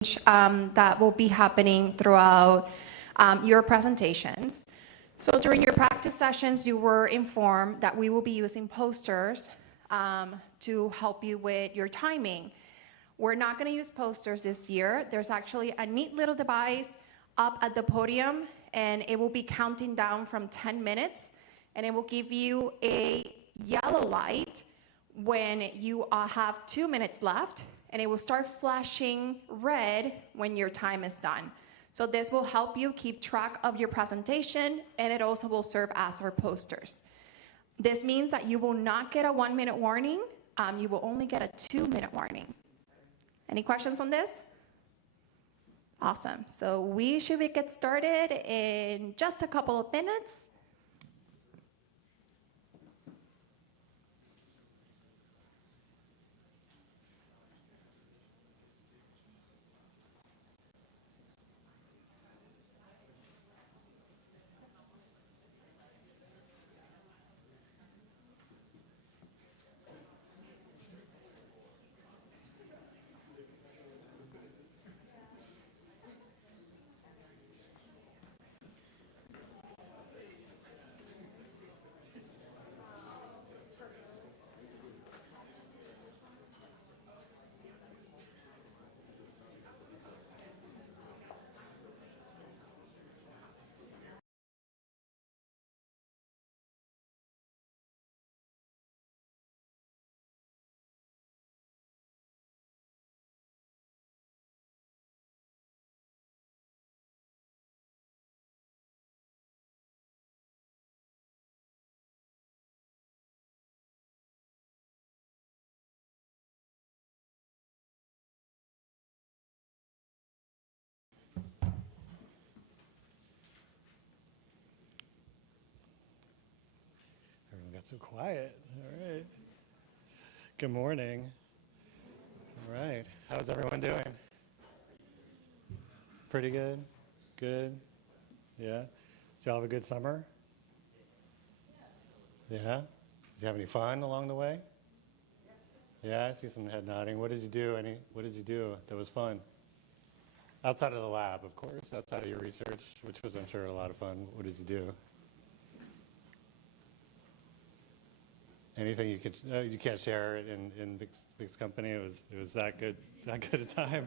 that will be happening throughout your presentations. So during your practice sessions, you were informed that we will be using posters to help you with your timing. We're not going to use posters this year. There's actually a neat little device up at the podium, and it will be counting down from 10 minutes, and it will give you a yellow light when you have 2 minutes left, and it will start flashing red when your time is done. So this will help you keep track of your presentation, and it also will serve as our posters. This means that you will not get a 1-minute warning. You will only get a 2-minute warning. Any questions on this? Awesome. So we should get started in just a couple of minutes. So quiet. All right. Good morning. All right. How's everyone doing? Pretty good? Good? Yeah? Did y'all have a good summer? Yeah? Did you have any fun along the way? Yeah, I see some head nodding. What did you do? What did you do that was fun? Outside of the lab, of course, outside of your research, which was, I'm sure, a lot of fun. What did you do? Anything you can't share it in Vic's company. It was that good a time.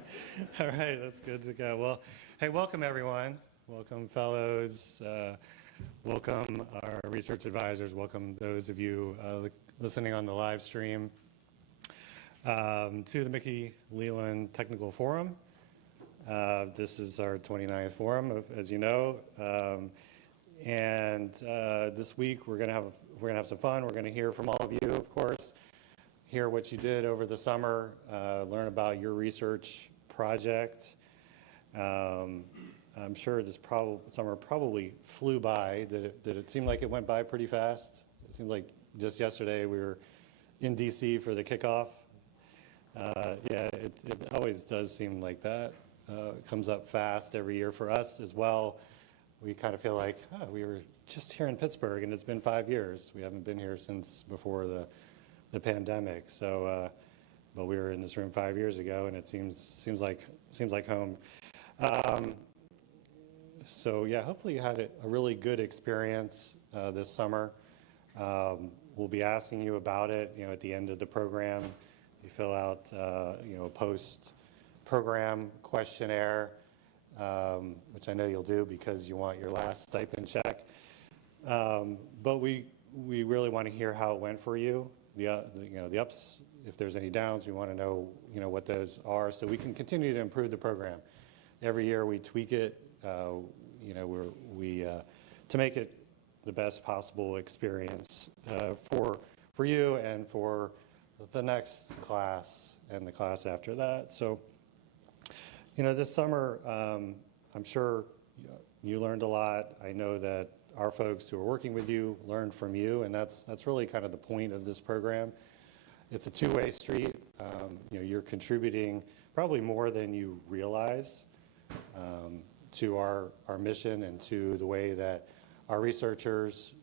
All right, that's good to go. Well, hey, welcome everyone. Welcome fellows. Welcome our research advisors. Welcome those of you listening on the live stream to the Mickey Leland Technical Forum. This is our 29th forum, as you know. And this week we're gonna have some fun. We're gonna hear from all of you, of course, hear what you did over the summer, learn about your research project. I'm sure this summer probably flew by. Did it seem like it went by pretty fast? It seemed like just yesterday we were in DC for the kickoff. Yeah, it always does seem like that. It comes up fast every year for us as well. We kind of feel like, oh, we were just here in Pittsburgh and it's been 5 years. We haven't been here since before the pandemic. So, but we were in this room 5 years ago, and it seems like home. So yeah, hopefully you had a really good experience this summer. We'll be asking you about it, at the end of the program. You fill out, a post-program questionnaire. Which I know you'll do because you want your last stipend check. But we really want to hear how it went for you. The ups, if there's any downs, we want to know, what those are, so we can continue to improve the program. Every year we tweak it, to make it the best possible experience for you and for the next class and the class after that. So. This summer, I'm sure you learned a lot. I know that our folks who are working with you learned from you, and that's really kind of the point of this program. It's a two-way street. You're contributing probably more than you realize to our mission and to the way that our researchers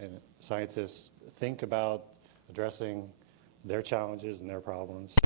and scientists think about addressing their challenges and their problems.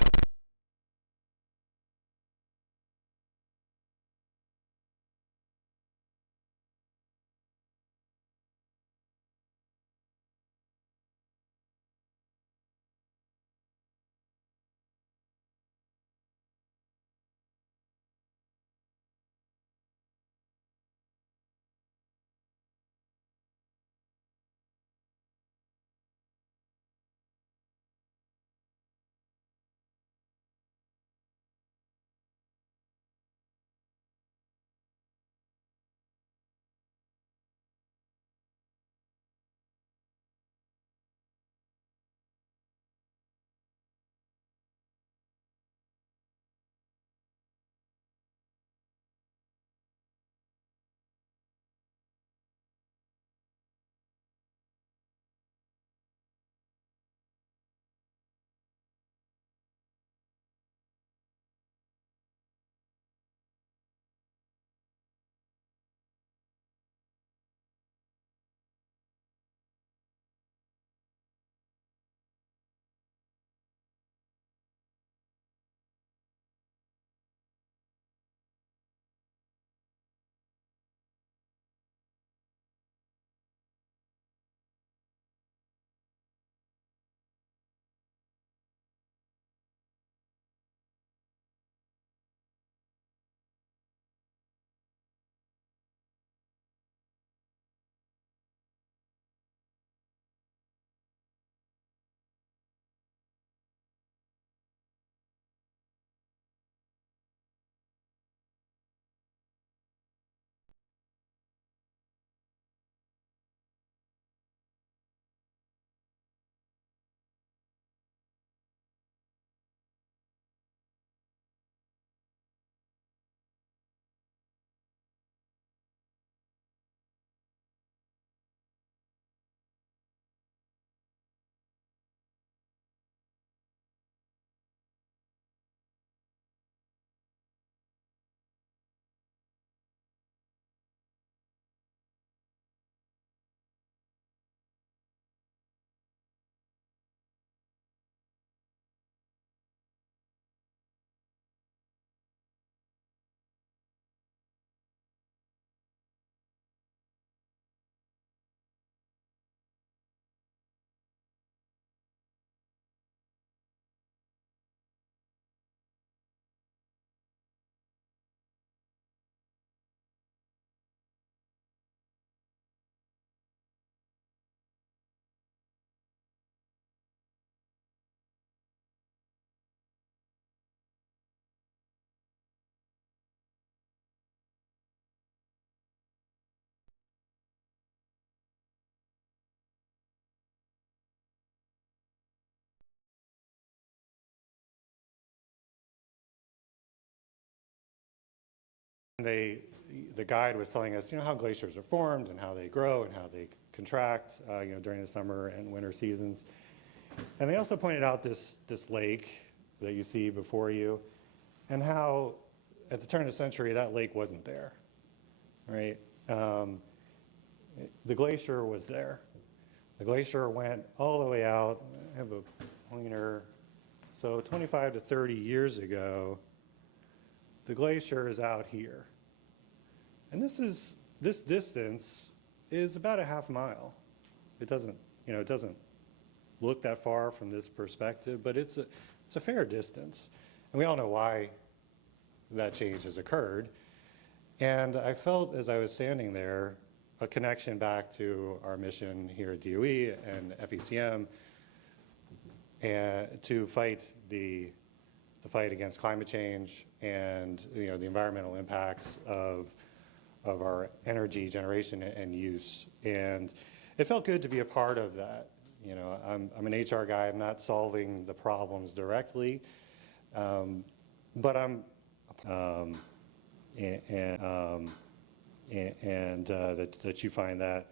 the guide was telling us, how glaciers are formed and how they grow and how they contract, during the summer and winter seasons. And they also pointed out this lake that you see before you, and how at the turn of the century that lake wasn't there, right? The glacier was there. The glacier went all the way out. I have a pointer. So 25 to 30 years ago, the glacier is out here. And this distance is about a half mile. It doesn't look that far from this perspective, but it's a fair distance. And we all know why that change has occurred. And I felt as I was standing there a connection back to our mission here at DOE and FECM and to fight the fight against climate change and the environmental impacts of our energy generation and use. And it felt good to be a part of that. I'm an HR guy. I'm not solving the problems directly, but I'm that you find that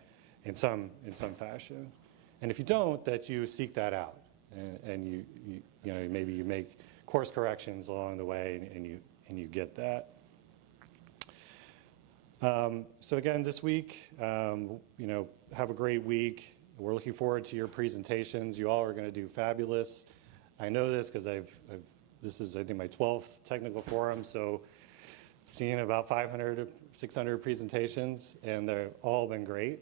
in some fashion, and if you don't, that you seek that out, and you maybe you make course corrections along the way, and you get that. So again, this week, have a great week. We're looking forward to your presentations. You all are going to do fabulous. I know this because this is, I think, my 12th technical forum, so I've seen about 500 to 600 presentations, and they've all been great.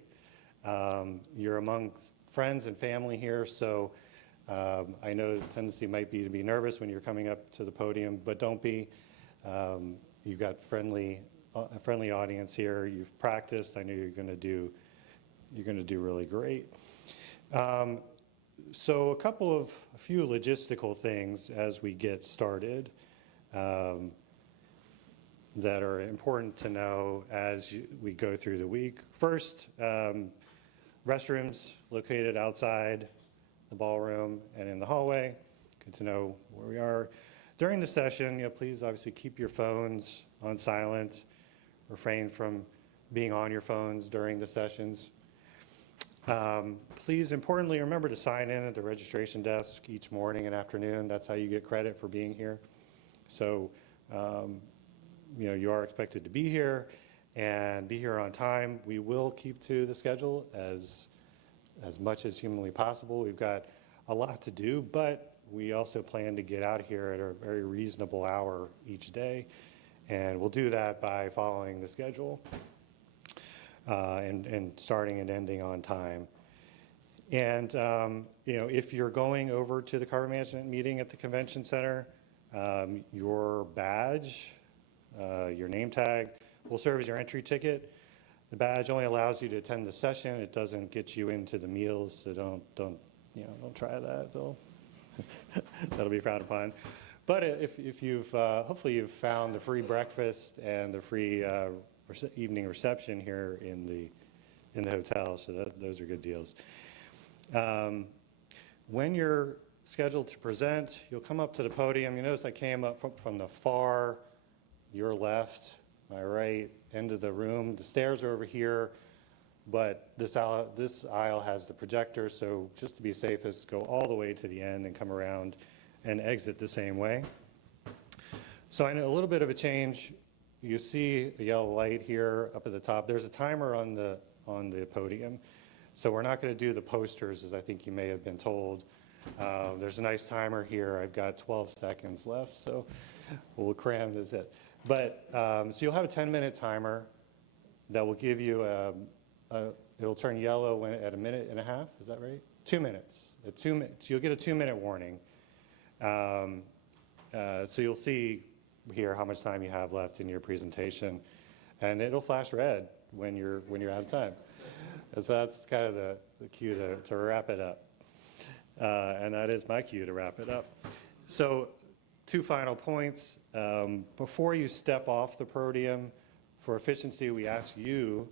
You're among friends and family here, so I know the tendency might be to be nervous when you're coming up to the podium, but don't be. You've got a friendly audience here. You've practiced. I know you're going to do really great. So a few logistical things as we get started that are important to know as we go through the week. First, restrooms located outside the ballroom and in the hallway. Good to know where we are. During the session, please obviously keep your phones on silent. Refrain from being on your phones during the sessions. Please, importantly, remember to sign in at the registration desk each morning and afternoon. That's how you get credit for being here. So, you are expected to be here and be here on time. We will keep to the schedule as much as humanly possible. We've got a lot to do, but we also plan to get out of here at a very reasonable hour each day. And we'll do that by following the schedule and starting and ending on time. And, if you're going over to the carbon management meeting at the convention center, your badge, your name tag will serve as your entry ticket. The badge only allows you to attend the session. It doesn't get you into the meals, so don't try that. That'll be frowned upon. But if you've, hopefully you've found the free breakfast and the free evening reception here in the hotel, so those are good deals. When you're scheduled to present, you'll come up to the podium. You notice I came up from the far, your left, my right end of the room. The stairs are over here, but this aisle has the projector, so just to be safest, go all the way to the end and come around and exit the same way. So I know a little bit of a change. You see a yellow light here up at the top. There's a timer on the podium. So we're not going to do the posters, as I think you may have been told. There's a nice timer here. I've got 12 seconds left, so we'll cram this in. But so you'll have a 10-minute timer that will give you it'll turn yellow at a minute and a half. Is that right? 2 minutes. At 2 minutes, you'll get a 2-minute warning. So you'll see here how much time you have left in your presentation, and it'll flash red when you're out of time. And so that's kind of the cue to wrap it up. And that is my cue to wrap it up. So 2 final points. Before you step off the podium, for efficiency, we ask you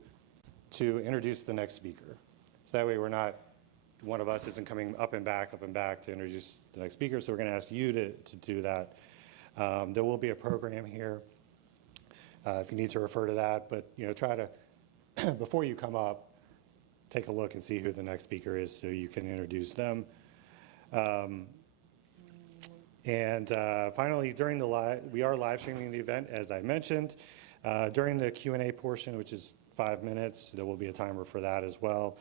to introduce the next speaker. So that way one of us isn't coming up and back to introduce the next speaker, so we're going to ask you to do that. There will be a program here if you need to refer to that. But, try to, before you come up, take a look and see who the next speaker is so you can introduce them. And finally, during we are live streaming the event, as I mentioned. During the Q&A portion, which is 5 minutes, there will be a timer for that as well.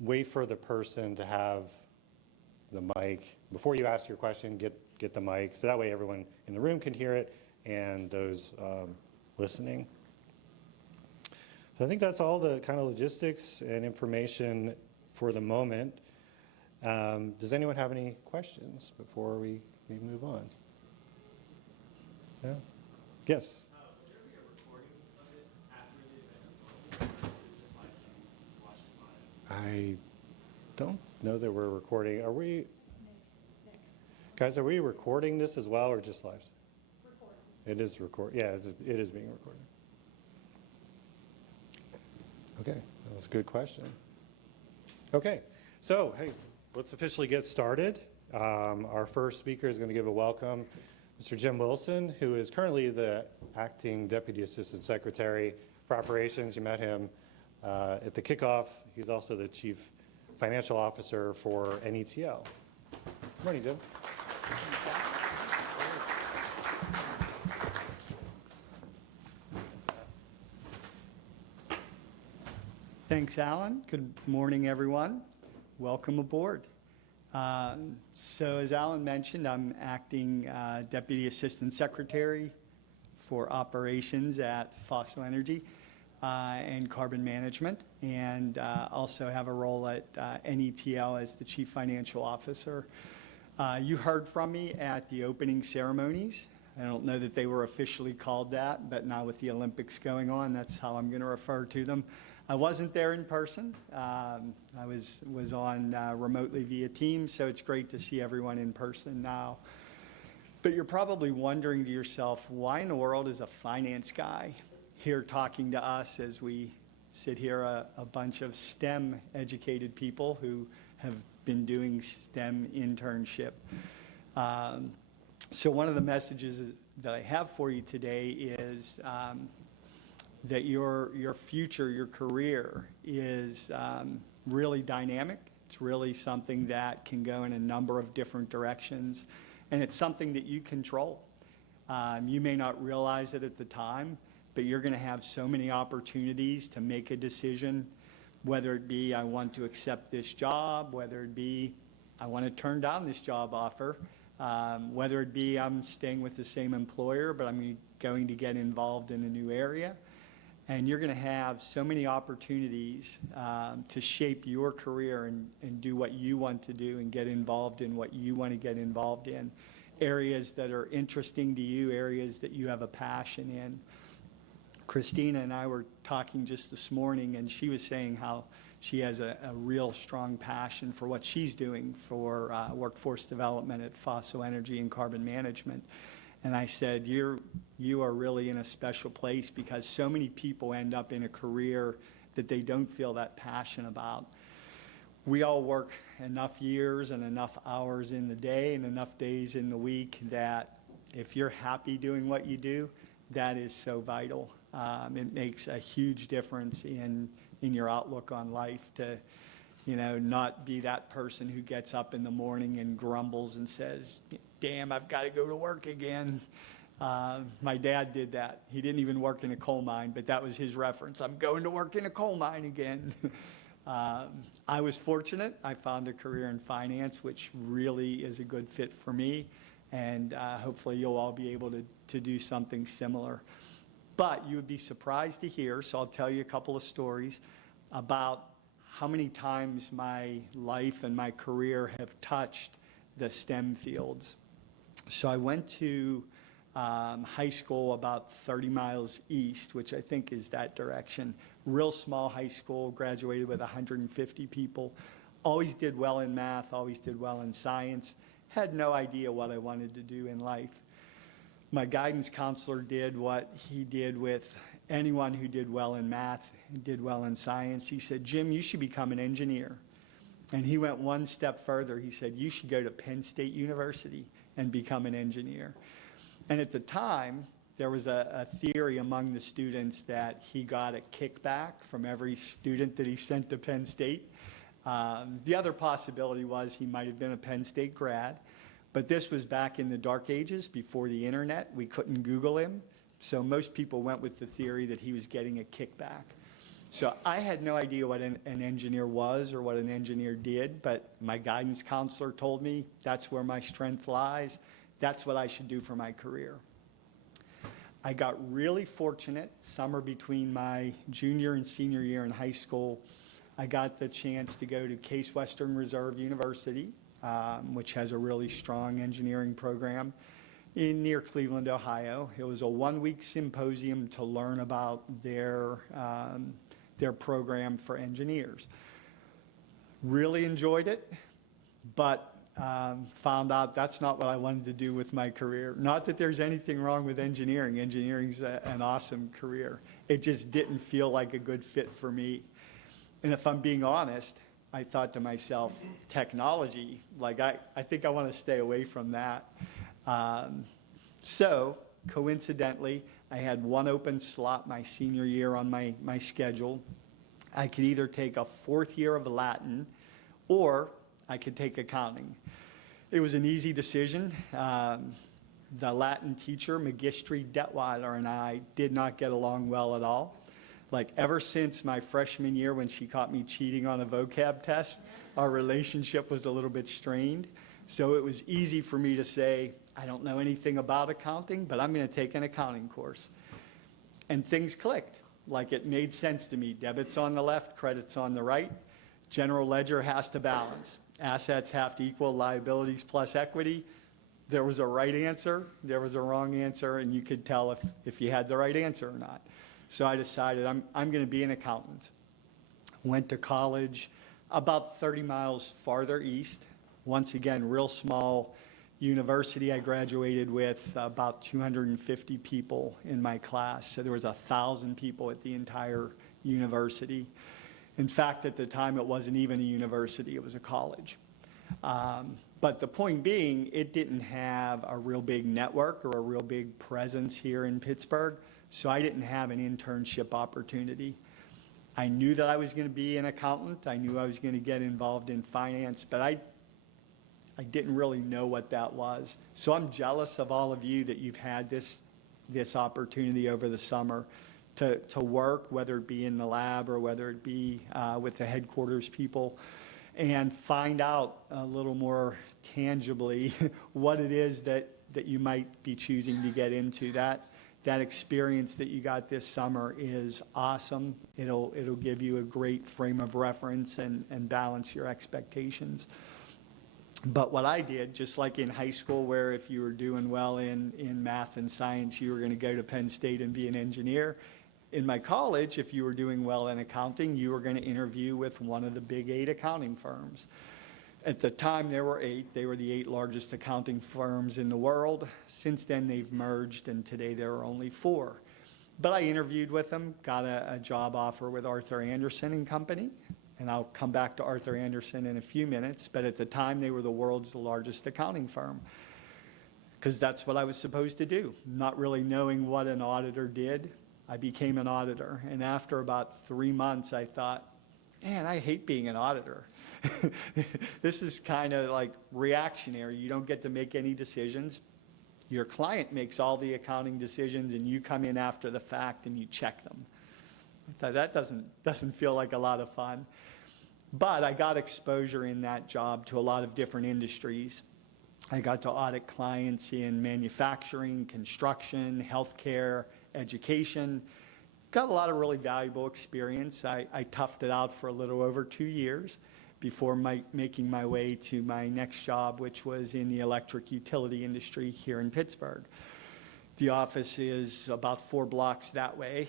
Wait for the person to have the mic. Before you ask your question, get the mic, so that way everyone in the room can hear it and those listening. So I think that's all the kind of logistics and information for the moment. Does anyone have any questions before we move on? Yeah? Yes? Will there be a recording of it after the event as well? Or is it just live stream, watch it live? I don't know that we're recording. Are we? Guys, are we recording this as well or just live? Recording. It is recorded. Yeah, it is being recorded. Okay, that was a good question. Okay, so hey, let's officially get started. Our first speaker is going to give a welcome, Mr. Jim Wilson, who is currently the Acting Deputy Assistant Secretary for Operations. You met him at the kickoff. He's also the Chief Financial Officer for NETL. Good morning, Jim. Thanks, Alan. Good morning, everyone. Welcome aboard. So as Alan mentioned, I'm acting Deputy Assistant Secretary for Operations at Fossil Energy and Carbon Management, and also have a role at NETL as the Chief Financial Officer. You heard from me at the opening ceremonies. I don't know that they were officially called that, but now with the Olympics going on, that's how I'm going to refer to them. I wasn't there in person. I was on remotely via Teams, so it's great to see everyone in person now. But you're probably wondering to yourself, why in the world is a finance guy here talking to us as we sit here, a bunch of STEM-educated people who have been doing STEM internship. So one of the messages that I have for you today is that your future, your career is really dynamic. It's really something that can go in a number of different directions, and it's something that you control. You may not realize it at the time, but you're going to have so many opportunities to make a decision, whether it be I want to accept this job, whether it be I want to turn down this job offer, whether it be I'm staying with the same employer, but I'm going to get involved in a new area. And you're going to have so many opportunities to shape your career and do what you want to do and get involved in what you want to get involved in. Areas that are interesting to you, areas that you have a passion in. Christina and I were talking just this morning, and she was saying how she has a real strong passion for what she's doing for workforce development at Fossil Energy and Carbon Management. And I said, you are really in a special place because so many people end up in a career that they don't feel that passion about. We all work enough years and enough hours in the day and enough days in the week that if you're happy doing what you do, that is so vital. It makes a huge difference in your outlook on life to, not be that person who gets up in the morning and grumbles and says, damn, I've got to go to work again. My dad did that. He didn't even work in a coal mine, but that was his reference. I'm going to work in a coal mine again. I was fortunate. I found a career in finance, which really is a good fit for me. And hopefully you'll all be able to do something similar. But you would be surprised to hear, so I'll tell you a couple of stories about how many times my life and my career have touched the STEM fields. So I went to high school about 30 miles east, which I think is that direction. Real small high school, graduated with 150 people. Always did well in math, always did well in science. Had no idea what I wanted to do in life. My guidance counselor did what he did with anyone who did well in math and did well in science. He said, Jim, you should become an engineer. And he went one step further. He said, you should go to Penn State University and become an engineer. And at the time, there was a theory among the students that he got a kickback from every student that he sent to Penn State. The other possibility was he might have been a Penn State grad, but this was back in the dark ages before the internet. We couldn't Google him, so most people went with the theory that he was getting a kickback. So I had no idea what an engineer was or what an engineer did, but my guidance counselor told me that's where my strength lies. That's what I should do for my career. I got really fortunate summer between my junior and senior year in high school. I got the chance to go to Case Western Reserve University, which has a really strong engineering program near Cleveland, Ohio. It was a one-week symposium to learn about their program for engineers. Really enjoyed it, but found out that's not what I wanted to do with my career. Not that there's anything wrong with engineering. Engineering's an awesome career. It just didn't feel like a good fit for me. And if I'm being honest, I thought to myself, technology, like I think I want to stay away from that. So coincidentally, I had one open slot my senior year on my schedule. I could either take a fourth year of Latin or I could take accounting. It was an easy decision. The Latin teacher, Magistri Detweiler, and I did not get along well at all. Like ever since my freshman year when she caught me cheating on a vocab test, our relationship was a little bit strained. So it was easy for me to say, I don't know anything about accounting, but I'm going to take an accounting course. And things clicked. Like it made sense to me. Debits on the left, credits on the right. General ledger has to balance. Assets have to equal liabilities plus equity. There was a right answer, there was a wrong answer, and you could tell if you had the right answer or not. So I decided I'm going to be an accountant. Went to college about 30 miles farther east. Once again, real small university. I graduated with about 250 people in my class. So there was 1,000 people at the entire university. In fact, at the time, it wasn't even a university, it was a college. But the point being, it didn't have a real big network or a real big presence here in Pittsburgh, so I didn't have an internship opportunity. I knew that I was going to be an accountant. I knew I was going to get involved in finance, but I didn't really know what that was. So I'm jealous of all of you that you've had this opportunity over the summer to work, whether it be in the lab or whether it be with the headquarters people, and find out a little more tangibly what it is that you might be choosing to get into. That experience that you got this summer is awesome. It'll give you a great frame of reference and balance your expectations. But what I did, just like in high school, where if you were doing well in math and science, you were going to go to Penn State and be an engineer. In my college, if you were doing well in accounting, you were going to interview with one of the big 8 accounting firms. At the time, there were 8. They were the 8 largest accounting firms in the world. Since then, they've merged, and today there are only 4. But I interviewed with them, got a job offer with Arthur Andersen and Company. And I'll come back to Arthur Andersen in a few minutes, but at the time they were the world's largest accounting firm, because that's what I was supposed to do. Not really knowing what an auditor did, I became an auditor. And after about 3 months, I thought, man, I hate being an auditor. This is kind of like reactionary. You don't get to make any decisions. Your client makes all the accounting decisions, and you come in after the fact and you check them. I thought that doesn't feel like a lot of fun. But I got exposure in that job to a lot of different industries. I got to audit clients in manufacturing, construction, healthcare, education. Got a lot of really valuable experience. I toughed it out for a little over 2 years before making my way to my next job, which was in the electric utility industry here in Pittsburgh. The office is about 4 blocks that way.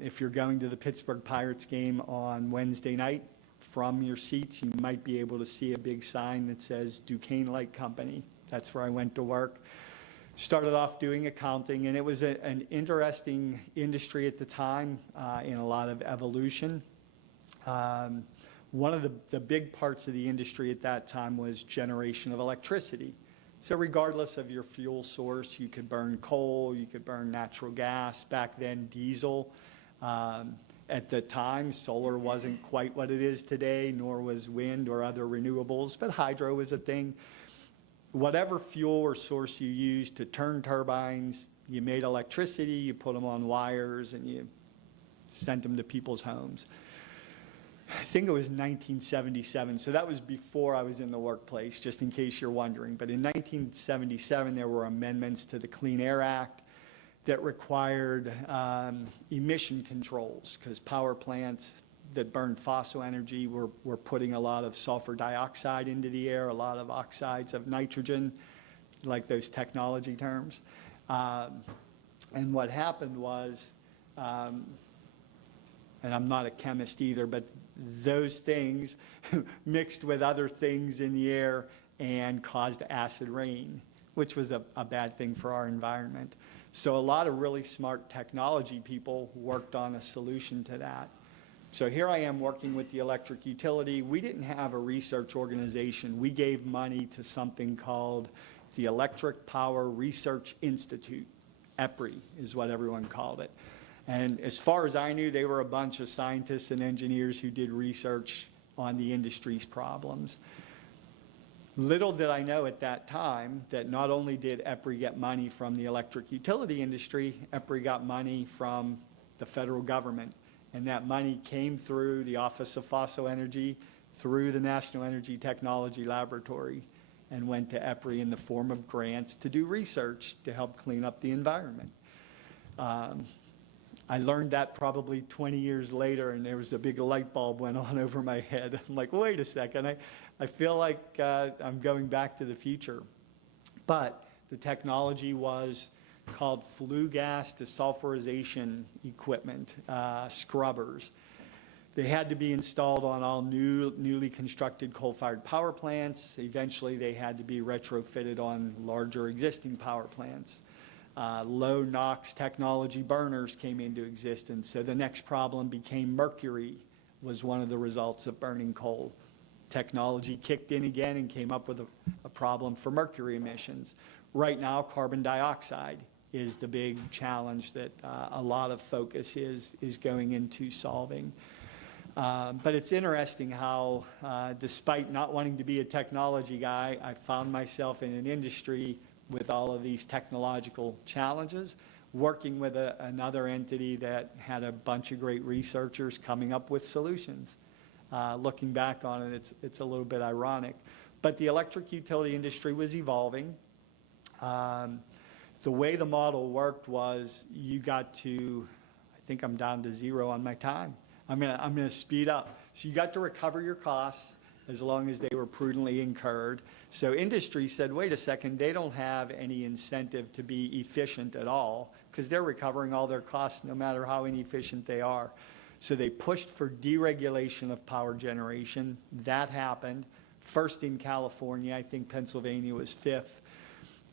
If you're going to the Pittsburgh Pirates game on Wednesday night, from your seats, you might be able to see a big sign that says Duquesne Light Company. That's where I went to work. Started off doing accounting, and it was an interesting industry at the time in a lot of evolution. One of the big parts of the industry at that time was generation of electricity. So regardless of your fuel source, you could burn coal, you could burn natural gas, back then diesel. At the time, solar wasn't quite what it is today, nor was wind or other renewables, but hydro was a thing. Whatever fuel or source you used to turn turbines, you made electricity, you put them on wires, and you sent them to people's homes. I think it was 1977, so that was before I was in the workplace, just in case you're wondering. But in 1977, there were amendments to the Clean Air Act that required emission controls, because power plants that burned fossil energy were putting a lot of sulfur dioxide into the air, a lot of oxides of nitrogen, like those technology terms. And what happened was, and I'm not a chemist either, but those things mixed with other things in the air and caused acid rain, which was a bad thing for our environment. So a lot of really smart technology people worked on a solution to that. So here I am working with the electric utility. We didn't have a research organization. We gave money to something called the Electric Power Research Institute. EPRI is what everyone called it. And as far as I knew, they were a bunch of scientists and engineers who did research on the industry's problems. Little did I know at that time that not only did EPRI get money from the electric utility industry, EPRI got money from the federal government. And that money came through the Office of Fossil Energy, through the National Energy Technology Laboratory, and went to EPRI in the form of grants to do research to help clean up the environment. I learned that probably 20 years later, and there was a big light bulb went on over my head. I'm like, wait a second, I feel like I'm going back to the future. But the technology was called flue gas desulfurization equipment, scrubbers. They had to be installed on all newly constructed coal-fired power plants. Eventually, they had to be retrofitted on larger existing power plants. Low NOx technology burners came into existence. So the next problem became mercury was one of the results of burning coal. Technology kicked in again and came up with a problem for mercury emissions. Right now, carbon dioxide is the big challenge that a lot of focus is going into solving. But it's interesting how, despite not wanting to be a technology guy, I found myself in an industry with all of these technological challenges, working with another entity that had a bunch of great researchers coming up with solutions. Looking back on it, it's a little bit ironic. But the electric utility industry was evolving. The way the model worked was you got to, I think I'm down to 0 on my time. I'm gonna speed up. So you got to recover your costs as long as they were prudently incurred. So industry said, wait a second, they don't have any incentive to be efficient at all because they're recovering all their costs no matter how inefficient they are. So they pushed for deregulation of power generation. That happened. First in California, I think Pennsylvania was 5th.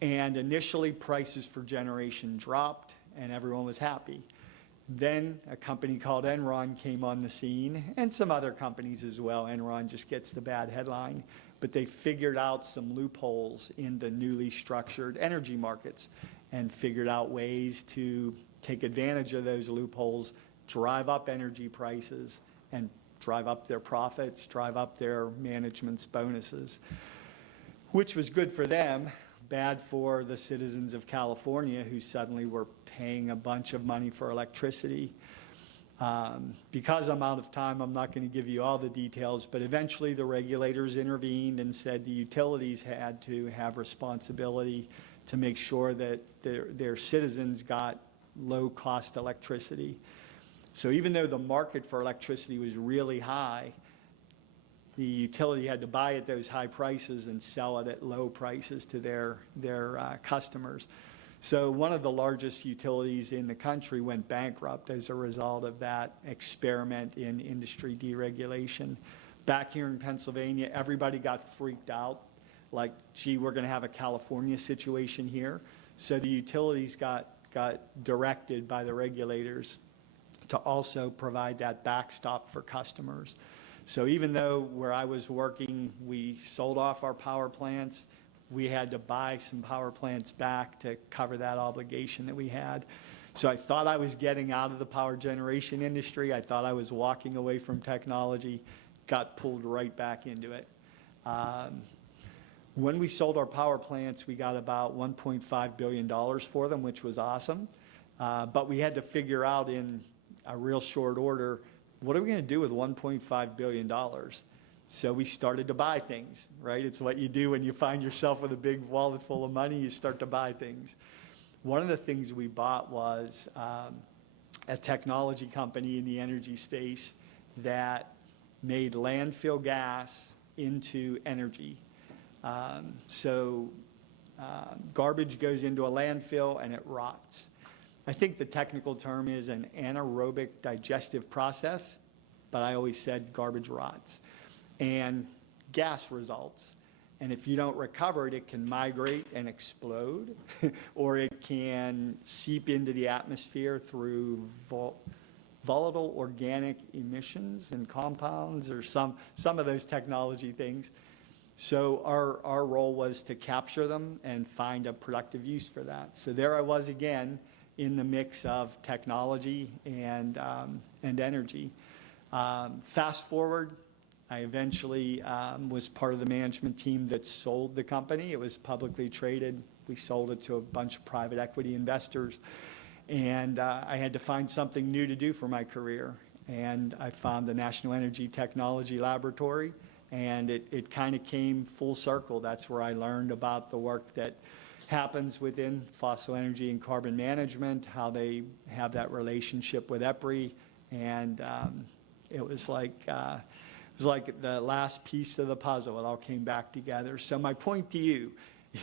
And initially prices for generation dropped and everyone was happy. Then a company called Enron came on the scene, and some other companies as well. Enron just gets the bad headline. But they figured out some loopholes in the newly structured energy markets and figured out ways to take advantage of those loopholes, drive up energy prices, and drive up their profits, drive up their management's bonuses, which was good for them, bad for the citizens of California who suddenly were paying a bunch of money for electricity. Because I'm out of time, I'm not going to give you all the details, but eventually the regulators intervened and said the utilities had to have responsibility to make sure that their citizens got low-cost electricity. So even though the market for electricity was really high, the utility had to buy at those high prices and sell it at low prices to their customers. So one of the largest utilities in the country went bankrupt as a result of that experiment in industry deregulation. Back here in Pennsylvania, everybody got freaked out, like, gee, we're going to have a California situation here. So the utilities got directed by the regulators to also provide that backstop for customers. So even though where I was working, we sold off our power plants, we had to buy some power plants back to cover that obligation that we had. So I thought I was getting out of the power generation industry. I thought I was walking away from technology, got pulled right back into it. When we sold our power plants, we got about $1.5 billion for them, which was awesome. But we had to figure out in a real short order, what are we going to do with $1.5 billion? So we started to buy things, right? It's what you do when you find yourself with a big wallet full of money, you start to buy things. One of the things we bought was a technology company in the energy space that made landfill gas into energy. Garbage goes into a landfill and it rots. I think the technical term is an anaerobic digestive process, but I always said garbage rots. And gas results. And if you don't recover it, it can migrate and explode, or it can seep into the atmosphere through volatile organic emissions and compounds, or some of those technology things. So our role was to capture them and find a productive use for that. So there I was again in the mix of technology and energy. Fast forward, I eventually was part of the management team that sold the company. It was publicly traded. We sold it to a bunch of private equity investors. And I had to find something new to do for my career. And I found the National Energy Technology Laboratory. And it kind of came full circle. That's where I learned about the work that happens within fossil energy and carbon management, how they have that relationship with EPRI. And it was like the last piece of the puzzle. It all came back together. So my point to you,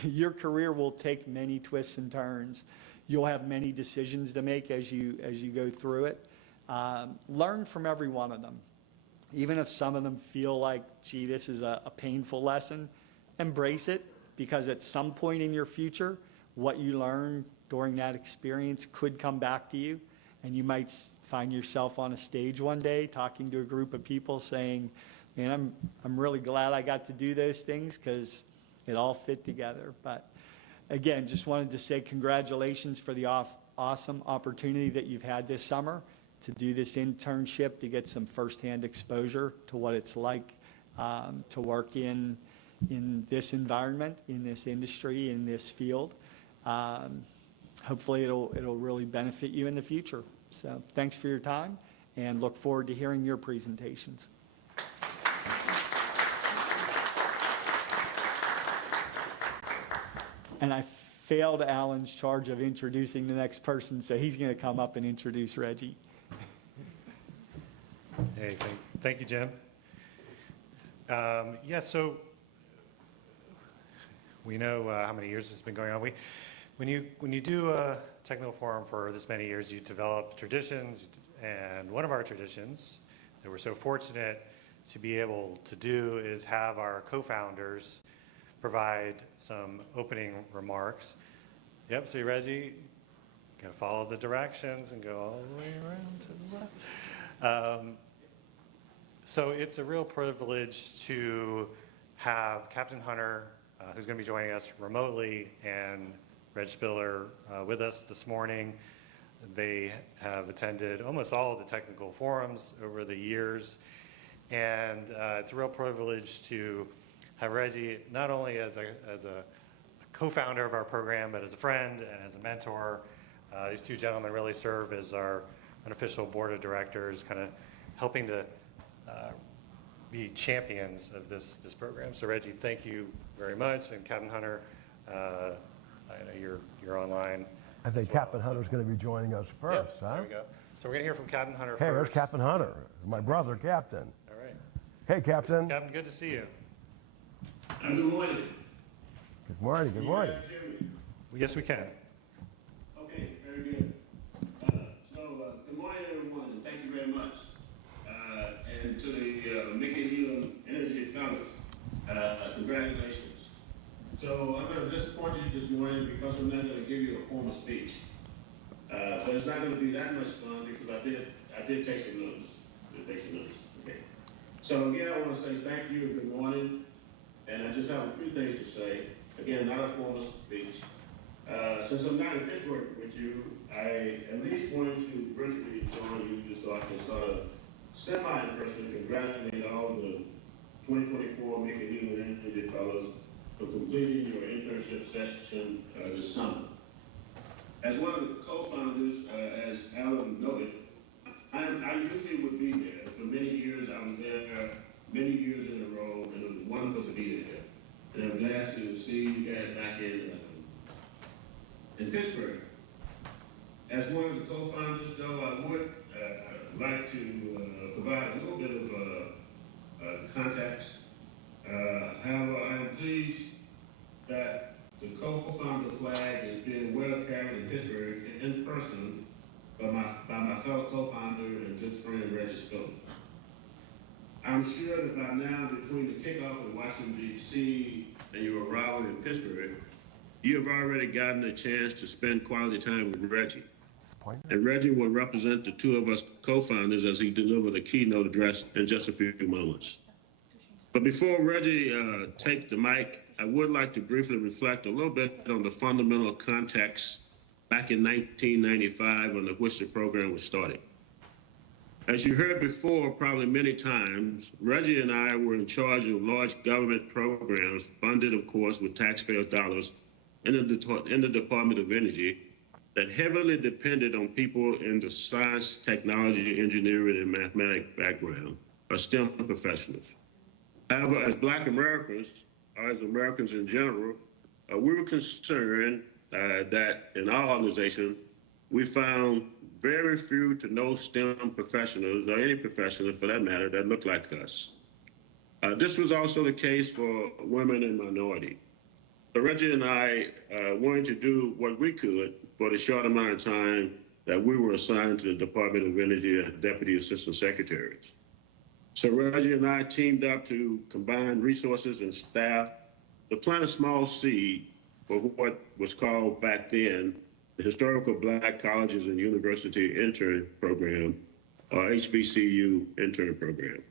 your career will take many twists and turns. You'll have many decisions to make as you go through it. Learn from every one of them. Even if some of them feel like, gee, this is a painful lesson, embrace it, because at some point in your future, what you learn during that experience could come back to you, and you might find yourself on a stage one day talking to a group of people saying, man, I'm really glad I got to do those things because it all fit together. But again, just wanted to say congratulations for the awesome opportunity that you've had this summer to do this internship, to get some firsthand exposure to what it's like to work in this environment, in this industry, in this field. Hopefully it'll really benefit you in the future. So thanks for your time, and look forward to hearing your presentations. And I failed Alan's charge of introducing the next person, so he's going to come up and introduce Reggie. Hey, thank you, Jim. Yeah, so we know how many years this has been going on. When you do a technical forum for this many years, you develop traditions, and one of our traditions that we're so fortunate to be able to do is have our co-founders provide some opening remarks. Yep, so Reggie, gonna follow the directions and go all the way around to the left. So it's a real privilege to have Captain Hunter, who's going to be joining us remotely, and Reggie Spiller with us this morning. They have attended almost all of the technical forums over the years, and it's a real privilege to have Reggie not only as a co-founder of our program, but as a friend and as a mentor. These two gentlemen really serve as our unofficial board of directors, kind of helping to be champions of this program. So Reggie, thank you very much, and Captain Hunter, I know you're online. I think Captain Hunter's going to be joining us first, Yep, huh? there we go. So we're going to hear from Captain Hunter Hey, first. there's Captain Hunter, my brother, Captain. All right. Hey, Captain. Captain, good to see you. Good morning. Good morning, good morning. Can you guys hear me? Yes, we can. Okay, very good. Good morning, everyone, and thank you very much. And to the Mickey Elam Energy Fellows, congratulations. So I'm going to disappoint you this morning because I'm not going to give you a formal speech. But it's not going to be that much fun because I did take some notes. Okay. So again, I want to say thank you and good morning. And I just have a few things to say. again, not a formal speech. Since I'm not in Pittsburgh with you, I at least wanted to virtually join you just so I can sort of semi-in-person congratulate all the 2024 Making New Energy Fellows for completing your internship session this summer. As one of the co-founders, as Alan noted, I usually would be there. For many years, I was there many years in a row, and it was wonderful to be there. And I'm glad to see you guys back in Pittsburgh. As one of the co-founders, though, I would like to provide a little bit of context. However, I am pleased that the co-founder flag is being well carried in Pittsburgh in person by my fellow co-founder and good friend, Reggie Spiller. I'm sure that by now, between the kickoff in Washington, D.C. and your arrival in Pittsburgh, you have already gotten a chance to spend quality time with Reggie. And Reggie will represent the two of us co-founders as he delivers the keynote address in just a few moments. But before Reggie takes the mic, I would like to briefly reflect a little bit on the fundamental context back in 1995 on which the program was started. As you heard before, probably many times, Reggie and I were in charge of large government programs funded, of course, with taxpayers' dollars in the Department of Energy that heavily depended on people in the science, technology, engineering, and mathematics background, or STEM professionals. However, as Black Americans, or as Americans in general, we were concerned that in our organization, we found very few to no STEM professionals, or any professional for that matter, that looked like us. This was also the case for women and minorities. So Reggie and I wanted to do what we could for the short amount of time that we were assigned to the Department of Energy as Deputy Assistant Secretaries. So Reggie and I teamed up to combine resources and staff to plant a small seed for what was called back then the Historical Black Colleges and University Intern Program, or HBCU Intern Program.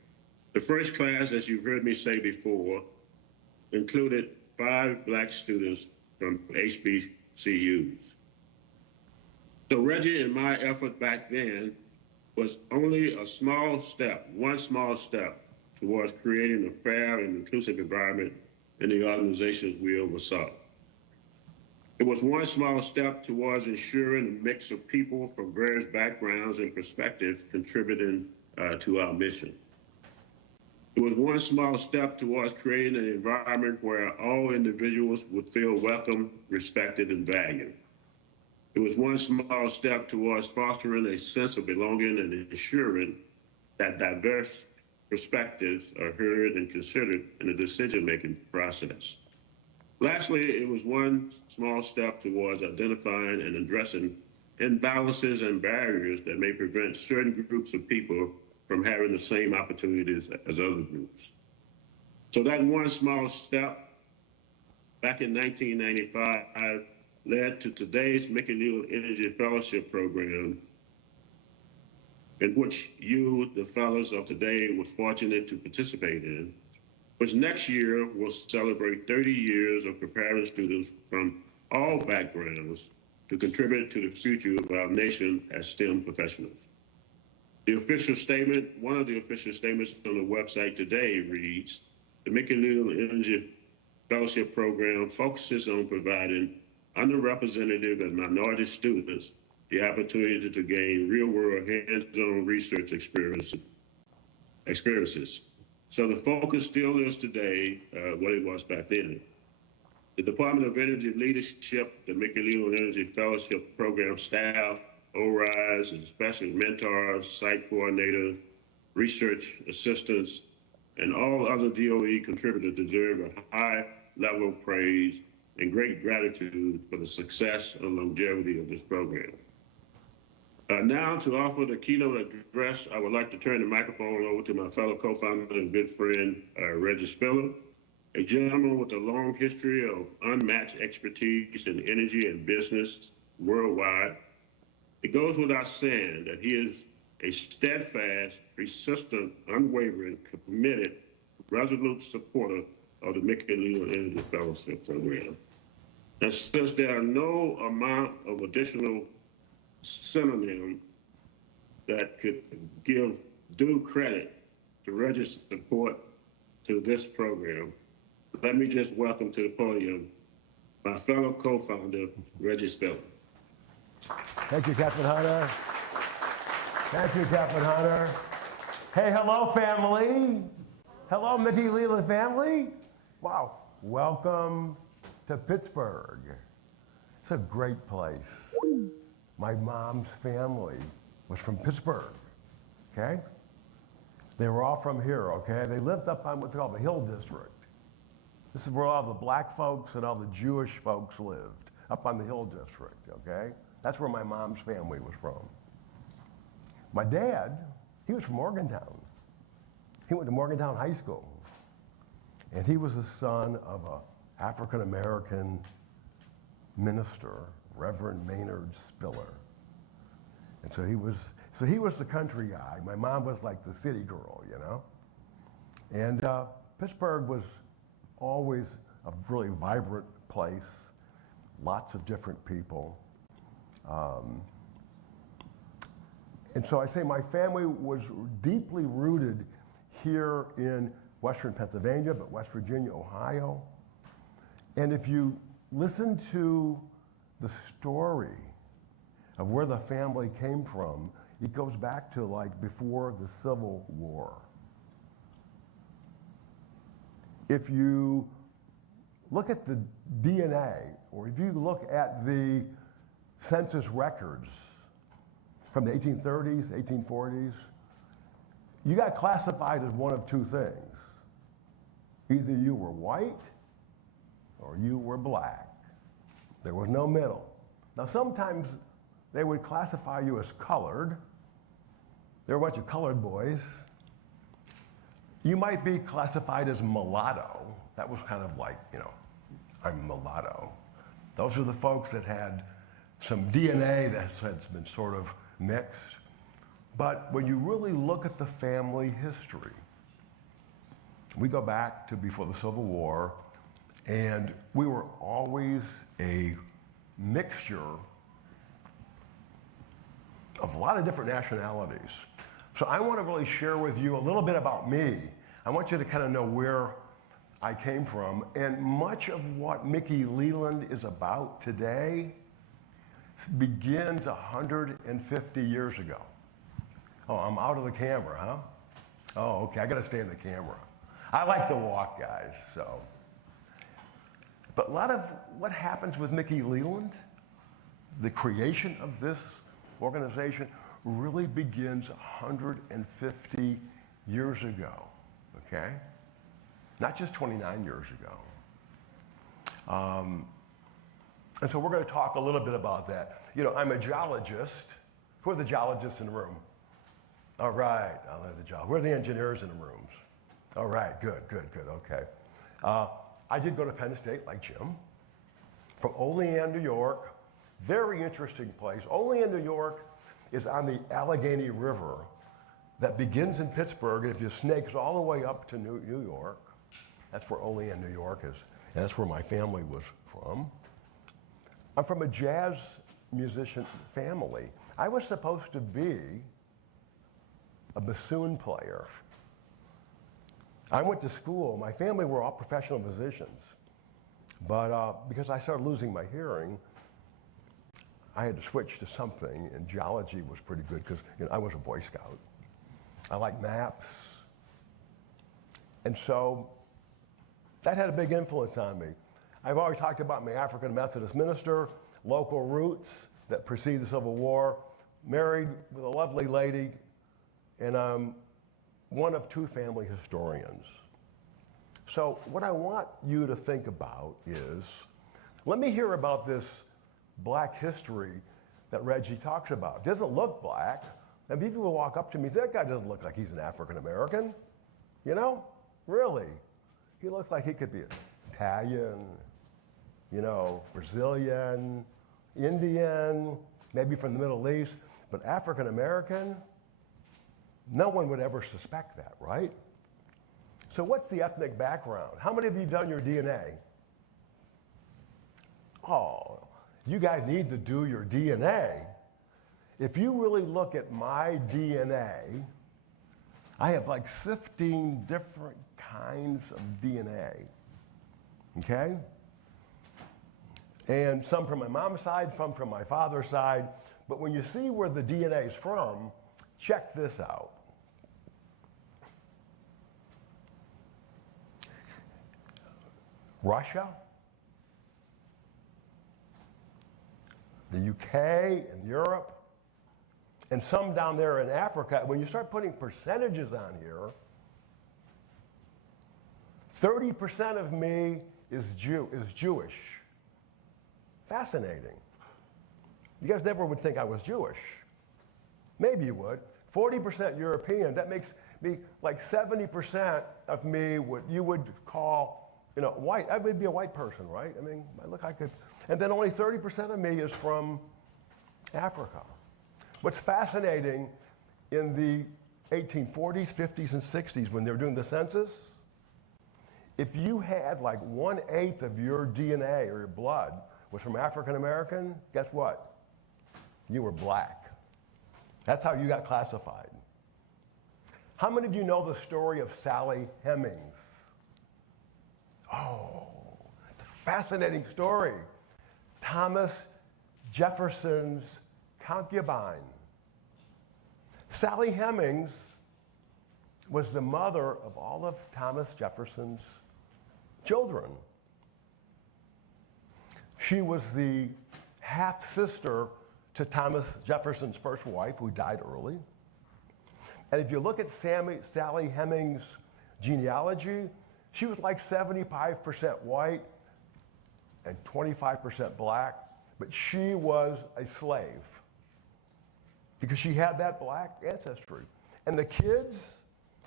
The first class, as you've heard me say before, included 5 Black students from HBCUs. So Reggie and my effort back then was only a small step, one small step towards creating a fair and inclusive environment in the organizations we oversaw. It was one small step towards ensuring a mix of people from various backgrounds and perspectives contributing to our mission. It was one small step towards creating an environment where all individuals would feel welcome, respected, and valued. It was one small step towards fostering a sense of belonging and ensuring that diverse perspectives are heard and considered in the decision-making process. Lastly, it was one small step towards identifying and addressing imbalances and barriers that may prevent certain groups of people from having the same opportunities as other groups. So that one small step back in 1995 led to today's Making New Energy Fellowship Program, in which you, the fellows of today, were fortunate to participate in, which next year will celebrate 30 years of preparing students from all backgrounds to contribute to the future of our nation as STEM professionals. The official statement, one of the official statements on the website today reads, the Making New Energy Fellowship Program focuses on providing underrepresented and minority students the opportunity to gain real-world hands-on research experiences. So the focus still is today what it was back then. The Department of Energy leadership, the Making New Energy Fellowship Program staff, ORIs, and especially mentors, site coordinators, research assistants, and all other DOE contributors deserve a high level of praise and great gratitude for the success and longevity of this program. Now to offer the keynote address, I would like to turn the microphone over to my fellow co-founder and good friend, Reggie Spiller, a gentleman with a long history of unmatched expertise in energy and business worldwide. It goes without saying that he is a steadfast, persistent, unwavering, committed, resolute supporter of the Mickey Leland Energy Fellowship Program. And since there are no amount of additional synonym that could give due credit to Reggie's support to this program, let me just welcome to the podium my fellow co-founder, Reggie Spiller. Thank you, Captain Hunter. Thank you, Captain Hunter. Hey, hello, family. Hello, Mickey Leland family. Wow. Welcome to Pittsburgh. It's a great place. My mom's family was from Pittsburgh, okay? They were all from here, okay? They lived up on what's called the Hill District. This is where all the black folks and all the Jewish folks lived, up on the Hill District, okay? That's where my mom's family was from. My dad, he was from Morgantown. He went to Morgantown High School. And he was the son of an African-American minister, Reverend Maynard Spiller. And so he was the country guy. My mom was like the city girl, you know? And Pittsburgh was always a really vibrant place, lots of different people. And so I say my family was deeply rooted here in Western Pennsylvania, but West Virginia, Ohio. And if you listen to the story of where the family came from, it goes back to like before the Civil War. If you look at the DNA, or if you look at the census records from the 1830s, 1840s, you got classified as one of two things. Either you were white or you were black. There was no middle. Now sometimes they would classify you as colored. There were a bunch of colored boys. You might be classified as mulatto. That was kind of like, you know, I'm mulatto. Those are the folks that had some DNA that has been sort of mixed. But when you really look at the family history, we go back to before the Civil War, and we were always a mixture of a lot of different nationalities. So I want to really share with you a little bit about me. I want you to kind of know where I came from. And much of what Mickey Leland is about today begins 150 years ago. Oh, I'm out of the camera, huh? Oh, okay, I gotta stay in the camera. I like to walk, guys, so. But a lot of what happens with Mickey Leland, the creation of this organization, really begins 150 years ago, okay? Not just 29 years ago. And so we're going to talk a little bit about that. You know, I'm a geologist. Who are the geologists in the room? All right, I'll have the geologists. Who are the engineers in the rooms? All right, good, okay. I did go to Penn State like Jim, from Olean, New York. Very interesting place. Olean, New York is on the Allegheny River that begins in Pittsburgh, and if you snakes all the way up to New York, that's where Olean, New York is, and that's where my family was from. I'm from a jazz musician family. I was supposed to be a bassoon player. I went to school, my family were all professional musicians, but because I started losing my hearing, I had to switch to something, and geology was pretty good because, you know, I was a Boy Scout. I like maps. And so that had a big influence on me. I've already talked about my African Methodist minister, local roots that precede the Civil War, married with a lovely lady, and I'm one of two family historians. So what I want you to think about is, let me hear about this black history that Reggie talks about. It doesn't look black. And people will walk up to me and say, that guy doesn't look like he's an African American. You know, really. He looks like he could be Italian, you know, Brazilian, Indian, maybe from the Middle East, but African American, no one would ever suspect that, right? So what's the ethnic background? How many of you have done your DNA? Oh, you guys need to do your DNA. If you really look at my DNA, I have like 15 different kinds of DNA, okay? And some from my mom's side, some from my father's side. But when you see where the DNA is from, check this out. Russia, the UK and Europe, and some down there in Africa. When you start putting percentages on here, 30% of me is Jewish. Fascinating. You guys never would think I was Jewish. Maybe you would. 40% European, that makes me like 70% of me what you would call, white. I would be a white person, right? I mean, I could. And then only 30% of me is from Africa. What's fascinating in the 1840s, 50s, and 60s when they were doing the census, if you had like 1/8 of your DNA or your blood was from African American, guess what? You were black. That's how you got classified. How many of you know the story of Sally Hemings? Oh, it's a fascinating story. Thomas Jefferson's concubine. Sally Hemings was the mother of all of Thomas Jefferson's children. She was the half-sister to Thomas Jefferson's first wife, who died early. And if you look at Sally Hemings' genealogy, she was like 75% white and 25% black, but she was a slave because she had that black ancestry. And the kids,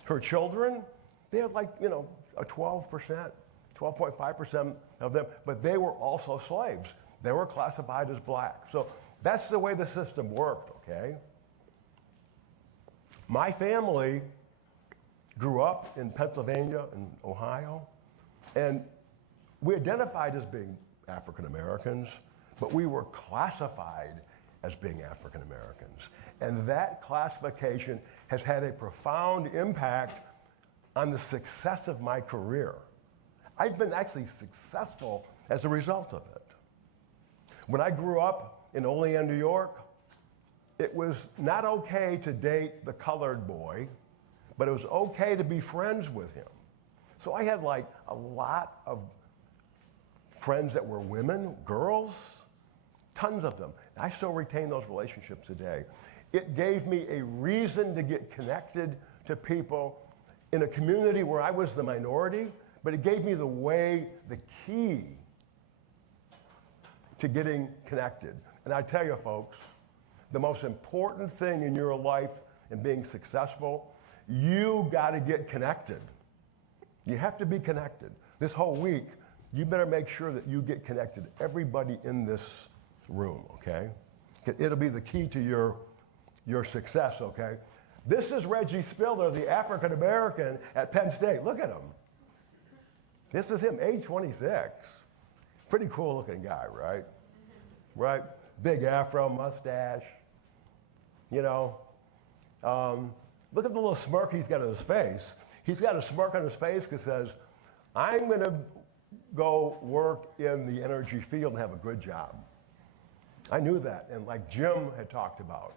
her children, they had like, a 12%, 12.5% of them, but they were also slaves. They were classified as black. So that's the way the system worked, okay? My family grew up in Pennsylvania and Ohio, and we identified as being African Americans, but we were classified as being African Americans. And that classification has had a profound impact on the success of my career. I've been actually successful as a result of it. When I grew up in Olean, New York, it was not okay to date the colored boy, but it was okay to be friends with him. So I had like a lot of friends that were women, girls, tons of them. I still retain those relationships today. It gave me a reason to get connected to people in a community where I was the minority, but it gave me the key to getting connected. And I tell you folks, the most important thing in your life and being successful, you gotta get connected. You have to be connected. This whole week, you better make sure that you get connected. Everybody in this room, okay? It'll be the key to your success, okay? This is Reggie Spiller, the African American at Penn State. Look at him. This is him, age 26. Pretty cool looking guy, right? Right? Big afro, mustache, Look at the little smirk he's got on his face. He's got a smirk on his face that says, I'm gonna go work in the energy field and have a good job. I knew that, and like Jim had talked about,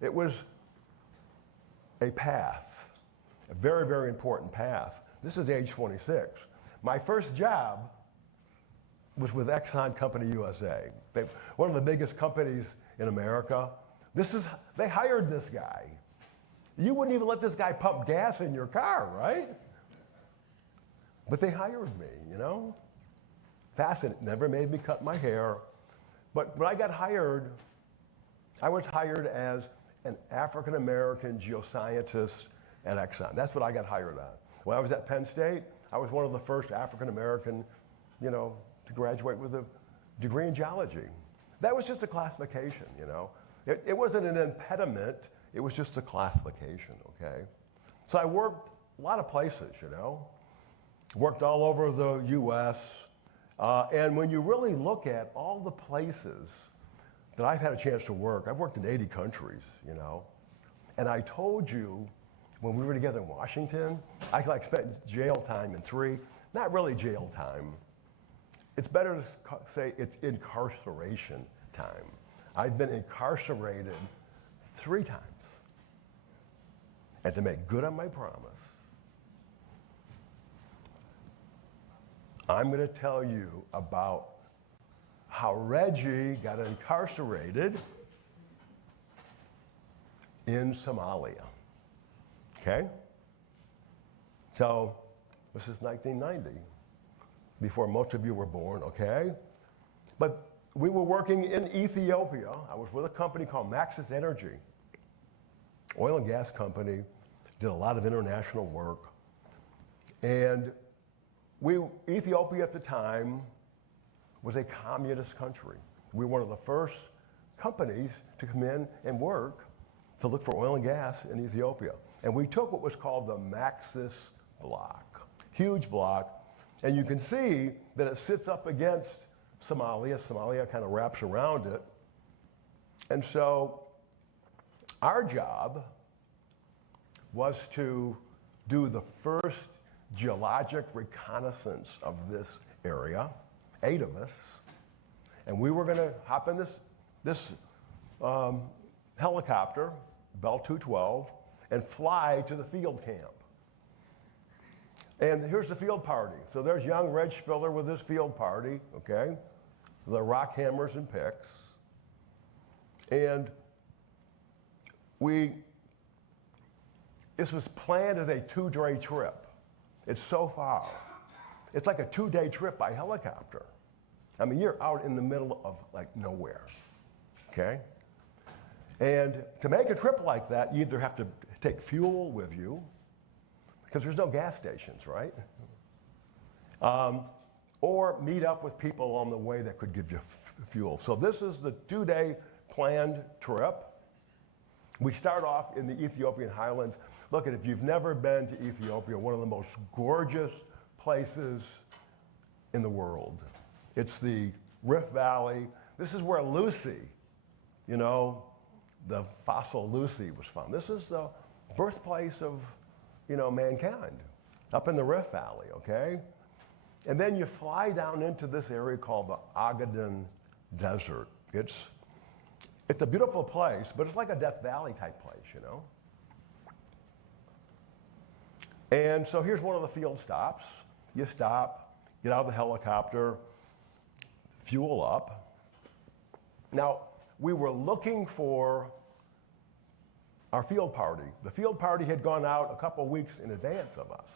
it was a path, a very, very important path. This is age 26. My first job was with Exxon Company USA. One of the biggest companies in America. They hired this guy. You wouldn't even let this guy pump gas in your car, right? But they hired me, Fascinating. Never made me cut my hair. But when I got hired, I was hired as an African American geoscientist at Exxon. That's what I got hired on. When I was at Penn State, I was one of the first African American, to graduate with a degree in geology. That was just a classification, It wasn't an impediment, it was just a classification, okay? So I worked a lot of places, you know. Worked all over the US. And when you really look at all the places that I've had a chance to work, I've worked in 80 countries, you know. And I told you when we were together in Washington, I like spent jail time in 3, not really jail time. It's better to say it's incarceration time. I've been incarcerated 3 times. And to make good on my promise, I'm going to tell you about how Reggie got incarcerated in Somalia. Okay? So, this is 1990, before most of you were born, okay? But we were working in Ethiopia. I was with a company called Maxis Energy, oil and gas company, did a lot of international work. And Ethiopia at the time was a communist country. We were one of the first companies to come in and work to look for oil and gas in Ethiopia. And we took what was called the Maxis block, huge block. And you can see that it sits up against Somalia. Somalia kind of wraps around it. And so our job was to do the first geologic reconnaissance of this area, 8 of us. And we were going to hop in this helicopter, Bell 212, and fly to the field camp. And here's the field party. So there's young Reggie Spiller with his field party, okay? The rock hammers and picks. And this was planned as a 2-day trip. It's so far. It's like a 2-day trip by helicopter. I mean, you're out in the middle of like nowhere, okay? And to make a trip like that, you either have to take fuel with you, because there's no gas stations, right? Or meet up with people along the way that could give you fuel. So this is the 2-day planned trip. We start off in the Ethiopian highlands. Look, if you've never been to Ethiopia, one of the most gorgeous places in the world. It's the Rift Valley. This is where Lucy, you know, the fossil Lucy was found. This is the birthplace of, you know, mankind, up in the Rift Valley, okay? And then you fly down into this area called the Ogaden Desert. It's a beautiful place, but it's like a Death Valley type place, you know? And so here's one of the field stops. You stop, get out of the helicopter, fuel up. Now, we were looking for our field party. The field party had gone out a couple weeks in advance of us.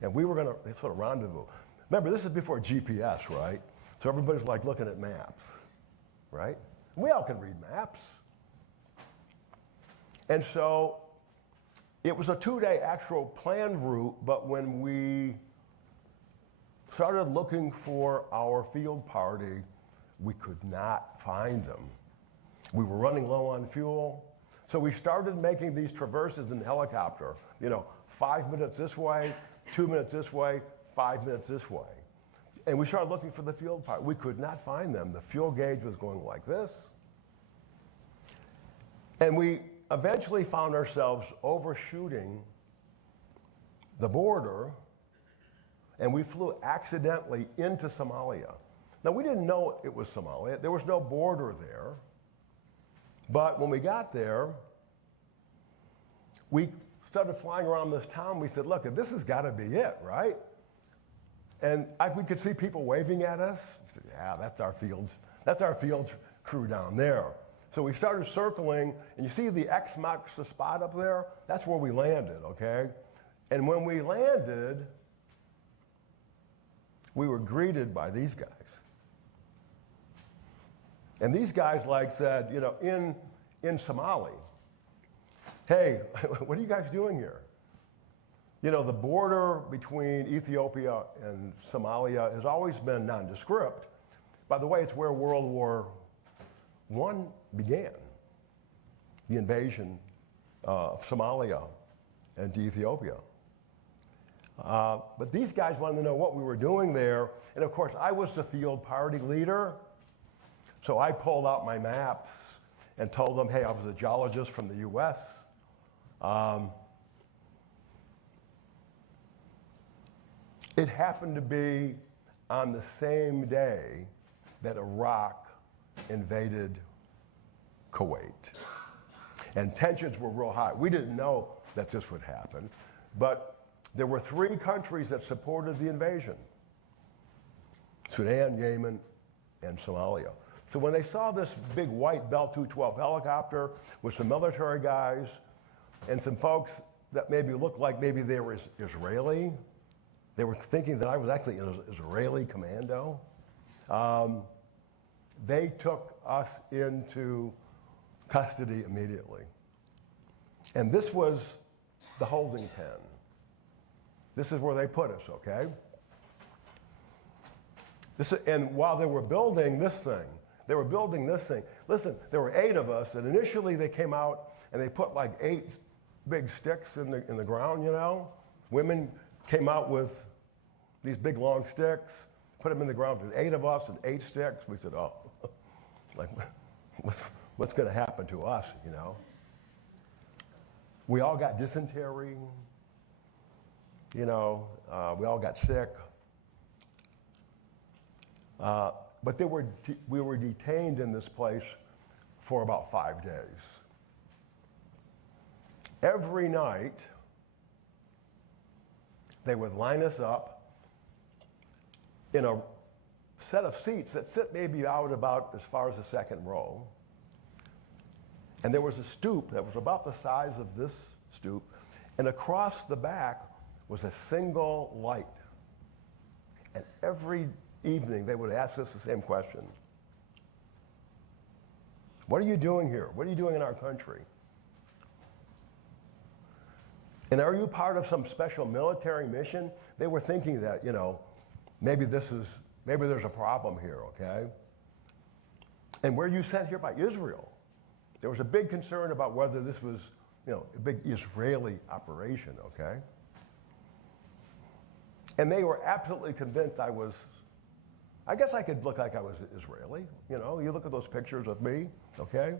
And we were going to sort of rendezvous. Remember, this is before GPS, right? So everybody's like looking at maps, right? We all can read maps. And so it was a 2-day actual planned route, but when we started looking for our field party, we could not find them. We were running low on fuel. So we started making these traverses in the helicopter, you know, 5 minutes this way, 2 minutes this way, 5 minutes this way. And we started looking for the field party. We could not find them. The fuel gauge was going like this. And we eventually found ourselves overshooting the border, and we flew accidentally into Somalia. Now, we didn't know it was Somalia. There was no border there. But when we got there, we started flying around this town. We said, look, this has got to be it, right? And we could see people waving at us. We said, yeah, that's our field crew down there. So we started circling, and you see the X marks the spot up there? That's where we landed, okay? And when we landed, we were greeted by these guys. And these guys said, you know, in Somali, hey, what are you guys doing here? You know, the border between Ethiopia and Somalia has always been nondescript. By the way, it's where World War I began, the invasion of Somalia and to Ethiopia. But these guys wanted to know what we were doing there. And of course, I was the field party leader. So I pulled out my maps and told them, hey, I was a geologist from the US. It happened to be on the same day that Iraq invaded Kuwait. And tensions were real high. We didn't know that this would happen, but there were 3 countries that supported the invasion: Sudan, Yemen, and Somalia. So when they saw this big white Bell 212 helicopter with some military guys and some folks that maybe looked like maybe they were Israeli, they were thinking that I was actually an Israeli commando. They took us into custody immediately. And this was the holding pen. This is where they put us, okay? And while they were building this thing, listen, there were 8 of us, and initially they came out and they put like 8 big sticks in the ground, you know? Women came out with these big long sticks, put them in the ground. There's 8 of us and 8 sticks. We said, oh, like, what's going to happen to us, you know? We all got dysentery, you know, we all got sick. But we were detained in this place for about 5 days. Every night, they would line us up in a set of seats that sit maybe out about as far as the second row. And there was a stoop that was about the size of this stoop, and across the back was a single light. And every evening they would ask us the same question. What are you doing here? What are you doing in our country? And are you part of some special military mission? They were thinking that, you know, maybe there's a problem here, okay? And were you sent here by Israel? There was a big concern about whether this was, you know, a big Israeli operation, okay? And they were absolutely convinced I guess I could look like I was Israeli, you know? You look at those pictures of me, okay?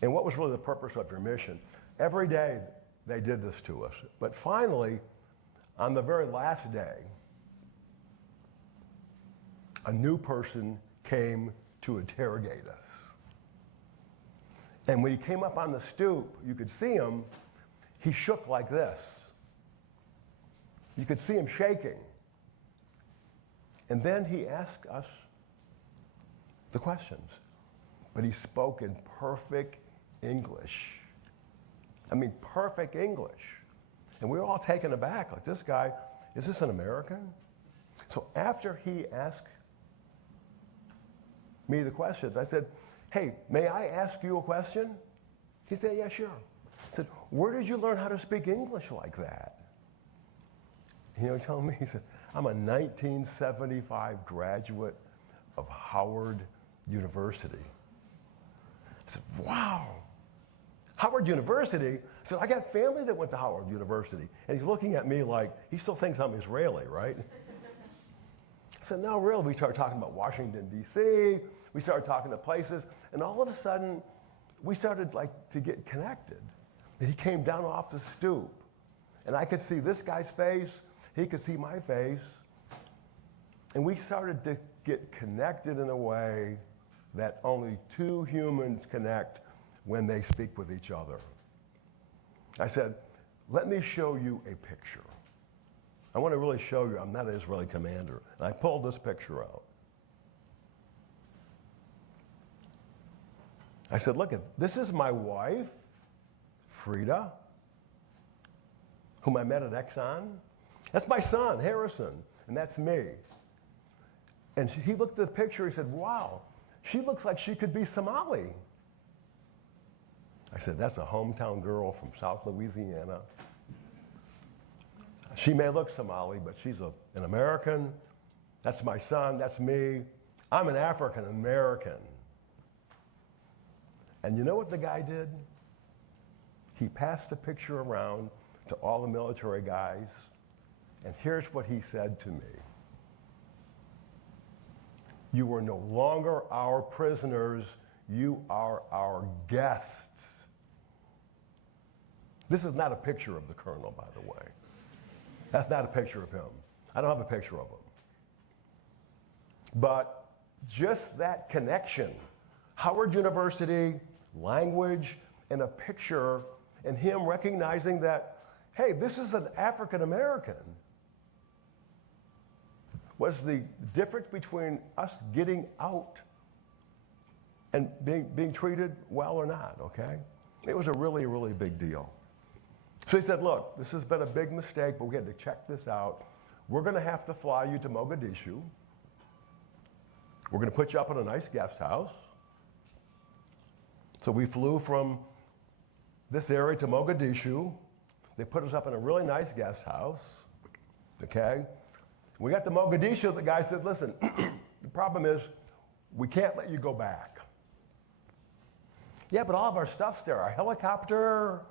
And what was really the purpose of your mission? Every day they did this to us. But finally, on the very last day, a new person came to interrogate us. And when he came up on the stoop, you could see him, he shook like this. You could see him shaking. And then he asked us the questions. But he spoke in perfect English. I mean, perfect English. And we were all taken aback, like, this guy, is this an American? So after he asked me the questions, I said, hey, may I ask you a question? He said, yeah, sure. I said, where did you learn how to speak English like that? You know, he told me, he said, I'm a 1975 graduate of Howard University. I said, wow, Howard University? I said, I got family that went to Howard University. And he's looking at me like, he still thinks I'm Israeli, right? I said, no, really. We started talking about Washington, D.C. We started talking to places. And all of a sudden, we started like to get connected. And he came down off the stoop. And I could see this guy's face. He could see my face. And we started to get connected in a way that only 2 humans connect when they speak with each other. I said, let me show you a picture. I want to really show you I'm not an Israeli commander. And I pulled this picture out. I said, look, this is my wife, Frida, whom I met at Exxon. That's my son, Harrison, and that's me. And he looked at the picture, he said, wow, she looks like she could be Somali. I said, that's a hometown girl from South Louisiana. She may look Somali, but she's an American. That's my son, that's me. I'm an African American. And you know what the guy did? He passed the picture around to all the military guys, and here's what he said to me. You are no longer our prisoners, you are our guests. This is not a picture of the colonel, by the way. That's not a picture of him. I don't have a picture of him. But just that connection, Howard University, language, and a picture, and him recognizing that, hey, this is an African American, was the difference between us getting out and being treated well or not, okay? It was a really, really big deal. So he said, look, this has been a big mistake, but we had to check this out. We're going to have to fly you to Mogadishu. We're going to put you up in a nice guest house. So we flew from this area to Mogadishu. They put us up in a really nice guest house, okay? We got to Mogadishu, the guy said, listen, the problem is we can't let you go back. Yeah, but all of our stuff's there, our helicopter,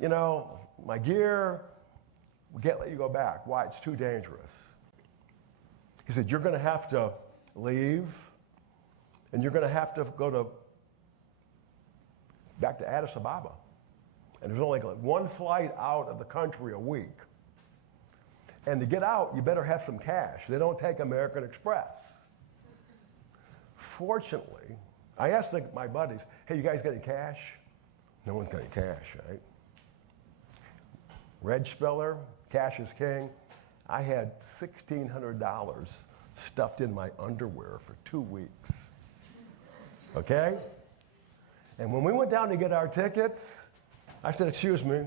you know, my gear, we can't let you go back. Why? It's too dangerous. He said, you're going to have to leave, and you're going to have to go back to Addis Ababa. And there's only like one flight out of the country a week. And to get out, you better have some cash. They don't take American Express. Fortunately, I asked my buddies, hey, you guys got any cash? No one's got any cash, right? Reggie Spiller, cash is king. I had $1,600 stuffed in my underwear for 2 weeks. Okay? And when we went down to get our tickets, I said, excuse me.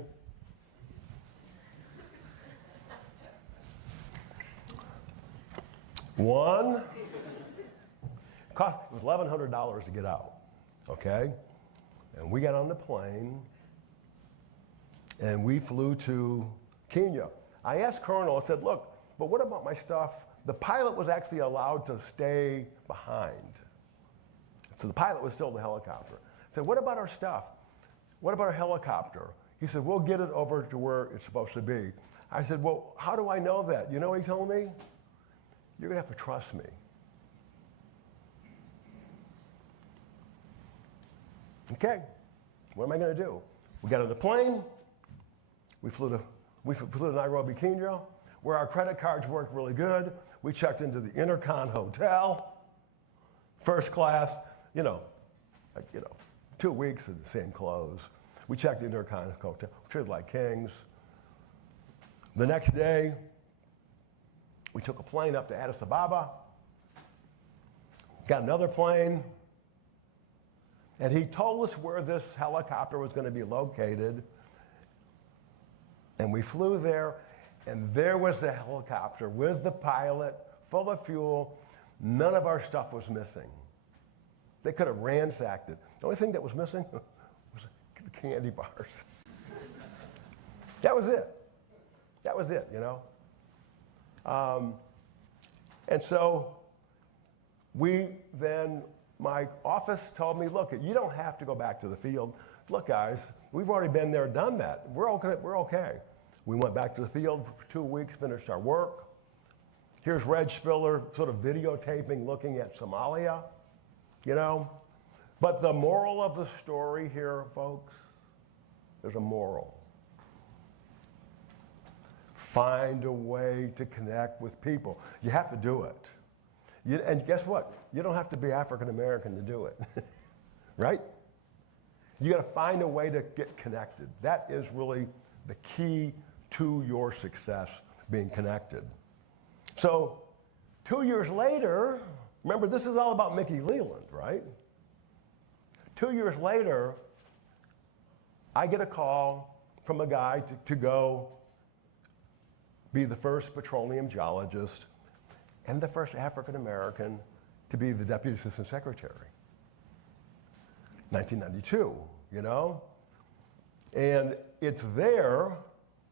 One, it was $1,100 to get out, okay? And we got on the plane, and we flew to Kenya. I asked Colonel, I said, look, but what about my stuff? The pilot was actually allowed to stay behind. So the pilot was still in the helicopter. I said, what about our stuff? What about our helicopter? He said, we'll get it over to where it's supposed to be. I said, well, how do I know that? You know what he told me? You're going to have to trust me. Okay, what am I going to do? We got on the plane. We flew to Nairobi, Kenya, where our credit cards worked really good. We checked into the Intercon Hotel, first class, 2 weeks in the same clothes. We checked into Intercon Hotel, treated like kings. The next day, we took a plane up to Addis Ababa, got another plane, and he told us where this helicopter was going to be located. And we flew there, and there was the helicopter with the pilot, full of fuel. None of our stuff was missing. They could have ransacked it. The only thing that was missing was the candy bars. That was it. That was it, And so my office told me, look, you don't have to go back to the field. Look, guys, we've already been there, done that. We're okay. We went back to the field for 2 weeks, finished our work. Here's Reggie Spiller sort of videotaping, looking at Somalia, But the moral of the story here, folks, there's a moral. Find a way to connect with people. You have to do it. And guess what? You don't have to be African American to do it, right? You got to find a way to get connected. That is really the key to your success, being connected. So 2 years later, remember this is all about Mickey Leland, right? 2 years later, I get a call from a guy to go be the first petroleum geologist and the first African American to be the Deputy Assistant Secretary. 1992, And it's there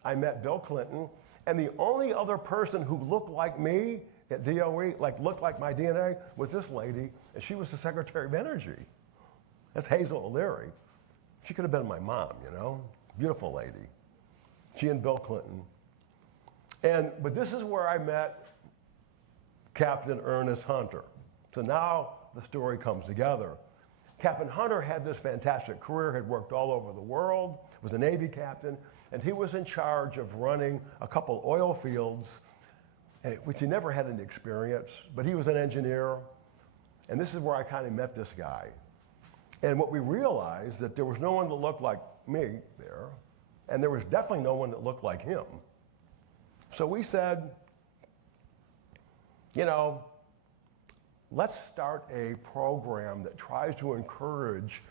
I met Bill Clinton, and the only other person who looked like me at DOE, looked like my DNA, was this lady, and she was the Secretary of Energy. That's Hazel O'Leary. She could have been my mom, beautiful lady. She and Bill Clinton. But this is where I met Captain Ernest Hunter. So now the story comes together. Captain Hunter had this fantastic career, had worked all over the world, was a Navy captain, and he was in charge of running a couple oil fields, which he never had any experience, but he was an engineer. And this is where I kind of met this guy. And what we realized that there was no one that looked like me there, and there was definitely no one that looked like him. So we said, you know, let's start a program that tries to encourage,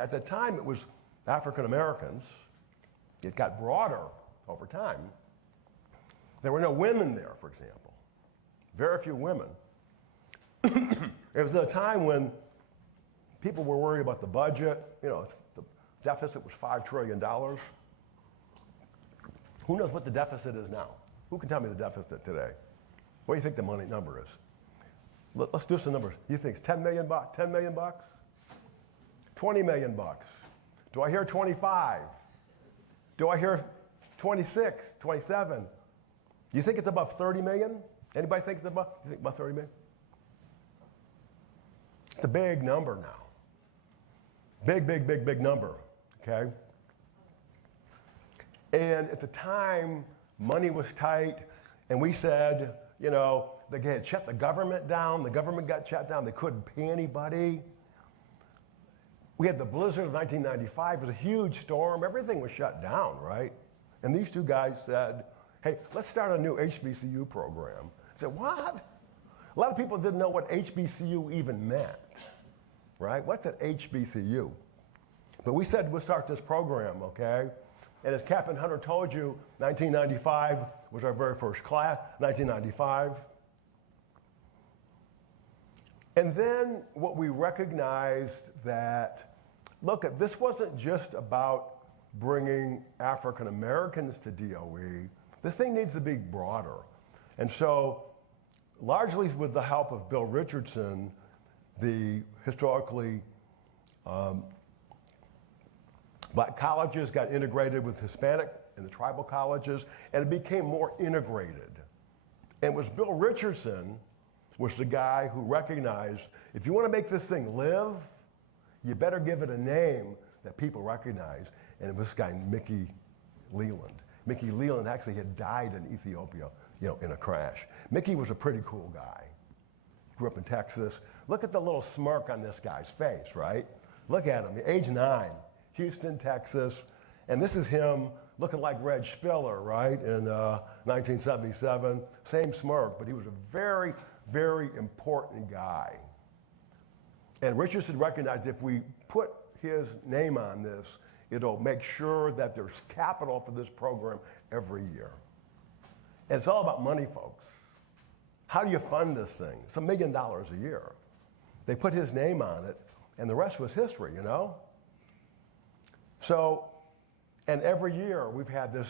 at the time it was African Americans. It got broader over time. There were no women there, for example. Very few women. It was at a time when people were worried about the budget. You know, the deficit was $5 trillion. Who knows what the deficit is now? Who can tell me the deficit today? What do you think the money number is? Let's do some numbers. You think it's 10 million bucks? 10 million bucks? 20 million bucks? Do I hear 25? Do I hear 26, 27? You think it's above 30 million? Anybody think it's above? You think about 30 million? It's a big number now. Big, big, big, big number, okay? And at the time, money was tight, and we said, you know, they had shut the government down. The government got shut down. They couldn't pay anybody. We had the blizzard of 1995. It was a huge storm. Everything was shut down, right? And these two guys said, hey, let's start a new HBCU program. I said, what? A lot of people didn't know what HBCU even meant, right? What's an HBCU? But we said we'll start this program, okay? And as Captain Hunter told you, 1995 was our very first class, 1995. And then what we recognized that, look, this wasn't just about bringing African Americans to DOE. This thing needs to be broader. And so, largely with the help of Bill Richardson, the historically black colleges got integrated with Hispanic and the tribal colleges, and it became more integrated. And it was Bill Richardson was the guy who recognized, if you want to make this thing live, you better give it a name that people recognize. And it was this guy, Mickey Leland. Mickey Leland actually had died in Ethiopia, you know, in a crash. Mickey was a pretty cool guy. Grew up in Texas. Look at the little smirk on this guy's face, right? Look at him, age 9, Houston, Texas. And this is him looking like Reggie Spiller, right, in 1977. Same smirk, but he was a very, very important guy. And Richardson recognized if we put his name on this, it'll make sure that there's capital for this program every year. And it's all about money, folks. How do you fund this thing? It's $1 million a year. They put his name on it, and the rest was history, you know? So, and every year we've had this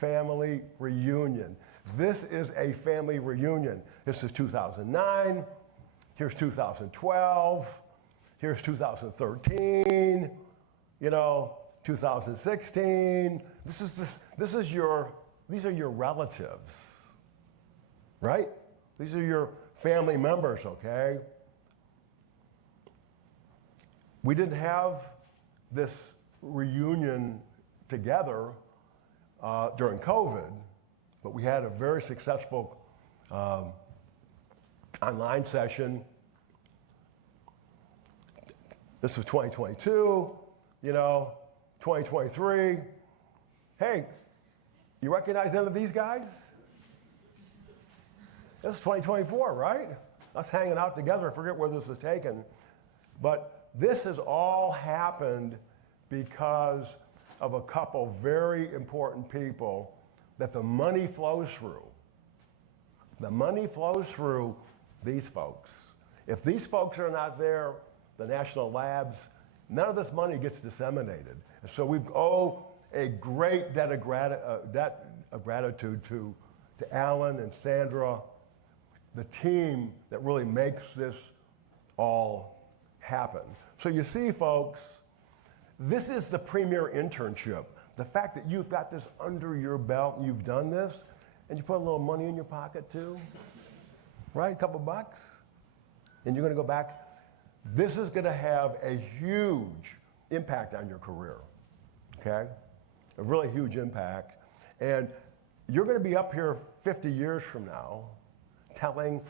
family reunion. This is a family reunion. This is 2009, here's 2012, here's 2013, you know, 2016. These are your relatives, right? These are your family members, okay? We didn't have this reunion together during COVID, but we had a very successful online session. This was 2022, you know, 2023. Hey, you recognize any of these guys? This is 2024, right? Us hanging out together, I forget where this was taken. But this has all happened because of a couple very important people that the money flows through. The money flows through these folks. If these folks are not there, the national labs, none of this money gets disseminated. And so we owe a great debt of gratitude to Alan and Sandra, the team that really makes this all happen. So you see, folks, this is the premier internship. The fact that you've got this under your belt and you've done this, and you put a little money in your pocket too, right? A couple bucks, and you're gonna go back. This is gonna have a huge impact on your career, okay? A really huge impact. And you're gonna be up here 50 years from now telling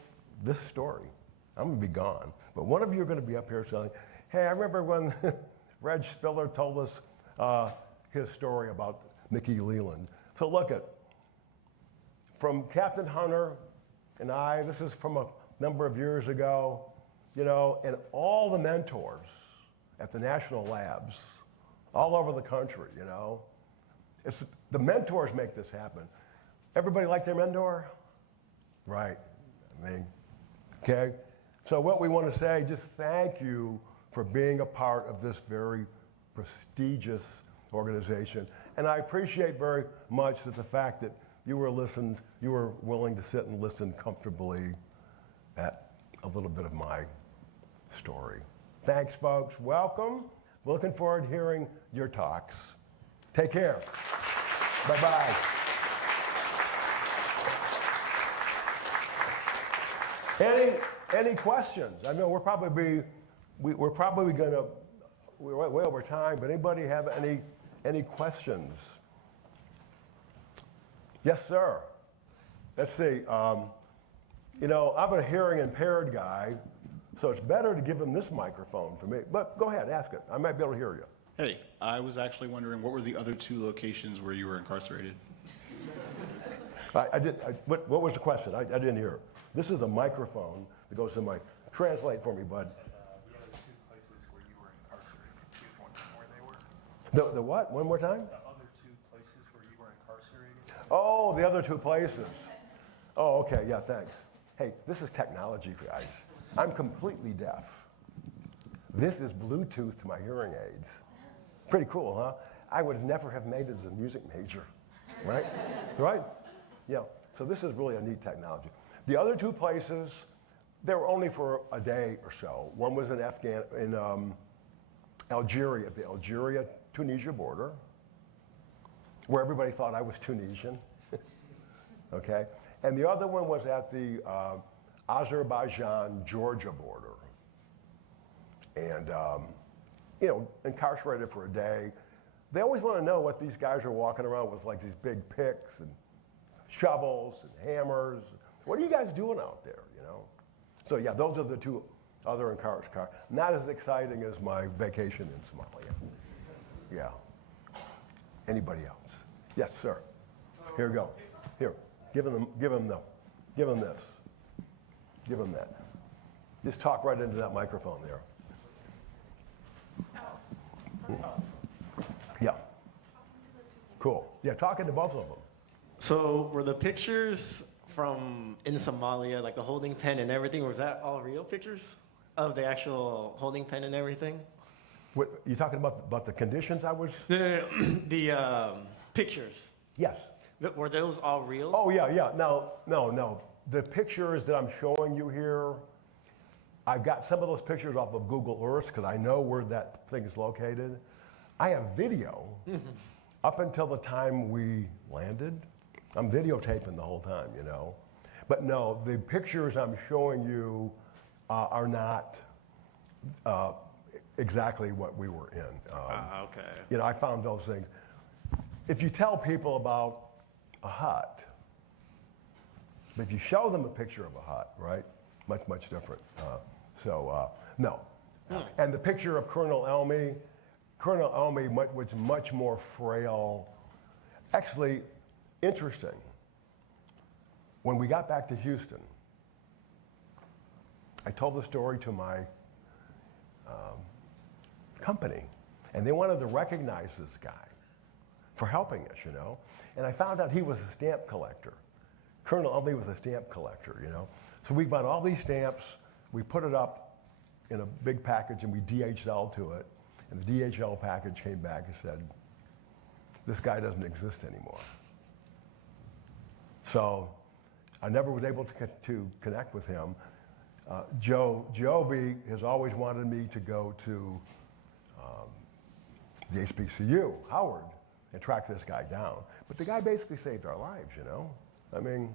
this story. I'm gonna be gone, but one of you are gonna be up here saying, hey, I remember when Reggie Spiller told us his story about Mickey Leland. So look at, from Captain Hunter and I, this is from a number of years ago, you know, and all the mentors at the national labs all over the country, you know. It's, the mentors make this happen. Everybody like their mentor? Right, I mean, okay. So what we want to say, just thank you for being a part of this very prestigious organization. And I appreciate very much that the fact that you were willing to sit and listen comfortably at a little bit of my story. Thanks, folks. Welcome. Looking forward to hearing your talks. Take care. Bye-bye. Any questions? I know we're probably gonna, we're way over time, but anybody have any questions? Yes, sir. Let's see. You know, I'm a hearing impaired guy, so it's better to give him this microphone for me. But go ahead, ask it. I might be able to hear you. Hey, I was actually wondering, what were the other 2 locations where you were incarcerated? What was the question? I didn't hear. This is a microphone that goes to the mic. Translate for me, bud. The other 2 places where you were incarcerated, can you point out where they were? The what? One more time? The other 2 places where you were incarcerated? Oh, the other 2 places. Oh, okay, yeah, thanks. Hey, this is technology, guys. I'm completely deaf. This is Bluetooth to my hearing aids. Pretty cool, huh? I would never have made it as a music major, right? Right? Yeah, so this is really a neat technology. The other 2 places, they were only for a day or so. One was in Algeria, at the Algeria-Tunisia border, where everybody thought I was Tunisian, okay? And the other one was at the Azerbaijan-Georgia border. And, you know, incarcerated for a day. They always want to know what these guys are walking around with, like these big picks and shovels and hammers. What are you guys doing out there, you know? So yeah, those are the 2 other incarcerated. Not as exciting as my vacation in Somalia. Yeah. Anybody else? Yes, sir. Here we go. Here, give him this. Give him that. Just talk right into that microphone there. Yeah. Cool. Yeah, talking to both of them. So were the pictures from in Somalia, like the holding pen and everything, was that all real pictures of the actual holding pen and everything? What, you talking about the conditions I was? The pictures. Yes. Were those all real? Oh, yeah. No. The pictures that I'm showing you here, I've got some of those pictures off of Google Earth because I know where that thing's located. I have video up until the time we landed. I'm videotaping the whole time, you know. But no, the pictures I'm showing you are not exactly what we were in. Okay. You know, I found those things. If you tell people about a hut, but if you show them a picture of a hut, right, much different. No. And the picture of Colonel Elmy was much more frail. Actually, interesting. When we got back to Houston, I told the story to my company, and they wanted to recognize this guy for helping us, you know. And I found out he was a stamp collector. Colonel Elmy was a stamp collector, you know. So we bought all these stamps, we put it up in a big package, and we DHL to it. And the DHL package came back and said, this guy doesn't exist anymore. So I never was able to connect with him. Jovi has always wanted me to go to Jay speaks to you, Howard, and track this guy down. But the guy basically saved our lives, you know? I mean,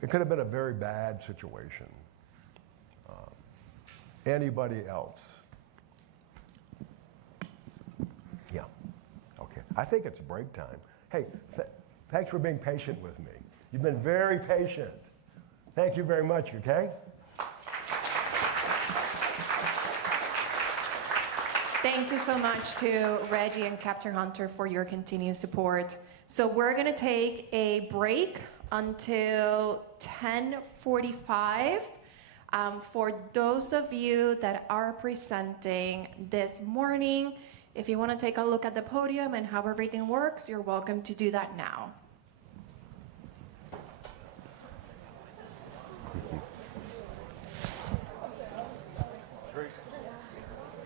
it could have been a very bad situation. Anybody else? Yeah, okay. I think it's break time. Hey, thanks for being patient with me. You've been very patient. Thank you very much, okay? Thank you so much to Reggie and Captain Hunter for your continued support. So we're going to take a break until 10:45. For those of you that are presenting this morning, if you want to take a look at the podium and how everything works, you're welcome to do that now.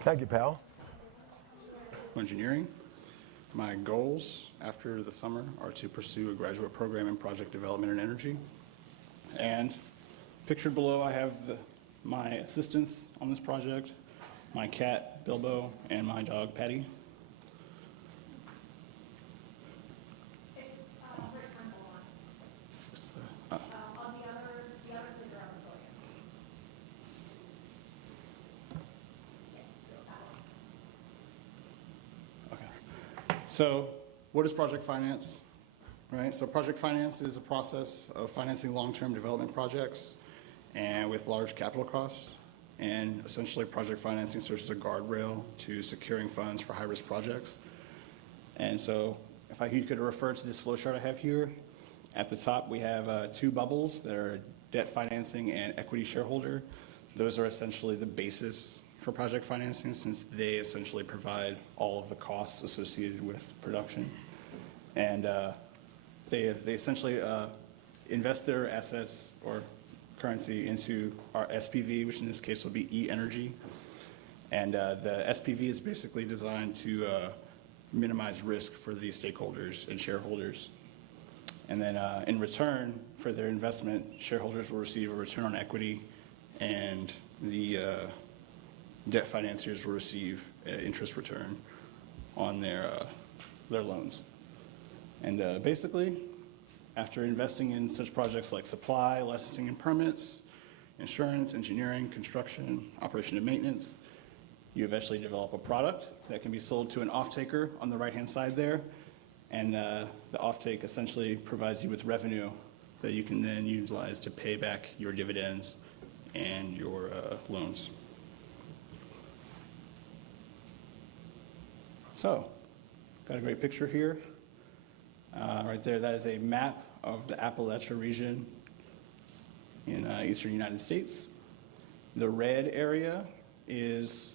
Thank you, pal. Engineering. My goals after the summer are to pursue a graduate program in project development and energy. And pictured below, I have my assistants on this project, my cat, Bilbo, and my dog, Patty. What's the, okay. So what is project finance? Right, so project finance is a process of financing long-term development projects and with large capital costs. And essentially project financing serves as a guardrail to securing funds for high-risk projects. And so if you could refer to this flow chart I have here, at the top we have two bubbles that are debt financing and equity shareholder. Those are essentially the basis for project financing since they essentially provide all of the costs associated with production. And they essentially invest their assets or currency into our SPV, which in this case will be E-Energy. And the SPV is basically designed to minimize risk for the stakeholders and shareholders. And then in return for their investment, shareholders will receive a return on equity and the debt financiers will receive an interest return on their loans. And basically, after investing in such projects like supply, licensing and permits, insurance, engineering, construction, operation and maintenance, you eventually develop a product that can be sold to an off-taker on the right-hand side there. And the off-take essentially provides you with revenue that you can then utilize to pay back your dividends and your loans. So, got a great picture here. Right there, that is a map of the Appalachia region in eastern United States. The red area is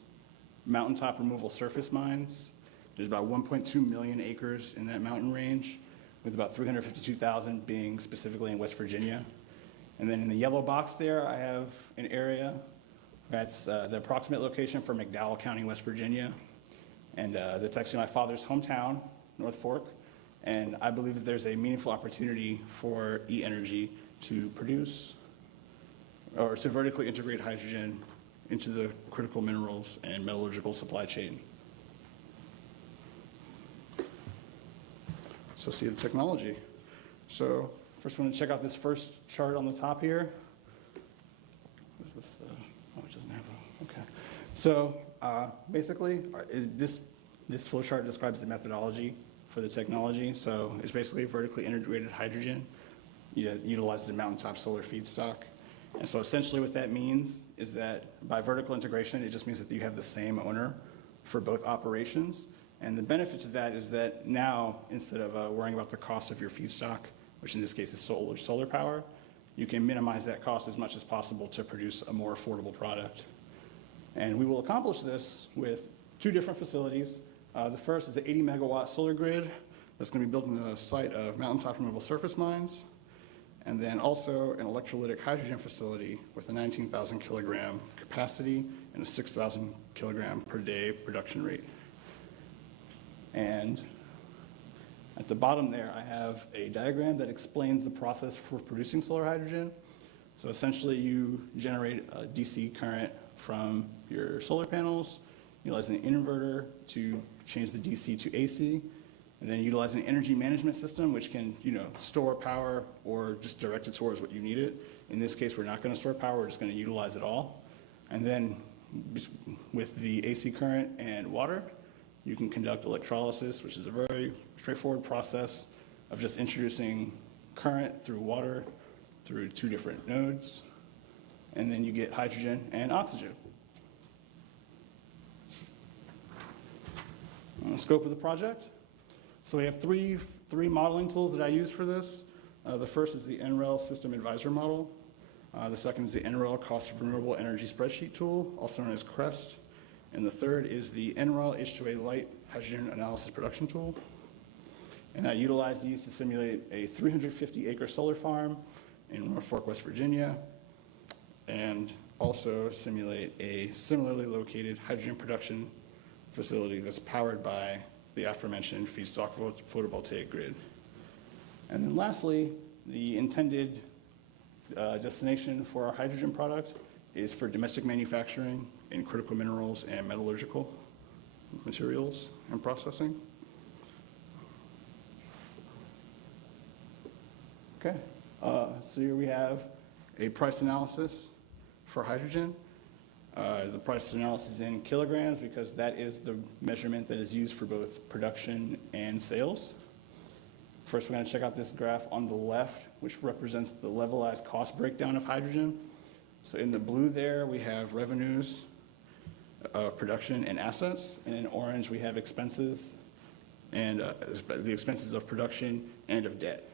mountaintop removal surface mines. There's about 1.2 million acres in that mountain range, with about 352,000 being specifically in West Virginia. And then in the yellow box there, I have an area that's the approximate location for McDowell County, West Virginia. And that's actually my father's hometown, North Fork. And I believe that there's a meaningful opportunity for E-Energy to produce or to vertically integrate hydrogen into the critical minerals and metallurgical supply chain. So see the technology. So first I want to check out this first chart on the top here. Is this, oh, it doesn't have a, okay. So basically this flow chart describes the methodology for the technology. So it's basically vertically integrated hydrogen. It utilizes a mountaintop solar feedstock. And so essentially what that means is that by vertical integration, it just means that you have the same owner for both operations. And the benefit to that is that now, instead of worrying about the cost of your feedstock, which in this case is solar power, you can minimize that cost as much as possible to produce a more affordable product. And we will accomplish this with two different facilities. The first is an 80 megawatt solar grid that's going to be built in the site of mountaintop removal surface mines. And then also an electrolytic hydrogen facility with a 19,000 kilogram capacity and a 6,000 kilogram per day production rate. And at the bottom there, I have a diagram that explains the process for producing solar hydrogen. So essentially you generate a DC current from your solar panels. utilizing an inverter to change the DC to AC, and then utilizing an energy management system, which can, store power or just direct it towards what you need it. In this case, we're not going to store power, we're just going to utilize it all. And then with the AC current and water, you can conduct electrolysis, which is a very straightforward process of just introducing current through water through 2 different nodes, and then you get hydrogen and oxygen. On the scope of the project, so we have three modeling tools that I use for this. The first is the NREL System Advisor Model. The second is the NREL Cost of Renewable Energy Spreadsheet Tool, also known as CREST. And the third is the NREL H2A Light Hydrogen Analysis Production Tool. And I utilize these to simulate a 350-acre solar farm in North Fork, West Virginia, and also simulate a similarly located hydrogen production facility that's powered by the aforementioned feedstock photovoltaic grid. And then lastly, the intended destination for our hydrogen product is for domestic manufacturing in critical minerals and metallurgical materials and processing. Okay, so here we have a price analysis for hydrogen. The price analysis is in kilograms because that is the measurement that is used for both production and sales. First, we're going to check out this graph on the left, which represents the levelized cost breakdown of hydrogen. So in the blue there, we have revenues of production and assets, and in orange, we have expenses and the expenses of production and of debt.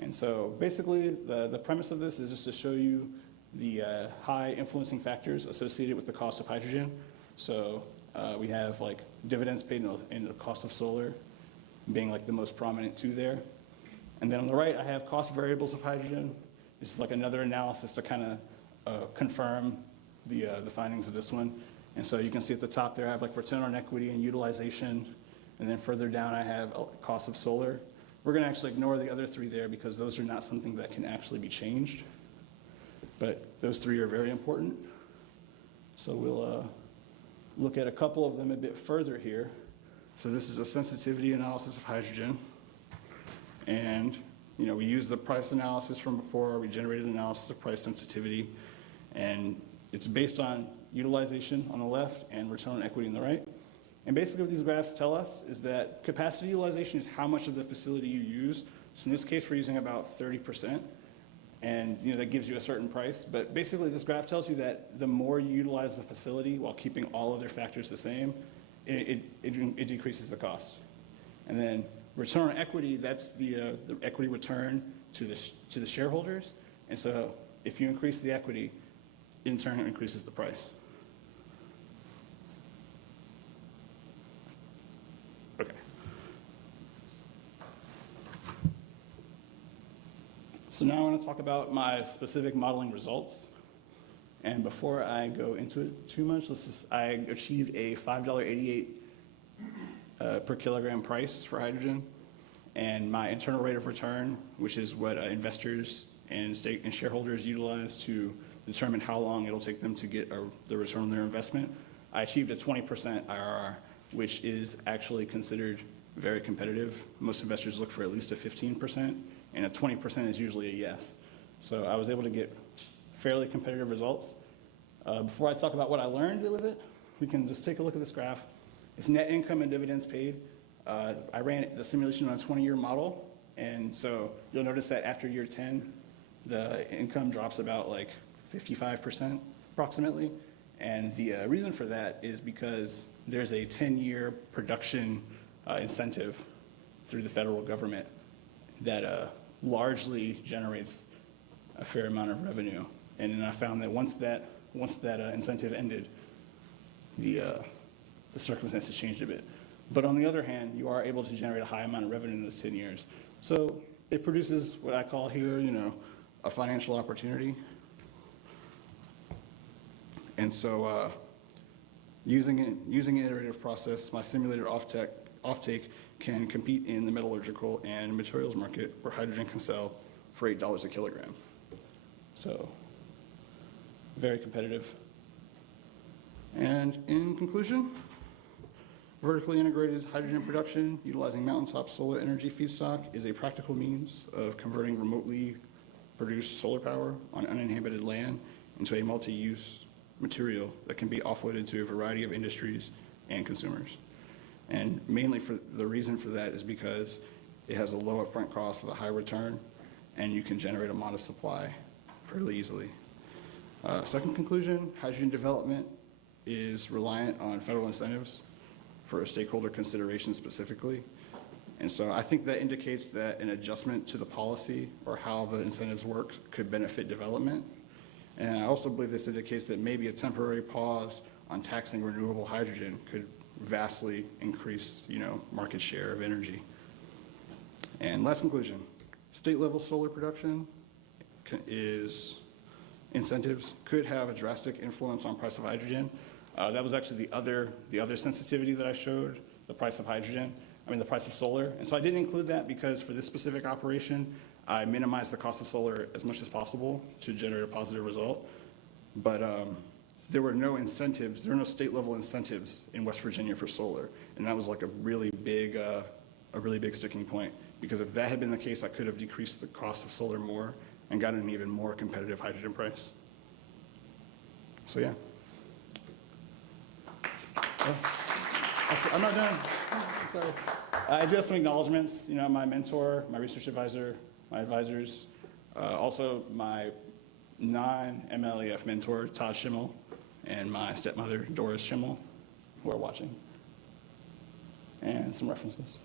And so basically, the premise of this is just to show you the high influencing factors associated with the cost of hydrogen. So we have like dividends paid in the cost of solar being like the most prominent two there. And then on the right, I have cost variables of hydrogen. This is like another analysis to kind of confirm the findings of this one. And so you can see at the top there, I have like return on equity and utilization. And then further down, I have cost of solar. We're going to actually ignore the other 3 there because those are not something that can actually be changed. But those 3 are very important. So we'll look at a couple of them a bit further here. So this is a sensitivity analysis of hydrogen. And we use the price analysis from before. We generated an analysis of price sensitivity. And it's based on utilization on the left and return on equity on the right. And basically what these graphs tell us is that capacity utilization is how much of the facility you use. So in this case, we're using about 30%. And that gives you a certain price. But basically this graph tells you that the more you utilize the facility while keeping all other factors the same, it decreases the cost. And then return on equity, that's the equity return to the shareholders. And so if you increase the equity, in turn it increases the price. Okay. So now I want to talk about my specific modeling results. And before I go into it too much, I achieved a $5.88 per kilogram price for hydrogen. And my internal rate of return, which is what investors and shareholders utilize to determine how long it'll take them to get the return on their investment, I achieved a 20% IRR, which is actually considered very competitive. Most investors look for at least a 15%, and a 20% is usually a yes. So I was able to get fairly competitive results. Before I talk about what I learned with it, we can just take a look at this graph. It's net income and dividends paid. I ran the simulation on a 20-year model, and so you'll notice that after year 10, the income drops about like 55% approximately. And the reason for that is because there's a 10-year production incentive through the federal government that largely generates a fair amount of revenue. And then I found that once that incentive ended, the circumstances changed a bit. But on the other hand, you are able to generate a high amount of revenue in those 10 years. So it produces what I call here, a financial opportunity. And so using an iterative process, my simulated offtake can compete in the metallurgical and materials market where hydrogen can sell for $8 a kilogram. So very competitive. And in conclusion, Vertically integrated hydrogen production utilizing mountaintop solar energy feedstock is a practical means of converting remotely produced solar power on uninhabited land into a multi-use material that can be offloaded to a variety of industries and consumers. And mainly for the reason for that is because it has a low upfront cost with a high return, and you can generate a modest supply fairly easily. Second conclusion, hydrogen development is reliant on federal incentives for a stakeholder consideration specifically. And so I think that indicates that an adjustment to the policy or how the incentives work could benefit development. And I also believe this indicates that maybe a temporary pause on taxing renewable hydrogen could vastly increase, market share of energy. And last conclusion, state level solar production incentives could have a drastic influence on price of hydrogen. That was actually the other sensitivity that I showed, the price of the price of solar. And so I didn't include that because for this specific operation, I minimized the cost of solar as much as possible to generate a positive result. But there were no incentives, there were no state level incentives in West Virginia for solar. And that was like a really big sticking point, because if that had been the case, I could have decreased the cost of solar more and gotten an even more competitive hydrogen price. So yeah. I'm not done. I'm sorry. I do have some acknowledgements. My mentor, my research advisor, my advisors, also my non-MLEF mentor, Todd Schimmel, and my stepmother, Doris Schimmel, who are watching. And some references.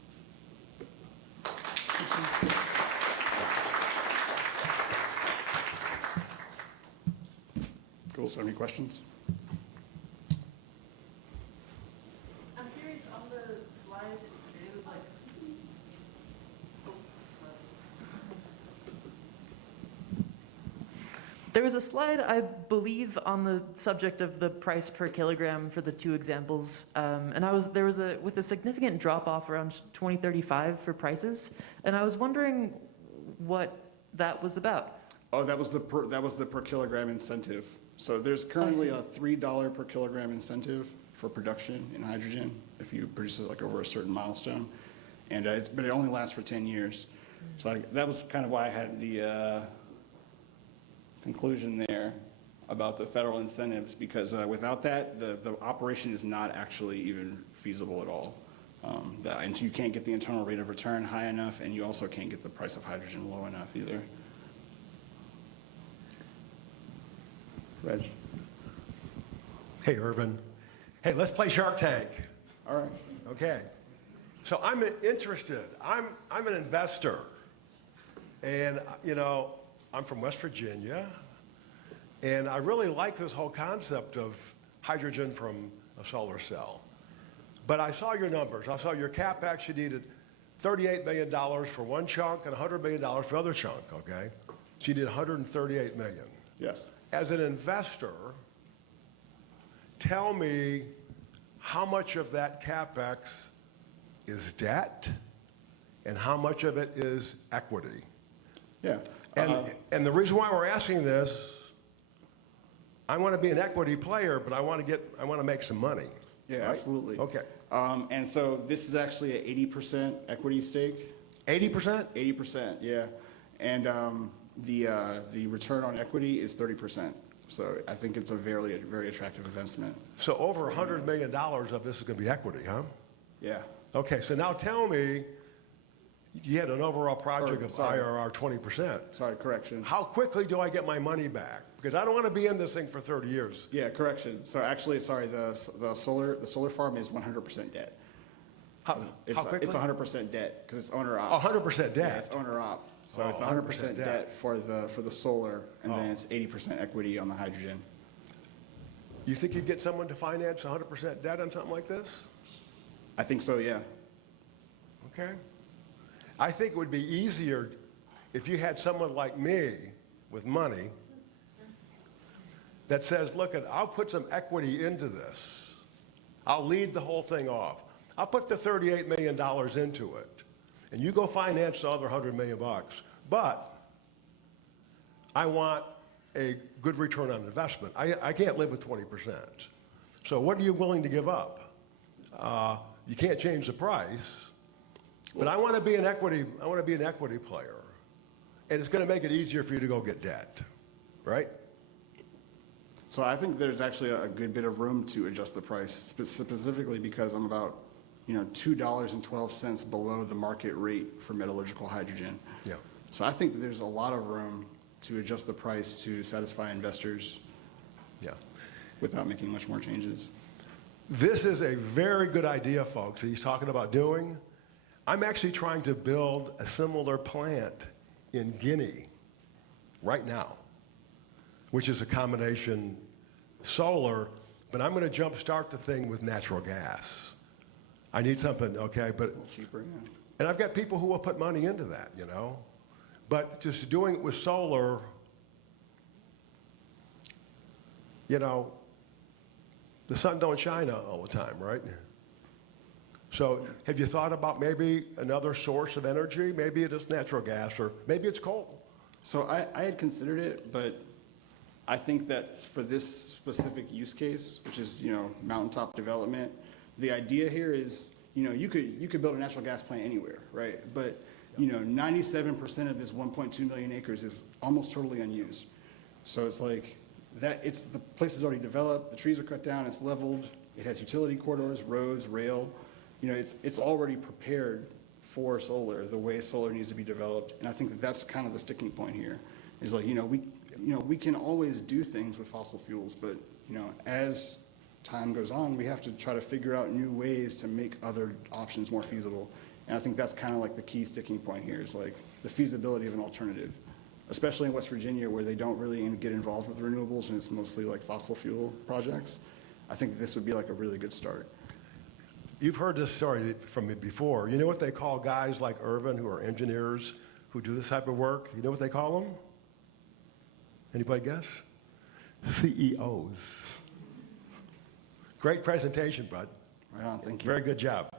Cool. So any questions? I'm curious, on the slide, it was like, there was a slide, I believe, on the subject of the price per kilogram for the two examples, and there was with a significant drop off around 2035 for prices, and I was wondering what that was about. Oh, that was the per kilogram incentive. So there's currently a $3 per kilogram incentive for production in hydrogen if you produce it like over a certain milestone, and but it only lasts for 10 years. So that was kind of why I had the conclusion there about the federal incentives, because without that, the operation is not actually even feasible at all. And you can't get the internal rate of return high enough, and you also can't get the price of hydrogen low enough either. Reg. Hey, Irvin. Hey, let's play Shark Tank. All right. Okay. So I'm interested. I'm an investor. And, I'm from West Virginia. And I really like this whole concept of hydrogen from a solar cell. But I saw your numbers. I saw your CapEx. You needed $38 million for one chunk and $100 million for the other chunk, okay? So you did $138 million. Yes. As an investor, tell me how much of that CapEx is debt and how much of it is equity. Yeah. And the reason why we're asking this, I want to be an equity player, but I want to make some money. Yeah, right? absolutely. Okay. And so this is actually an 80% equity stake. 80%? 80%, yeah. And the return on equity is 30%. So I think it's a very attractive investment. So over $100 million of this is going to be equity, huh? Yeah. Okay, so now tell me, you had an overall project of sorry. IRR 20%. Sorry, correction. How quickly do I get my money back? Because I don't want to be in this thing for 30 years. Yeah, correction. So actually, sorry, the solar farm is 100% debt. How quickly? It's 100% debt because it's owner op. 100% debt? Yeah, it's owner op. So it's 100% debt for the solar, and then it's 80% equity on the hydrogen. You think you'd get someone to finance 100% debt on something like this? I think so, yeah. Okay. I think it would be easier if you had someone like me with money that says, look, I'll put some equity into this. I'll lead the whole thing off. I'll put the $38 million into it, and you go finance the other $100 million. But I want a good return on investment. I can't live with 20%. So what are you willing to give up? You can't change the price, but I want to be an equity player. And it's going to make it easier for you to go get debt, right? So I think there's actually a good bit of room to adjust the price, specifically because I'm about, $2.12 below the market rate for metallurgical hydrogen. Yeah. So I think that there's a lot of room to adjust the price to satisfy investors Yeah. without making much more changes. This is a very good idea, folks, that he's talking about doing. I'm actually trying to build a similar plant in Guinea right now, which is a combination solar, but I'm going to jumpstart the thing with natural gas. I need something, okay, but, Cheaper, yeah. and I've got people who will put money into that, but just doing it with solar, the sun don't shine all the time, right? So have you thought about maybe another source of energy? Maybe it is natural gas, or maybe it's coal. So I had considered it, but I think that for this specific use case, which is, mountaintop development, the idea here is, you could build a natural gas plant anywhere, right? But, 97% of this 1.2 million acres is almost totally unused. So it's like the place is already developed, the trees are cut down, it's leveled, it has utility corridors, roads, rail. It's already prepared for solar, the way solar needs to be developed. And I think that that's kind of the sticking point here, is like, we can always do things with fossil fuels, but, as time goes on, we have to try to figure out new ways to make other options more feasible. And I think that's kind of like the key sticking point here, is like the feasibility of an alternative, especially in West Virginia, where they don't really get involved with renewables and it's mostly like fossil fuel projects. I think this would be like a really good start. You've heard this story from me before. You know what they call guys like Irvin, who are engineers, who do this type of work? You know what they call them? Anybody guess? CEOs. Great presentation, bud. Right on, thank you. Very good job.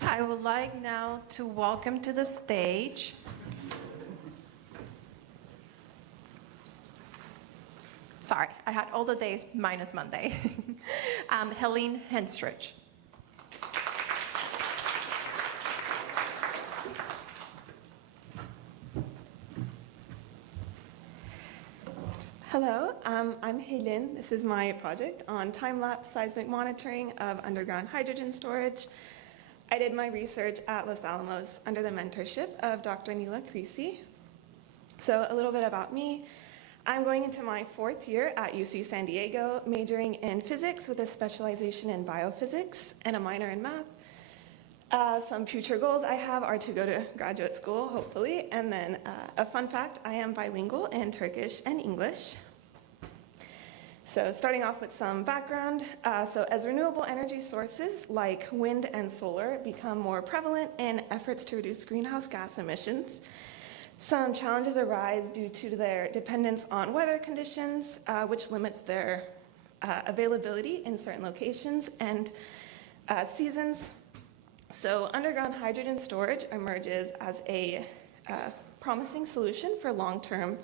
I would like now to welcome to the stage sorry, I had all the days minus Monday. Helene Henstridge. Hello, I'm Helene. This is my project on time-lapse seismic monitoring of underground hydrogen storage. I did my research at Los Alamos under the mentorship of Dr. Neela Creasy. So a little bit about me. I'm going into my 4th year at UC San Diego, majoring in physics with a specialization in biophysics and a minor in math. Some future goals I have are to go to graduate school, hopefully, and then a fun fact, I am bilingual in Turkish and English. So starting off with some background, so as renewable energy sources like wind and solar become more prevalent in efforts to reduce greenhouse gas emissions, some challenges arise due to their dependence on weather conditions, which limits their availability in certain locations and seasons. So underground hydrogen storage emerges as a promising solution for long-term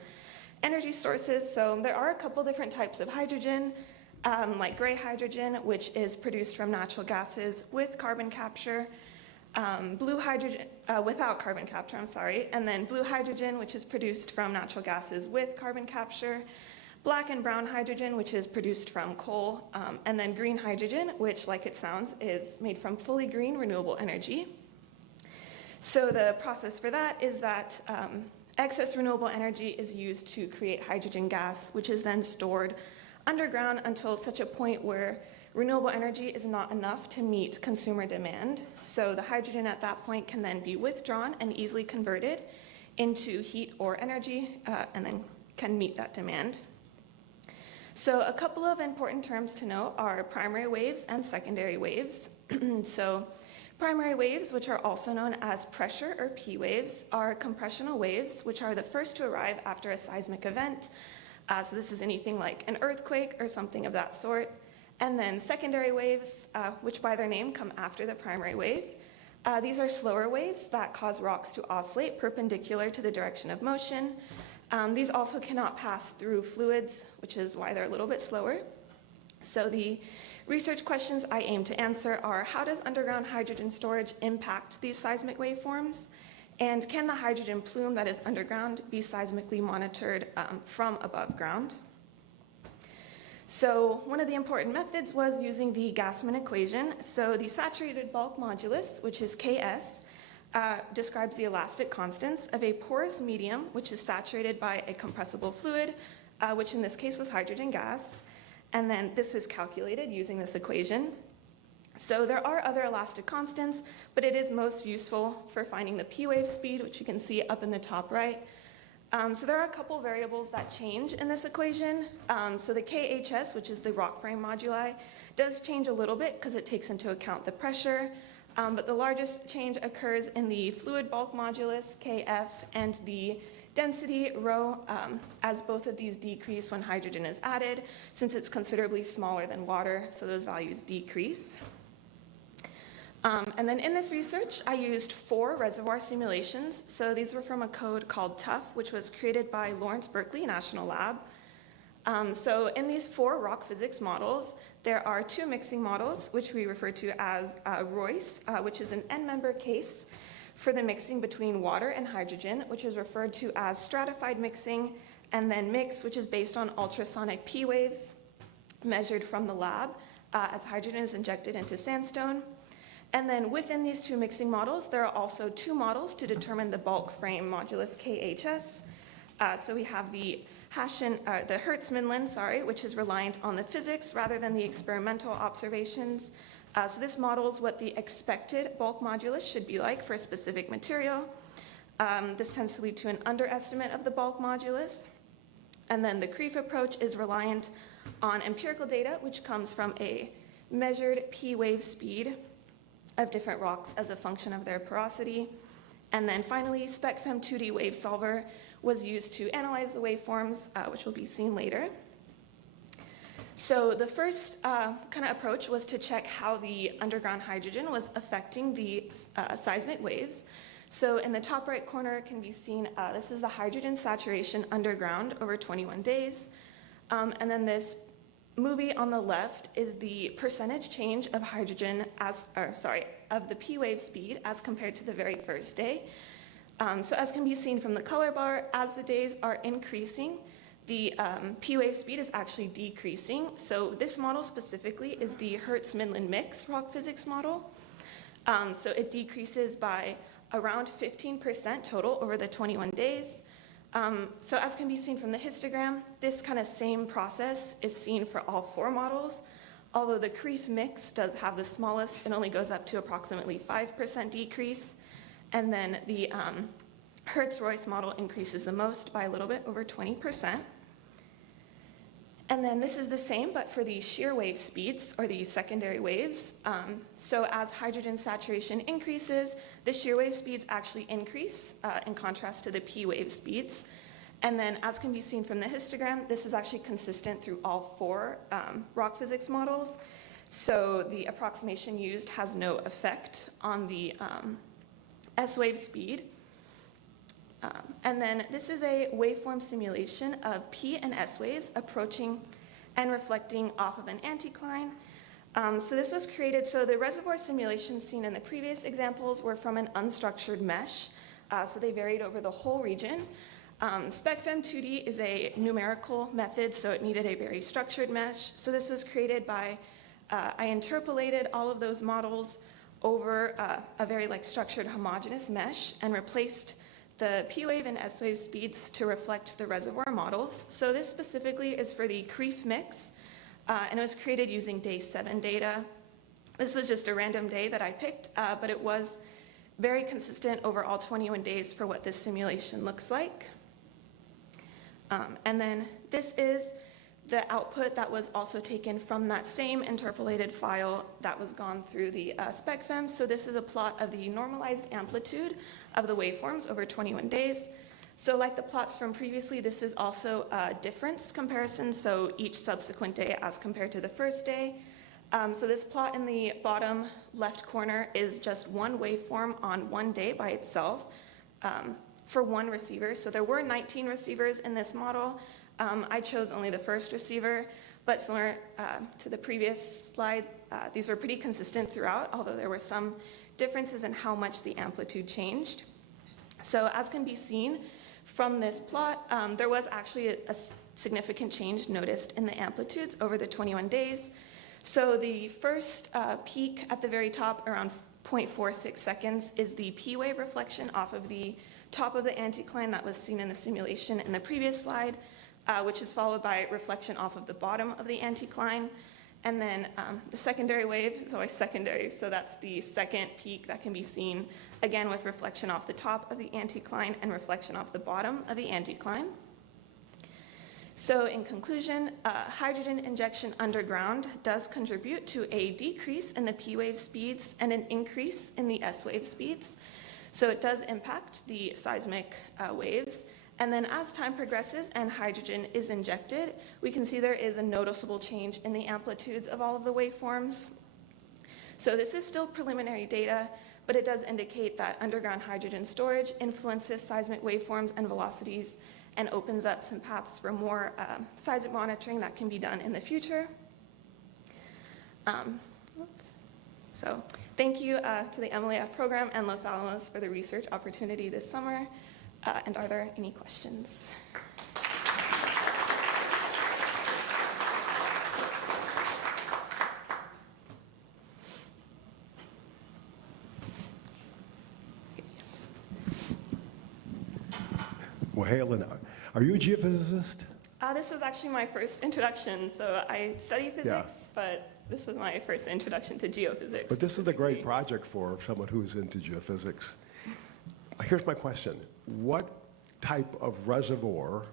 energy sources. So there are a couple different types of hydrogen, like gray hydrogen, which is produced from natural gases with carbon capture, blue hydrogen, without carbon capture, I'm sorry, and then blue hydrogen, which is produced from natural gases with carbon capture, black and brown hydrogen, which is produced from coal, and then green hydrogen, which, like it sounds, is made from fully green renewable energy. So the process for that is that excess renewable energy is used to create hydrogen gas, which is then stored underground until such a point where renewable energy is not enough to meet consumer demand. So the hydrogen at that point can then be withdrawn and easily converted into heat or energy, and then can meet that demand. So a couple of important terms to note are primary waves and secondary waves. So primary waves, which are also known as pressure or P waves, are compressional waves, which are the first to arrive after a seismic event. So this is anything like an earthquake or something of that sort. And then secondary waves, which by their name come after the primary wave. These are slower waves that cause rocks to oscillate perpendicular to the direction of motion. These also cannot pass through fluids, which is why they're a little bit slower. So the research questions I aim to answer are, how does underground hydrogen storage impact these seismic waveforms? And can the hydrogen plume that is underground be seismically monitored from above ground? So one of the important methods was using the Gassman equation. So the saturated bulk modulus, which is Ks, describes the elastic constants of a porous medium, which is saturated by a compressible fluid, which in this case was hydrogen gas. And then this is calculated using this equation. So there are other elastic constants, but it is most useful for finding the P wave speed, which you can see up in the top right. So there are a couple variables that change in this equation. So the KHS, which is the rock frame moduli, does change a little bit because it takes into account the pressure. But the largest change occurs in the fluid bulk modulus, KF, and the density, rho, as both of these decrease when hydrogen is added, since it's considerably smaller than water, so those values decrease. And then in this research, I used 4 reservoir simulations. So these were from a code called TUF, which was created by Lawrence Berkeley National Lab. So in these 4 rock physics models, there are 2 mixing models, which we refer to as Royce, which is an n-member case for the mixing between water and hydrogen, which is referred to as stratified mixing, and then mix, which is based on ultrasonic P waves measured from the lab as hydrogen is injected into sandstone. And then within these 2 mixing models, there are also 2 models to determine the bulk frame modulus KHS. So we have the Hertz-Mindlin, which is reliant on the physics rather than the experimental observations. So this models what the expected bulk modulus should be like for a specific material. This tends to lead to an underestimate of the bulk modulus. And then the Kreef approach is reliant on empirical data, which comes from a measured P wave speed of different rocks as a function of their porosity. And then finally, SpecFEM 2D wave solver was used to analyze the waveforms, which will be seen later. So the first kind of approach was to check how the underground hydrogen was affecting the seismic waves. So in the top right corner can be seen, this is the hydrogen saturation underground over 21 days. And then this movie on the left is the percentage change of hydrogen of the P wave speed as compared to the very first day. So as can be seen from the color bar, as the days are increasing, the P wave speed is actually decreasing. So this model specifically is the Hertz-Mindlin mix rock physics model. So it decreases by around 15% total over the 21 days. So as can be seen from the histogram, this kind of same process is seen for all 4 models. Although the Kreef mix does have the smallest, it only goes up to approximately 5% decrease. And then the Hertz-Royce model increases the most by a little bit, over 20%. And then this is the same, but for the shear wave speeds, or the secondary waves. So as hydrogen saturation increases, the shear wave speeds actually increase in contrast to the P wave speeds. And then as can be seen from the histogram, this is actually consistent through all 4 rock physics models. So the approximation used has no effect on the S wave speed. And then this is a waveform simulation of P and S waves approaching and reflecting off of an anticline. So this was created, so the reservoir simulations seen in the previous examples were from an unstructured mesh. So they varied over the whole region. SpecFEM 2D is a numerical method, so it needed a very structured mesh. So this was created by, I interpolated all of those models over a very structured homogeneous mesh and replaced the P wave and S wave speeds to reflect the reservoir models. So this specifically is for the Kreef mix, and it was created using day 7 data. This was just a random day that I picked, but it was very consistent over all 21 days for what this simulation looks like. And then this is the output that was also taken from that same interpolated file that was gone through the SpecFEM. So this is a plot of the normalized amplitude of the waveforms over 21 days. So like the plots from previously, this is also a difference comparison, so each subsequent day as compared to the first day. So this plot in the bottom left corner is just one waveform on one day by itself for one receiver. So there were 19 receivers in this model. I chose only the first receiver, but similar to the previous slide, these were pretty consistent throughout, although there were some differences in how much the amplitude changed. So as can be seen from this plot, there was actually a significant change noticed in the amplitudes over the 21 days. So the first peak at the very top, around 0.46 seconds, is the P wave reflection off of the top of the anticline that was seen in the simulation in the previous slide, which is followed by reflection off of the bottom of the anticline. And then the secondary wave is always secondary, so that's the second peak that can be seen, again with reflection off the top of the anticline and reflection off the bottom of the anticline. So in conclusion, hydrogen injection underground does contribute to a decrease in the P wave speeds and an increase in the S wave speeds. So it does impact the seismic waves. And then as time progresses and hydrogen is injected, we can see there is a noticeable change in the amplitudes of all of the waveforms. So this is still preliminary data, but it does indicate that underground hydrogen storage influences seismic waveforms and velocities and opens up some paths for more seismic monitoring that can be done in the future. So thank you to the MLAF program and Los Alamos for the research opportunity this summer. And are there any questions? Yes. Well, Halen, are you a geophysicist? This was actually my first introduction. So I study physics, but this was my first introduction to geophysics. But this is a great project for someone who's into geophysics. Here's my question. What type of reservoir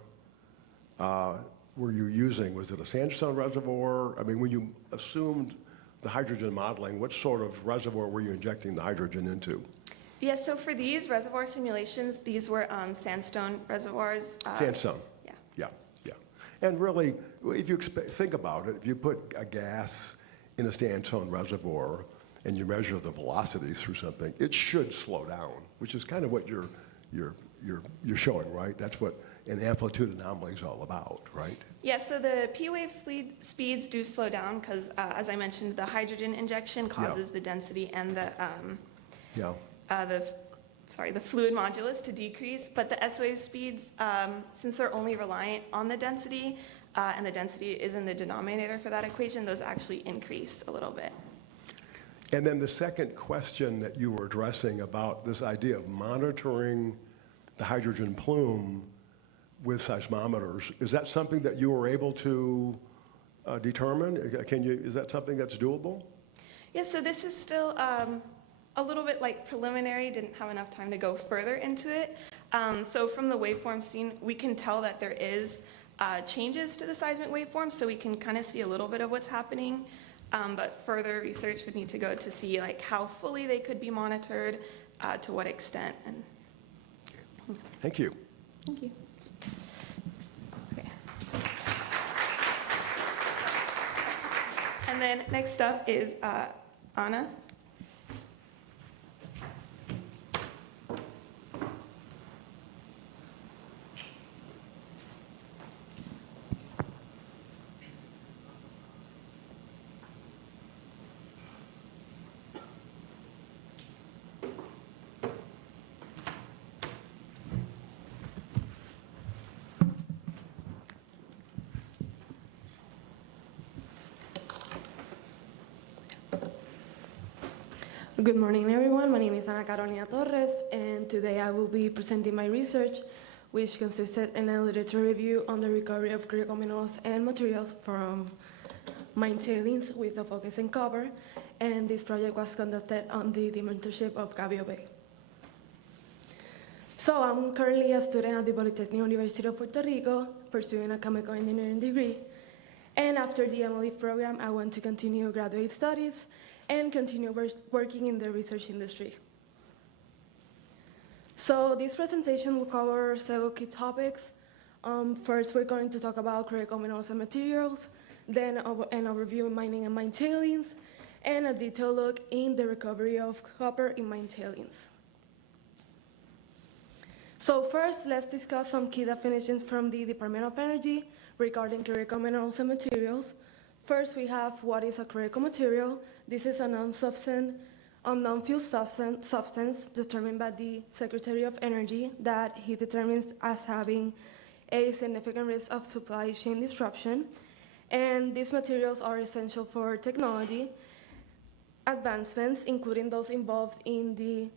were you using? Was it a sandstone reservoir? I mean, when you assumed the hydrogen modeling, what sort of reservoir were you injecting the hydrogen into? Yeah, so for these reservoir simulations, these were sandstone reservoirs. Sandstone? Yeah. Yeah, yeah. And really, if you think about it, if you put a gas in a sandstone reservoir and you measure the velocities through something, it should slow down, which is kind of what you're showing, right? That's what an amplitude anomaly is all about, right? Yeah, so the P wave speeds do slow down because, as I mentioned, the hydrogen injection causes the density and the fluid modulus to decrease. But the S wave speeds, since they're only reliant on the density, and the density is in the denominator for that equation, those actually increase a little bit. And then the second question that you were addressing about this idea of monitoring the hydrogen plume with seismometers, is that something that you were able to determine? Is that something that's doable? Yeah, so this is still a little bit like preliminary, didn't have enough time to go further into it. So from the waveform seen, we can tell that there is changes to the seismic waveform, so we can kind of see a little bit of what's happening. But further research would need to go to see like how fully they could be monitored, to what extent. And thank you. thank you. Okay. And then next up is Anna. Good morning, everyone. My name is Ana Carolina Torres, and today I will be presenting my research, which consisted in a literature review on the recovery of critical minerals and materials from mine tailings with a focus in copper, and this project was conducted on the mentorship of Gabio Bay. So I'm currently a student at the Polytechnic University of Puerto Rico, pursuing a chemical engineering degree, and after the MLE program, I want to continue graduate studies and continue working in the research industry. So this presentation will cover several key topics. First, we're going to talk about critical minerals and materials, then an overview of mining and mine tailings, and a detailed look in the recovery of copper in mine tailings. So first, let's discuss some key definitions from the Department of Energy regarding critical minerals and materials. First, we have what is a critical material. This is a non-fuel substance determined by the Secretary of Energy that he determines as having a significant risk of supply chain disruption. And these materials are essential for technology advancements, including those involved in the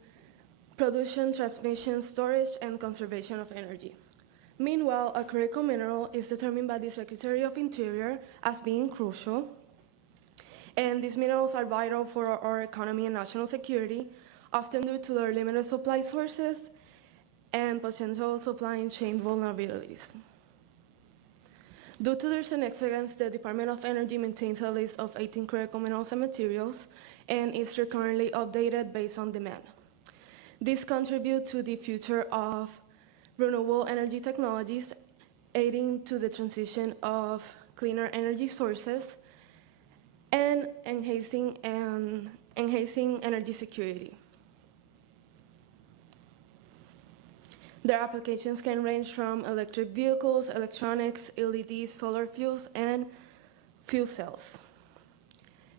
production, transmission, storage, and conservation of energy. Meanwhile, a critical mineral is determined by the Secretary of Interior as being crucial, and these minerals are vital for our economy and national security, often due to their limited supply sources and potential supply chain vulnerabilities. Due to their significance, the Department of Energy maintains a list of 18 critical minerals and materials and is currently updated based on demand. This contributes to the future of renewable energy technologies, aiding to the transition of cleaner energy sources and enhancing energy security. Their applications can range from electric vehicles, electronics, LEDs, solar fuels, and fuel cells.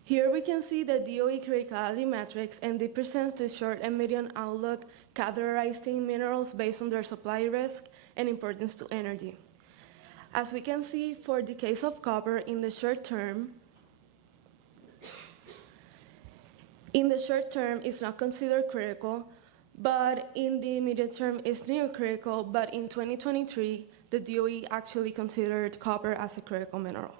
Here we can see the DOE criticality matrix, and it presents the short and medium outlook categorizing minerals based on their supply risk and importance to energy. As we can see, for the case of copper, in the short term, it's not considered critical, but in the medium term, it's near critical, but in 2023, the DOE actually considered copper as a critical mineral.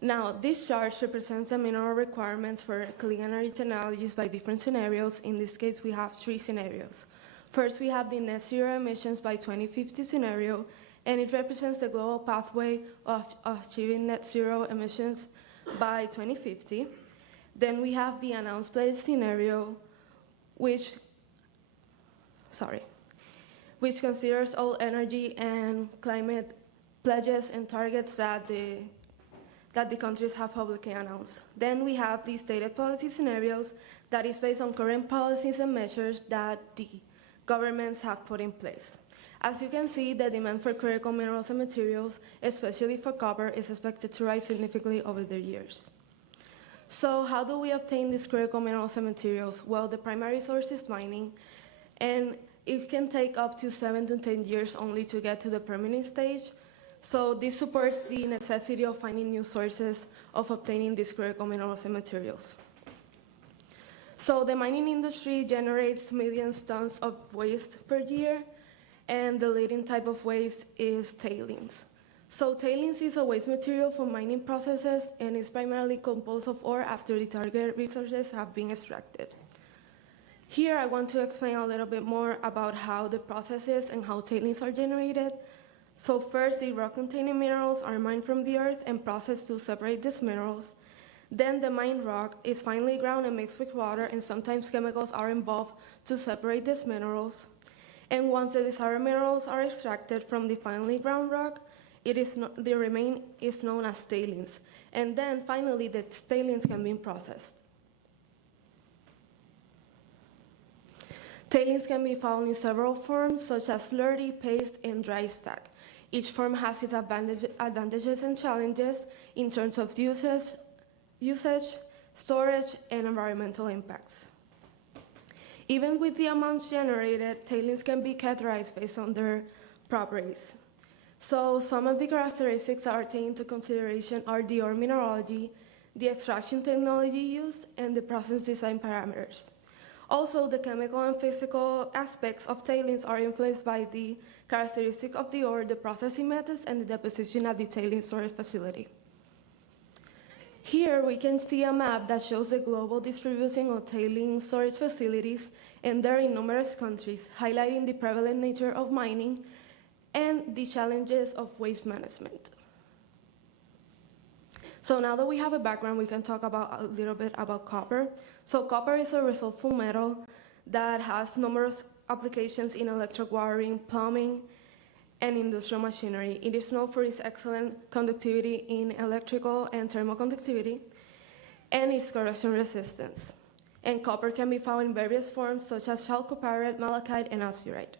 Now, this chart represents the mineral requirements for clean energy technologies by different scenarios. In this case, we have 3 scenarios. First, we have the net zero emissions by 2050 scenario, and it represents the global pathway of achieving net zero emissions by 2050. Then we have the announced pledge scenario, which considers all energy and climate pledges and targets that the countries have publicly announced. Then we have the stated policy scenarios that is based on current policies and measures that the governments have put in place. As you can see, the demand for critical minerals and materials, especially for copper, is expected to rise significantly over the years. So how do we obtain these critical minerals and materials? Well, the primary source is mining, and it can take up to 7 to 10 years only to get to the permitting stage. So this supports the necessity of finding new sources of obtaining these critical minerals and materials. So the mining industry generates millions of tons of waste per year, and the leading type of waste is tailings. So tailings is a waste material for mining processes and is primarily composed of ore after the target resources have been extracted. Here I want to explain a little bit more about how the process is and how tailings are generated. So first, the rock-containing minerals are mined from the earth and processed to separate these minerals. Then the mined rock is finely ground and mixed with water, and sometimes chemicals are involved to separate these minerals. And once the desired minerals are extracted from the finely ground rock, the remain is known as tailings. And then finally, the tailings can be processed. Tailings can be found in several forms, such as slurry, paste, and dry stack. Each form has its advantages and challenges in terms of usage, storage, and environmental impacts. Even with the amounts generated, tailings can be categorized based on their properties. So some of the characteristics that are taken into consideration are the ore mineralogy, the extraction technology used, and the process design parameters. Also, the chemical and physical aspects of tailings are influenced by the characteristic of the ore, the processing methods, and the deposition at the tailings storage facility. Here we can see a map that shows the global distribution of tailings storage facilities, and they're in numerous countries, highlighting the prevalent nature of mining and the challenges of waste management. So now that we have a background, we can talk about a little bit about copper. So copper is a resourceful metal that has numerous applications in electric wiring, plumbing, and industrial machinery. It is known for its excellent conductivity in electrical and thermal conductivity, and its corrosion resistance. And copper can be found in various forms, such as chalcopyrite, malachite, and azurite.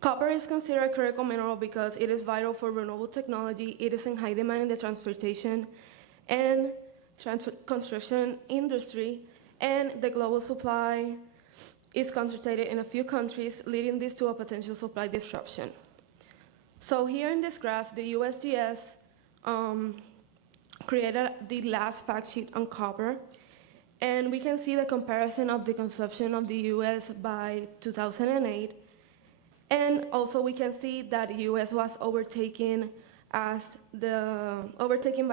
Copper is considered a critical mineral because it is vital for renewable technology. It is in high demand in the transportation and construction industry, and the global supply is concentrated in a few countries, leading this to a potential supply disruption. So here in this graph, the USGS created the last fact sheet on copper, and we can see the comparison of the consumption of the US by 2008. And also we can see that the US was overtaken by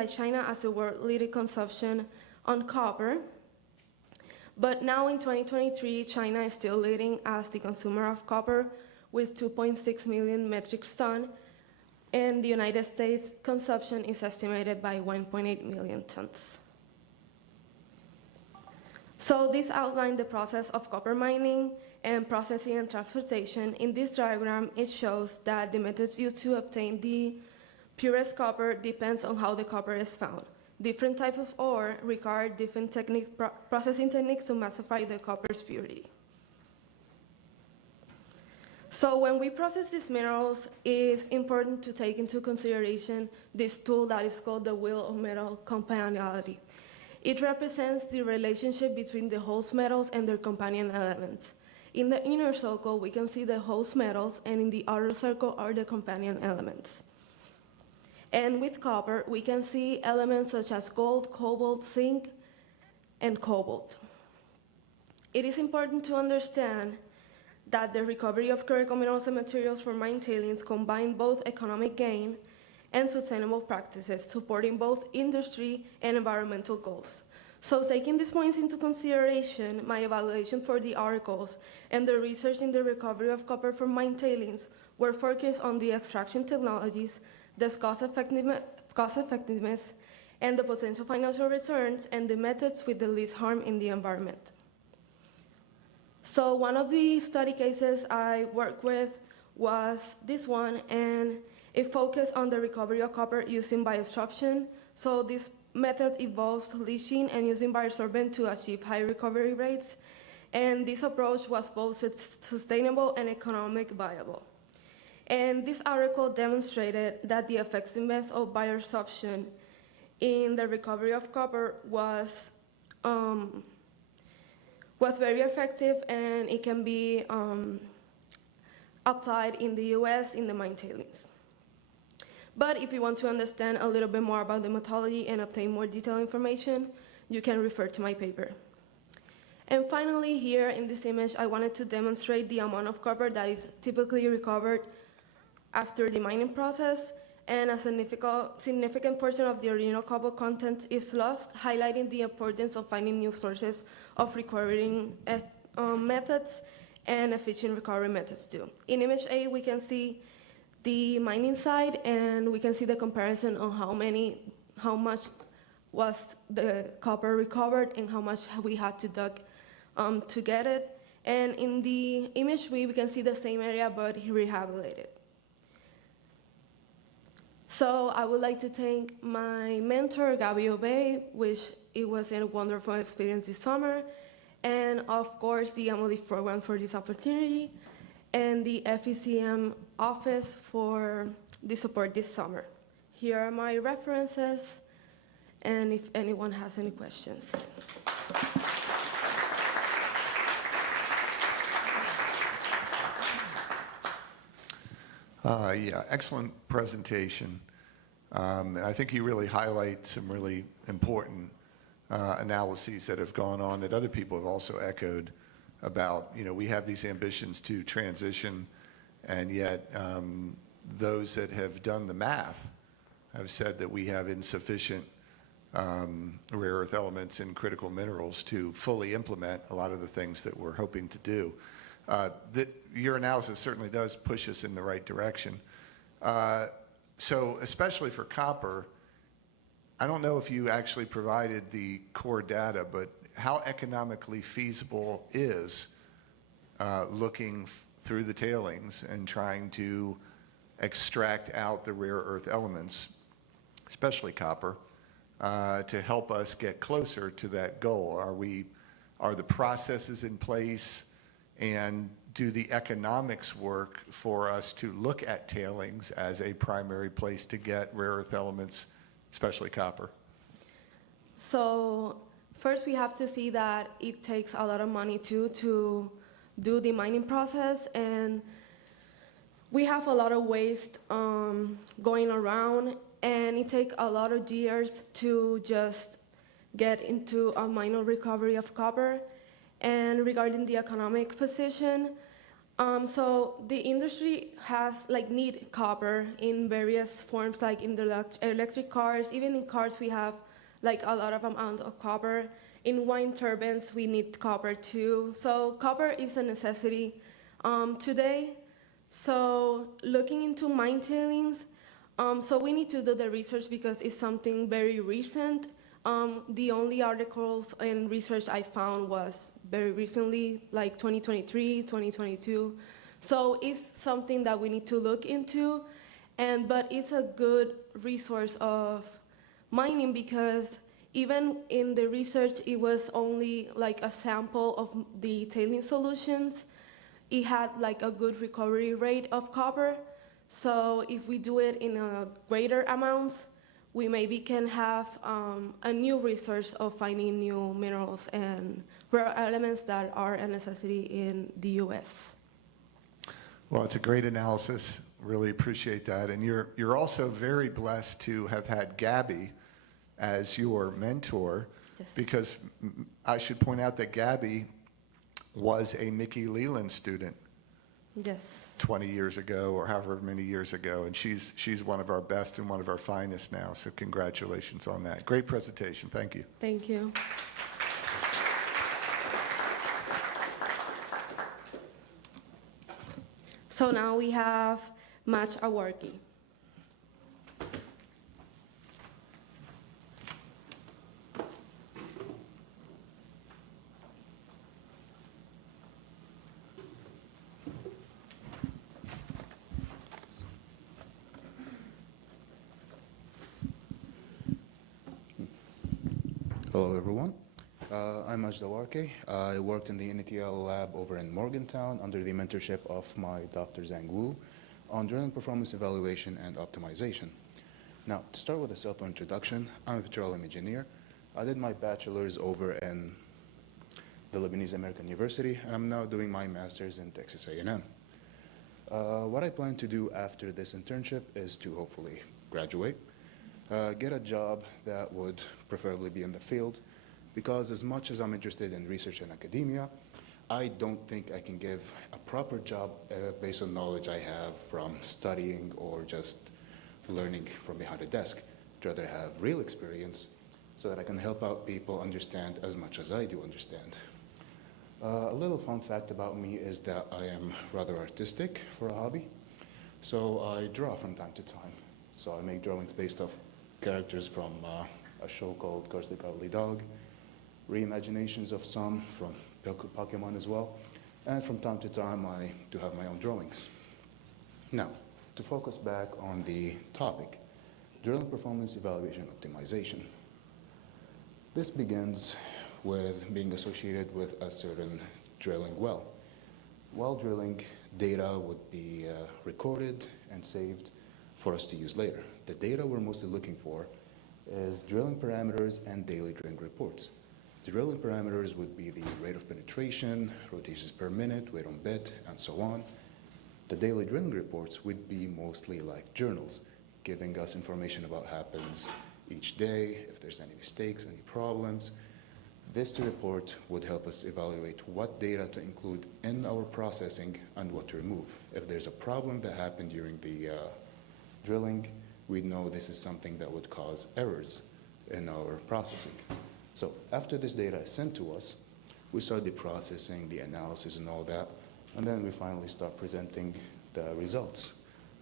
China as the world leading consumption on copper. But now in 2023, China is still leading as the consumer of copper with 2.6 million metric tons, and the United States consumption is estimated by 1.8 million tons. So this outlines the process of copper mining and processing and transportation. In this diagram, it shows that the methods used to obtain the purest copper depends on how the copper is found. Different types of ore require different processing techniques to massify the copper's purity. So when we process these minerals, it's important to take into consideration this tool that is called the wheel of metal companionality. It represents the relationship between the host metals and their companion elements. In the inner circle, we can see the host metals, and in the outer circle are the companion elements. And with copper, we can see elements such as gold, cobalt, zinc, and cobalt. It is important to understand that the recovery of critical minerals and materials from mine tailings combine both economic gain and sustainable practices, supporting both industry and environmental goals. So taking these points into consideration, my evaluation for the articles and the research in the recovery of copper from mine tailings were focused on the extraction technologies, the cost effectiveness, and the potential financial returns, and the methods with the least harm in the environment. So one of the study cases I worked with was this one, and it focused on the recovery of copper using biosorption. So this method involves leaching and using biosorbent to achieve high recovery rates, and this approach was both sustainable and economic viable. And this article demonstrated that the effectiveness of biosorption in the recovery of copper was very effective, and it can be applied in the US in the mine tailings. But if you want to understand a little bit more about the methodology and obtain more detailed information, you can refer to my paper. And finally, here in this image, I wanted to demonstrate the amount of copper that is typically recovered after the mining process, and a significant portion of the original copper content is lost, highlighting the importance of finding new sources of recovering methods and efficient recovery methods too. In image A, we can see the mining side, and we can see the comparison on how much was the copper recovered and how much we had to dig to get it. And in the image B, we can see the same area but rehabilitated. So I would like to thank my mentor, Gabi Obey, which it was a wonderful experience this summer, and of course the MOD program for this opportunity, and the FECM office for the support this summer. Here are my references, and if anyone has any questions. Yeah, excellent presentation. And I think you really highlight some really important analyses that have gone on that other people have also echoed about. You know, we have these ambitions to transition, and yet those that have done the math have said that we have insufficient rare earth elements and critical minerals to fully implement a lot of the things that we're hoping to do. Your analysis certainly does push us in the right direction. So especially for copper, I don't know if you actually provided the core data, but how economically feasible is looking through the tailings and trying to extract out the rare earth elements, especially copper, to help us get closer to that goal? Are the processes in place, and do the economics work for us to look at tailings as a primary place to get rare earth elements, especially copper? So first we have to see that it takes a lot of money too to do the mining process, and we have a lot of waste going around, and it takes a lot of years to just get into a minor recovery of copper. And regarding the economic position, so the industry has need copper in various forms, like in the electric cars. Even in cars we have a lot of amount of copper. In wind turbines we need copper too. So copper is a necessity today. So looking into mine tailings, so we need to do the research because it's something very recent. The only articles and research I found was very recently, like 2023, 2022. So it's something that we need to look into, but it's a good resource of mining because even in the research, it was only a sample of the tailing solutions. It had a good recovery rate of copper. So if we do it in a greater amounts, we maybe can have a new resource of finding new minerals and rare elements that are a necessity in the U.S. Well, it's a great analysis. Really appreciate that. And you're also very blessed to have had Gabby as your mentor, Yes. because I should point out that Gabby was a Mickey Leland student Yes. 20 years ago or however many years ago, and she's one of our best and one of our finest now, so congratulations on that. Great presentation. Thank you. Thank you. So now we have Match Awarki. Hello, everyone. I'm Majd Dawarke. I worked in the NETL lab over in Morgantown under the mentorship of my Dr. Zhang Wu on drilling performance evaluation and optimization. Now, to start with a self-introduction, I'm a petroleum engineer. I did my bachelor's over in the Lebanese American University, and I'm now doing my master's in Texas A&M. What I plan to do after this internship is to hopefully graduate, get a job that would preferably be in the field, because as much as I'm interested in research and academia, I don't think I can give a proper job based on knowledge I have from studying or just learning from behind a desk. I'd rather have real experience so that I can help out people understand as much as I do understand. A little fun fact about me is that I am rather artistic for a hobby, so I draw from time to time. So I make drawings based off characters from a show called Curse the Cowardly Dog, reimaginations of some from Pokemon as well, and from time to time I do have my own drawings. Now, to focus back on the topic, drilling performance evaluation optimization. This begins with being associated with a certain drilling well. While drilling, data would be recorded and saved for us to use later. The data we're mostly looking for is drilling parameters and daily drilling reports. The drilling parameters would be the rate of penetration, rotations per minute, weight on bit, and so on. The daily drilling reports would be mostly like journals, giving us information about what happens each day, if there's any mistakes, any problems. This report would help us evaluate what data to include in our processing and what to remove. If there's a problem that happened during the drilling, we know this is something that would cause errors in our processing. So after this data is sent to us, we start the processing, the analysis and all that, and then we finally start presenting the results.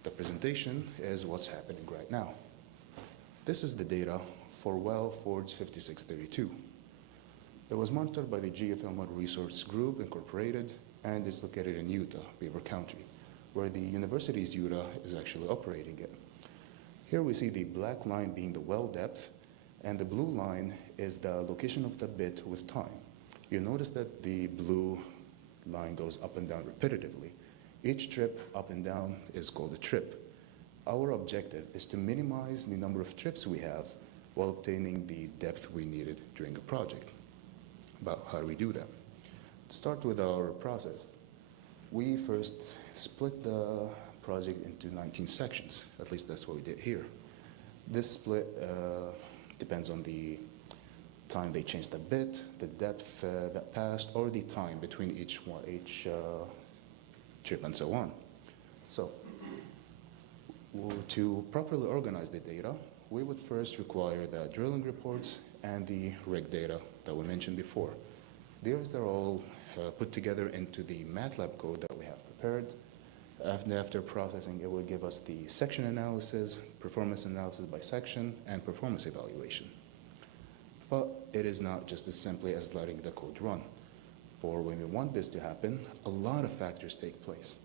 The presentation is what's happening right now. This is the data for well Forge 5632. It was monitored by the Geothermal Resource Group Incorporated and it's located in Utah, Beaver County, where the University's Utah is actually operating it. Here we see the black line being the well depth, and the blue line is the location of the bit with time. You notice that the blue line goes up and down repetitively. Each trip up and down is called a trip. Our objective is to minimize the number of trips we have while obtaining the depth we needed during a project. But how do we do that? To start with our process, we first split the project into 19 sections. At least that's what we did here. This split depends on the time they changed the bit, the depth that passed, or the time between each trip and so on. So to properly organize the data, we would first require the drilling reports and the rig data that we mentioned before. These are all put together into the MATLAB code that we have prepared. After processing, it will give us the section analysis, performance analysis by section, and performance evaluation. But it is not just as simply as letting the code run. For when we want this to happen, a lot of factors take place.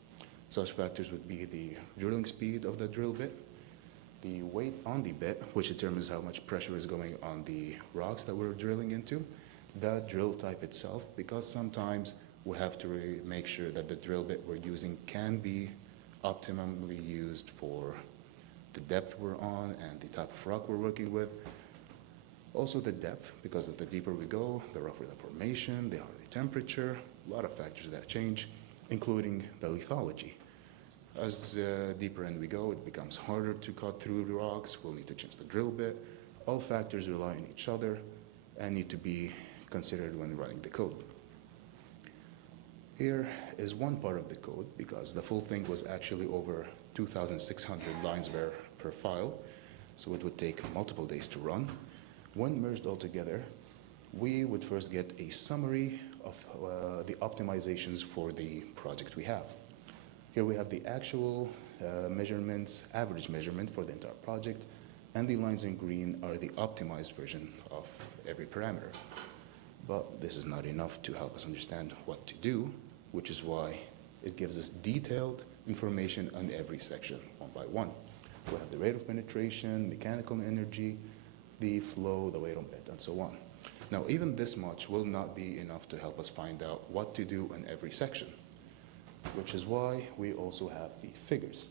Such factors would be the drilling speed of the drill bit, the weight on the bit, which determines how much pressure is going on the rocks that we're drilling into, the drill type itself, because sometimes we have to make sure that the drill bit we're using can be optimally used for the depth we're on and the type of rock we're working with. Also the depth, because the deeper we go, the rougher the formation, the higher the temperature, a lot of factors that change, including the lithology. As deeper in we go, it becomes harder to cut through the rocks. We'll need to change the drill bit. All factors rely on each other and need to be considered when writing the code. Here is one part of the code, because the full thing was actually over 2,600 lines per file, so it would take multiple days to run. When merged all together, we would first get a summary of the optimizations for the project we have. Here we have the actual measurements, average measurement for the entire project, and the lines in green are the optimized version of every parameter. But this is not enough to help us understand what to do, which is why it gives us detailed information on every section, one by one. We have the rate of penetration, mechanical energy, the flow, the weight on bit, and so on. Now, even this much will not be enough to help us find out what to do in every section, which is why we also have the figures.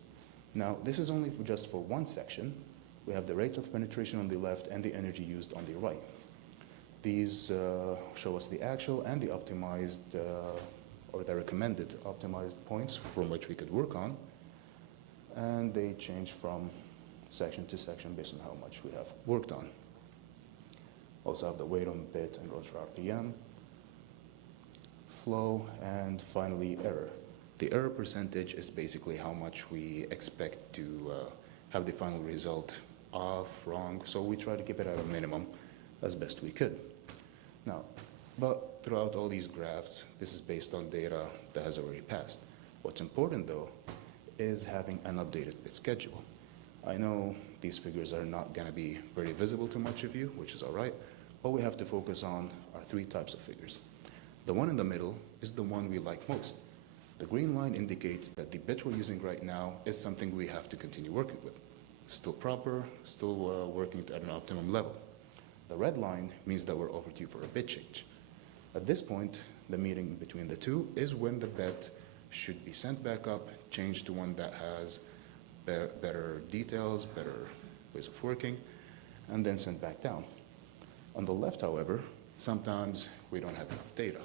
Now, this is only just for one section. We have the rate of penetration on the left and the energy used on the right. These show us the actual and the optimized, or the recommended optimized points from which we could work on. And they change from section to section based on how much we have worked on. Also have the weight on bit and rotor RPM, flow, and finally error. The error percentage is basically how much we expect to have the final result off, wrong, so we try to keep it at a minimum as best we could. Now, but throughout all these graphs, this is based on data that has already passed. What's important though is having an updated bit schedule. I know these figures are not gonna be very visible to much of you, which is all right. All we have to focus on are three types of figures. The one in the middle is the one we like most. The green line indicates that the bit we're using right now is something we have to continue working with. Still proper, still working at an optimum level. The red line means that we're overdue for a bit change. At this point, the meeting between the two is when the bit should be sent back up, changed to one that has better details, better ways of working, and then sent back down. On the left, however, sometimes we don't have enough data.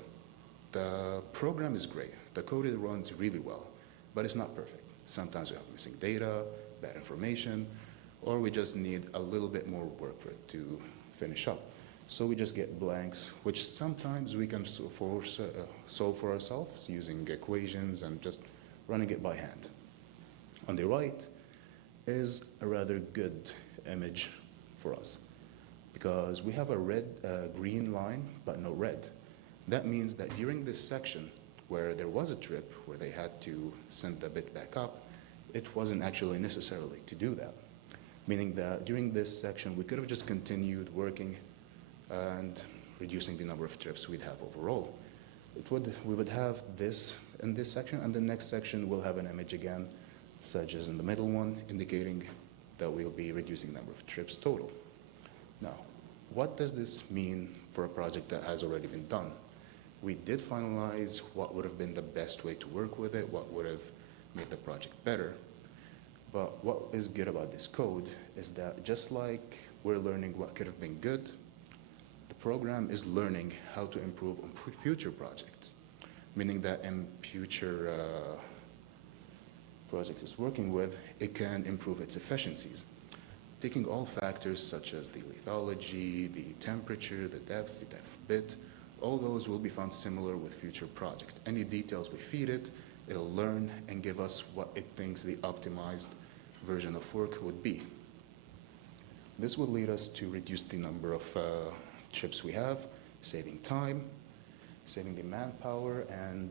The program is great. The code runs really well, but it's not perfect. Sometimes we have missing data, bad information, or we just need a little bit more work for it to finish up. So we just get blanks, which sometimes we can solve for ourselves using equations and just running it by hand. On the right is a rather good image for us, because we have a green line, but no red. That means that during this section, where there was a trip where they had to send the bit back up, it wasn't actually necessarily to do that. Meaning that during this section, we could have just continued working and reducing the number of trips we'd have overall. We would have this in this section, and the next section will have an image again, such as in the middle one, indicating that we'll be reducing number of trips total. Now, what does this mean for a project that has already been done? We did finalize what would have been the best way to work with it, what would have made the project better. But what is good about this code is that just like we're learning what could have been good, the program is learning how to improve on future projects, meaning that in future projects it's working with, it can improve its efficiencies, taking all factors such as the lithology, the temperature, the depth of bit, all those will be found similar with future projects. Any details we feed it, it'll learn and give us what it thinks the optimized version of work would be. This will lead us to reduce the number of trips we have, saving time, saving the manpower and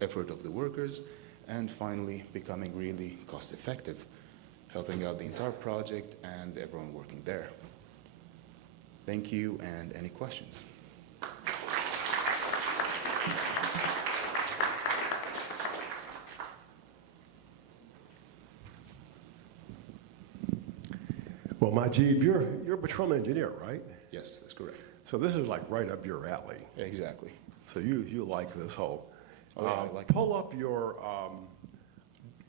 effort of the workers, and finally becoming really cost effective, helping out the entire project and everyone working there. Thank you, and any questions? Well, Majid, you're a petroleum engineer, right? Yes, that's correct. So this is like right up your alley. Exactly. So you like this whole. Oh, yeah, I like pull up your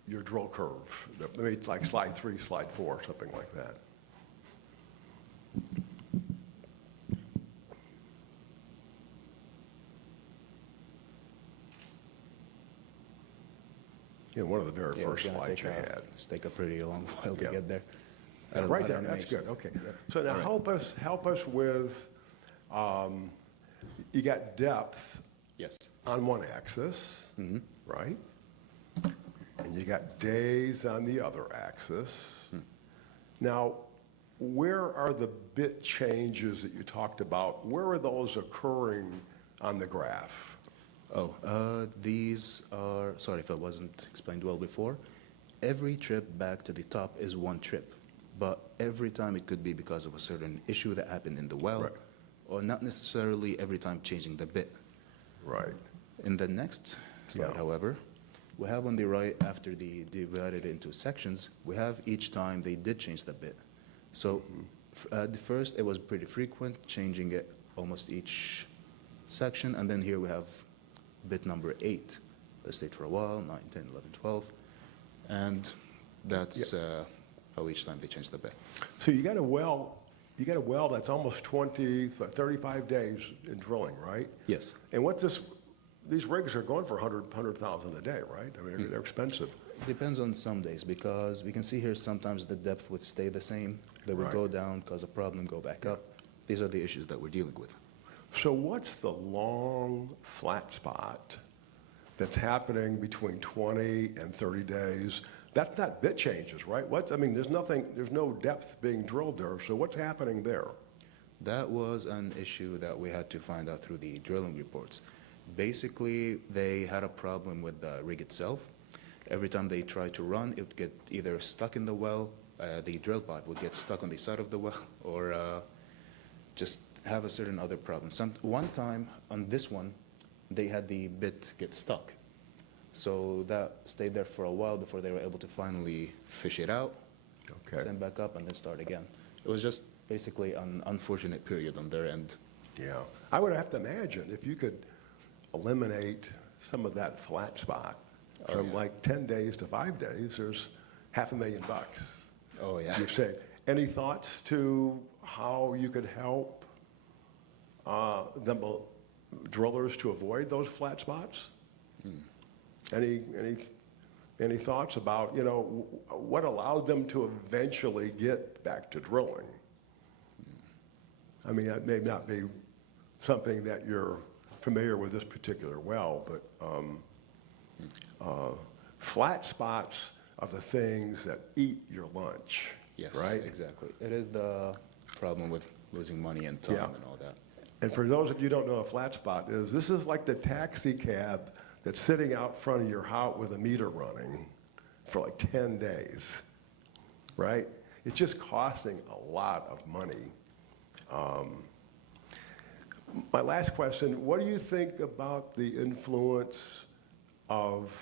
drill curve. Maybe like slide 3, slide 4, something like that. You know, one of the very Yeah, first slides you had. It's take a pretty long while to Yeah. get there. Right there, that's good, okay. So now help us with, you got depth Yes. on one axis, right? And you got days on the other axis. Now, where are the bit changes that you talked about? Where are those occurring on the graph? These are, sorry if I wasn't explained well before. Every trip back to the top is one trip, but every time it could be because of a certain issue that happened in the well, Right. or not necessarily every time changing the bit. Right. In the next slide, Yeah. however, we have on the right, after they divided it into sections, we have each time they did change the bit. So at the first, it was pretty frequent, changing it almost each section, and then here we have bit number 8. That stayed for a while, 9, 10, 11, 12, and that's how each time they changed the bit. So you got a well that's almost 35 days in drilling, right? Yes. And these rigs are going for 100,000 a day, right? I mean, they're expensive. Depends on some days, because we can see here sometimes the depth would stay the same. They would Right. go down, cause a problem, go back up. These are the issues that we're dealing with. So what's the long flat spot that's happening between 20 and 30 days? That's not bit changes, right? There's no depth being drilled there, so what's happening there? That was an issue that we had to find out through the drilling reports. Basically, they had a problem with the rig itself. Every time they tried to run, it would get either stuck in the well, the drill pipe would get stuck on the side of the well, or just have a certain other problem. One time on this one, they had the bit get stuck. So that stayed there for a while before they were able to finally fish it out, send back up, and then start again. It was just basically an unfortunate period on their end. Yeah. I would have to imagine if you could eliminate some of that flat spot from like 10 days to 5 days, there's $500,000. Oh, yeah. You've said. Any thoughts to how you could help drillers to avoid those flat spots? Any thoughts about, what allowed them to eventually get back to drilling? I mean, that may not be something that you're familiar with this particular well, but flat spots are the things that eat your lunch, Yes, right? exactly. It is the problem with losing money and time and all that. And for those of you who don't know what a flat spot is, this is like the taxi cab that's sitting out front of your house with a meter running for like 10 days, right? It's just costing a lot of money. My last question, what do you think about the influence of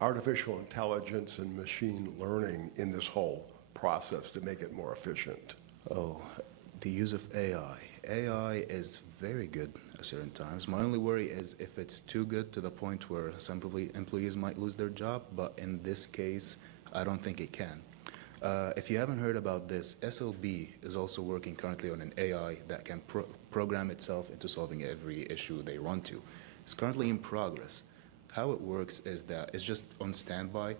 artificial intelligence and machine learning in this whole process to make it more efficient? Oh, the use of AI. AI is very good at certain times. My only worry is if it's too good to the point where some employees might lose their job, but in this case, I don't think it can. If you haven't heard about this, SLB is also working currently on an AI that can program itself into solving every issue they run to. It's currently in progress. How it works is that it's just on standby,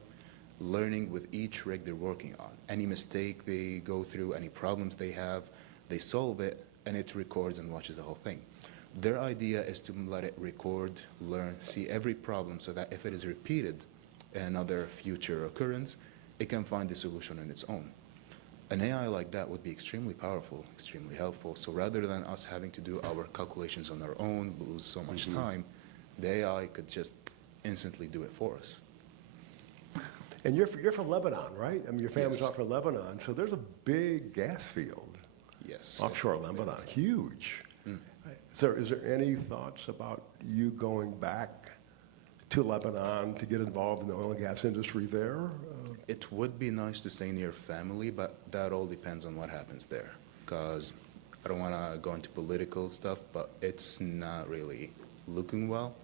learning with each rig they're working on. Any mistake they go through, any problems they have, they solve it, and it records and watches the whole thing. Their idea is to let it record, learn, see every problem so that if it is repeated in another future occurrence, it can find the solution on its own. An AI like that would be extremely powerful, extremely helpful. So rather than us having to do our calculations on our own, lose so much time, the AI could just instantly do it for us. And you're from Lebanon, right? I mean, your family's Yes. out from Lebanon, so there's a big gas field. Yes. Offshore Lebanon, huge. So is there any thoughts about you going back to Lebanon to get involved in the oil and gas industry there? It would be nice to stay near family, but that all depends on what happens there. Because I don't want to go into political stuff, but it's not really looking well.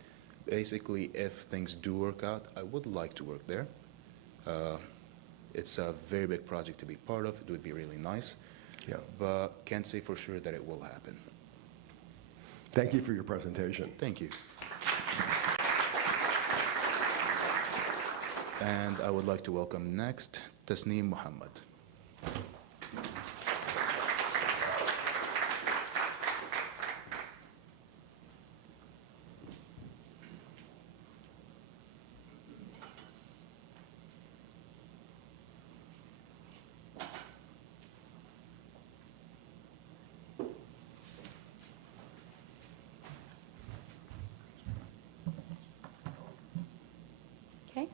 Basically, if things do work out, I would like to work there. It's a very big project to be part of. It would be really nice. Yeah. But can't say for sure that it will happen. Thank you for your presentation. Thank you. And I would like to welcome next Tasneem Muhammad. Okay.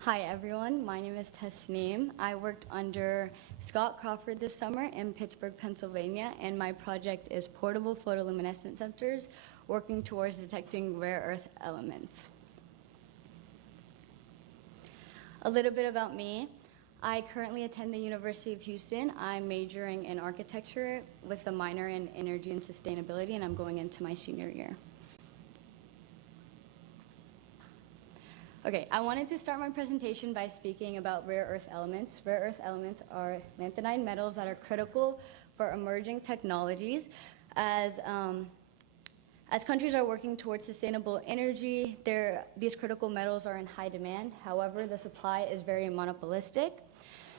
Hi, everyone. My name is Tasneem. I worked under Scott Crawford this summer in Pittsburgh, Pennsylvania, and my project is portable photoluminescent sensors working towards detecting rare earth elements. A little bit about me. I currently attend the University of Houston. I'm majoring in architecture with a minor in energy and sustainability, and I'm going into my senior year. Okay, I wanted to start my presentation by speaking about rare earth elements. Rare earth elements are lanthanide metals that are critical for emerging technologies. As countries are working towards sustainable energy, these critical metals are in high demand. However, the supply is very monopolistic.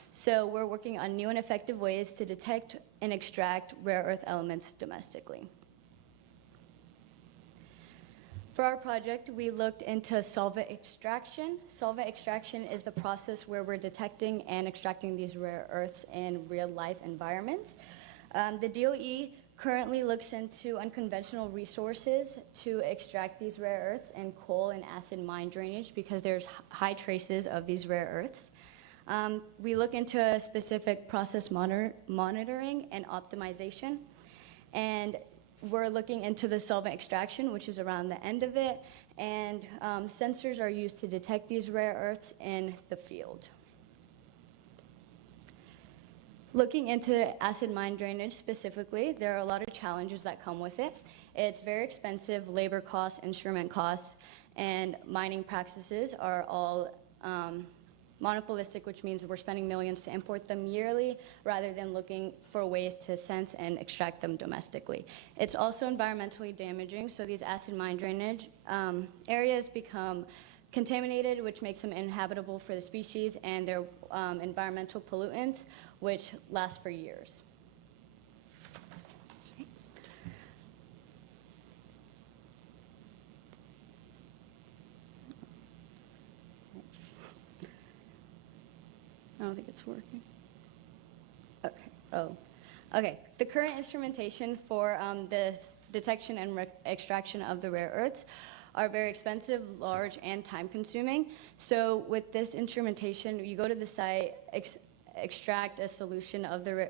So we're working on new and effective ways to detect and extract rare earth elements domestically. For our project, we looked into solvent extraction. Solvent extraction is the process where we're detecting and extracting these rare earths in real-life environments. The DOE currently looks into unconventional resources to extract these rare earths and coal and acid mine drainage because there's high traces of these rare earths. We look into specific process monitoring and optimization, and we're looking into the solvent extraction, which is around the end of it, and sensors are used to detect these rare earths in the field. Looking into acid mine drainage specifically, there are a lot of challenges that come with it. It's very expensive, labor costs, instrument costs, and mining practices are all monopolistic, which means we're spending millions to import them yearly rather than looking for ways to sense and extract them domestically. It's also environmentally damaging, so these acid mine drainage areas become contaminated, which makes them uninhabitable for the species, and they're environmental pollutants, which last for years. I don't think it's working. Okay. Oh. Okay. The current instrumentation for the detection and extraction of the rare earths are very expensive, large, and time-consuming. So with this instrumentation, you go to the site, extract a solution of the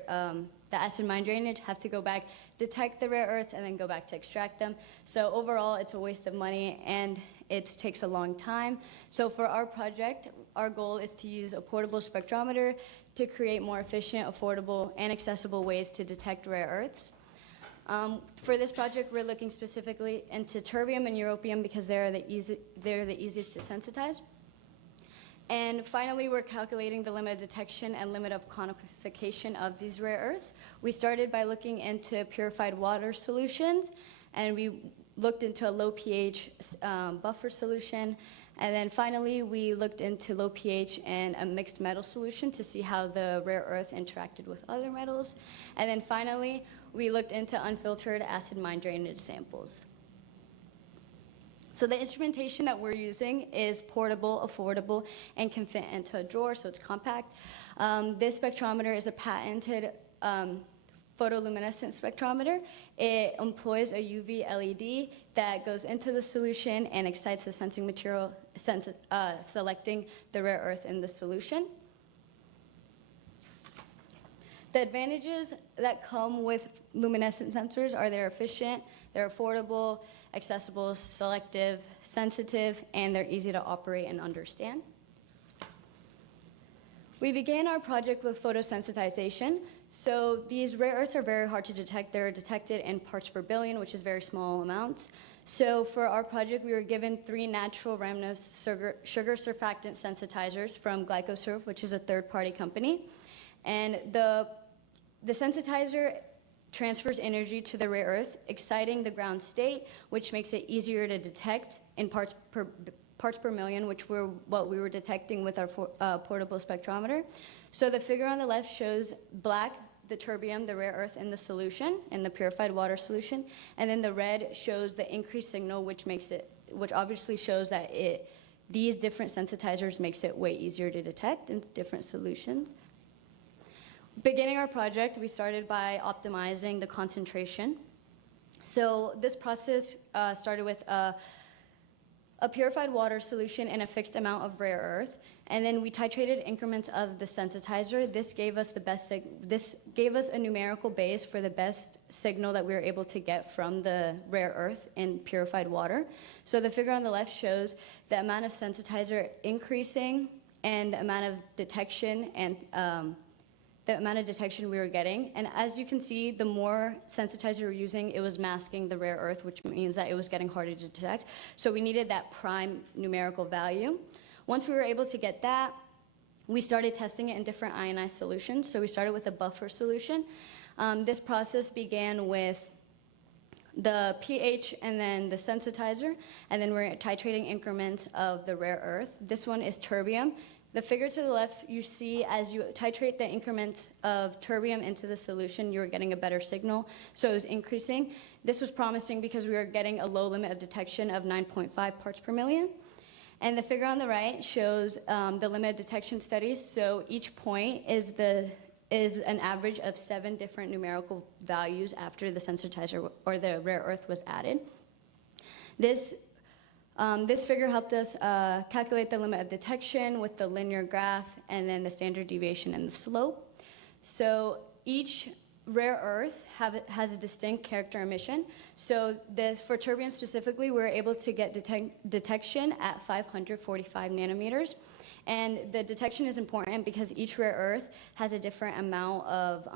the acid mine drainage, have to go back, detect the rare earths, and then go back to extract them. So overall, it's a waste of money, and it takes a long time. So for our project, our goal is to use a portable spectrometer to create more efficient, affordable, and accessible ways to detect rare earths. For this project, we're looking specifically into terbium and europium because they're the easiest to sensitize. And finally, we're calculating the limit of detection and limit of quantification of these rare earths. We started by looking into purified water solutions, and we looked into a low pH buffer solution. And then finally, we looked into low pH and a mixed metal solution to see how the rare earth interacted with other metals. And then finally, we looked into unfiltered acid mine drainage samples. So the instrumentation that we're using is portable, affordable, and can fit into a drawer, so it's compact. This spectrometer is a patented photoluminescent spectrometer. It employs a UV LED that goes into the solution and excites the sensing material, selecting the rare earth in the solution. The advantages that come with luminescent sensors are they're efficient, they're affordable, accessible, selective, sensitive, and they're easy to operate and understand. We began our project with photosensitization. So these rare earths are very hard to detect. They're detected in parts per billion, which is very small amounts. So for our project, we were given 3 natural rhamnose sugar surfactant sensitizers from Glycosurf, which is a third-party company. And the sensitizer transfers energy to the rare earth, exciting the ground state, which makes it easier to detect in parts per million, which were what we were detecting with our portable spectrometer. So the figure on the left shows black, the terbium, the rare earth in the solution, in the purified water solution, and then the red shows the increased signal, which obviously shows that these different sensitizers makes it way easier to detect in different solutions. Beginning our project, we started by optimizing the concentration. So this process started with a purified water solution and a fixed amount of rare earth, and then we titrated increments of the sensitizer. This gave us a numerical base for the best signal that we were able to get from the rare earth in purified water. So the figure on the left shows the amount of sensitizer increasing and the amount of detection and the amount of detection we were getting. And as you can see, the more sensitizer we were using, it was masking the rare earth, which means that it was getting harder to detect. So we needed that prime numerical value. Once we were able to get that, we started testing it in different ionized solutions. So we started with a buffer solution. This process began with the pH and then the sensitizer, and then we're titrating increments of the rare earth. This one is terbium. The figure to the left, you see as you titrate the increments of terbium into the solution, you were getting a better signal, so it was increasing. This was promising because we were getting a low limit of detection of 9.5 parts per million. And the figure on the right shows the limit of detection studies, so each point is an average of 7 different numerical values after the sensitizer or the rare earth was added. This figure helped us calculate the limit of detection with the linear graph and then the standard deviation and the slope. So each rare earth has a distinct character emission. So for terbium specifically, we were able to get detection at 545 nanometers. And the detection is important because each rare earth has a different amount of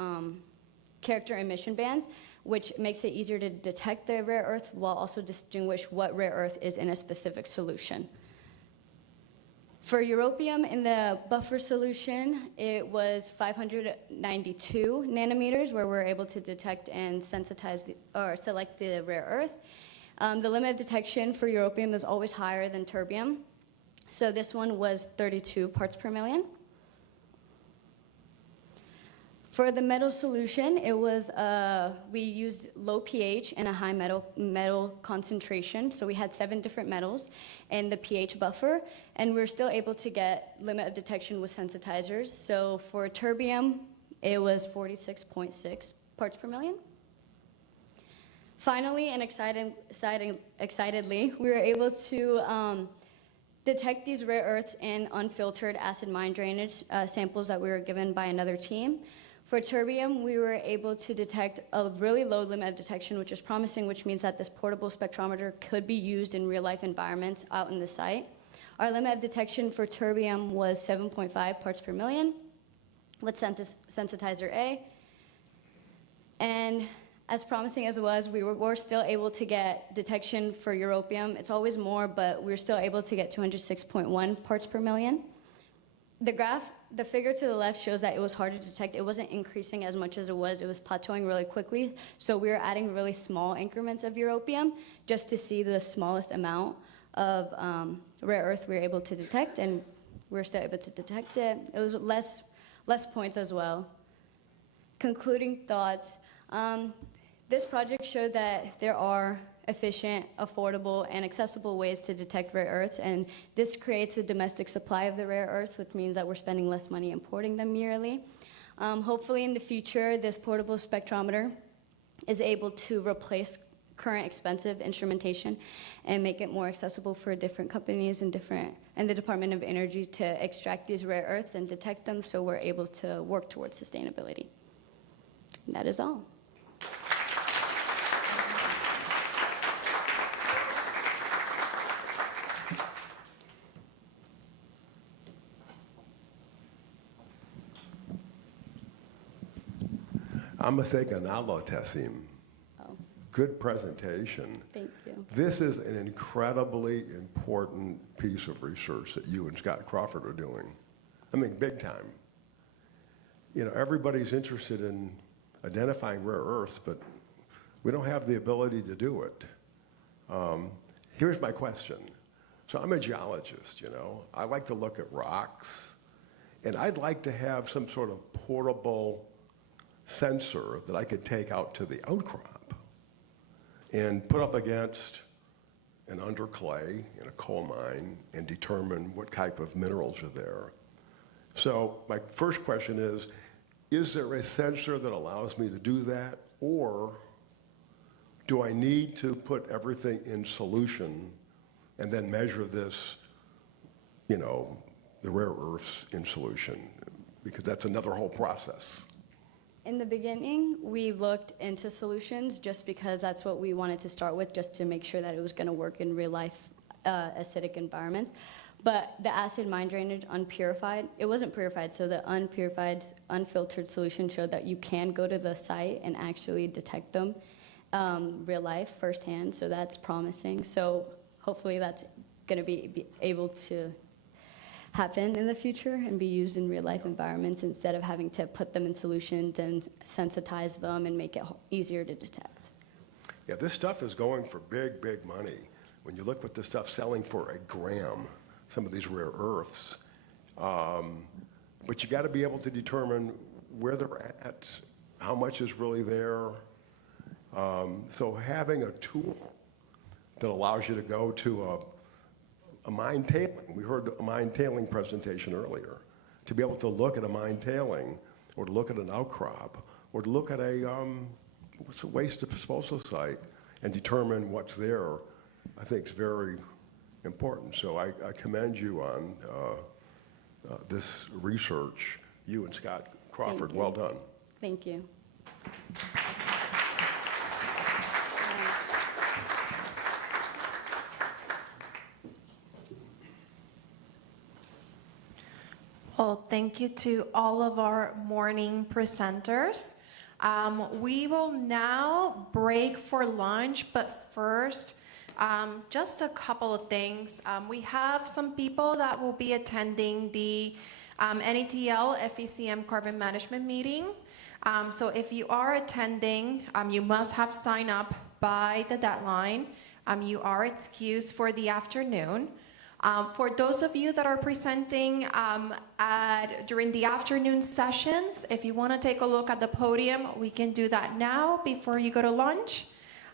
character emission bands, which makes it easier to detect the rare earth while also distinguish what rare earth is in a specific solution. For europium in the buffer solution, it was 592 nanometers where we're able to detect and sensitize or select the rare earth. The limit of detection for europium is always higher than terbium. So this one was 32 parts per million. For the metal solution, it was we used low pH and a high metal concentration. So we had 7 different metals in the pH buffer, and we were still able to get limit of detection with sensitizers. So for terbium, it was 46.6 parts per million. Finally, and excitedly, we were able to detect these rare earths in unfiltered acid mine drainage samples that we were given by another team. For terbium, we were able to detect a really low limit of detection, which is promising, which means that this portable spectrometer could be used in real-life environments out in the site. Our limit of detection for terbium was 7.5 parts per million with sensitizer A. And as promising as it was, we were still able to get detection for europium. It's always more, but we're still able to get 206.1 parts per million. The figure to the left shows that it was hard to detect. It wasn't increasing as much as it was plateauing really quickly. So we were adding really small increments of europium just to see the smallest amount of rare earth we were able to detect, and we were still able to detect it. It was less points as well. Concluding thoughts. This project showed that there are efficient, affordable, and accessible ways to detect rare earths, and this creates a domestic supply of the rare earths, which means that we're spending less money importing them yearly. Hopefully in the future, this portable spectrometer is able to replace current expensive instrumentation and make it more accessible for different companies and the Department of Energy to extract these rare earths and detect them, so we're able to work towards sustainability. And that is all. Good presentation. Thank you. This is an incredibly important piece of research that you and Scott Crawford are doing. I mean, big time. You know, everybody's interested in identifying rare earths, but we don't have the ability to do it. Here's my question. So I'm a geologist, you know. I like to look at rocks, and I'd like to have some sort of portable sensor that I could take out to the outcrop and put up against an underclay in a coal mine and determine what type of minerals are there. So my first question is there a sensor that allows me to do that, or do I need to put everything in solution and then measure this, you know, the rare earths in solution? Because that's another whole process. In the beginning, we looked into solutions just because that's what we wanted to start with, just to make sure that it was going to work in real life acidic environments. But the acid mine drainage unpurified, it wasn't purified, so the unpurified, unfiltered solution showed that you can go to the site and actually detect them real life firsthand, so that's promising. So hopefully that's going to be able to happen in the future and be used in real life environments instead of having to put them in solutions and sensitize them and make it easier to detect. Yeah, this stuff is going for big, big money. When you look what this stuff's selling for a gram, some of these rare earths, but you got to be able to determine where they're at, how much is really there. So having a tool that allows you to go to a mine tailing. We heard a mine tailing presentation earlier. To be able to look at a mine tailing, or to look at an outcrop, or to look at a waste disposal site and determine what's there, I think is very important. So I commend you on this research, you and Scott Crawford. Well done. Thank you. Well, thank you to all of our morning presenters. We will now break for lunch, but first, just a couple of things. We have some people that will be attending the NETL FECM Carbon Management meeting. So if you are attending, you must have signed up by the deadline. You are excused for the afternoon. For those of you that are presenting during the afternoon sessions, if you want to take a look at the podium, we can do that now before you go to lunch.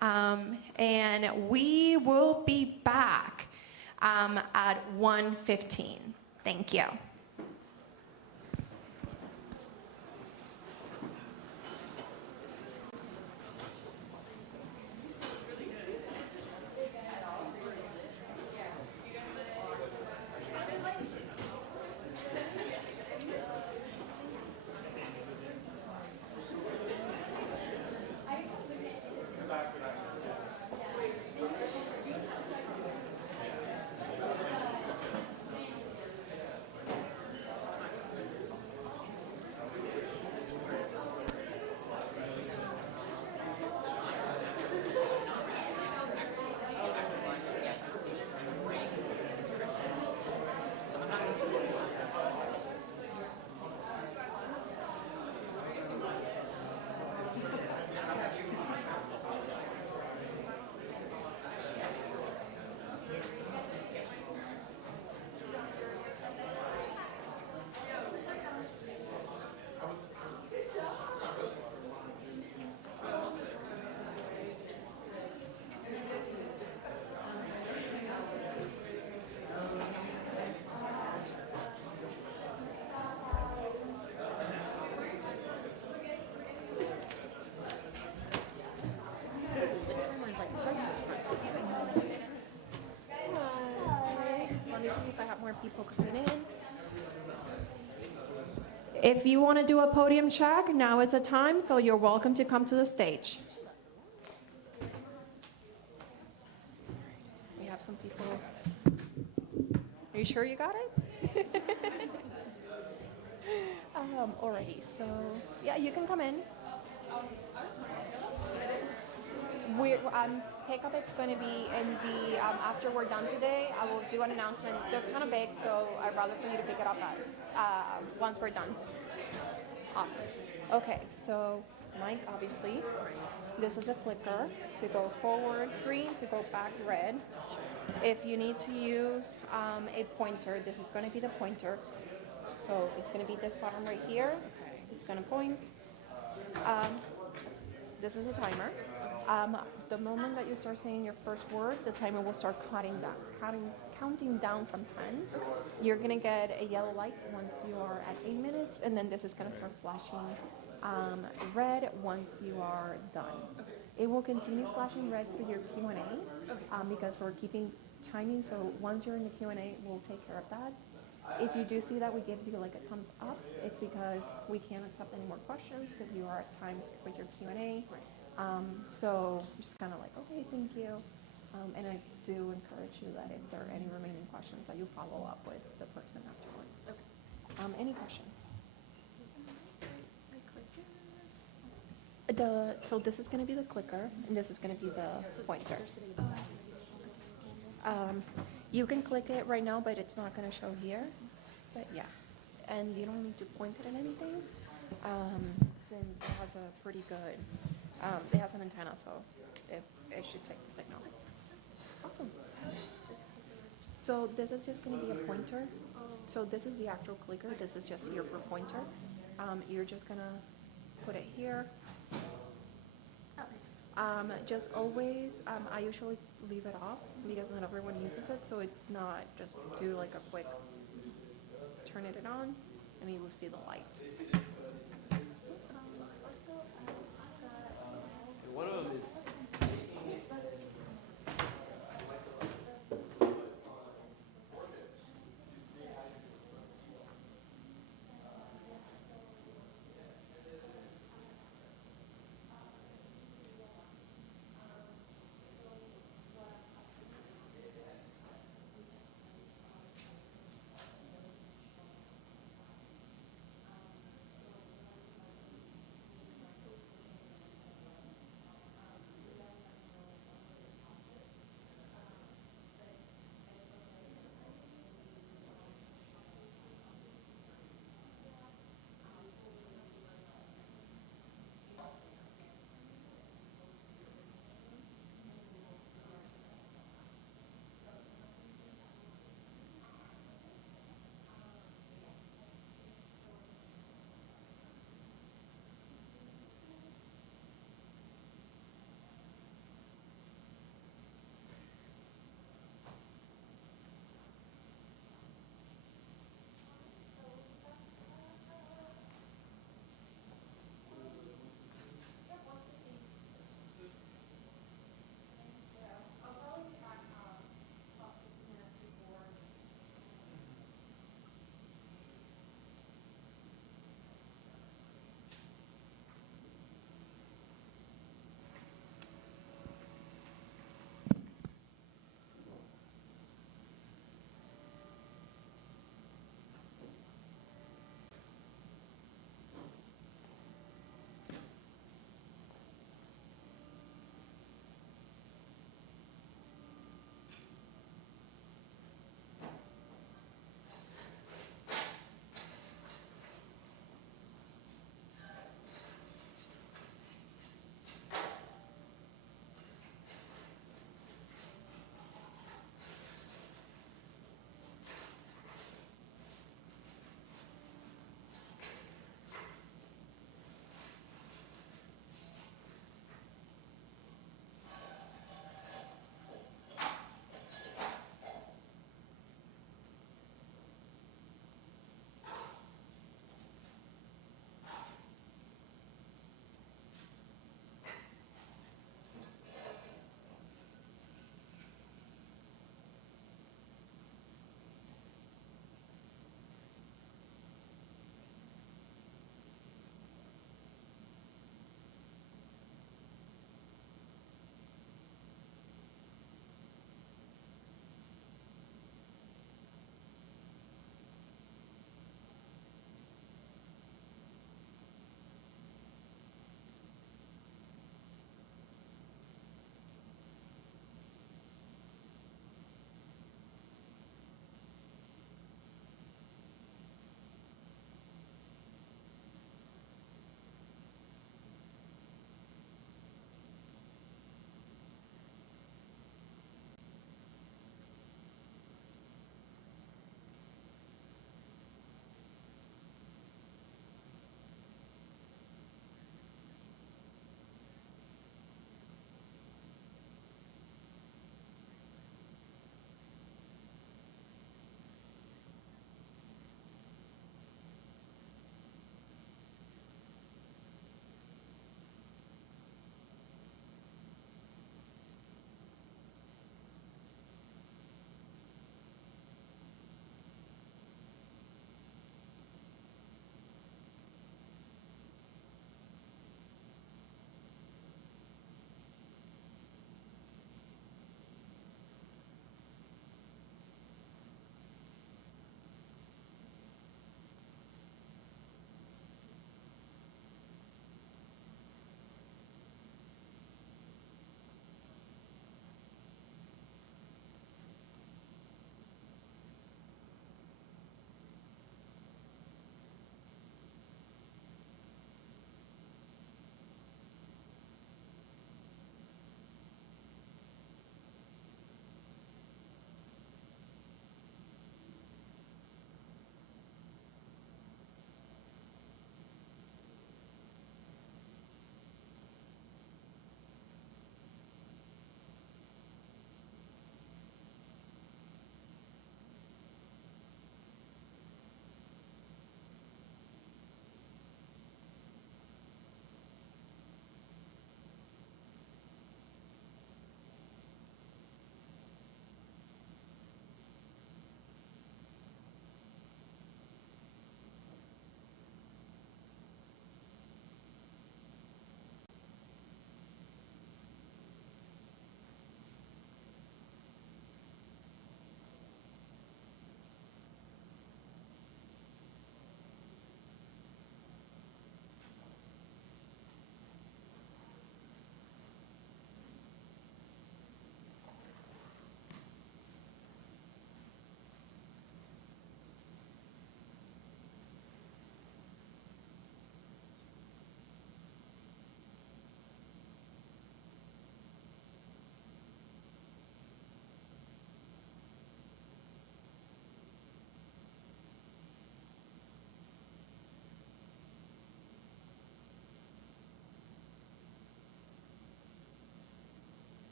And we will be back at 1:15. Thank you. more people coming in. If you want to do a podium check, now is the time, so you're welcome to come to the stage. We have some people. Are you sure you got it? Alrighty, so yeah, you can come in. Pickup it's going to be in the, after we're done today, I will do an announcement. They're kind of big, so I'd rather for you to pick it up once we're done. Awesome. Okay, so Mike, obviously, this is the clicker to go forward, green to go back, red. If you need to use a pointer, this is going to be the pointer. So it's going to be this button right here. It's going to point. This is a timer. The moment that you start saying your first word, the timer will start counting down from 10. You're going to get a yellow light once you are at 8 minutes, and then this is going to start flashing red once you are done. It will continue flashing red for your Q&A because we're keeping timing, so once you're in the Q&A, we'll take care of that. If you do see that we give you like a thumbs up, it's because we can't accept any more questions because you are at time with your Q&A. So just kind of like, okay, thank you. And I do encourage you that if there are any remaining questions that you follow up with the person afterwards. Okay. Any questions? So this is going to be the clicker, and this is going to be the pointer. You can click it right now, but it's not going to show here. But yeah, and you don't need to point it at anything, since it has a pretty good, it has an antenna, so it should take the signal. Awesome. So this is just going to be a pointer. So this is the actual clicker. This is just here for pointer. You're just going to put it here. Just always, I usually leave it off because not everyone uses it, so it's not just do like a quick turn it on, and you will see the light. One of them is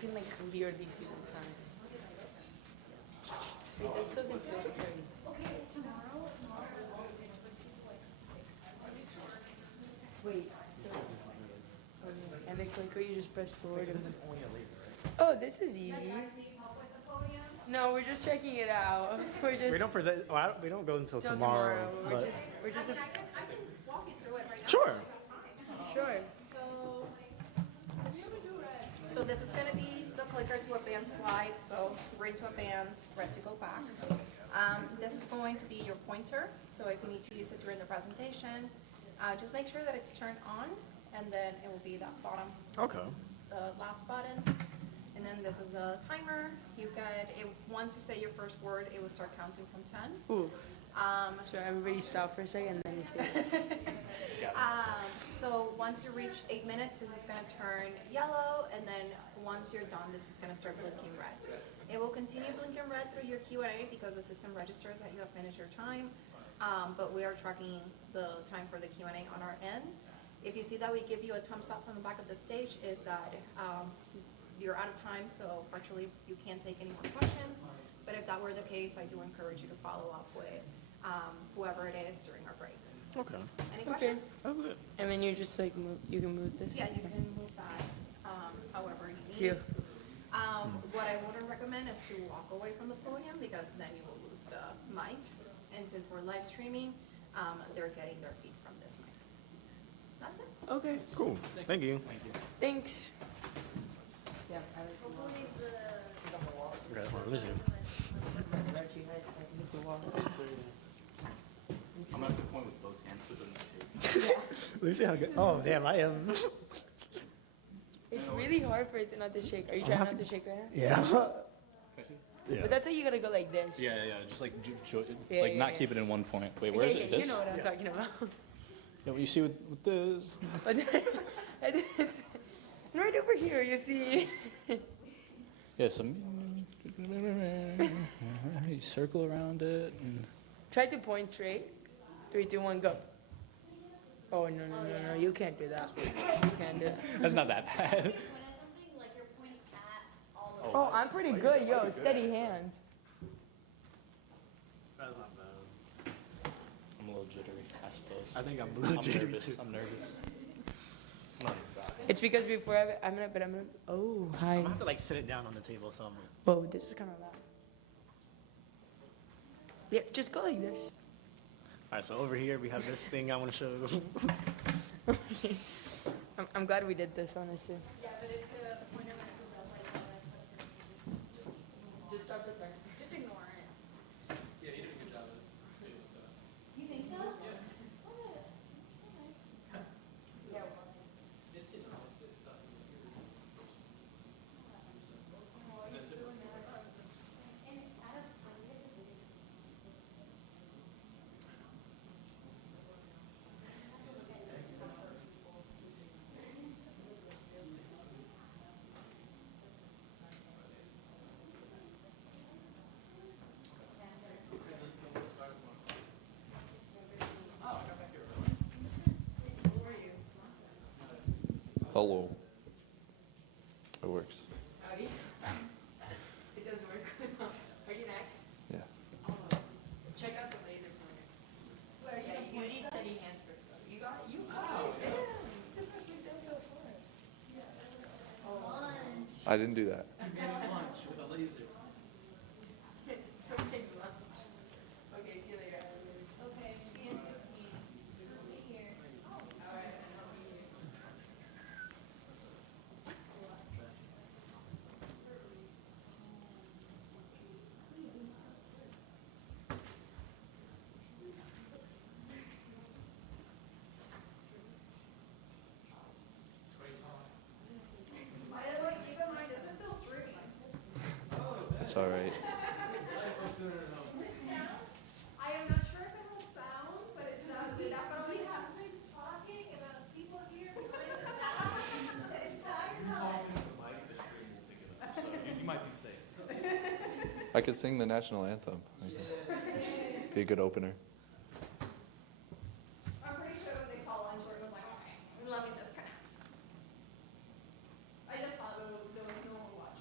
can like clearly see the time. Wait, this doesn't feel scary. Okay, tomorrow. Wait, so, and the clicker, you just press forward and then. Oh, this is easy. No, we're just checking it out. We're just. We don't present. Well, we don't go until Till tomorrow. We're but- just. I can walk you through it right now. Sure. Sure. So this is gonna be the clicker to advance slide, so green to advance, red to go back. This is going to be your pointer, so if you need to use it during the presentation, just make sure that it's turned on, and then it will be that bottom, Okay. the last button. And then this is the timer. You get, once you say your first word, it will start counting from 10. Ooh. So everybody stop for a second and then you say it. So once you reach 8 minutes, this is gonna turn yellow, and then once you're done, this is gonna start blinking red. It will continue blinking red through your Q&A because the system registers that you have finished your time, but we are tracking the time for the Q&A on our end. If you see that we give you a thumbs up from the back of the stage, is that you're out of time, so virtually you can't take any more questions. But if that were the case, I do encourage you to follow up with whoever it is during our breaks. Okay. Any questions? That was it. And then you just like move, you can move this? Yeah, you can move that however you need. What I wouldn't recommend is to walk away from the podium because then you will lose the mic. And since we're live streaming, they're getting their feed from this mic. That's it. Okay. Cool. Thank you. Thanks. Yeah. Okay, hold on, let me see. I'm gonna have to point with both hands so it doesn't shake. Let me see how good. Oh, damn, I am. It's really hard for it to not to shake. Are you trying not to shake right now? Yeah. Can I see? Yeah. But that's how you gotta go like this. Yeah, just like, Yeah, like yeah, not yeah. keep it in one point. Wait, where is it? You This? know what I'm talking about. Yeah, what you see with this? It's right over here, you see. Yeah, some. You circle around it. And Try to point straight. 3, 2, 1, go. Oh, no, you can't do that. You can't do that. that's not that bad. Oh, I'm pretty good, yo. Steady hands. That's not bad. I'm a little jittery, I suppose. I think I'm a little jittery nervous. too. I'm nervous. Not even bad. It's because before I'm gonna. Oh, hi. I'm gonna have to like sit it down on the table somewhere. Whoa, this is kind of loud. Yeah, just go like this. All right, so over here we have this thing I want to show. I'm glad we did this, honestly. Yeah, but if the pointer went to red light, Just start the timer. just ignore it. Yeah, you did a good job of it. You think so? Hello. It works. Howdy. It does work. Are you next? Yeah. Check out the laser pointer. Yeah, you need steady hands first. Though. You got it? You got it. Yeah. That's what we've done so far. I didn't do that. Lunch with a laser. Okay, lunch. Okay, see you later. Okay, see you in 15. Over here. All right. By the way, keep in mind, this is still streaming. It's all right. I am not sure if it will sound, but it does. We definitely have been talking about people here behind the entire time. You might be safe. I could sing the national anthem. Be a good opener. I'm pretty sure when they saw lunch, it was like, okay, I'm loving this guy. I just thought it was doing no one watch.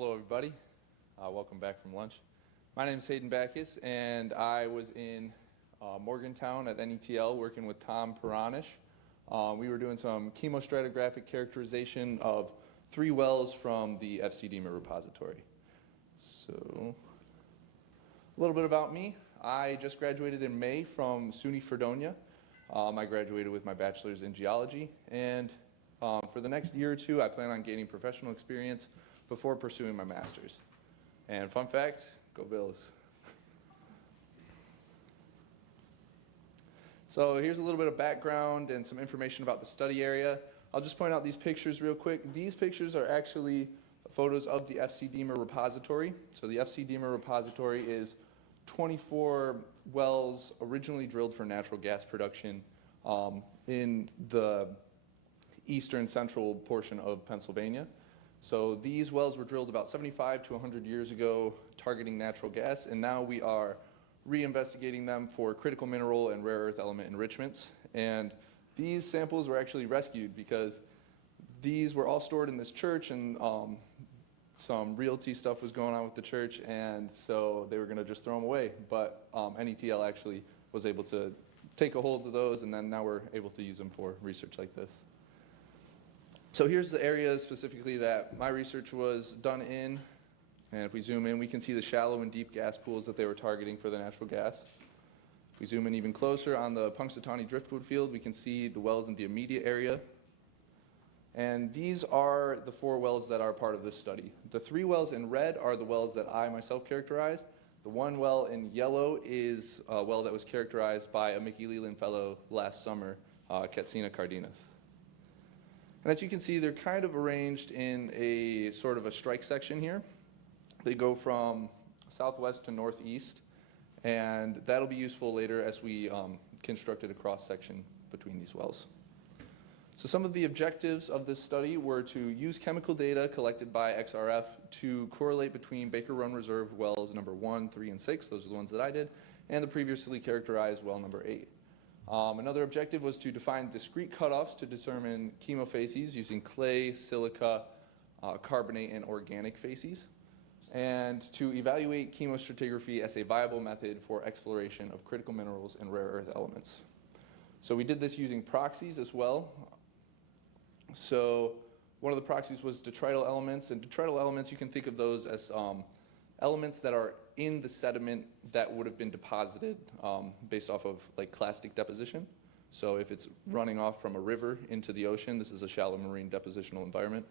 Hello, everybody. Welcome back from lunch. My name is Hayden Backus, and I was in Morgantown at NETL working with Tom Peranish. We were doing some chemostratigraphic characterization of 3 wells from the FCDMA repository. So, a little bit about me. I just graduated in May from SUNY Fredonia. I graduated with my bachelor's in geology, and for the next year or 2, I plan on gaining professional experience before pursuing my master's. And fun fact, go Bills. So here's a little bit of background and some information about the study area. I'll just point out these pictures real quick. These pictures are actually photos of the FCDMA repository. So the FCDMA repository is 24 wells originally drilled for natural gas production in the eastern central portion of Pennsylvania. So these wells were drilled about 75 to 100 years ago, targeting natural gas, and now we are reinvestigating them for critical mineral and rare earth element enrichments. And these samples were actually rescued because these were all stored in this church, and some realty stuff was going on with the church, and so they were going to just throw them away. But NETL actually was able to take a hold of those, and then now we're able to use them for research like this. So here's the area specifically that my research was done in. And if we zoom in, we can see the shallow and deep gas pools that they were targeting for the natural gas. If we zoom in even closer on the Punxsutawney Driftwood field, we can see the wells in the immediate area. And these are the 4 wells that are part of this study. The 3 wells in red are the wells that I myself characterized. The 1 well in yellow is a well that was characterized by a Mickey Leland fellow last summer, Katsina Cardenas. And as you can see, they're kind of arranged in a sort of a strike section here. They go from southwest to northeast, and that'll be useful later as we constructed a cross-section between these wells. So some of the objectives of this study were to use chemical data collected by XRF to correlate between Baker Run Reserve wells number 1, 3, and 6, those are the ones that I did, and the previously characterized well number 8. Another objective was to define discrete cutoffs to determine chemofacies using clay, silica, carbonate, and organic facies, and to evaluate chemostratigraphy as a viable method for exploration of critical minerals and rare earth elements. So we did this using proxies as well. So one of the proxies was detrital elements, and detrital elements, you can think of those as elements that are in the sediment that would have been deposited based off of like clastic deposition. So if it's running off from a river into the ocean, this is a shallow marine depositional environment.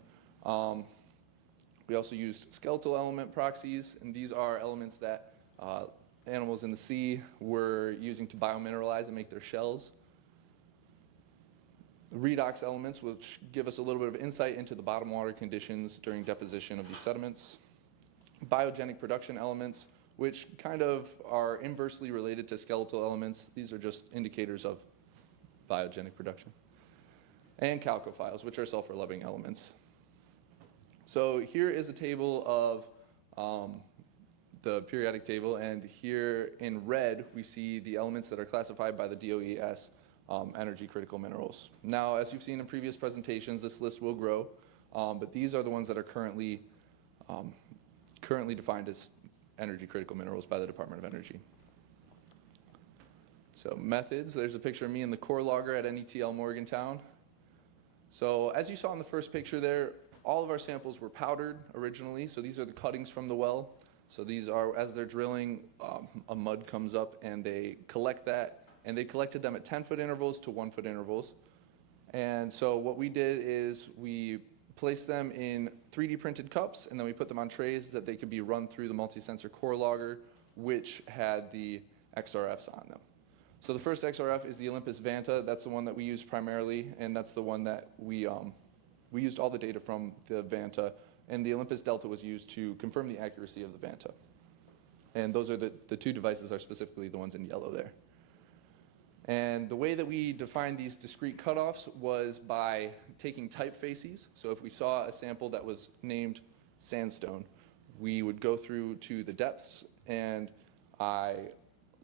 We also used skeletal element proxies, and these are elements that animals in the sea were using to biomineralize and make their shells. Redox elements, which give us a little bit of insight into the bottom water conditions during deposition of these sediments. Biogenic production elements, which kind of are inversely related to skeletal elements. These are just indicators of biogenic production. And chalcophiles, which are sulfur-loving elements. So here is a table of the periodic table, and here in red we see the elements that are classified by the DOE as energy critical minerals. Now, as you've seen in previous presentations, this list will grow, but these are the ones that are currently defined as energy critical minerals by the Department of Energy. So methods, there's a picture of me in the core logger at NETL Morgantown. So as you saw in the first picture there, all of our samples were powdered originally, so these are the cuttings from the well. So these are, as they're drilling, a mud comes up and they collect that, and they collected them at 10-foot intervals to 1-foot intervals. And so what we did is we placed them in 3D printed cups, and then we put them on trays that they could be run through the multi-sensor core logger, which had the XRFs on them. So the first XRF is the Olympus Vanta. That's the one that we used primarily, and that's the one that we used all the data from the Vanta, and the Olympus Delta was used to confirm the accuracy of the Vanta. And those are the 2 devices are specifically the ones in yellow there. And the way that we defined these discrete cutoffs was by taking typefaces. So if we saw a sample that was named sandstone, we would go through to the depths, and I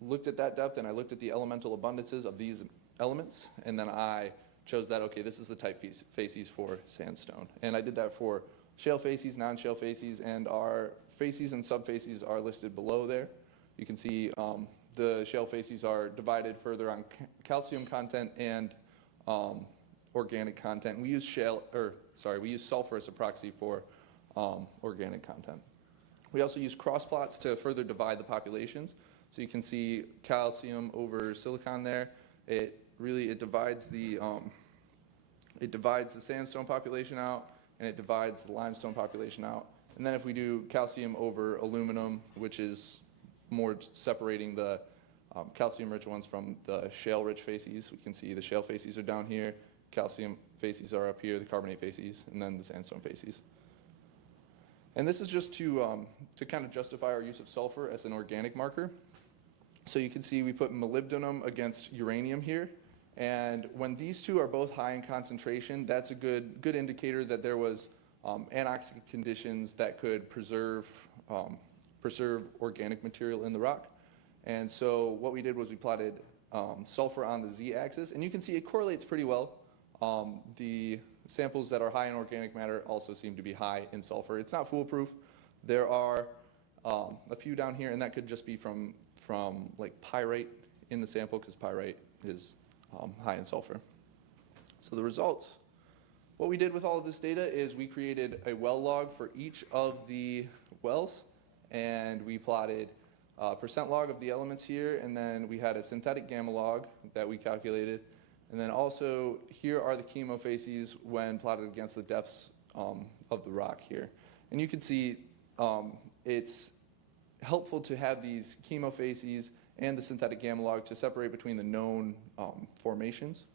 looked at that depth and I looked at the elemental abundances of these elements, and then I chose that, okay, this is the typefaces for sandstone. And I did that for shale facies, non-shale facies, and our facies and subfacies are listed below there. You can see the shale facies are divided further on calcium content and organic content. We use sulfur as a proxy for organic content. We also use cross plots to further divide the populations. So you can see calcium over silicon there. It divides the sandstone population out, and it divides the limestone population out. And then if we do calcium over aluminum, which is more separating the calcium-rich ones from the shale-rich facies, we can see the shale facies are down here, calcium facies are up here, the carbonate facies, and then the sandstone facies. And this is just to kind of justify our use of sulfur as an organic marker. So you can see we put molybdenum against uranium here. And when these two are both high in concentration, that's a good indicator that there was anoxic conditions that could preserve organic material in the rock. And so what we did was we plotted sulfur on the z-axis, and you can see it correlates pretty well. The samples that are high in organic matter also seem to be high in sulfur. It's not foolproof. There are a few down here, and that could just be from like pyrite in the sample, because pyrite is high in sulfur. So the results. What we did with all of this data is we created a well log for each of the wells, and we plotted percent log of the elements here, and then we had a synthetic gamma log that we calculated. And then also, here are the chemofacies when plotted against the depths of the rock here. And you can see it's helpful to have these chemofacies and the synthetic gamma log to separate between the known formations.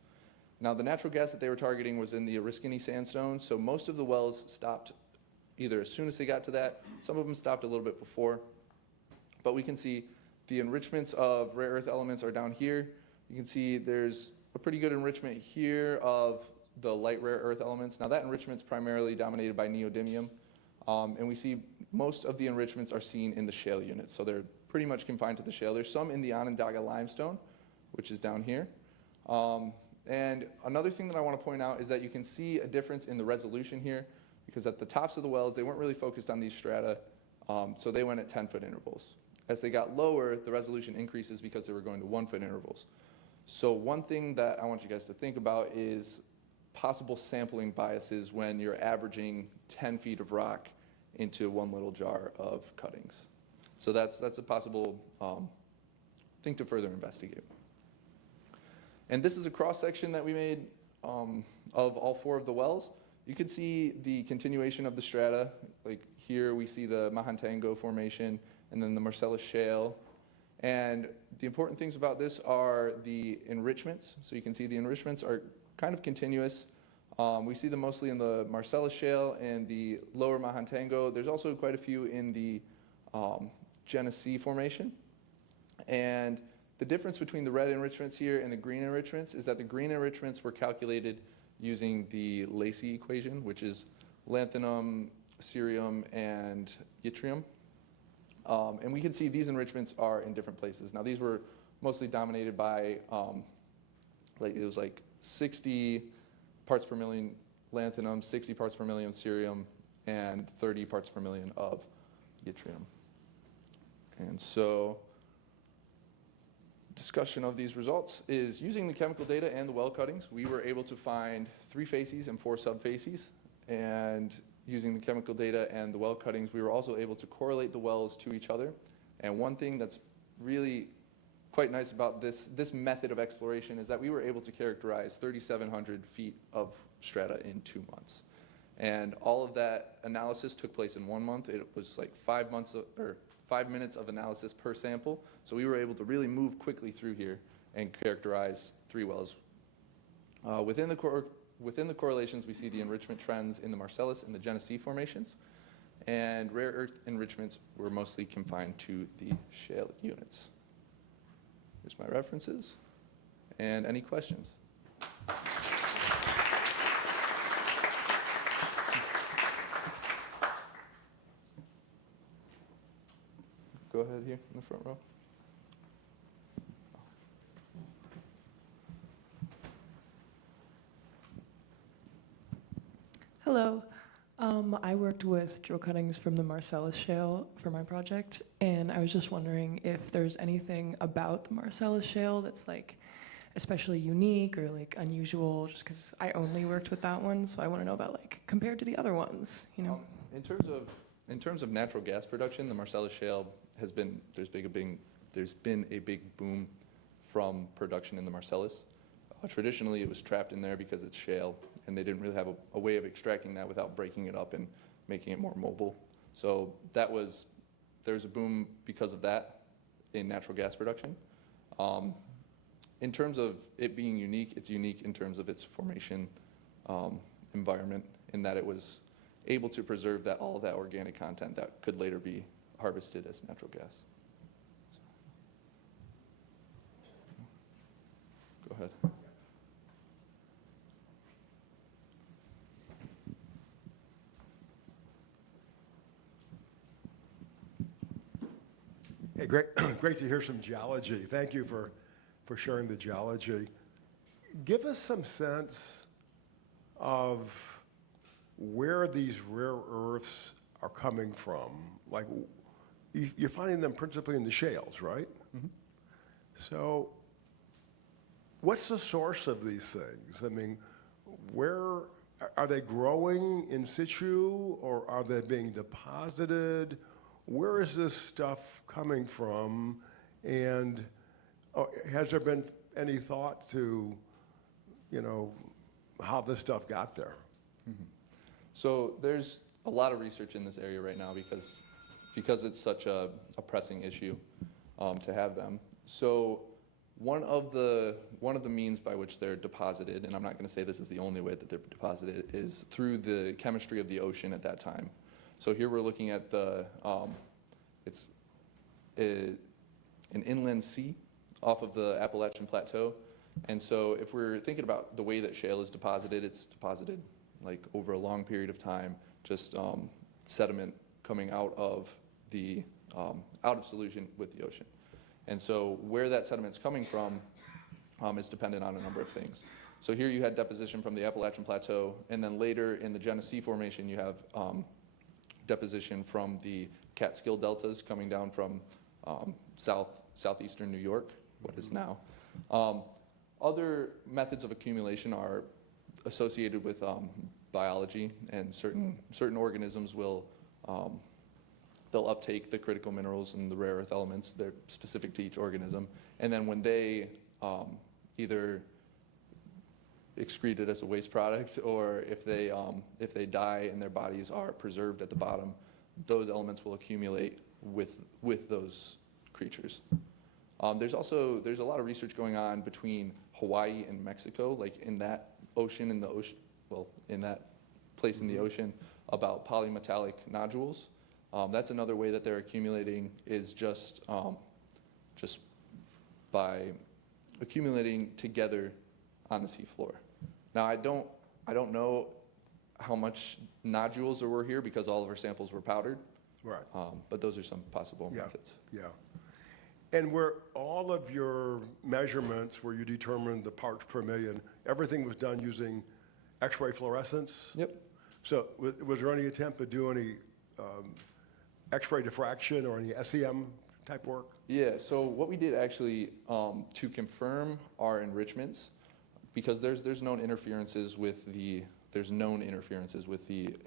Now, the natural gas that they were targeting was in the Oriskany sandstone, so most of the wells stopped either as soon as they got to that. Some of them stopped a little bit before. But we can see the enrichments of rare earth elements are down here. You can see there's a pretty good enrichment here of the light rare earth elements. Now, that enrichment's primarily dominated by neodymium. And we see most of the enrichments are seen in the shale units, so they're pretty much confined to the shale. There's some in the Onondaga limestone, which is down here. And another thing that I want to point out is that you can see a difference in the resolution here, because at the tops of the wells, they weren't really focused on these strata, so they went at 10-foot intervals. As they got lower, the resolution increases because they were going to 1-foot intervals. So one thing that I want you guys to think about is possible sampling biases when you're averaging 10 feet of rock into one little jar of cuttings. So that's a possible thing to further investigate. And this is a cross-section that we made of all 4 of the wells. You can see the continuation of the strata. Like here we see the Mahantango formation and then the Marcellus Shale. And the important things about this are the enrichments. So you can see the enrichments are kind of continuous. We see them mostly in the Marcellus Shale and the lower Mahantango. There's also quite a few in the Genesee Formation. And the difference between the red enrichments here and the green enrichments is that the green enrichments were calculated using the Lacey equation, which is lanthanum, cerium, and yttrium. And we can see these enrichments are in different places. Now, these were mostly dominated by, it was like 60 parts per million lanthanum, 60 parts per million cerium, and 30 parts per million of yttrium. And so, discussion of these results is using the chemical data and the well cuttings, we were able to find 3 facies and 4 subfacies. And using the chemical data and the well cuttings, we were also able to correlate the wells to each other. And one thing that's really quite nice about this method of exploration is that we were able to characterize 3,700 feet of strata in 2 months. And all of that analysis took place in 1 month. It was like 5 minutes of analysis per sample. So we were able to really move quickly through here and characterize 3 wells. Within the correlations, we see the enrichment trends in the Marcellus and the Genesee formations. And rare earth enrichments were mostly confined to the shale units. Here's my references. And any questions? Go ahead here in the front row. Hello. I worked with drill cuttings from the Marcellus Shale for my project, and I was just wondering if there's anything about the Marcellus Shale that's like especially unique or like unusual, just because I only worked with that one, so I want to know about like compared to the other ones, you know? In terms of natural gas production, the Marcellus Shale has been, there's been a big boom from production in the Marcellus. Traditionally, it was trapped in there because it's shale, and they didn't really have a way of extracting that without breaking it up and making it more mobile. So there's a boom because of that in natural gas production. In terms of it being unique, it's unique in terms of its formation environment, in that it was able to preserve all of that organic content that could later be harvested as natural gas. Go ahead. Hey, great to hear some geology. Thank you for sharing the geology. Give us some sense of where these rare earths are coming from. Like, you're finding them principally in the shales, right? Mm-hmm. So what's the source of these things? I mean, where are they growing in situ, or are they being deposited? Where is this stuff coming from? And has there been any thought to, how this stuff got there? Mm-hmm. So there's a lot of research in this area right now because it's such a pressing issue to have them. So one of the means by which they're deposited, and I'm not going to say this is the only way that they're deposited, is through the chemistry of the ocean at that time. So here we're looking at it's an inland sea off of the Appalachian Plateau. And so if we're thinking about the way that shale is deposited, it's deposited like over a long period of time, just sediment coming out of solution with the ocean. And so where that sediment's coming from is dependent on a number of things. So here you had deposition from the Appalachian Plateau, and then later in the Genesee Formation you have deposition from the Catskill deltas coming down from southeastern New York, what is now. Other methods of accumulation are associated with biology, and certain organisms will they'll uptake the critical minerals and the rare earth elements. They're specific to each organism, and then when they either excrete it as a waste product, or if they die and their bodies are preserved at the bottom, those elements will accumulate with those creatures. There's a lot of research going on between Hawaii and Mexico, like in that in that place in the ocean, about polymetallic nodules. That's another way that they're accumulating, is just by accumulating together on the seafloor. Now I don't know how much nodules there were here because all of our samples were powdered. Right. But those are some possible methods. Yeah. And where all of your measurements, where you determined the parts per million, everything was done using X-ray fluorescence? Yep. So was there any attempt to do any X-ray diffraction or any SEM type work? Yeah, so what we did actually to confirm our enrichments, because there's known interferences with the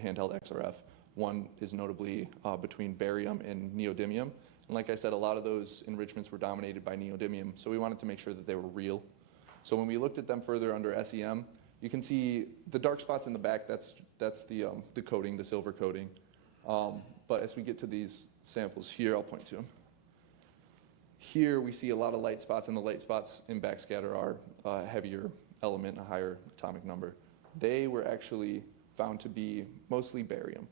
handheld XRF. One is notably between barium and neodymium. And like I said, a lot of those enrichments were dominated by neodymium, so we wanted to make sure that they were real. So when we looked at them further under SEM, you can see the dark spots in the back, that's the coating, the silver coating. But as we get to these samples here, I'll point to them. Here we see a lot of light spots, and the light spots in backscatter are a heavier element, a higher atomic number. They were actually found to be mostly barium.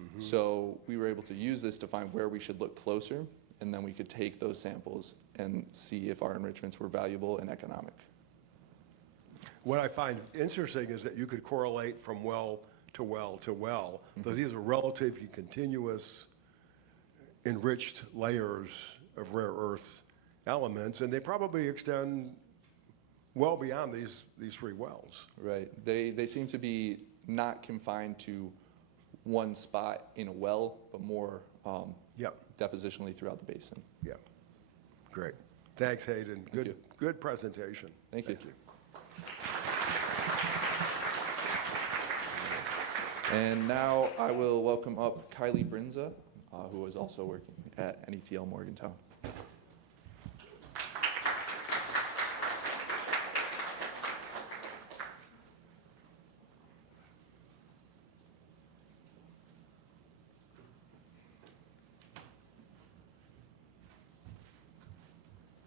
Mm-hmm. So we were able to use this to find where we should look closer, and then we could take those samples and see if our enrichments were valuable and economic. What I find interesting is that you could correlate from well to well to well. Mm-hmm. So these are relatively continuous, enriched layers of rare earth elements, and they probably extend well beyond these three wells. Right. They seem to be not confined to one spot in a well, but more Yep. depositionally throughout the basin. Yeah. Great. Thanks, Hayden. Thank you. Good presentation. Thank you. And now I will welcome up Kylie Brinza, who is also working at NETL Morgantown.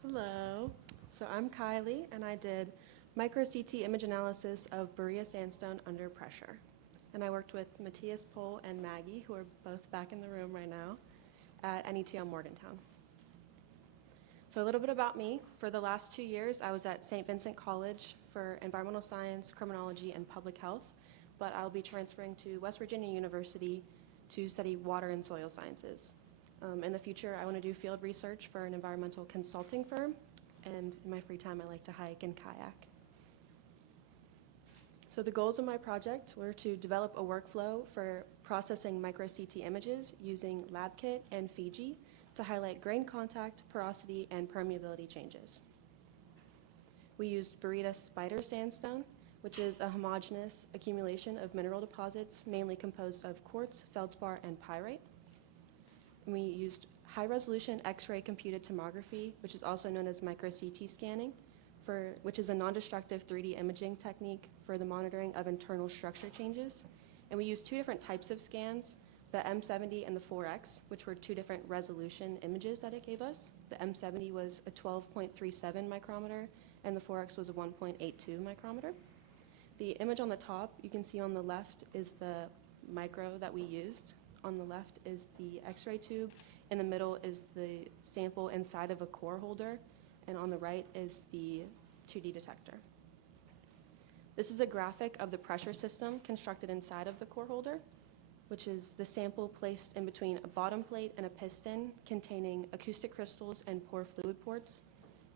Hello. So I'm Kylie, and I did micro-CT image analysis of Berea sandstone under pressure. And I worked with Matthias Pohl and Maggie, who are both back in the room right now, at NETL Morgantown. So a little bit about me. For the last 2 years, I was at St. Vincent College for environmental science, criminology, and public health, but I'll be transferring to West Virginia University to study water and soil sciences. In the future, I want to do field research for an environmental consulting firm, and in my free time, I like to hike and kayak. So the goals of my project were to develop a workflow for processing micro-CT images using LabKit and Fiji to highlight grain contact, porosity, and permeability changes. We used Berea spider sandstone, which is a homogeneous accumulation of mineral deposits mainly composed of quartz, feldspar, and pyrite. We used high-resolution X-ray computed tomography, which is also known as micro-CT scanning, which is a non-destructive 3D imaging technique for the monitoring of internal structure changes. And we used two different types of scans, the M70 and the 4X, which were two different resolution images that it gave us. The M70 was a 12.37 micrometer, and the 4X was a 1.82 micrometer. The image on the top, you can see on the left, is the micro that we used. On the left is the X-ray tube. In the middle is the sample inside of a core holder. And on the right is the 2D detector. This is a graphic of the pressure system constructed inside of the core holder, which is the sample placed in between a bottom plate and a piston containing acoustic crystals and pore fluid ports.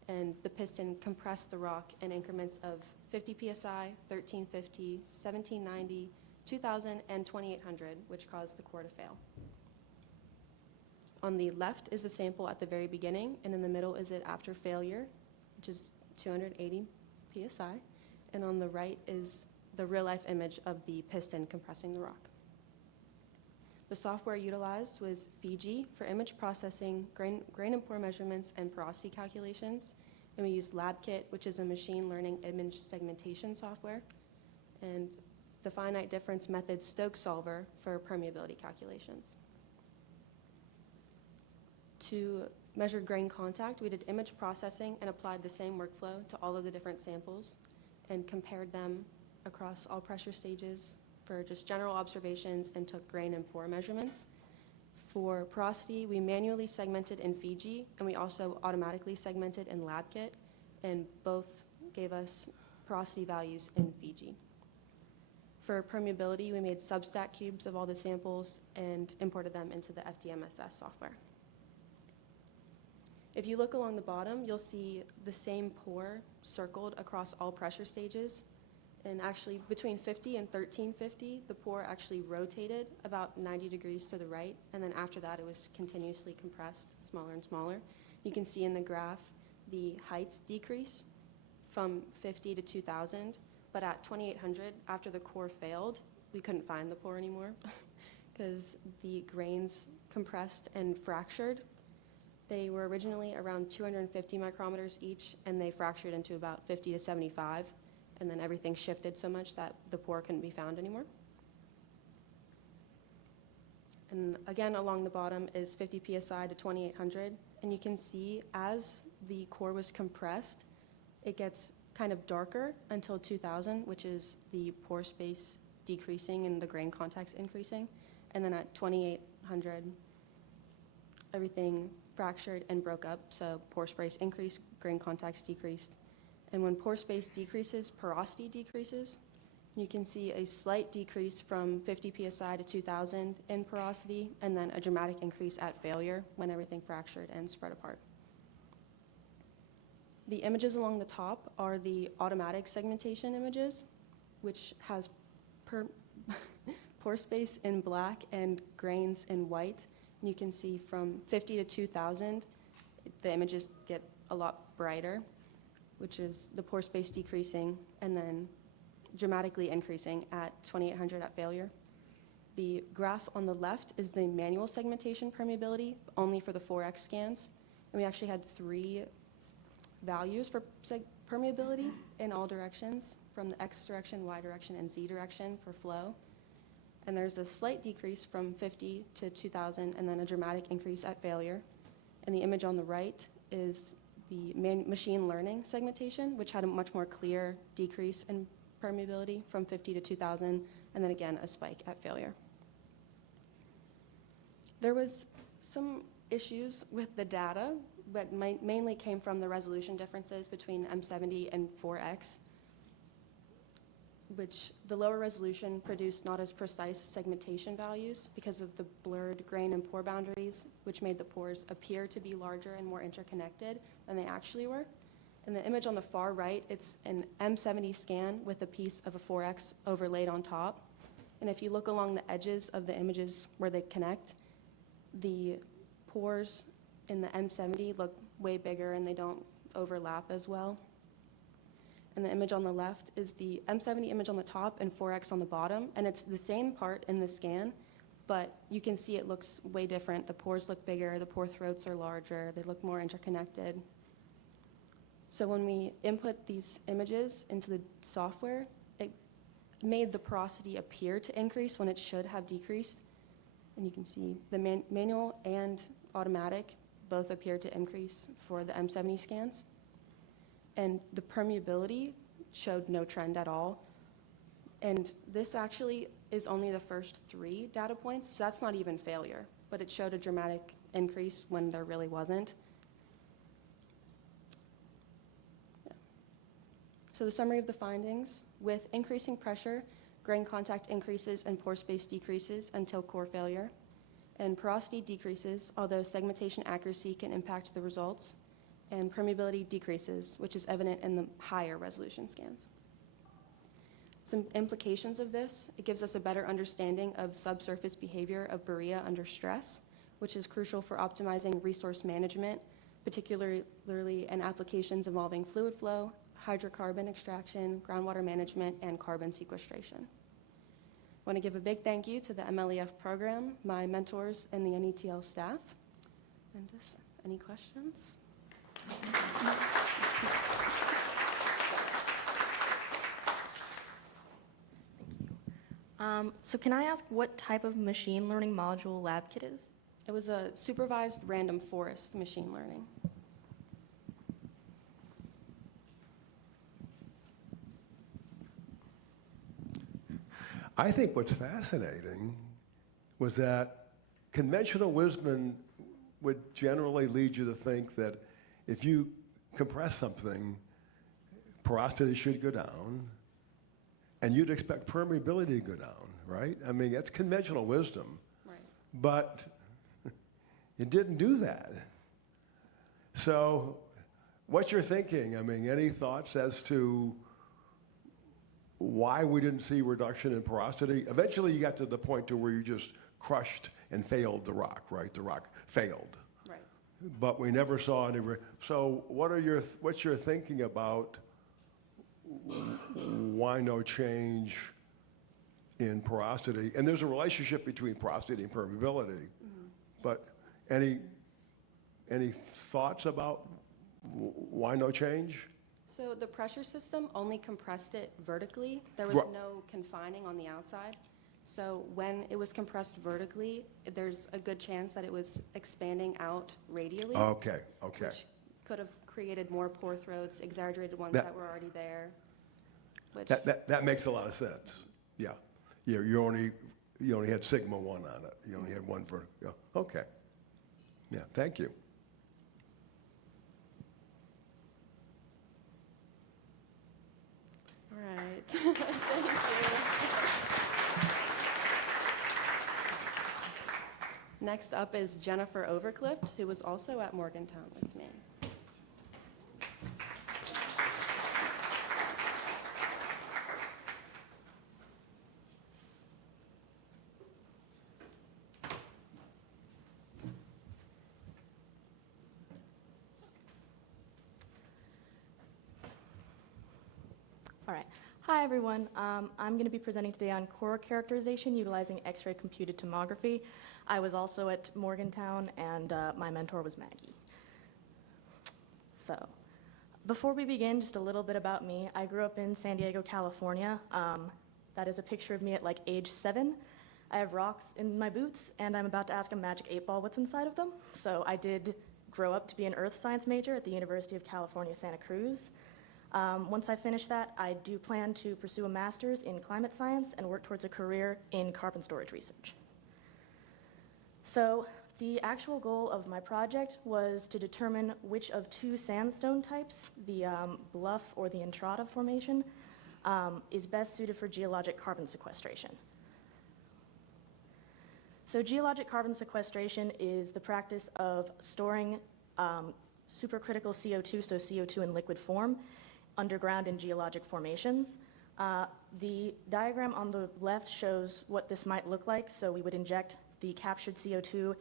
And the piston compressed the rock in increments of 50 psi, 1350, 1790, 2000, and 2800, which caused the core to fail. On the left is the sample at the very beginning, and in the middle is it after failure, which is 280 psi. And on the right is the real-life image of the piston compressing the rock. The software utilized was Fiji for image processing, grain and pore measurements, and porosity calculations. And we used LabKit, which is a machine learning image segmentation software, and the finite difference method Stokes solver for permeability calculations. To measure grain contact, we did image processing and applied the same workflow to all of the different samples and compared them across all pressure stages for just general observations and took grain and pore measurements. For porosity, we manually segmented in Fiji, and we also automatically segmented in LabKit, and both gave us porosity values in Fiji. For permeability, we made substat cubes of all the samples and imported them into the FDMSS software. If you look along the bottom, you'll see the same pore circled across all pressure stages. And actually, between 50 and 1350, the pore actually rotated about 90 degrees to the right. And then after that, it was continuously compressed, smaller and smaller. You can see in the graph the height decrease from 50 to 2000. But at 2800, after the core failed, we couldn't find the pore anymore because the grains compressed and fractured. They were originally around 250 micrometers each, and they fractured into about 50 to 75, and then everything shifted so much that the pore couldn't be found anymore. And again, along the bottom is 50 psi to 2800, and you can see as the core was compressed, it gets kind of darker until 2000, which is the pore space decreasing and the grain contacts increasing. And then at 2800, everything fractured and broke up, so pore space increased, grain contacts decreased. And when pore space decreases, porosity decreases. You can see a slight decrease from 50 psi to 2000 in porosity, and then a dramatic increase at failure when everything fractured and spread apart. The images along the top are the automatic segmentation images, which has pore space in black and grains in white. And you can see from 50 to 2000, the images get a lot brighter, which is the pore space decreasing and then dramatically increasing at 2800 at failure. The graph on the left is the manual segmentation permeability, only for the 4X scans. And we actually had 3 values for permeability in all directions, from the X direction, Y direction, and Z direction for flow. And there's a slight decrease from 50 to 2000, and then a dramatic increase at failure. And the image on the right is the machine learning segmentation, which had a much more clear decrease in permeability from 50 to 2000, and then again a spike at failure. There was some issues with the data, but mainly came from the resolution differences between M70 and 4X, which the lower resolution produced not as precise segmentation values because of the blurred grain and pore boundaries, which made the pores appear to be larger and more interconnected than they actually were. In the image on the far right, it's an M70 scan with a piece of a 4X overlaid on top. And if you look along the edges of the images where they connect, the pores in the M70 look way bigger and they don't overlap as well. And the image on the left is the M70 image on the top and 4X on the bottom, and it's the same part in the scan, but you can see it looks way different. The pores look bigger, the pore throats are larger, they look more interconnected. So when we input these images into the software, it made the porosity appear to increase when it should have decreased. And you can see the manual and automatic both appear to increase for the M70 scans. And the permeability showed no trend at all. And this actually is only the first 3 data points, so that's not even failure, but it showed a dramatic increase when there really wasn't. Yeah. So the summary of the findings: with increasing pressure, grain contact increases and pore space decreases until core failure, and porosity decreases, although segmentation accuracy can impact the results, and permeability decreases, which is evident in the higher resolution scans. Some implications of this: it gives us a better understanding of subsurface behavior of Berea under stress, which is crucial for optimizing resource management, particularly in applications involving fluid flow, hydrocarbon extraction, groundwater management, and carbon sequestration. I want to give a big thank you to the MLEF program, my mentors, and the NETL staff. And just any questions? So can I ask what type of machine learning module LabKit is? It was a supervised random forest machine learning. I think what's fascinating was that conventional wisdom would generally lead you to think that if you compress something, porosity should go down, and you'd expect permeability to go down, right? I mean, that's conventional wisdom. Right. But it didn't do that. So what's your thinking? I mean, any thoughts as to why we didn't see reduction in porosity? Eventually you got to the point to where you just crushed and failed the rock, right? The rock failed. Right. But we never saw any. So what's your thinking about why no change in porosity? And there's a relationship between porosity and permeability. Mm-hmm. But any thoughts about why no change? So the pressure system only compressed it vertically. There was no confining on the outside. So when it was compressed vertically, there's a good chance that it was expanding out radially. Okay. Which could have created more pore throats, exaggerated ones that were already there. That makes a lot of sense. Yeah. You only had sigma 1 on it. You only had one vertical. Okay. Yeah, thank you. All right. Thank you. Next up is Jennifer Overclift, who was also at Morgantown with me. right. Hi, everyone. I'm going to be presenting today on core characterization utilizing X-ray computed tomography. I was also at Morgantown, and my mentor was Maggie. So, before we begin, just a little bit about me. I grew up in San Diego, California. That is a picture of me at like age 7. I have rocks in my boots, and I'm about to ask a magic 8-ball what's inside of them. So I did grow up to be an earth science major at the University of California, Santa Cruz. Once I finish that, I do plan to pursue a master's in climate science and work towards a career in carbon storage research. So the actual goal of my project was to determine which of 2 sandstone types, the bluff or the Entrada formation, is best suited for geologic carbon sequestration. So geologic carbon sequestration is the practice of storing supercritical CO2, so CO2 in liquid form, underground in geologic formations. The diagram on the left shows what this might look like. So we would inject the captured CO2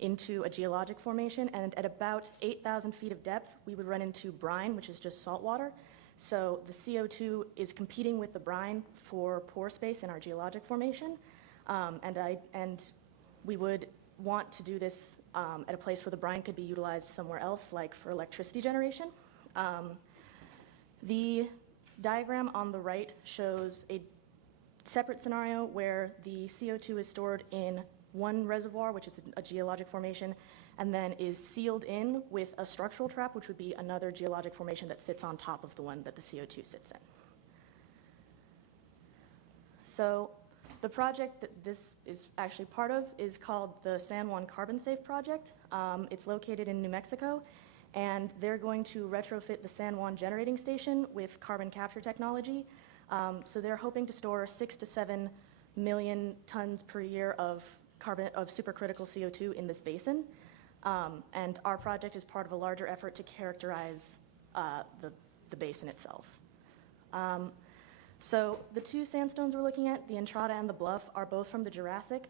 into a geologic formation, and at about 8,000 feet of depth, we would run into brine, which is just salt water. So the CO2 is competing with the brine for pore space in our geologic formation, and we would want to do this at a place where the brine could be utilized somewhere else, like for electricity generation. The diagram on the right shows a separate scenario where the CO2 is stored in one reservoir, which is a geologic formation, and then is sealed in with a structural trap, which would be another geologic formation that sits on top of the one that the CO2 sits in. So the project that this is actually part of is called the San Juan Carbon Safe Project. It's located in New Mexico, and they're going to retrofit the San Juan generating station with carbon capture technology. So they're hoping to store 6 to 7 million tons per year of supercritical CO2 in this basin. And our project is part of a larger effort to characterize the basin itself. So the 2 sandstones we're looking at, the Entrada and the Bluff, are both from the Jurassic,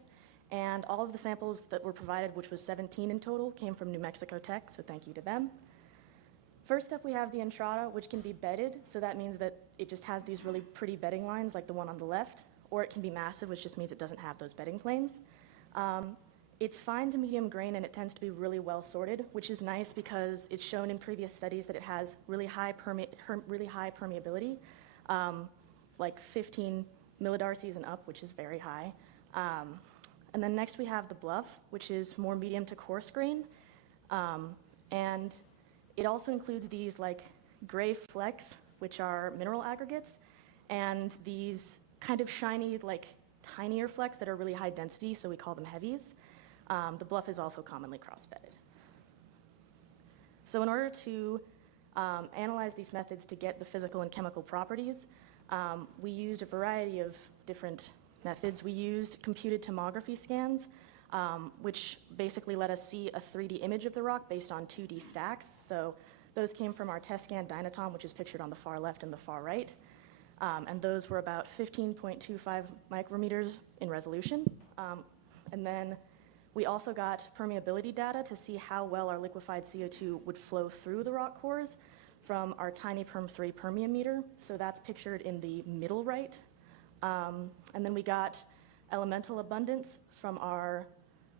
and all of the samples that were provided, which was 17 in total, came from New Mexico Tech, so thank you to them. First up, we have the Entrada, which can be bedded, so that means that it just has these really pretty bedding lines like the one on the left, or it can be massive, which just means it doesn't have those bedding planes. It's fine to medium grain, and it tends to be really well sorted, which is nice because it's shown in previous studies that it has really high permeability, like 15 millidarcies and up, which is very high. And then next we have the Bluff, which is more medium to coarse grain. And it also includes these like gray flecks, which are mineral aggregates, and these kind of shiny, like tinier flecks that are really high density, so we call them heavies. The Bluff is also commonly cross-bedded. So in order to analyze these methods to get the physical and chemical properties, we used a variety of different methods. We used computed tomography scans, which basically let us see a 3D image of the rock based on 2D stacks. So those came from our test scan Dynatom, which is pictured on the far left and the far right. And those were about 15.25 micrometers in resolution. And then we also got permeability data to see how well our liquefied CO2 would flow through the rock cores from our tiny Perm3 permeameter. So that's pictured in the middle right. And then we got elemental abundance from our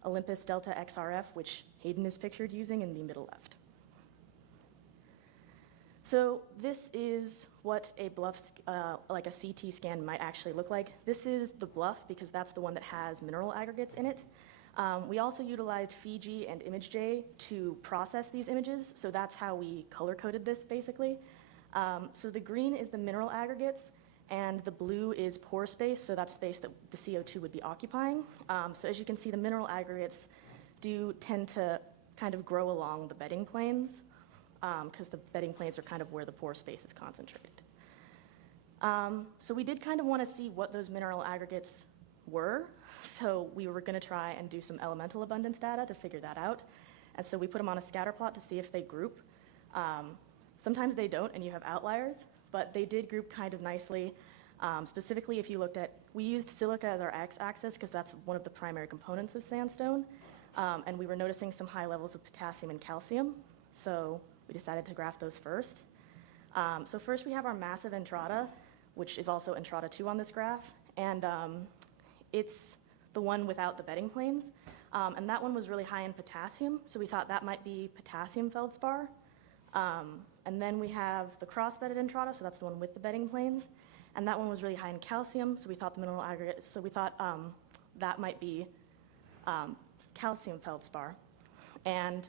Olympus Delta XRF, which Hayden is pictured using in the middle left. So this is what a Bluff, like a CT scan might actually look like. This is the Bluff because that's the one that has mineral aggregates in it. We also utilized Fiji and ImageJ to process these images, so that's how we color-coded this, basically. So the green is the mineral aggregates, and the blue is pore space, so that's space that the CO2 would be occupying. So as you can see, the mineral aggregates do tend to kind of grow along the bedding planes, because the bedding planes are kind of where the pore space is concentrated. So we did kind of want to see what those mineral aggregates were, so we were going to try and do some elemental abundance data to figure that out. And so we put them on a scatter plot to see if they group. Sometimes they don't, and you have outliers, but they did group kind of nicely. Specifically, if you looked at, we used silica as our x-axis because that's one of the primary components of sandstone, and we were noticing some high levels of potassium and calcium, so we decided to graph those first. So first we have our massive Entrada, which is also Entrada 2 on this graph. And it's the one without the bedding planes. And that one was really high in potassium, so we thought that might be potassium feldspar. And then we have the cross-bedded Entrada, so that's the one with the bedding planes. And that one was really high in calcium, so we thought the mineral aggregate, so we thought that might be calcium feldspar. And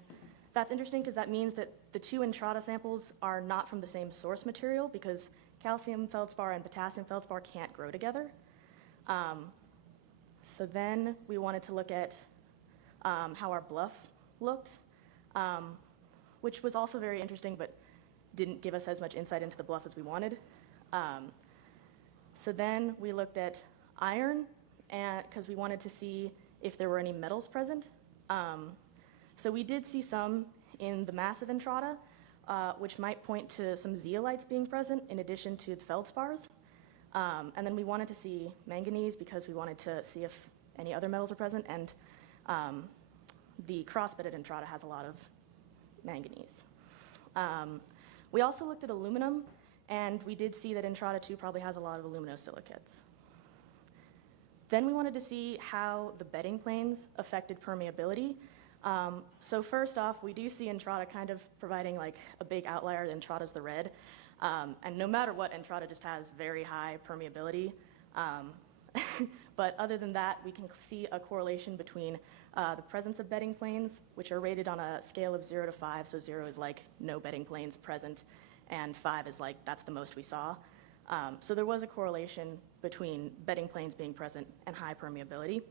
that's interesting because that means that the two Entrada samples are not from the same source material because calcium feldspar and potassium feldspar can't grow together. So then we wanted to look at how our bluff looked, which was also very interesting, but didn't give us as much insight into the bluff as we wanted. So then we looked at iron, because we wanted to see if there were any metals present. So we did see some in the massive Entrada, which might point to some zeolites being present in addition to the feldspars. And then we wanted to see manganese because we wanted to see if any other metals are present, and the cross-bedded Entrada has a lot of manganese. We also looked at aluminum, and we did see that Entrada 2 probably has a lot of aluminosilicates. Then we wanted to see how the bedding planes affected permeability. So first off, we do see Entrada kind of providing like a big outlier. Entrada's the red. And no matter what, Entrada just has very high permeability. But other than that, we can see a correlation between the presence of bedding planes, which are rated on a scale of 0 to 5. So 0 is like no bedding planes present, and 5 is like that's the most we saw. So there was a correlation between bedding planes being present and high permeability.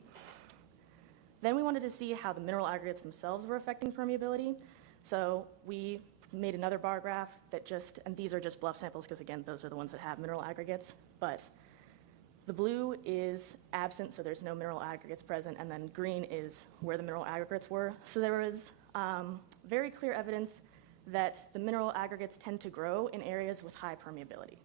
Then we wanted to see how the mineral aggregates themselves were affecting permeability. So we made another bar graph that just, and these are just bluff samples because again, those are the ones that have mineral aggregates, but the blue is absent, so there's no mineral aggregates present, and then green is where the mineral aggregates were. So there was very clear evidence that the mineral aggregates tend to grow in areas with high permeability.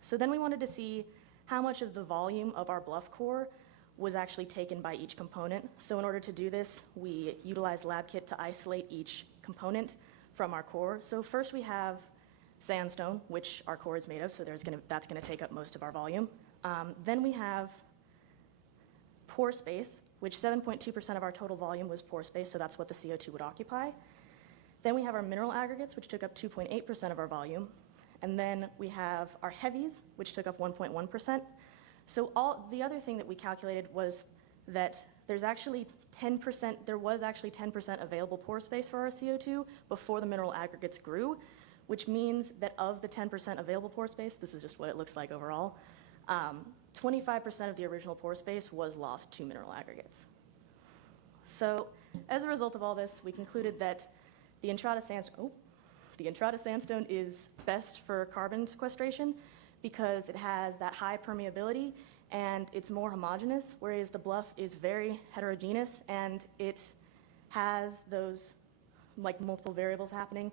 So then we wanted to see how much of the volume of our bluff core was actually taken by each component. So in order to do this, we utilized LabKit to isolate each component from our core. So first we have sandstone, which our core is made of, so that's gonna take up most of our volume. Then we have pore space, which 7.2% of our total volume was pore space, so that's what the CO2 would occupy. Then we have our mineral aggregates, which took up 2.8% of our volume. And then we have our heavies, which took up 1.1%. So the other thing that we calculated was that there's actually 10%, there was actually 10% available pore space for our CO2 before the mineral aggregates grew, which means that of the 10% available pore space, this is just what it looks like overall, 25% of the original pore space was lost to mineral aggregates. So as a result of all this, we concluded that the Entrada sandstone is best for carbon sequestration because it has that high permeability and it's more homogeneous, whereas the bluff is very heterogeneous and it has those like multiple variables happening,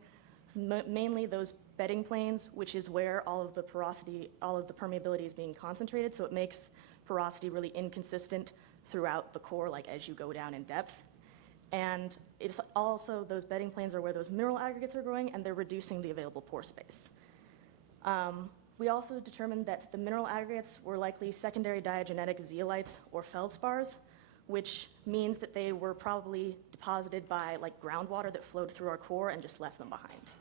mainly those bedding planes, which is where all of the porosity, all of the permeability is being concentrated, so it makes porosity really inconsistent throughout the core, like as you go down in depth. And it's also, those bedding planes are where those mineral aggregates are growing and they're reducing the available pore space. We also determined that the mineral aggregates were likely secondary diagenetic zeolites or feldspars, which means that they were probably deposited by like groundwater that flowed through our core and just left them behind.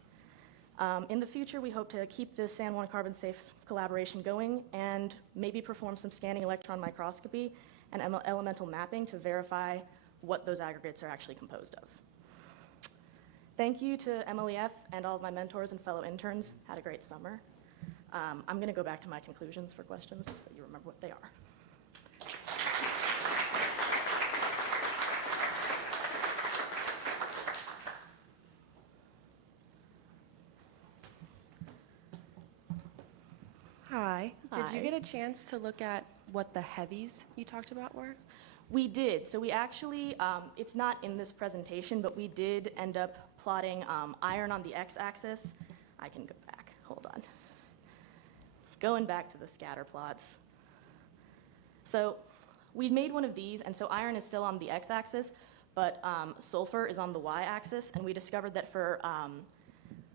In the future, we hope to keep this San Juan Carbon Safe collaboration going and maybe perform some scanning electron microscopy and elemental mapping to verify what those aggregates are actually composed of. Thank you to MLEF and all of my mentors and fellow interns. Had a great summer. I'm going to go back to my conclusions for questions just so you remember what they are. Hi. Did you Hi. get a chance to look at what the heavies you talked about were? We did. So we actually, it's not in this presentation, but we did end up plotting iron on the x-axis. I can go back. Hold on. Going back to the scatter plots. So we made one of these, and so iron is still on the x-axis, but sulfur is on the y-axis, and we discovered that for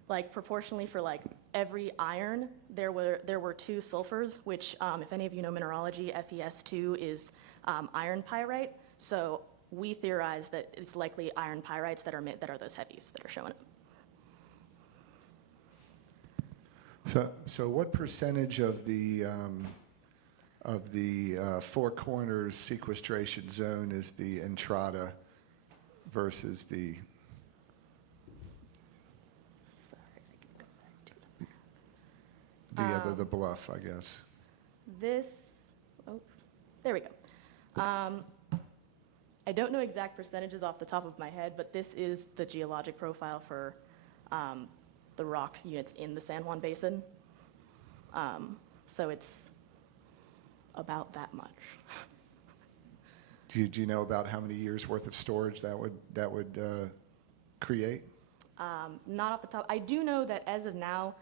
like proportionally for like every iron, there were 2 sulfurs, which if any of you know mineralogy, FeS2 is iron pyrite. So we theorize that it's likely iron pyrites that are those heavies that are showing up. So what percentage of the Four Corners sequestration zone is the entrada versus the? The bluff, I guess. There we go. I don't know exact percentages off the top of my head, but this is the geologic profile for the rocks units in the San Juan Basin. So it's about that much. Do you know about how many years worth of storage that would create? Not off the top. I do know that as of now,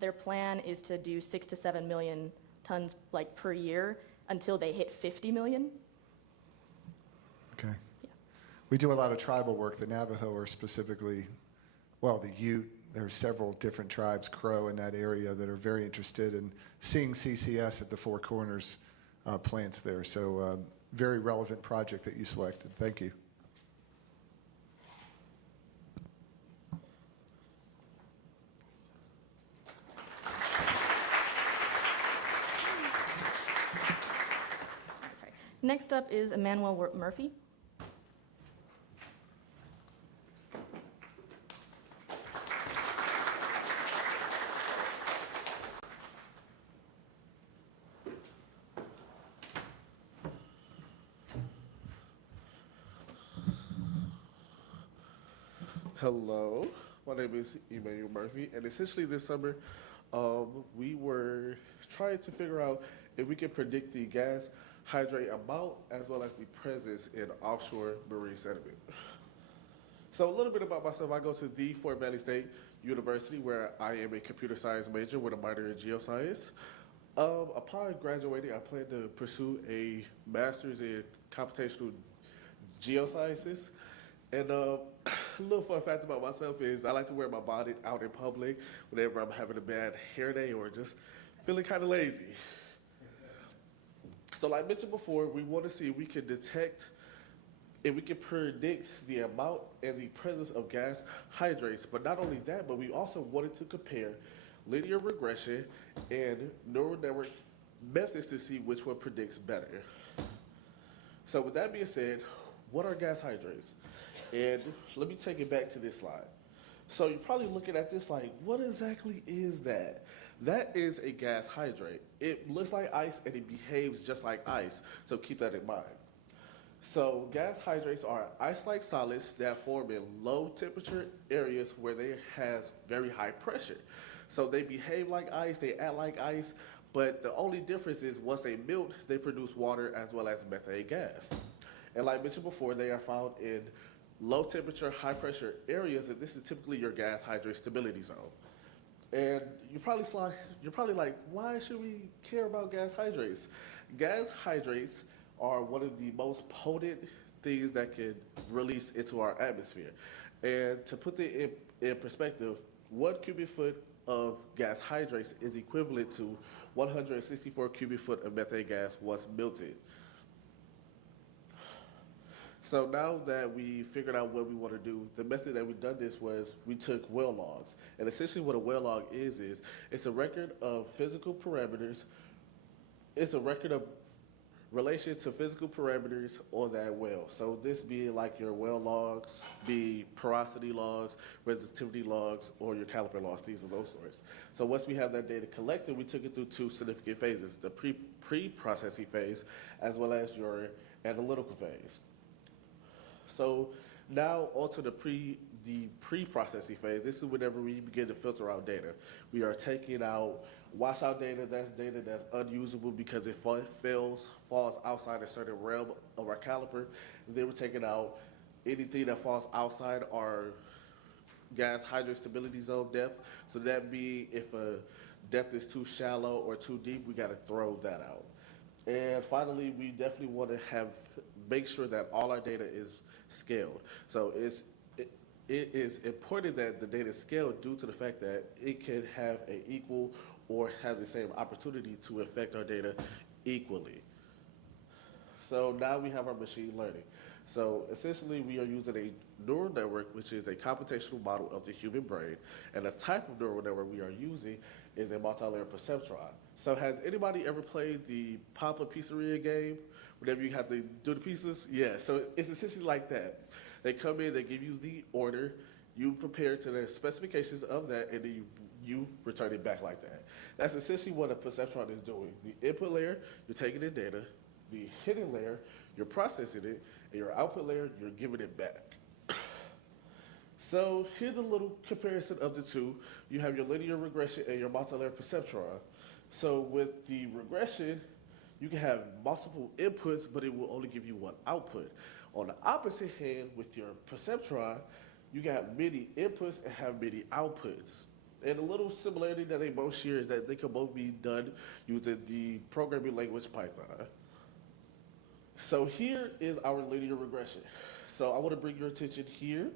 their plan is to do 6 to 7 million tons like per year until they hit 50 million. Okay. Yeah. We do a lot of tribal work. The Navajo are specifically, well, the Ute. There are several different tribes, Crow, in that area that are very interested in seeing CCS at the Four Corners plants there. So very relevant project that you selected. Thank you. Next up is Emmanuel Murphy. Hello, my name is Emmanuel Murphy, and essentially this summer we were trying to figure out if we could predict the gas hydrate amount as well as the presence in offshore marine sediment. So a little bit about myself. I go to the Fort Valley State University where I am a computer science major with a minor in geoscience. Upon graduating, I plan to pursue a master's in computational geosciences. And a little fun fact about myself is I like to wear my bonnet out in public whenever I'm having a bad hair day or just feeling kind of lazy. So like mentioned before, we want to see if we can detect, if we can predict the amount and the presence of gas hydrates. But not only that, but we also wanted to compare linear regression and neural network methods to see which one predicts better. So with that being said, what are gas hydrates? And let me take it back to this slide. So you're probably looking at this like, what exactly is that? That is a gas hydrate. It looks like ice and it behaves just like ice, so keep that in mind. So gas hydrates are ice-like solids that form in low temperature areas where there has very high pressure. So they behave like ice, they act like ice, but the only difference is once they melt, they produce water as well as methane gas. And like mentioned before, they are found in low temperature, high pressure areas, and this is typically your gas hydrate stability zone. And you're probably like, why should we care about gas hydrates? Gas hydrates are one of the most potent things that can release into our atmosphere. And to put it in perspective, 1 cubic foot of gas hydrates is equivalent to 164 cubic foot of methane gas once melted. So now that we figured out what we want to do, the method that we've done this was we took well logs. And essentially what a well log is it's a record of physical parameters. It's a record of relation to physical parameters on that well. So this being like your well logs, be porosity logs, resistivity logs, or your caliper logs, these are those sorts. So once we have that data collected, we took it through 2 significant phases, the pre-processing phase, as well as your analytical phase. So now onto the pre-processing phase. This is whenever we begin to filter out data. We are taking out washout data that's unusable because it falls outside a certain realm of our caliper. Then we're taking out anything that falls outside our gas hydrate stability zone depth. So that be if a depth is too shallow or too deep, we got to throw that out. And finally, we definitely want to make sure that all our data is scaled. So it is important that the data is scaled due to the fact that it can have an equal or have the same opportunity to affect our data equally. So now we have our machine learning. So essentially we are using a neural network, which is a computational model of the human brain, and the type of neural network we are using is a multi-layer perceptron. So has anybody ever played the Papa Pizzeria game? Whenever you have to do the pieces? Yeah, so it's essentially like that. They come in, they give you the order, you prepare to the specifications of that, and then you return it back like that. That's essentially what a perceptron is doing. The input layer, you're taking in data. The hidden layer, you're processing it. And your output layer, you're giving it back. So here's a little comparison of the two. You have your linear regression and your multi-layer perceptron. So with the regression, you can have multiple inputs, but it will only give you one output. On the opposite hand, with your perceptron, you can have many inputs and have many outputs. And a little similarity that they both share is that they can both be done using the programming language Python. So here is our linear regression. So I want to bring your attention here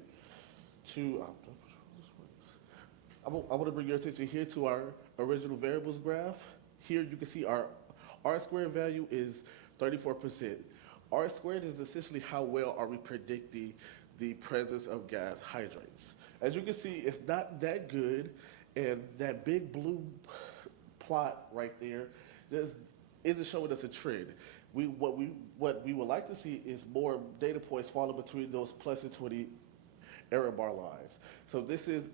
to, I want to bring your attention here to our original variables graph. Here you can see our R squared value is 34%. R squared is essentially how well are we predicting the presence of gas hydrates. As you can see, it's not that good, and that big blue plot right there just isn't showing us a trend. What we would like to see is more data points falling between those plus and 20 error bar lines. So this is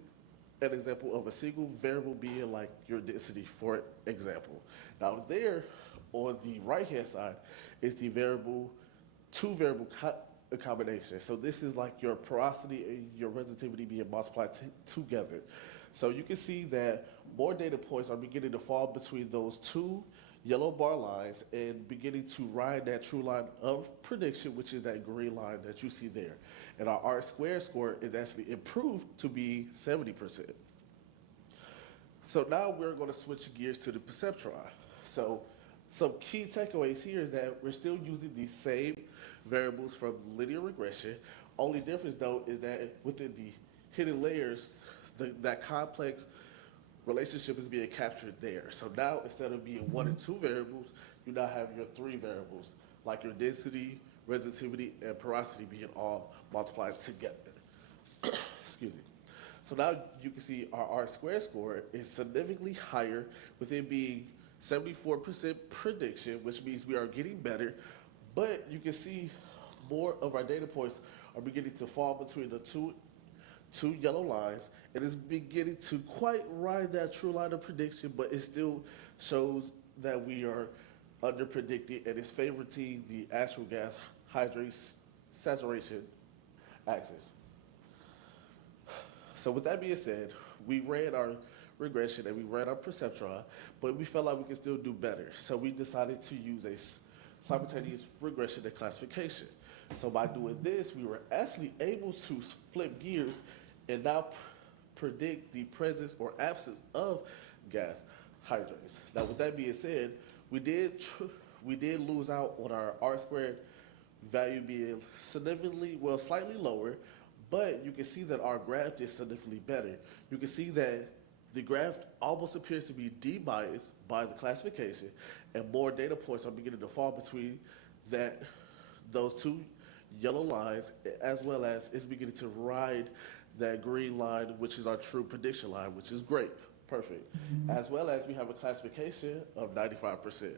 an example of a single variable being like your density, for example. Now there, on the right-hand side, is the two variable combination. So this is like your porosity and your resistivity being multiplied together. So you can see that more data points are beginning to fall between those two yellow bar lines and beginning to ride that true line of prediction, which is that green line that you see there. And our R squared score is actually improved to be 70%. So now we're going to switch gears to the perceptron. So some key takeaways here is that we're still using the same variables from linear regression. Only difference though is that within the hidden layers, that complex relationship is being captured there. So now instead of being one and two variables, you now have your three variables, like your density, resistivity, and porosity being all multiplied together. Excuse me. So now you can see our R squared score is significantly higher, with it being 74% prediction, which means we are getting better, but you can see more of our data points are beginning to fall between the two yellow lines, and it's beginning to quite ride that true line of prediction, but it still shows that we are under predicted and is favoring the actual gas hydrate saturation axis. So with that being said, we ran our regression and we ran our perceptron, but we felt like we could still do better. So we decided to use a simultaneous regression and classification. So by doing this, we were actually able to flip gears and now predict the presence or absence of gas hydrates. Now, with that being said, we did lose out on our R squared value being significantly, well, slightly lower, but you can see that our graph is significantly better. You can see that the graph almost appears to be de-biased by the classification, and more data points are beginning to fall between those two yellow lines, as well as it's beginning to ride that green line, which is our true prediction line, which is great, perfect. As well as we have a classification of 95%.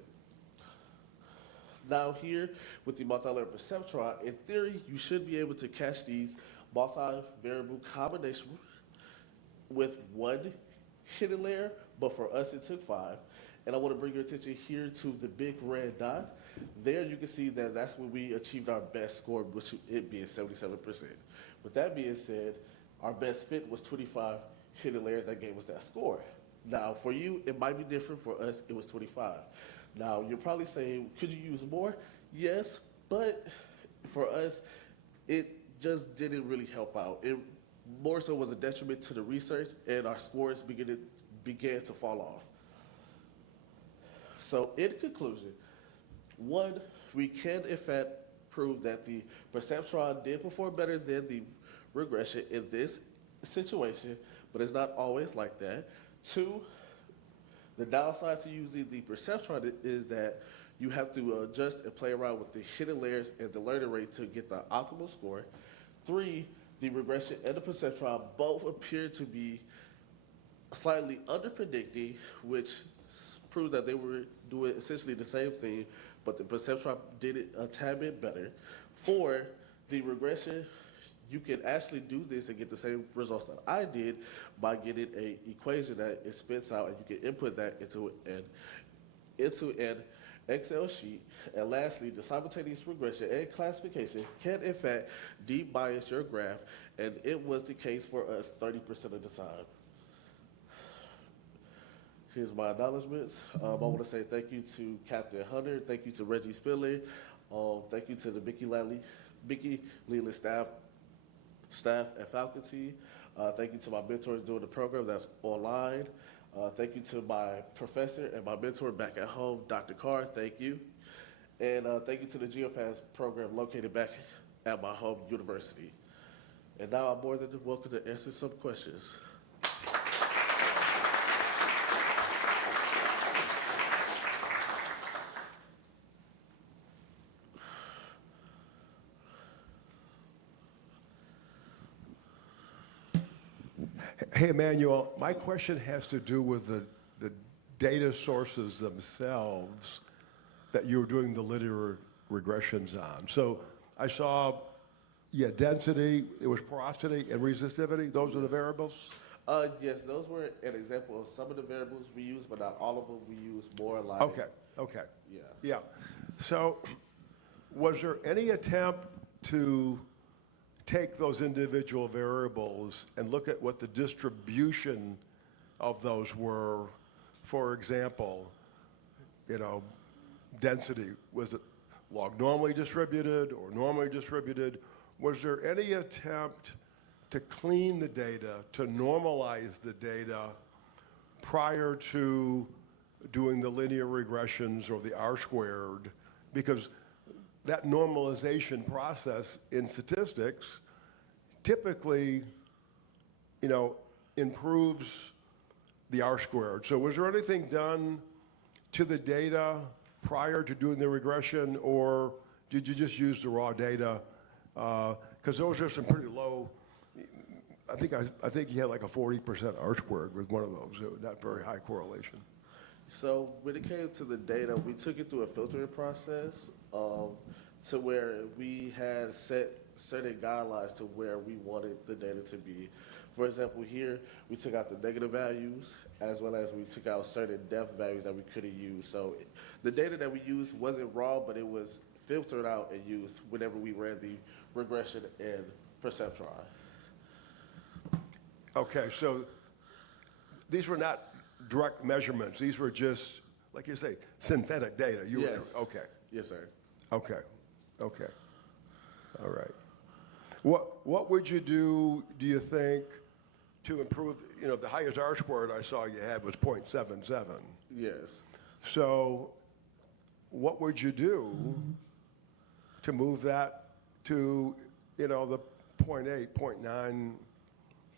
Now here, with the multi-layer perceptron, in theory, you should be able to catch these multi-variable combinations with one hidden layer, but for us it took 5. And I want to bring your attention here to the big red dot. There you can see that that's when we achieved our best score, which it being 77%. With that being said, our best fit was 25 hidden layers that gave us that score. Now for you, it might be different. For us, it was 25. Now you're probably saying, could you use more? Yes, but for us, it just didn't really help out. It more so was a detriment to the research, and our scores began to fall off. So in conclusion, one, we can in fact prove that the perceptron did perform better than the regression in this situation, but it's not always like that. 2, the downside to using the perceptron is that you have to adjust and play around with the hidden layers and the learning rate to get the optimal score. 3, the regression and the perceptron both appear to be slightly under-predicting, which proves that they were doing essentially the same thing, but the perceptron did it a tad bit better. 4, the regression, you can actually do this and get the same results that I did by getting an equation that it spits out, and you can input that into an Excel sheet. And lastly, the simultaneous regression and classification can in fact de-bias your graph, and it was the case for us 30% of the time. Here's my acknowledgements. I want to say thank you to Captain Hunter, thank you to Reggie Spiller, thank you to the Mickey Leland staff and faculty. Thank you to my mentors doing the program that's online. Thank you to my professor and my mentor back at home, Dr. Carr, thank you. And thank you to the GeoPass program located back at my home university. And now I'm more than welcome to answer some questions. Hey, Emmanuel, my question has to do with the data sources themselves that you were doing the linear regressions on. So I saw, density, it was porosity and resistivity. Those are the variables? Yes, those were an example of some of the variables we use, but not all of them. We use more like... Okay. Yeah. So was there any attempt to take those individual variables and look at what the distribution of those were? For example, density, was it log normally distributed or normally distributed? Was there any attempt to clean the data, to normalize the data prior to doing the linear regressions or the R-squared? Because that normalization process in statistics typically, improves the R-squared. So was there anything done to the data prior to doing the regression, or did you just use the raw data? Because those are some pretty low. I think you had like a 40% R-squared with one of those. So not very high correlation. So when it came to the data, we took it through a filtering process to where we had set certain guidelines to where we wanted the data to be. For example, here we took out the negative values as well as we took out certain depth values that we couldn't use. So the data that we used wasn't raw, but it was filtered out and used whenever we ran the regression and perceptron. Okay, so these were not direct measurements. These were just, like you say, synthetic data. Yes. Okay. Yes, sir. Okay. All right. What would you do you think, to improve, the highest R-squared I saw you had was 0.77. Yes. So what would you do to move that to, the 0.8, 0.9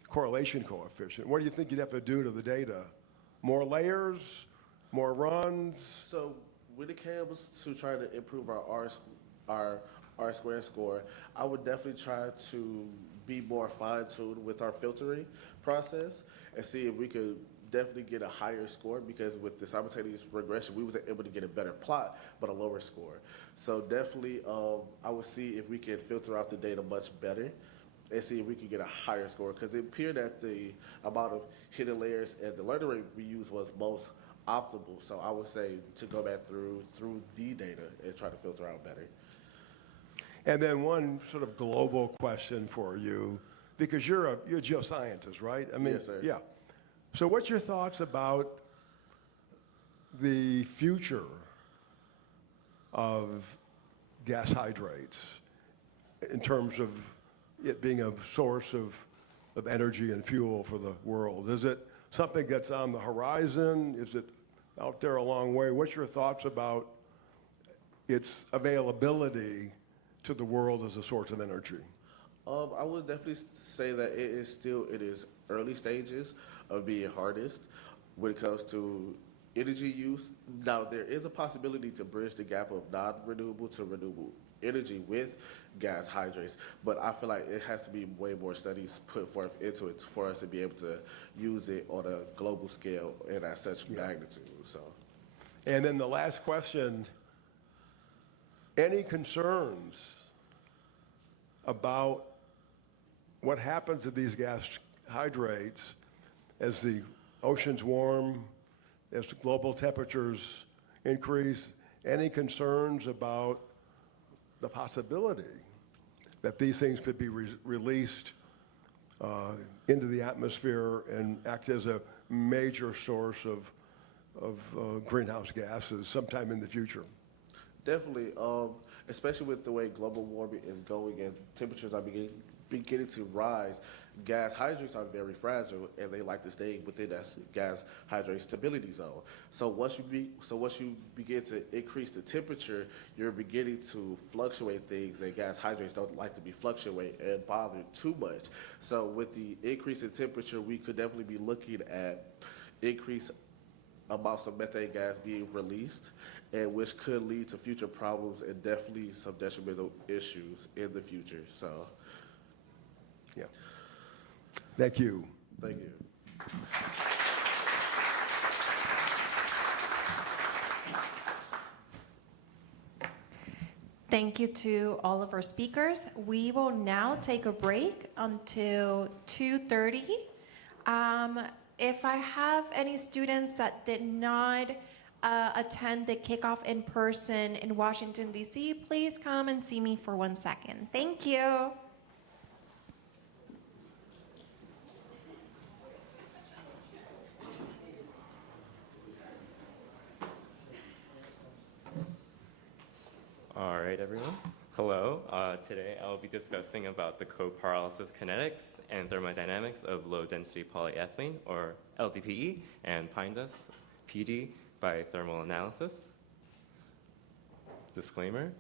correlation coefficient? What do you think you'd have to do to the data? More layers, more runs? So when it comes to trying to improve our R-squared score, I would definitely try to be more fine-tuned with our filtering process and see if we could definitely get a higher score, because with the simultaneous regression, we wasn't able to get a better plot, but a lower score. So definitely, I would see if we can filter out the data much better and see if we can get a higher score, because it appeared that the amount of hidden layers and the learning rate we used was most optimal. So I would say to go back through the data and try to filter out better. And then one sort of global question for you, because you're a geoscientist, right? I mean, yes, sir. Yeah. So what's your thoughts about the future of gas hydrates in terms of it being a source of energy and fuel for the world? Is it something that's on the horizon? Is it out there a long way? What's your thoughts about its availability to the world as a source of energy? I would definitely say that it is early stages of being harnessed when it comes to energy use. Now, there is a possibility to bridge the gap of non-renewable to renewable energy with gas hydrates, but I feel like it has to be way more studies put forth into it for us to be able to use it on a global scale and at such magnitude. So, And then the last question, any concerns about what happens to these gas hydrates as the oceans warm, as the global temperatures increase? Any concerns about the possibility that these things could be released into the atmosphere and act as a major source of greenhouse gases sometime in the future? definitely, especially with the way global warming is going and temperatures are beginning to rise, gas hydrates are very fragile and they like to stay within that gas hydrate stability zone. So once you begin to increase the temperature, you're beginning to fluctuate things, and gas hydrates don't like to be fluctuate and bothered too much. So with the increase in temperature, we could definitely be looking at increased amounts of methane gas being released, and which could lead to future problems and definitely some detrimental issues in the future. So, yeah. Thank you. Thank you. Thank you to all of our speakers. We will now take a break until 2:30. If I have any students that did not attend the kickoff in person in Washington, D.C., please come and see me for 1 second. Thank you. All right, everyone. Hello. Today I'll be discussing about the co-pyrolysis kinetics and thermodynamics of low-density polyethylene, or LDPE, and pine dust, PD, by thermal analysis. Disclaimer.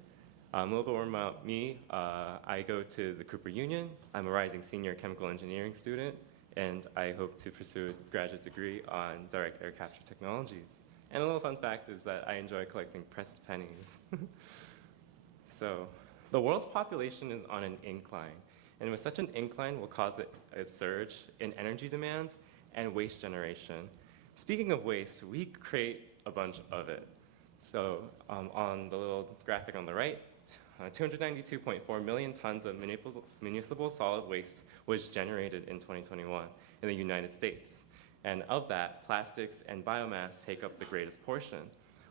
A little bit more about me. I go to the Cooper Union. I'm a rising senior chemical engineering student, and I hope to pursue a graduate degree on direct air capture technologies. And a little fun fact is that I enjoy collecting pressed pennies. So, the world's population is on an incline, and with such an incline will cause a surge in energy demand and waste generation. Speaking of waste, we create a bunch of it. So, on the little graphic on the right, 292.4 million tons of municipal solid waste was generated in 2021 in the United States. And of that, plastics and biomass take up the greatest portion.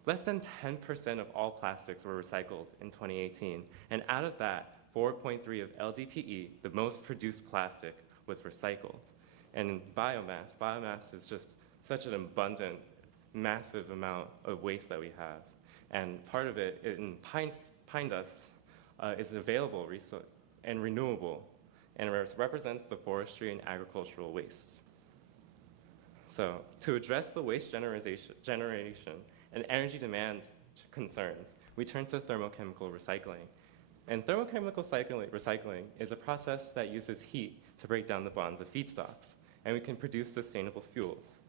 Less than 10% of all plastics were recycled in 2018, and out of that, 4.3 of LDPE, the most produced plastic, was recycled. And in biomass is just such an abundant, massive amount of waste that we have. And part of it in pine dust is available and renewable, and it represents the forestry and agricultural wastes. So to address the waste generation and energy demand concerns, we turn to thermochemical recycling. And thermochemical recycling is a process that uses heat to break down the bonds of feedstocks, and we can produce sustainable fuels.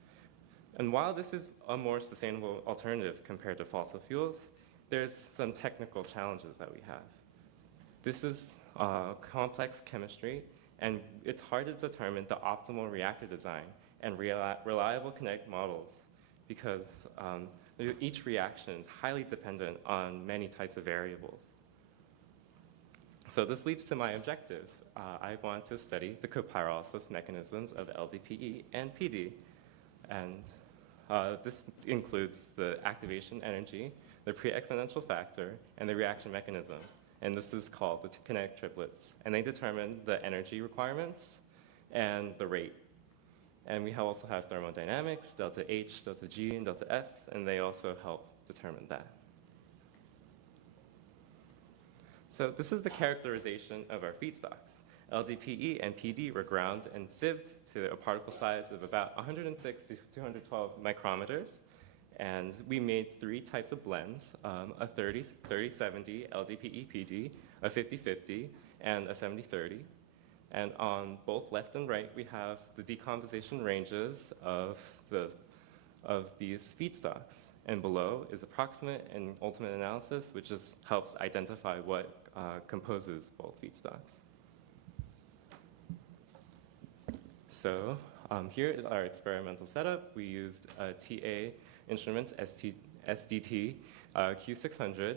And while this is a more sustainable alternative compared to fossil fuels, there's some technical challenges that we have. This is complex chemistry, and it's hard to determine the optimal reactor design and reliable kinetic models because each reaction is highly dependent on many types of variables. So this leads to my objective. I want to study the copyrolysis mechanisms of LDPE and PD. And this includes the activation energy, the pre-exponential factor, and the reaction mechanism. And this is called the kinetic triplets. And they determine the energy requirements and the rate. And we also have thermodynamics, delta H, delta G, and delta S, and they also help determine that. So this is the characterization of our feedstocks. LDPE and PD were ground and sieved to a particle size of about 106 to 212 micrometers. And we made 3 types of blends, a 30-70 LDPE-PD, a 50-50, and a 70-30. And on both left and right, we have the decomposition ranges of these feedstocks. And below is approximate and ultimate analysis, which just helps identify what composes both feedstocks. So here is our experimental setup. We used TA Instruments SDT Q600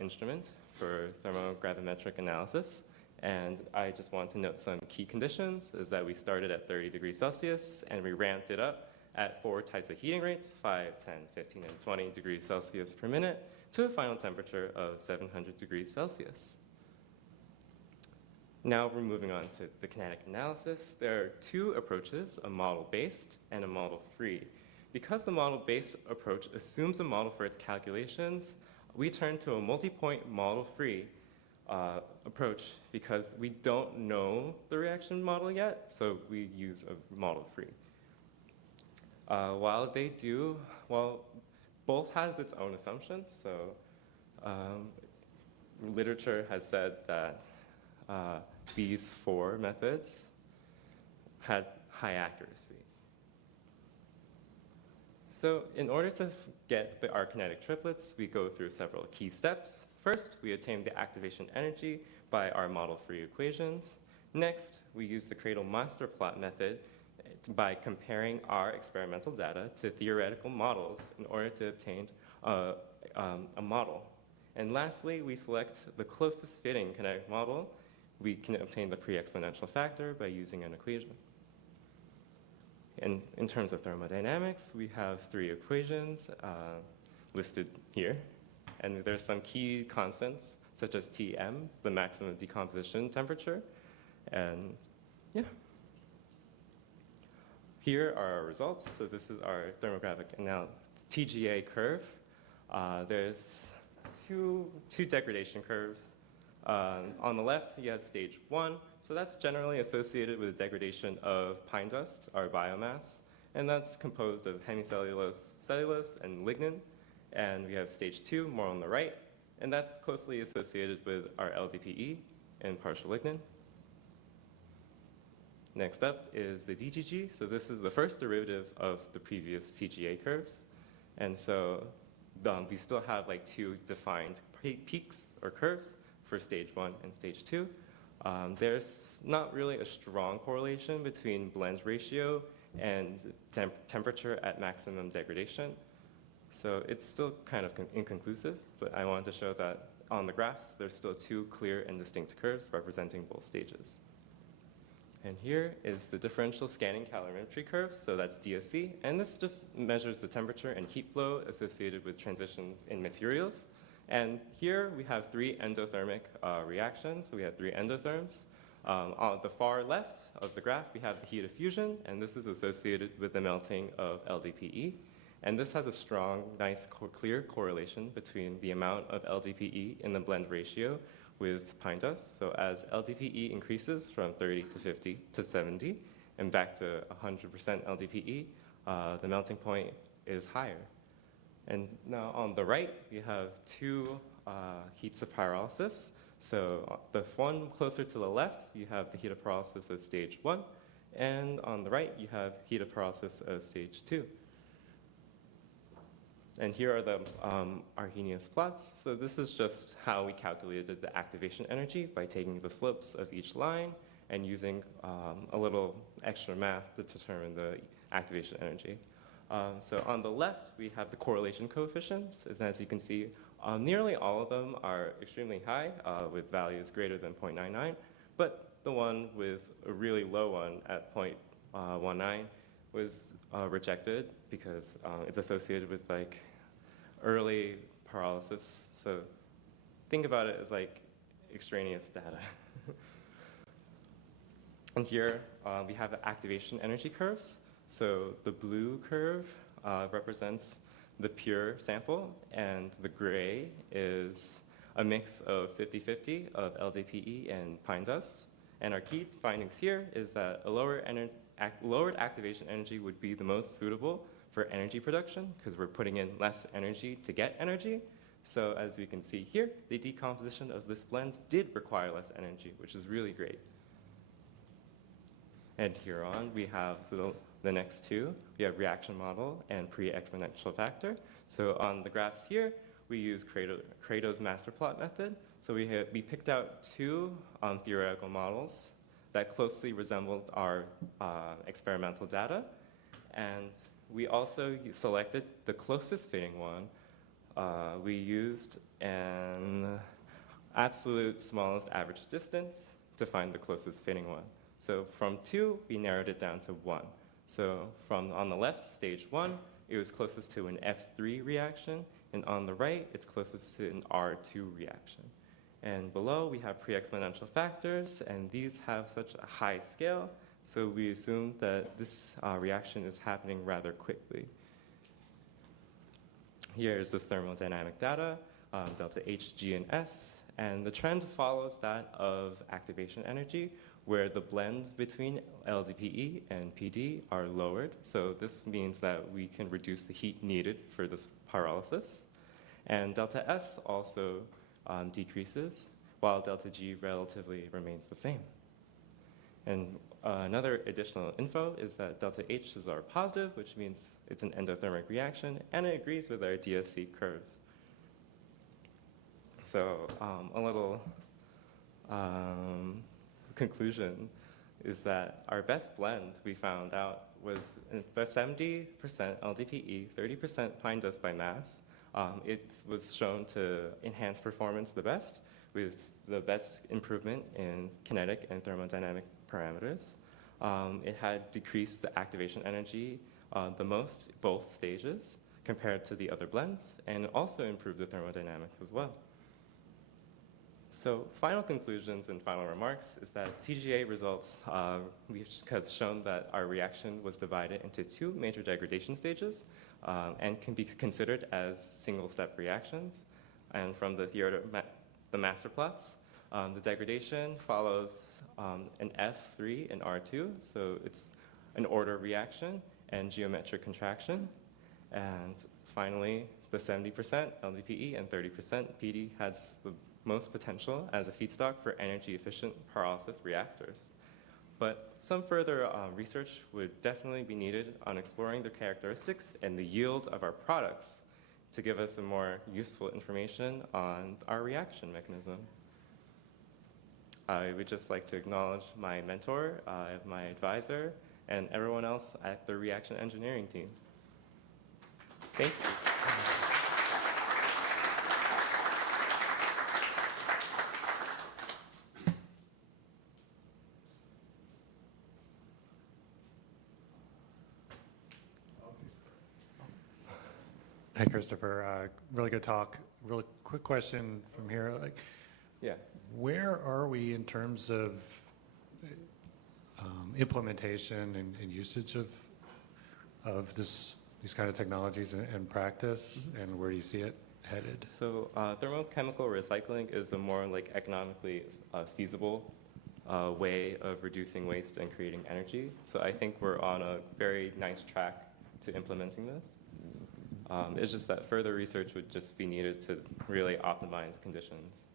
instrument for thermogravimetric analysis. And I just want to note some key conditions is that we started at 30 degrees Celsius and we ramped it up at 4 types of heating rates, 5, 10, 15, and 20 degrees Celsius per minute to a final temperature of 700 degrees Celsius. Now we're moving on to the kinetic analysis. There are two approaches, a model-based and a model-free. Because the model-based approach assumes a model for its calculations, we turn to a multi-point model-free approach because we don't know the reaction model yet, so we use a model-free. While both has its own assumptions, so literature has said that these 4 methods had high accuracy. So in order to get our kinetic triplets, we go through several key steps. First, we obtain the activation energy by our model-free equations. Next, we use the cradle master plot method by comparing our experimental data to theoretical models in order to obtain a model. And lastly, we select the closest fitting kinetic model. We can obtain the pre-exponential factor by using an equation. And in terms of thermodynamics, we have 3 equations listed here. And there's some key constants, such as Tm, the maximum decomposition temperature. And yeah. Here are our results. So this is our thermographic TGA curve. There's two degradation curves. On the left, you have stage 1. So that's generally associated with the degradation of pine dust, our biomass. And that's composed of hemicellulose, cellulose, and lignin. And we have stage 2, more on the right. And that's closely associated with our LDPE and partial lignin. Next up is the DGG. So this is the first derivative of the previous TGA curves. And so we still have like 2 defined peaks or curves for stage 1 and stage 2. There's not really a strong correlation between blend ratio and temperature at maximum degradation. So it's still kind of inconclusive, but I wanted to show that on the graphs, there's still 2 clear and distinct curves representing both stages. And here is the differential scanning calorimetry curve, so that's DSC, and this just measures the temperature and heat flow associated with transitions in materials. And here we have 3 endothermic reactions, so we have 3 endotherms. On the far left of the graph, we have the heat of fusion, and this is associated with the melting of LDPE. And this has a strong, nice, clear correlation between the amount of LDPE in the blend ratio with pine dust. So as LDPE increases from 30 to 50 to 70 and back to 100% LDPE, the melting point is higher. And now on the right, we have 2 heats of pyrolysis. So the one closer to the left, you have the heat of pyrolysis of stage 1. And on the right, you have heat of pyrolysis of stage 2. And here are the Arrhenius plots. So this is just how we calculated the activation energy by taking the slopes of each line and using a little extra math to determine the activation energy. So on the left, we have the correlation coefficients. As you can see, nearly all of them are extremely high with values greater than 0.99. But the one with a really low one at 0.19 was rejected because it's associated with like early pyrolysis. So think about it as like extraneous data. And here we have the activation energy curves. So the blue curve represents the pure sample, and the gray is a mix of 50-50 of LDPE and pine dust. And our key findings here is that a lowered activation energy would be the most suitable for energy production because we're putting in less energy to get energy. So as we can see here, the decomposition of this blend did require less energy, which is really great. And here on, we have the next two. We have reaction model and pre-exponential factor. So on the graphs here, we use Cradle's master plot method. So we picked out two theoretical models that closely resembled our experimental data. And we also selected the closest fitting one. We used an absolute smallest average distance to find the closest fitting one. So from 2, we narrowed it down to 1. So from on the left, stage 1, it was closest to an F3 reaction, and on the right, it's closest to an R2 reaction. And below, we have pre-exponential factors, and these have such a high scale, so we assume that this reaction is happening rather quickly. Here's the thermodynamic data, delta H, G, and S, and the trend follows that of activation energy, where the blend between LDPE and PD are lowered. So this means that we can reduce the heat needed for this pyrolysis. And delta S also decreases, while delta G relatively remains the same. And another additional info is that delta H is our positive, which means it's an endothermic reaction, and it agrees with our DSC curve. So a little conclusion is that our best blend, we found out, was 70% LDPE, 30% pine dust by mass. It was shown to enhance performance the best, with the best improvement in kinetic and thermodynamic parameters. It had decreased the activation energy the most, both stages, compared to the other blends, and also improved the thermodynamics as well. So final conclusions and final remarks is that TGA results has shown that our reaction was divided into 2 major degradation stages and can be considered as single-step reactions. And from the master plots, the degradation follows an F3 and R2, so it's an order reaction and geometric contraction. And finally, the 70% LDPE and 30% PD has the most potential as a feedstock for energy-efficient pyrolysis reactors. But some further research would definitely be needed on exploring the characteristics and the yield of our products to give us some more useful information on our reaction mechanism. I would just like to acknowledge my mentor, my advisor, and everyone else at the reaction engineering team. Thank you. Hey, Christopher, really good talk. Really quick question from here. Yeah. Where are we in terms of implementation and usage of these kind of technologies in practice, and where do you see it headed? So thermochemical recycling is a more economically feasible way of reducing waste and creating energy. So I think we're on a very nice track to implementing this. It's just that further research would just be needed to really optimize conditions.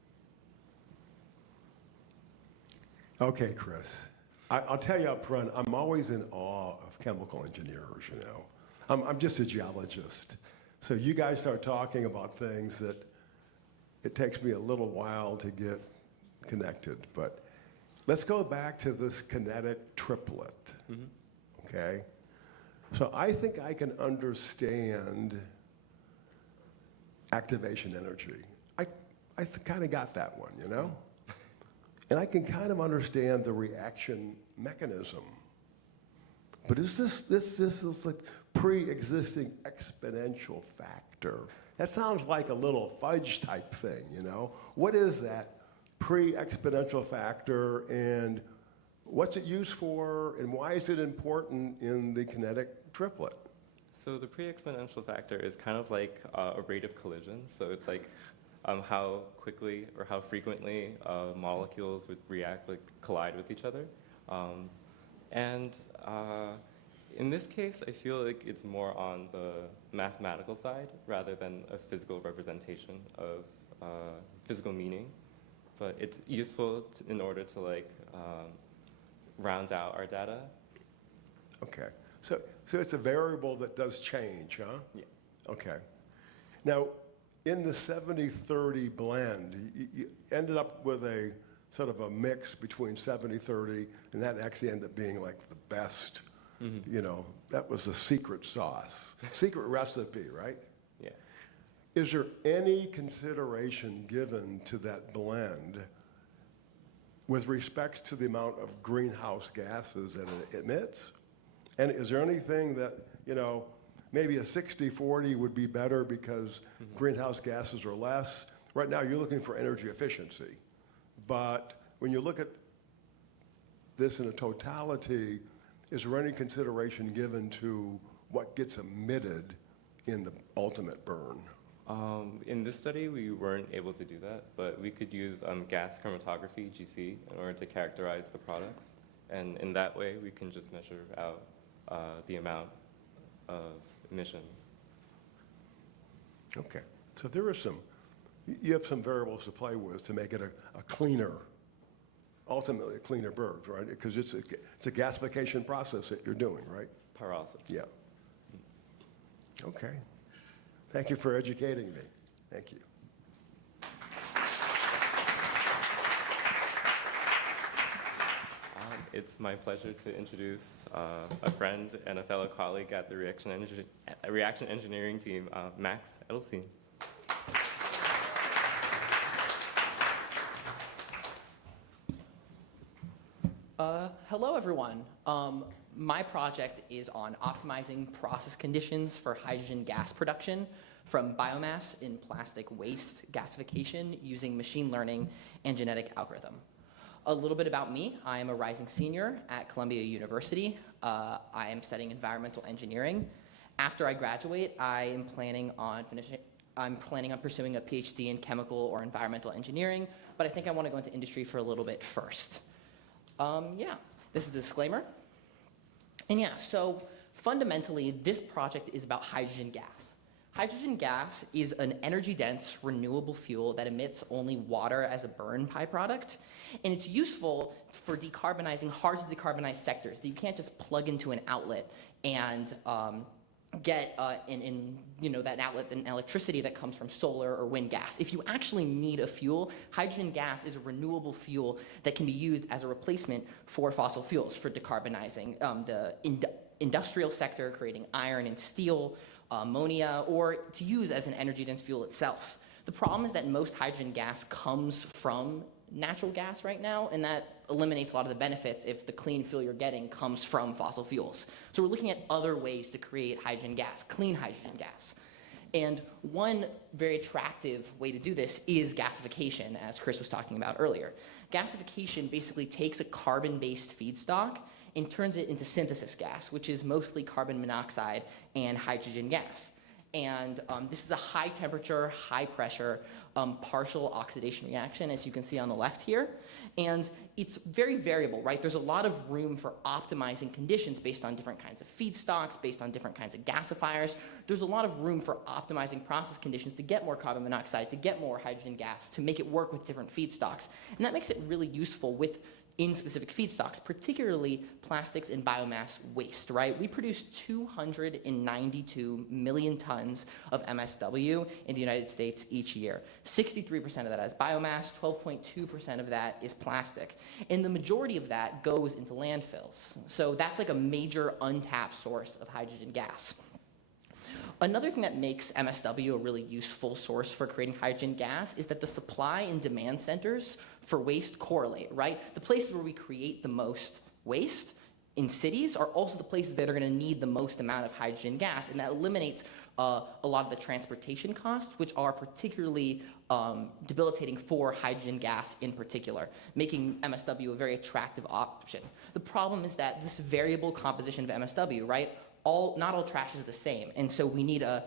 Okay, Chris. I'll tell you up front, I'm always in awe of chemical engineers, you know. I'm just a geologist. So you guys start talking about things that it takes me a little while to get connected. But let's go back to this kinetic triplet, okay? So I think I can understand activation energy. I kind of got that one, you know? And I can kind of understand the reaction mechanism. But is this is like pre-existing exponential factor? That sounds like a little fudge type thing, you know? What is that pre-exponential factor, and what's it used for, and why is it important in the kinetic triplet? So the pre-exponential factor is kind of like a rate of collision. So it's like how quickly or how frequently molecules would collide with each other. In this case, I feel like it's more on the mathematical side rather than a physical representation of physical meaning. But it's useful in order to round out our data. Okay. So it's a variable that does change, huh? Yeah. Okay. Now, in the 70-30 blend, you ended up with a sort of a mix between 70-30, and that actually ended up being like the best. You know, that was the secret sauce, secret recipe, right? Yeah. Is there any consideration given to that blend with respect to the amount of greenhouse gases that it emits? And is there anything that, you know, maybe a 60-40 would be better because greenhouse gases are less? Right now, you're looking for energy efficiency. But when you look at this in a totality, is there any consideration given to what gets emitted in the ultimate burn? In this study, we weren't able to do that, but we could use gas chromatography, GC, in order to characterize the products. And in that way, we can just measure out the amount of emissions. Okay, so there are you have some variables to play with to make it a cleaner, ultimately a cleaner bird, right? Because it's a gasification process that you're doing, right? Pyrolysis. Yeah. Okay. Thank you for educating me. Thank you. It's my pleasure to introduce a friend and a fellow colleague at the reaction engineering team, Max Edelstein. Hello, everyone. My project is on optimizing process conditions for hydrogen gas production from biomass in plastic waste gasification using machine learning and genetic algorithm. A little bit about me. I am a rising senior at Columbia University. I am studying environmental engineering. After I graduate, I'm planning on pursuing a PhD in chemical or environmental engineering, but I think I want to go into industry for a little bit first. Yeah, this is the disclaimer. And yeah, so fundamentally, this project is about hydrogen gas. Hydrogen gas is an energy-dense, renewable fuel that emits only water as a burn byproduct, and it's useful for decarbonizing hard-to-decarbonize sectors that you can't just plug into an outlet and get that outlet and electricity that comes from solar or wind gas. If you actually need a fuel, hydrogen gas is a renewable fuel that can be used as a replacement for fossil fuels for decarbonizing the industrial sector, creating iron and steel, ammonia, or to use as an energy-dense fuel itself. The problem is that most hydrogen gas comes from natural gas right now, and that eliminates a lot of the benefits if the clean fuel you're getting comes from fossil fuels. So we're looking at other ways to create hydrogen gas, clean hydrogen gas. And one very attractive way to do this is gasification, as Chris was talking about earlier. Gasification basically takes a carbon-based feedstock and turns it into synthesis gas, which is mostly carbon monoxide and hydrogen gas. And this is a high temperature, high pressure, partial oxidation reaction, as you can see on the left here. And it's very variable, right? There's a lot of room for optimizing conditions based on different kinds of feedstocks, based on different kinds of gasifiers. There's a lot of room for optimizing process conditions to get more carbon monoxide, to get more hydrogen gas, to make it work with different feedstocks. And that makes it really useful in specific feedstocks, particularly plastics and biomass waste, right? We produce 292 million tons of MSW in the United States each year. 63% of that is biomass, 12.2% of that is plastic. And the majority of that goes into landfills. So that's like a major untapped source of hydrogen gas. Another thing that makes MSW a really useful source for creating hydrogen gas is that the supply and demand centers for waste correlate, right? The places where we create the most waste in cities are also the places that are going to need the most amount of hydrogen gas, and that eliminates a lot of the transportation costs, which are particularly debilitating for hydrogen gas in particular, making MSW a very attractive option. The problem is that this variable composition of MSW, right? Not all trash is the same, and so we need a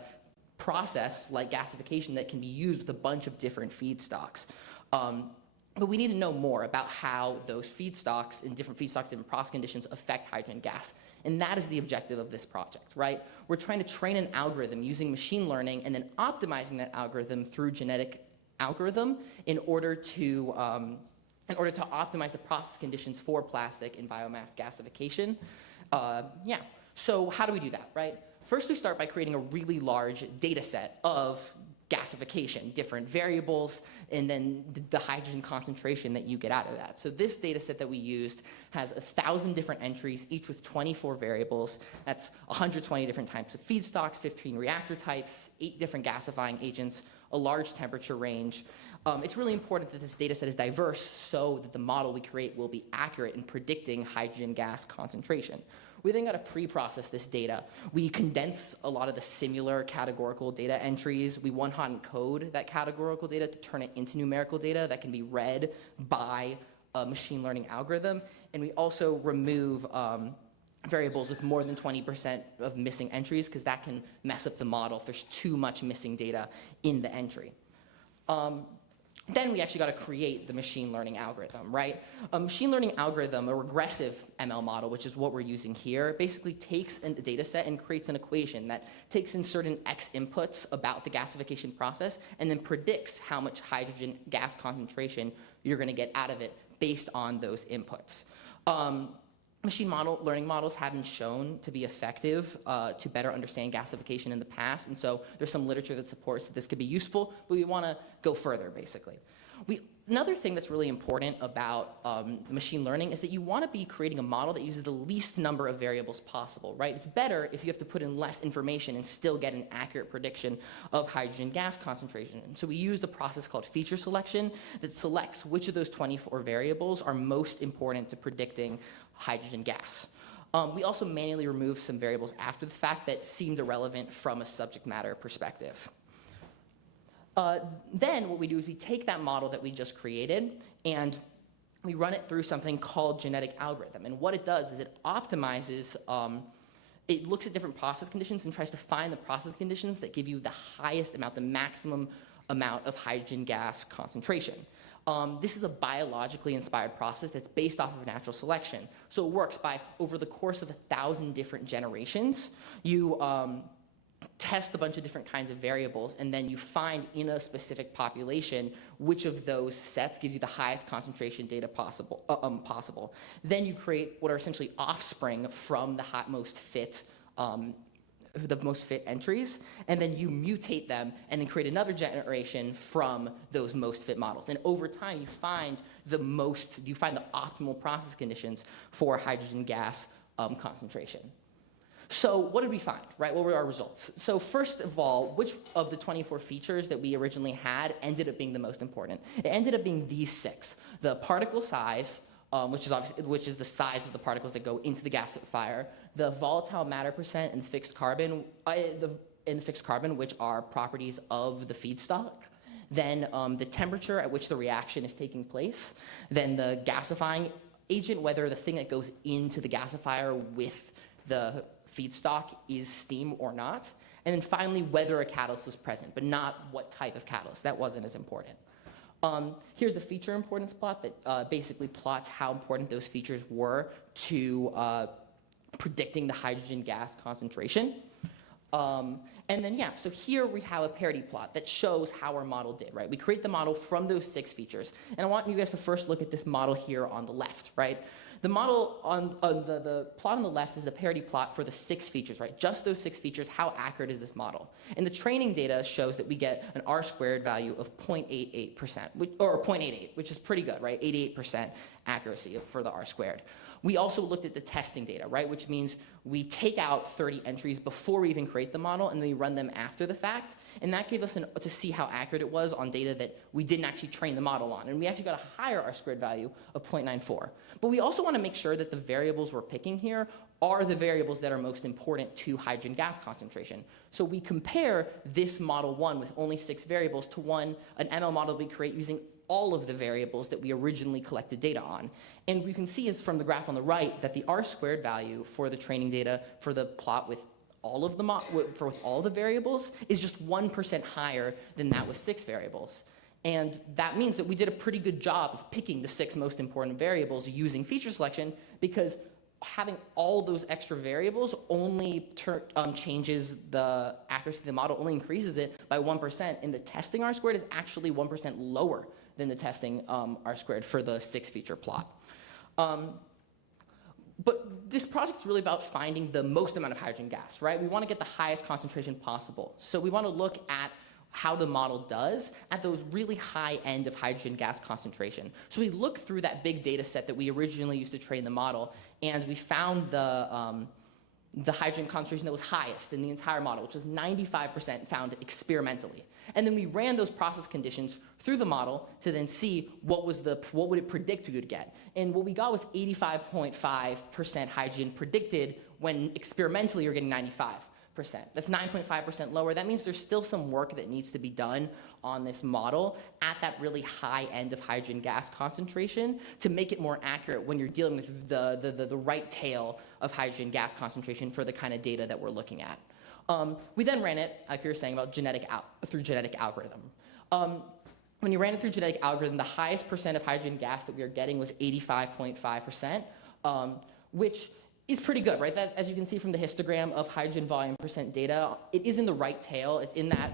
process like gasification that can be used with a bunch of different feedstocks. But we need to know more about how those feedstocks and different process conditions affect hydrogen gas. And that is the objective of this project, right? We're trying to train an algorithm using machine learning and then optimizing that algorithm through genetic algorithm in order to in order to optimize the process conditions for plastic and biomass gasification. So how do we do that, right? First, we start by creating a really large data set of gasification, different variables, and then the hydrogen concentration that you get out of that. So this data set that we used has 1,000 different entries, each with 24 variables. That's 120 different types of feedstocks, 15 reactor types, 8 different gasifying agents, a large temperature range. It's really important that this data set is diverse so that the model we create will be accurate in predicting hydrogen gas concentration. We then got to pre-process this data. We condense a lot of the similar categorical data entries. We one-hot encode that categorical data to turn it into numerical data that can be read by a machine learning algorithm. And we also remove variables with more than 20% of missing entries, because that can mess up the model if there's too much missing data in the entry. Then we actually got to create the machine learning algorithm, right? A machine learning algorithm, a regressive ML model, which is what we're using here, basically takes a data set and creates an equation that takes in certain X inputs about the gasification process and then predicts how much hydrogen gas concentration you're going to get out of it based on those inputs. Machine learning models have been shown to be effective to better understand gasification in the past, and so there's some literature that supports that this could be useful, but we want to go further, basically. Another thing that's really important about machine learning is that you want to be creating a model that uses the least number of variables possible, right? It's better if you have to put in less information and still get an accurate prediction of hydrogen gas concentration. And so we used a process called feature selection that selects which of those 24 variables are most important to predicting hydrogen gas. We also manually removed some variables after the fact that seemed irrelevant from a subject matter perspective. Then what we do is we take that model that we just created and we run it through something called genetic algorithm. And what it does is it optimizes, it looks at different process conditions and tries to find the process conditions that give you the highest amount, the maximum amount of hydrogen gas concentration. This is a biologically inspired process that's based off of natural selection. So it works by, over the course of 1,000 different generations, you test a bunch of different kinds of variables, and then you find in a specific population which of those sets gives you the highest concentration data possible. Then you create what are essentially offspring from the most fit entries, and then you mutate them and then create another generation from those most fit models. And over time, you find the optimal process conditions for hydrogen gas concentration. So what did we find, right? What were our results? So first of all, which of the 24 features that we originally had ended up being the most important? It ended up being these 6. The particle size, which is the size of the particles that go into the gasifier, the volatile matter percent and the fixed carbon, which are properties of the feedstock, then the temperature at which the reaction is taking place, then the gasifying agent, whether the thing that goes into the gasifier with the feedstock is steam or not, and then finally whether a catalyst was present, but not what type of catalyst. That wasn't as important. Here's the feature importance plot that basically plots how important those features were to predicting the hydrogen gas concentration. And then, so here we have a parity plot that shows how our model did, right? We create the model from those 6 features. And I want you guys to first look at this model here on the left, right? The model on the plot on the left is the parity plot for the 6 features, right? Just those 6 features, how accurate is this model? And the training data shows that we get an R² value of 0.88%, or 0.88, which is pretty good, right? 88% accuracy for the R². We also looked at the testing data, right? Which means we take out 30 entries before we even create the model, and then we run them after the fact. And that gave us to see how accurate it was on data that we didn't actually train the model on. And we actually got a higher R² value of 0.94. But we also want to make sure that the variables we're picking here are the variables that are most important to hydrogen gas concentration. So we compare this model 1 with only 6 variables to an ML model we create using all of the variables that we originally collected data on. And we can see is from the graph on the right that the R² value for the training data for the plot with all of the variables is just 1% higher than that with 6 variables. And that means that we did a pretty good job of picking the 6 most important variables using feature selection, because having all those extra variables only changes the accuracy of the model, only increases it by 1%, and the testing R² is actually 1% lower than the testing R² for the 6-feature plot. But this project's really about finding the most amount of hydrogen gas, right? We want to get the highest concentration possible. So we want to look at how the model does at the really high end of hydrogen gas concentration. So we looked through that big data set that we originally used to train the model, and we found the hydrogen concentration that was highest in the entire model, which was 95% found experimentally. And then we ran those process conditions through the model to then see what would it predict we would get. And what we got was 85.5% hydrogen predicted when experimentally you're getting 95%. That's 9.5% lower. That means there's still some work that needs to be done on this model at that really high end of hydrogen gas concentration to make it more accurate when you're dealing with the right tail of hydrogen gas concentration for the kind of data that we're looking at. We then ran it, like you were saying, about through genetic algorithm. When you ran it through genetic algorithm, the highest percent of hydrogen gas that we were getting was 85.5%, which is pretty good, right? That, as you can see from the histogram of hydrogen volume percent data, it is in the right tail. It's in that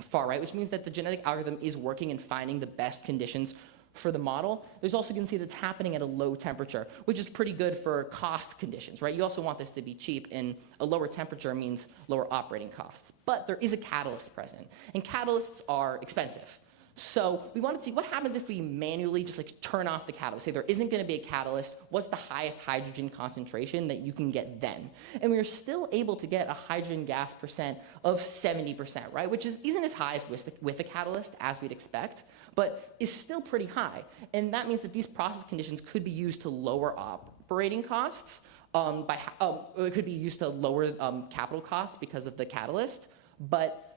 far right, which means that the genetic algorithm is working and finding the best conditions for the model. There's also, you can see that's happening at a low temperature, which is pretty good for cost conditions, right? You also want this to be cheap, and a lower temperature means lower operating costs. But there is a catalyst present, and catalysts are expensive. So we wanted to see what happens if we manually just like turn off the catalyst. Say there isn't going to be a catalyst, what's the highest hydrogen concentration that you can get then? And we were still able to get a hydrogen gas percent of 70%, right? Which isn't as high as with a catalyst as we'd expect, but is still pretty high. And that means that these process conditions could be used to lower operating costs. It could be used to lower capital costs because of the catalyst, but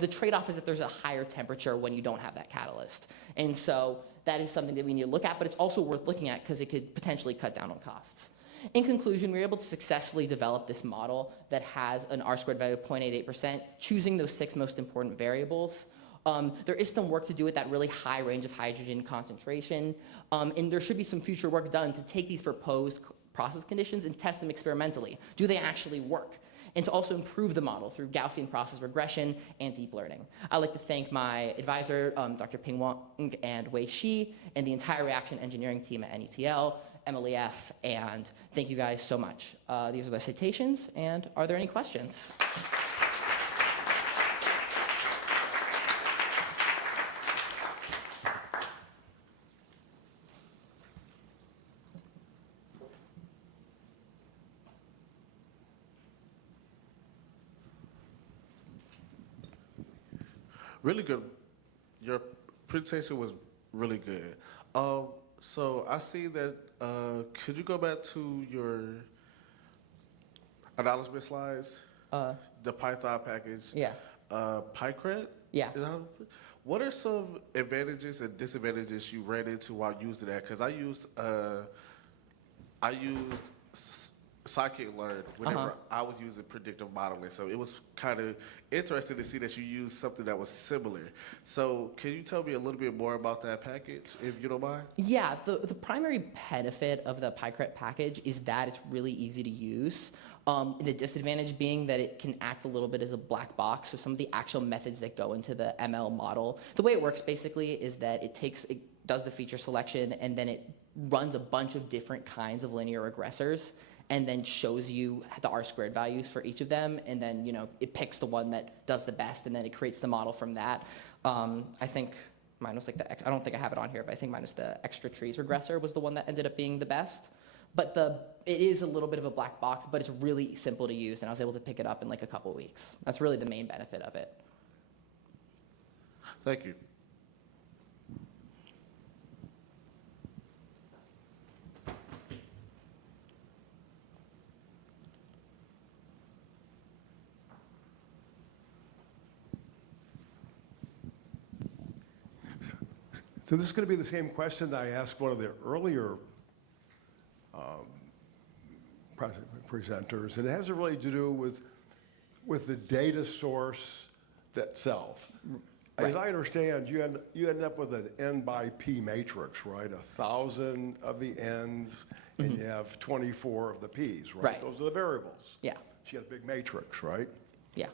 the trade-off is that there's a higher temperature when you don't have that catalyst. And so that is something that we need to look at, but it's also worth looking at because it could potentially cut down on costs. In conclusion, we were able to successfully develop this model that has an R² value of 0.88%, choosing those 6 most important variables. There is some work to do at that really high range of hydrogen concentration, and there should be some future work done to take these proposed process conditions and test them experimentally. Do they actually work? And to also improve the model through Gaussian process regression and deep learning. I'd like to thank my advisor, Dr. Ping Wang and Wei Shi, and the entire reaction engineering team at NETL, MLEF, and thank you guys so much. These are the citations, and are there any questions? Really good. Your presentation was really good. So I see that, could you go back to your acknowledgement slides? The Python package? Yeah. PyCred? Yeah. What are some advantages and disadvantages you ran into while using that? Because I used scikit-learn whenever I was using predictive modeling. So it was kind of interesting to see that you used something that was similar. So can you tell me a little bit more about that package, if you don't mind? Yeah, the primary benefit of the PyCred package is that it's really easy to use. The disadvantage being that it can act a little bit as a black box. So some of the actual methods that go into the ML model, the way it works basically is that it does the feature selection, and then it runs a bunch of different kinds of linear regressors, and then shows you the R² values for each of them, and then it picks the one that does the best, and then it creates the model from that. I think mine was like I don't think I have it on here, but I think mine was the extra trees regressor was the one that ended up being the best. But it is a little bit of a black box, but it's really simple to use, and I was able to pick it up in like a couple weeks. That's really the main benefit of it. Thank you. So this is going to be the same question that I asked one of the earlier presenters. And it has really to do with the data source itself. As I understand, you end up with an N by P matrix, right? 1,000 of the N's, and you have 24 of the P's, right? Those are the variables. Yeah. So you got a big matrix, right? Yeah.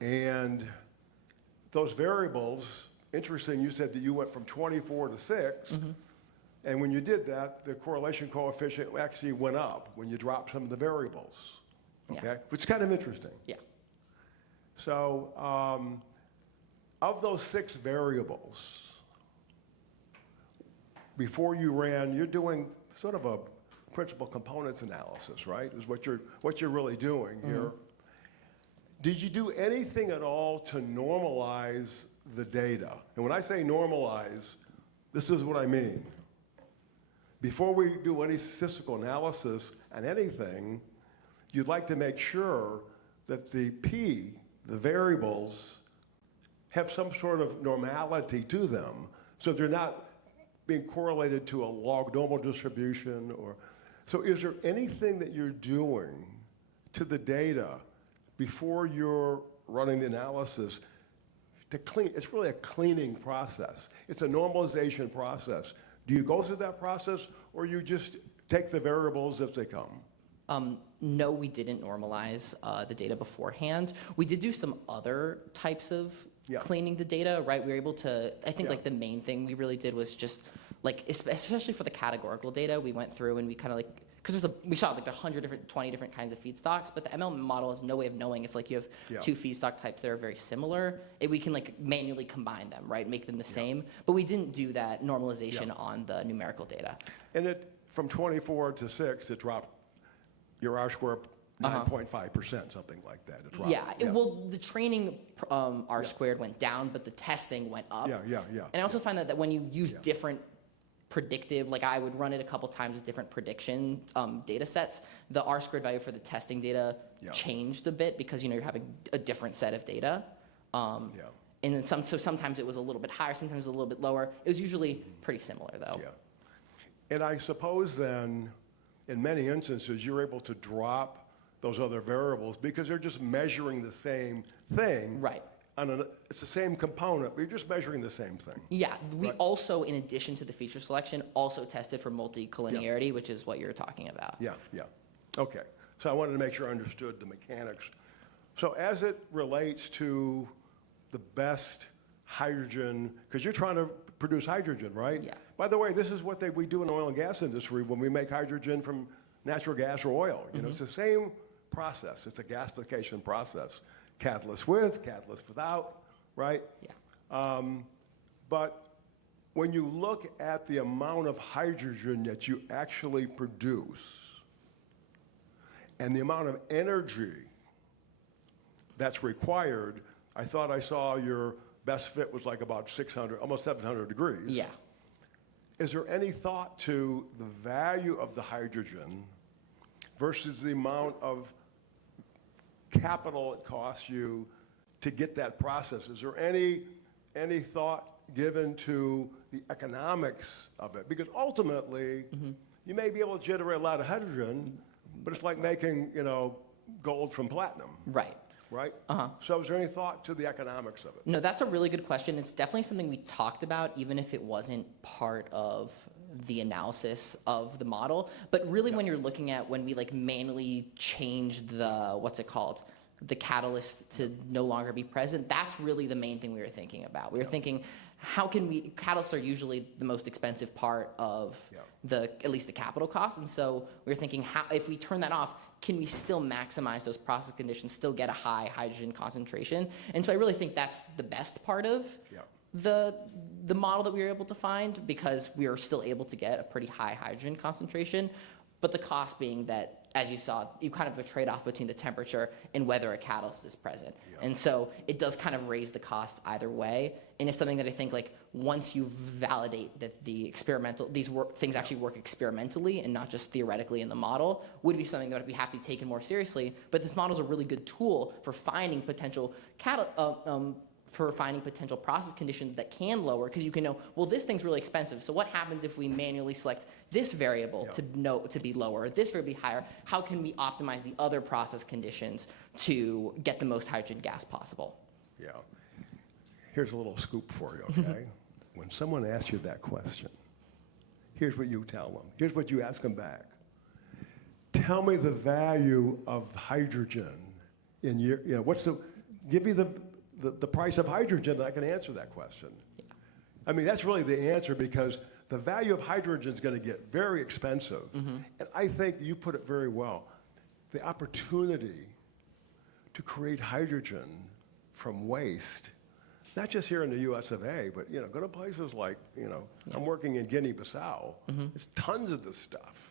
And those variables interesting, you said that you went from 24 to 6, and when you did that, the correlation coefficient actually went up when you dropped some of the variables, okay? Which is kind of interesting. Yeah. So of those 6 variables, before you ran, you're doing sort of a principal components analysis, right? Is what you're really doing here. Did you do anything at all to normalize the data? And when I say normalize, this is what I mean. Before we do any statistical analysis on anything, you'd like to make sure that the P, the variables, have some sort of normality to them, so they're not being correlated to a log normal distribution. Or so is there anything that you're doing to the data before you're running the analysis to clean? It's really a cleaning process. It's a normalization process. Do you go through that process, or you just take the variables as they come? No, we didn't normalize the data beforehand. We did do some other types of cleaning the data, right? We were able to, I think like the main thing we really did was just like, especially for the categorical data, we went through and we kind of like, because we saw like 20 different kinds of feedstocks, but the ML model has no way of knowing if like you have 2 feedstock types that are very similar. We can like manually combine them, right? Make them the same. But we didn't do that normalization on the numerical data. And it, from 24 to 6, it dropped your R square 9.5%, something like that. It dropped. Well, the training R squared went down, but the testing went up. Yeah. And I also find that when you use different predictive, like I would run it a couple times with different prediction data sets, the R squared value for the testing data changed a bit because you're having a different set of data. And then so sometimes it was a little bit higher, sometimes a little bit lower. It was usually pretty similar though. And I suppose then, in many instances, you're able to drop those other variables because they're just measuring the same thing. Right. It's the same component, but you're just measuring the same thing. Yeah, we also, in addition to the feature selection, also tested for multicollinearity, which is what you're talking about. Yeah. Okay. So I wanted to make sure I understood the mechanics. So as it relates to the best hydrogen, because you're trying to produce hydrogen, right? Yeah. By the way, this is what we do in the oil and gas industry when we make hydrogen from natural gas or oil. You know, it's the same process. It's a gasification process. Catalyst with, catalyst without, right? Yeah. But when you look at the amount of hydrogen that you actually produce and the amount of energy that's required, I thought I saw your best fit was like about 600, almost 700 degrees. Yeah. Is there any thought to the value of the hydrogen versus the amount of capital it costs you to get that process? Is there any thought given to the economics of it? Because ultimately, you may be able to generate a lot of hydrogen, but it's like making, gold from platinum. Right. Right? So is there any thought to the economics of it? No, that's a really good question. It's definitely something we talked about, even if it wasn't part of the analysis of the model. But really when you're looking at when we like manually change the, the catalyst to no longer be present, that's really the main thing we were thinking about. We were thinking, how can catalysts are usually the most expensive part of at least the capital cost. And so we were thinking, if we turn that off, can we still maximize those process conditions, still get a high hydrogen concentration? And so I really think that's the best part of the model that we were able to find, because we are still able to get a pretty high hydrogen concentration, but the cost being that, as you saw, you kind of have a trade-off between the temperature and whether a catalyst is present. And so it does kind of raise the cost either way. And it's something that I think, like, once you validate that these things actually work experimentally and not just theoretically in the model, would be something that we have to be taken more seriously. But this model is a really good tool for finding potential process conditions that can lower, because you can know, well, this thing's really expensive, so what happens if we manually select this variable to be lower, this variable to be higher? How can we optimize the other process conditions to get the most hydrogen gas possible? Yeah. Here's a little scoop for you, okay? When someone asks you that question, here's what you tell them. Here's what you ask them back. Tell me the value of hydrogen in your, give me the price of hydrogen, and I can answer that question. I mean, that's really the answer, because the value of hydrogen is going to get very expensive. And I think you put it very well. The opportunity to create hydrogen from waste, not just here in the US of A, but go to places like, I'm working in Guinea-Bissau. It's tons of this stuff.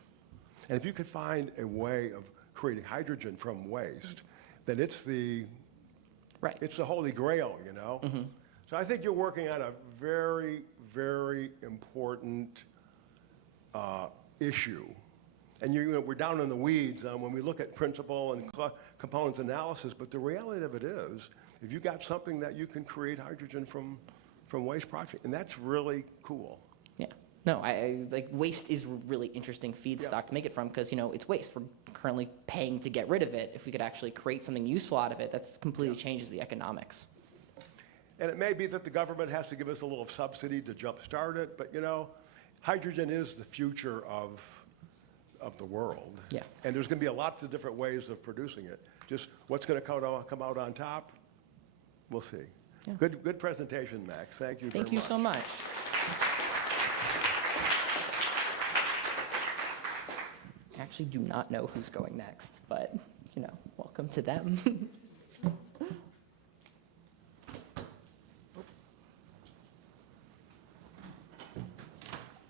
And if you could find a way of creating hydrogen from waste, then it's the holy grail, So I think you're working on a very, very important issue. And we're down in the weeds when we look at principle and components analysis, but the reality of it is, if you got something that you can create hydrogen from waste processing, and that's really cool. Yeah. No, I like waste is a really interesting feedstock to make it from, because it's waste. We're currently paying to get rid of it. If we could actually create something useful out of it, that completely changes the economics. And it may be that the government has to give us a little subsidy to jumpstart it, but hydrogen is the future of the world. Yeah. And there's going to be lots of different ways of producing it. Just what's going to come out on top, we'll see. Yeah. Good presentation, Max. Thank you very much. Thank you so much. I actually do not know who's going next, but welcome to them.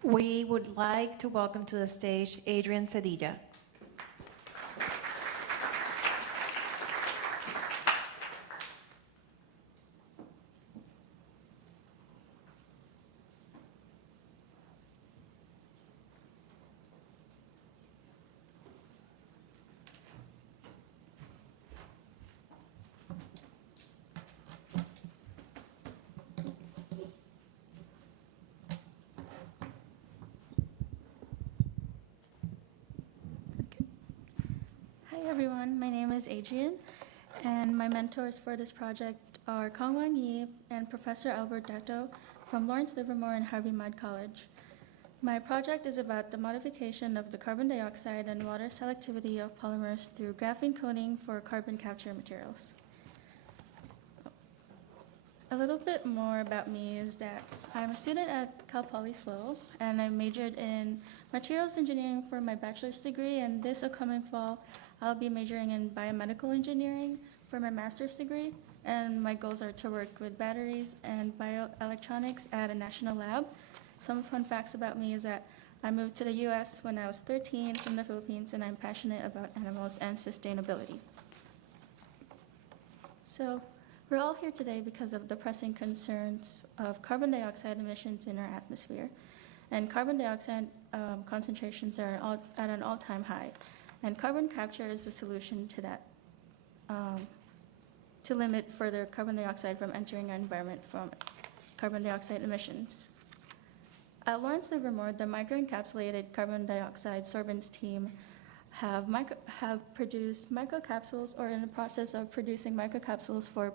We would like to welcome to the stage Adrian Cedilla. Hi everyone, my name is Adrian, and my mentors for this project are Kang Wang Yi and Professor Albert Datto from Lawrence Livermore and Harvey Mudd College. My project is about the modification of the carbon dioxide and water selectivity of polymers through graphene coating for carbon capture materials. A little bit more about me is that I'm a student at Cal Poly SLO, and I majored in materials engineering for my bachelor's degree, and this upcoming fall, I'll be majoring in biomedical engineering for my master's degree, and my goals are to work with batteries and bioelectronics at a national lab. Some fun facts about me is that I moved to the US when I was 13 from the Philippines, and I'm passionate about animals and sustainability. So, we're all here today because of the pressing concerns of carbon dioxide emissions in our atmosphere. And carbon dioxide concentrations are at an all-time high. And carbon capture is the solution to that, to limit further carbon dioxide from entering our environment from carbon dioxide emissions. At Lawrence Livermore, the microencapsulated carbon dioxide sorbents team have produced microcapsules, or in the process of producing microcapsules for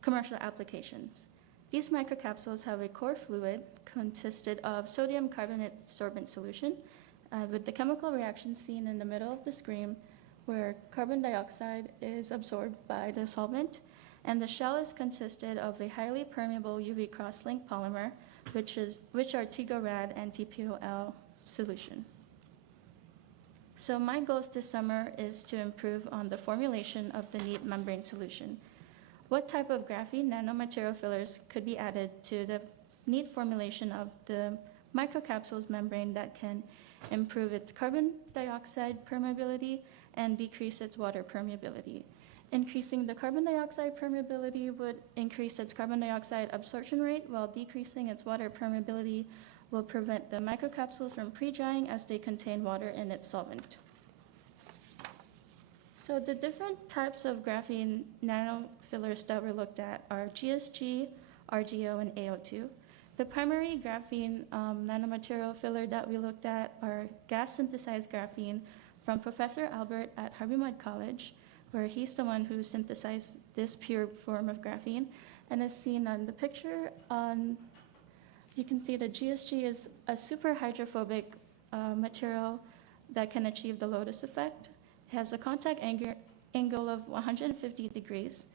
commercial applications. These microcapsules have a core fluid consisted of sodium carbonate sorbent solution with the chemical reaction seen in the middle of the screen, where carbon dioxide is absorbed by the solvent, and the shell is consisted of a highly permeable UV cross-linked polymer, which are TIGO-RAD and TPOL solution. So my goals this summer is to improve on the formulation of the neat membrane solution. What type of graphene nanomaterial fillers could be added to the neat formulation of the microcapsules membrane that can improve its carbon dioxide permeability and decrease its water permeability? Increasing the carbon dioxide permeability would increase its carbon dioxide absorption rate, while decreasing its water permeability will prevent the microcapsules from pre-drying as they contain water in its solvent. So the different types of graphene nanofillers that were looked at are GSG, RGO, and AO2. The primary graphene nanomaterial filler that we looked at are gas-synthesized graphene from Professor Albert at Harvey Mudd College, where he's the one who synthesized this pure form of graphene. And as seen on the picture, you can see the GSG is a super hydrophobic material that can achieve the lotus effect. It has a contact angle of 150 degrees.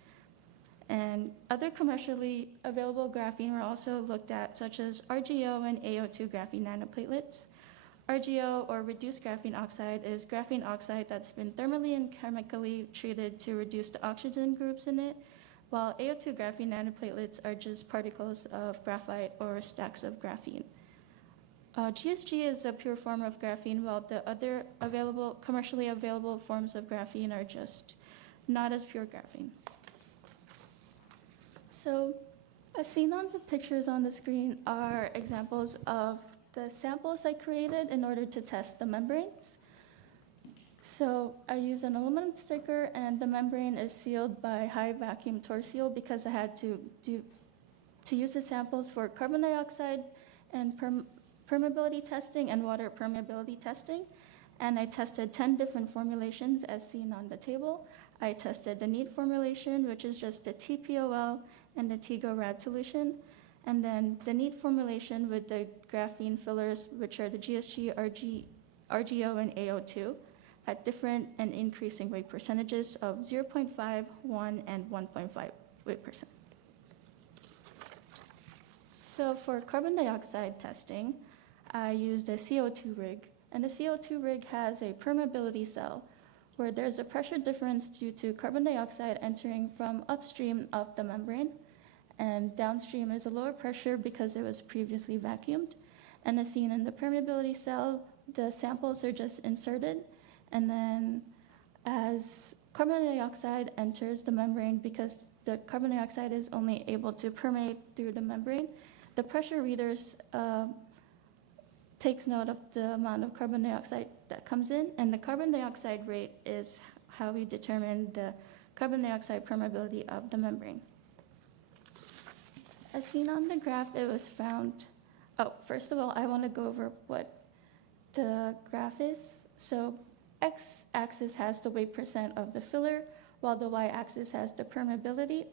And other commercially available graphene were also looked at, such as RGO and AO2 graphene nanoplatelets. RGO, or reduced graphene oxide, is graphene oxide that's been thermally and chemically treated to reduce the oxygen groups in it, while AO2 graphene nanoplatelets are just particles of graphite or stacks of graphene. GSG is a pure form of graphene, while the other commercially available forms of graphene are just not as pure graphene. So, as seen on the pictures on the screen are examples of the samples I created in order to test the membranes. So I used an aluminum sticker, and the membrane is sealed by high vacuum torque seal because I had to use the samples for carbon dioxide and permeability testing and water permeability testing. And I tested 10 different formulations as seen on the table. I tested the neat formulation, which is just the TPOL and the TGO-RAD solution, and then the neat formulation with the graphene fillers, which are the GSG, RGO, and AO2, at different and increasing weight percentages of 0.5, 1, and 1.5 weight percent. So for carbon dioxide testing, I used a CO2 rig, and the CO2 rig has a permeability cell where there's a pressure difference due to carbon dioxide entering from upstream of the membrane, and downstream is a lower pressure because it was previously vacuumed. And as seen in the permeability cell, the samples are just inserted, and then as carbon dioxide enters the membrane, because the carbon dioxide is only able to permeate through the membrane, the pressure readers takes note of the amount of carbon dioxide that comes in, and the carbon dioxide rate is how we determine the carbon dioxide permeability of the membrane. As seen on the graph, it was found, first of all, I want to go over what the graph is. So x-axis has the weight percent of the filler, while the y-axis has the permeability.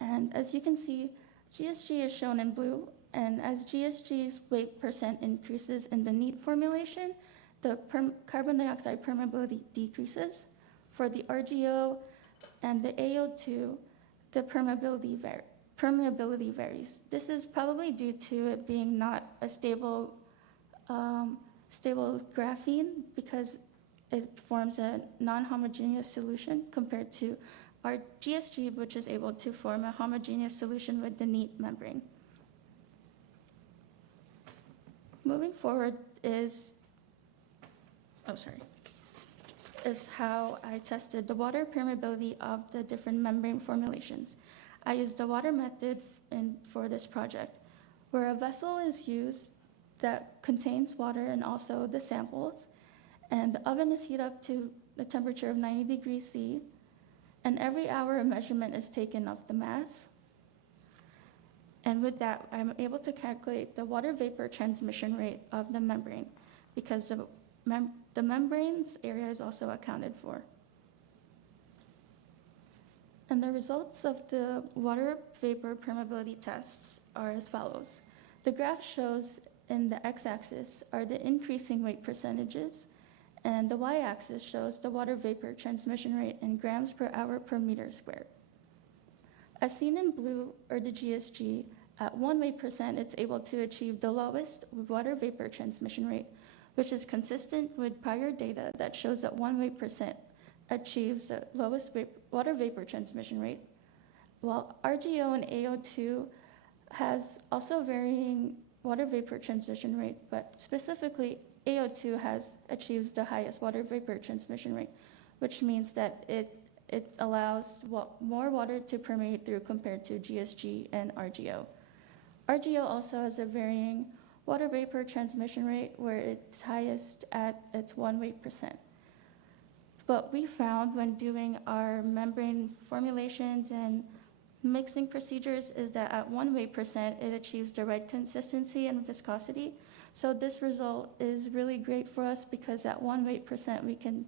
And as you can see, GSG is shown in blue, and as GSG's weight percent increases in the neat formulation, the carbon dioxide permeability decreases. For the RGO and the AO2, the permeability varies. This is probably due to it being not a stable graphene because it forms a non-homogeneous solution compared to our GSG, which is able to form a homogeneous solution with the neat membrane. Moving forward is how I tested the water permeability of the different membrane formulations. I used the water method for this project, where a vessel is used that contains water and also the samples, and the oven is heated up to the temperature of 90 degrees C, and every hour a measurement is taken of the mass. And with that, I'm able to calculate the water vapor transmission rate of the membrane because the membrane's area is also accounted for. And the results of the water vapor permeability tests are as follows. The graph shows in the x-axis are the increasing weight percentages, and the y-axis shows the water vapor transmission rate in grams per hour per meter squared. As seen in blue, or the GSG, at 1 weight percent, it's able to achieve the lowest water vapor transmission rate, which is consistent with prior data that shows that 1 weight percent achieves the lowest water vapor transmission rate, while RGO and AO2 has also varying water vapor transmission rate, but specifically AO2 achieves the highest water vapor transmission rate, which means that it allows more water to permeate through compared to GSG and RGO. RGO also has a varying water vapor transmission rate where it's highest at its 1 weight percent. What we found when doing our membrane formulations and mixing procedures is that at 1 weight percent, it achieves the right consistency and viscosity. So this result is really great for us because at 1 weight percent, we can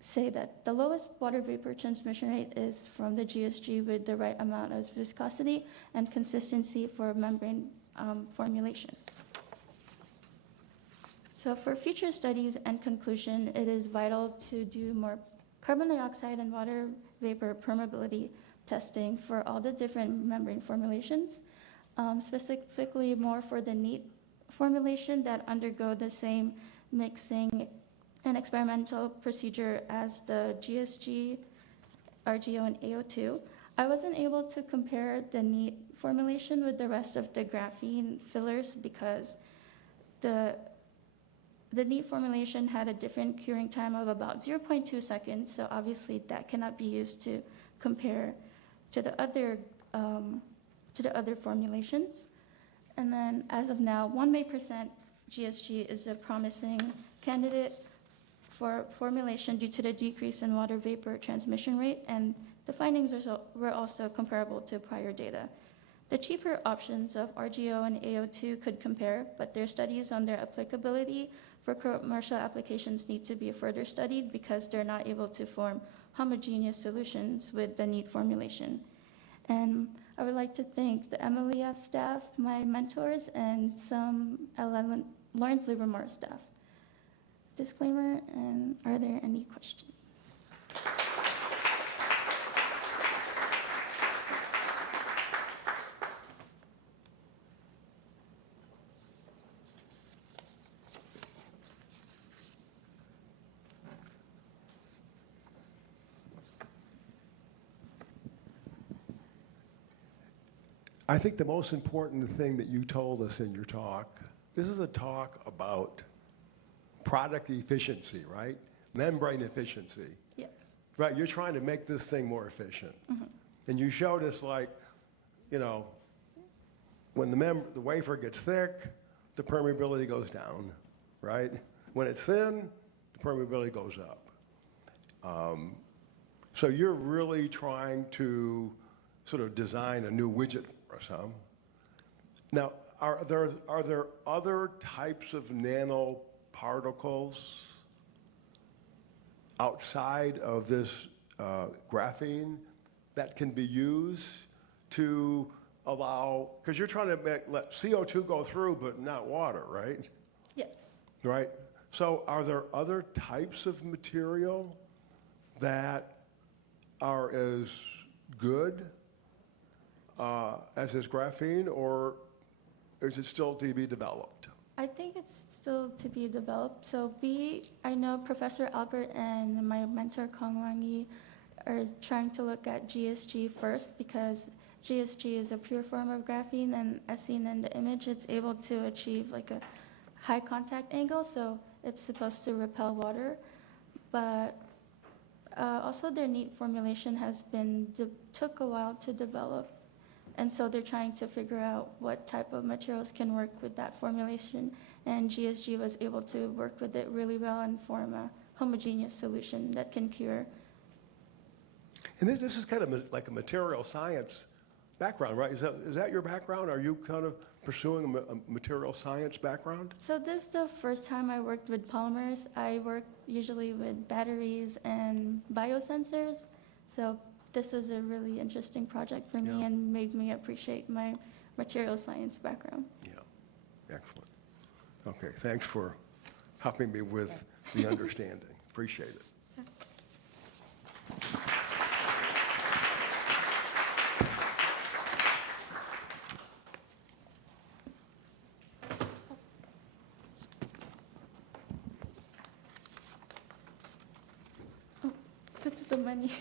say that the lowest water vapor transmission rate is from the GSG with the right amount of viscosity and consistency for membrane formulation. So for future studies and conclusion, it is vital to do more carbon dioxide and water vapor permeability testing for all the different membrane formulations, specifically more for the neat formulation that undergo the same mixing and experimental procedure as the GSG, RGO, and AO2. I wasn't able to compare the neat formulation with the rest of the graphene fillers because the neat formulation had a different curing time of about 0.2 seconds, so obviously that cannot be used to compare to the other formulations. And then as of now, 1% GSG is a promising candidate for formulation due to the decrease in water vapor transmission rate, and the findings were also comparable to prior data. The cheaper options of RGO and AO2 could compare, but their studies on their applicability for commercial applications need to be further studied because they're not able to form homogeneous solutions with the neat formulation. And I would like to thank the MLEF staff, my mentors, and some Lawrence Livermore staff. Disclaimer, and are there any questions? I think the most important thing that you told us in your talk, this is a talk about product efficiency, right? Membrane efficiency. Yes. Right, you're trying to make this thing more efficient. And you showed us like, you know, when the wafer gets thick, the permeability goes down, right? When it's thin, the permeability goes up. So you're really trying to sort of design a new widget for us, huh? Now, are there other types of nanoparticles outside of this graphene that can be used to allow, because you're trying to let CO2 go through but not water, right? Yes. Right? So are there other types of material that are as good as this graphene, or is it still to be developed? I think it's still to be developed. So I know Professor Albert and my mentor Kong Wang Yi are trying to look at GSG first because GSG is a pure form of graphene, and as seen in the image, it's able to achieve like a high contact angle, so it's supposed to repel water. But also their neat formulation took a while to develop. And so they're trying to figure out what type of materials can work with that formulation. And GSG was able to work with it really well and form a homogeneous solution that can cure. And this is kind of like a material science background, right? Is that your background? Are you kind of pursuing a material science background? So this is the first time I worked with polymers. I work usually with batteries and biosensors. So this was a really interesting project for me and made me appreciate my material science background. Yeah, excellent. Okay, thanks for helping me with the understanding. Appreciate it. Oh, that's the money.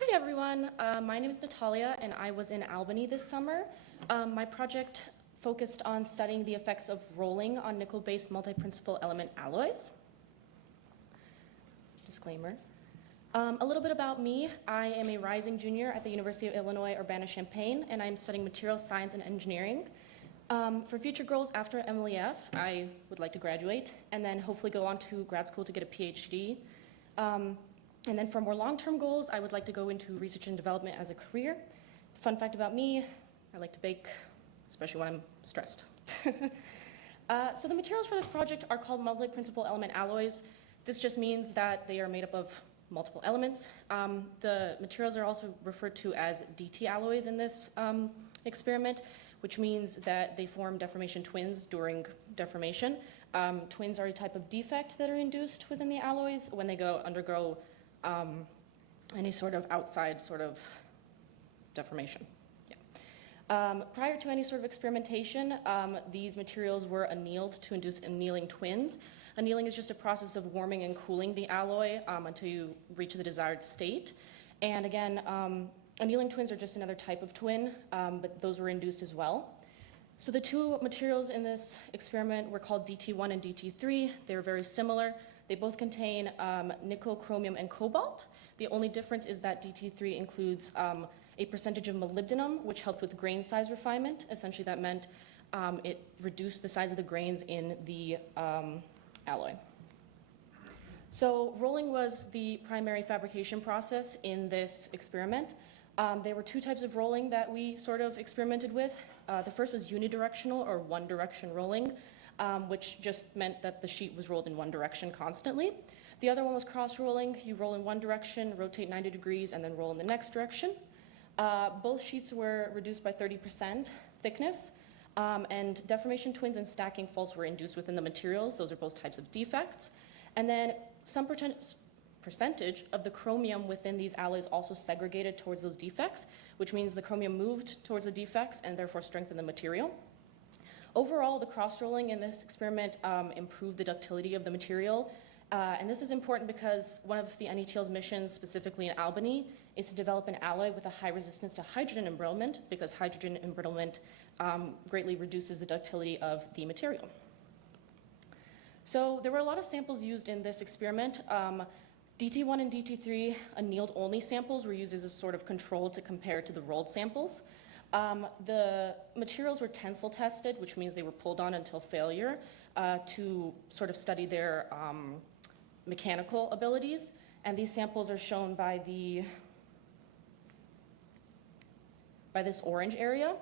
Hi everyone, my name is Natalia and I was in Albany this summer. My project focused on studying the effects of rolling on nickel-based multi-principal element alloys. Disclaimer. A little bit about me. I am a rising junior at the University of Illinois Urbana-Champaign and I'm studying materials science and engineering. For future goals after MLEF, I would like to graduate and then hopefully go on to grad school to get a PhD. And then for more long-term goals, I would like to go into research and development as a career. Fun fact about me, I like to bake, especially when I'm stressed. So the materials for this project are called multi-principal element alloys. This just means that they are made up of multiple elements. The materials are also referred to as DT alloys in this experiment, which means that they form deformation twins during deformation. Twins are a type of defect that are induced within the alloys when they undergo any sort of outside sort of deformation. Prior to any sort of experimentation, these materials were annealed to induce annealing twins. Annealing is just a process of warming and cooling the alloy until you reach the desired state. And again, annealing twins are just another type of twin, but those were induced as well. So the two materials in this experiment were called DT1 and DT3. They're very similar. They both contain nickel, chromium, and cobalt. The only difference is that DT3 includes a percentage of molybdenum, which helped with grain size refinement. Essentially, that meant it reduced the size of the grains in the alloy. So rolling was the primary fabrication process in this experiment. There were two types of rolling that we sort of experimented with. The first was unidirectional or one-direction rolling, which just meant that the sheet was rolled in one direction constantly. The other one was cross-rolling. You roll in one direction, rotate 90 degrees, and then roll in the next direction. Both sheets were reduced by 30% thickness, and deformation twins and stacking faults were induced within the materials. Those are both types of defects. And then some percentage of the chromium within these alloys also segregated towards those defects, which means the chromium moved towards the defects and therefore strengthened the material. Overall, the cross-rolling in this experiment improved the ductility of the material. And this is important because one of the NETL's missions, specifically in Albany, is to develop an alloy with a high resistance to hydrogen embrittlement, because hydrogen embrittlement greatly reduces the ductility of the material. So there were a lot of samples used in this experiment. DT1 and DT3 annealed only samples were used as a sort of control to compare to the rolled samples. The materials were tensile tested, which means they were pulled on until failure to sort of study their mechanical abilities. And these samples are shown by this orange area.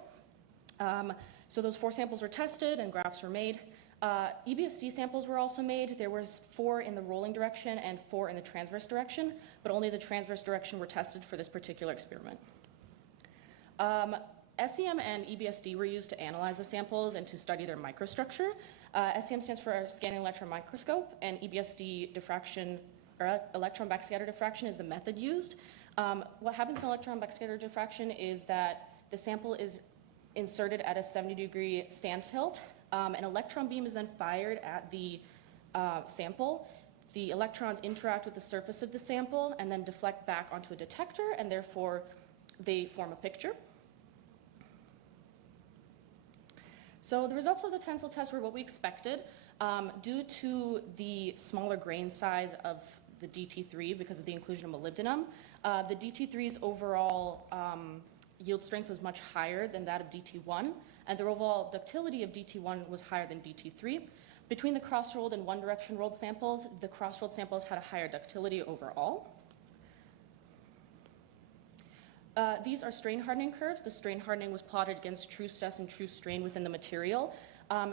So those 4 samples were tested and graphs were made. EBSD samples were also made. There was 4 in the rolling direction and 4 in the transverse direction, but only the transverse direction were tested for this particular experiment. SEM and EBSD were used to analyze the samples and to study their microstructure. SEM stands for scanning electron microscope, and EBSD diffraction, or electron backscatter diffraction, is the method used. What happens in electron backscatter diffraction is that the sample is inserted at a 70-degree stand tilt. An electron beam is then fired at the sample. The electrons interact with the surface of the sample and then deflect back onto a detector, and therefore they form a picture. So the results of the tensile test were what we expected. Due to the smaller grain size of the DT3 because of the inclusion of molybdenum, the DT3's overall yield strength was much higher than that of DT1, and the overall ductility of DT1 was higher than DT3. Between the cross-rolled and one-direction rolled samples, the cross-rolled samples had a higher ductility overall. These are strain hardening curves. The strain hardening was plotted against true stress and true strain within the material.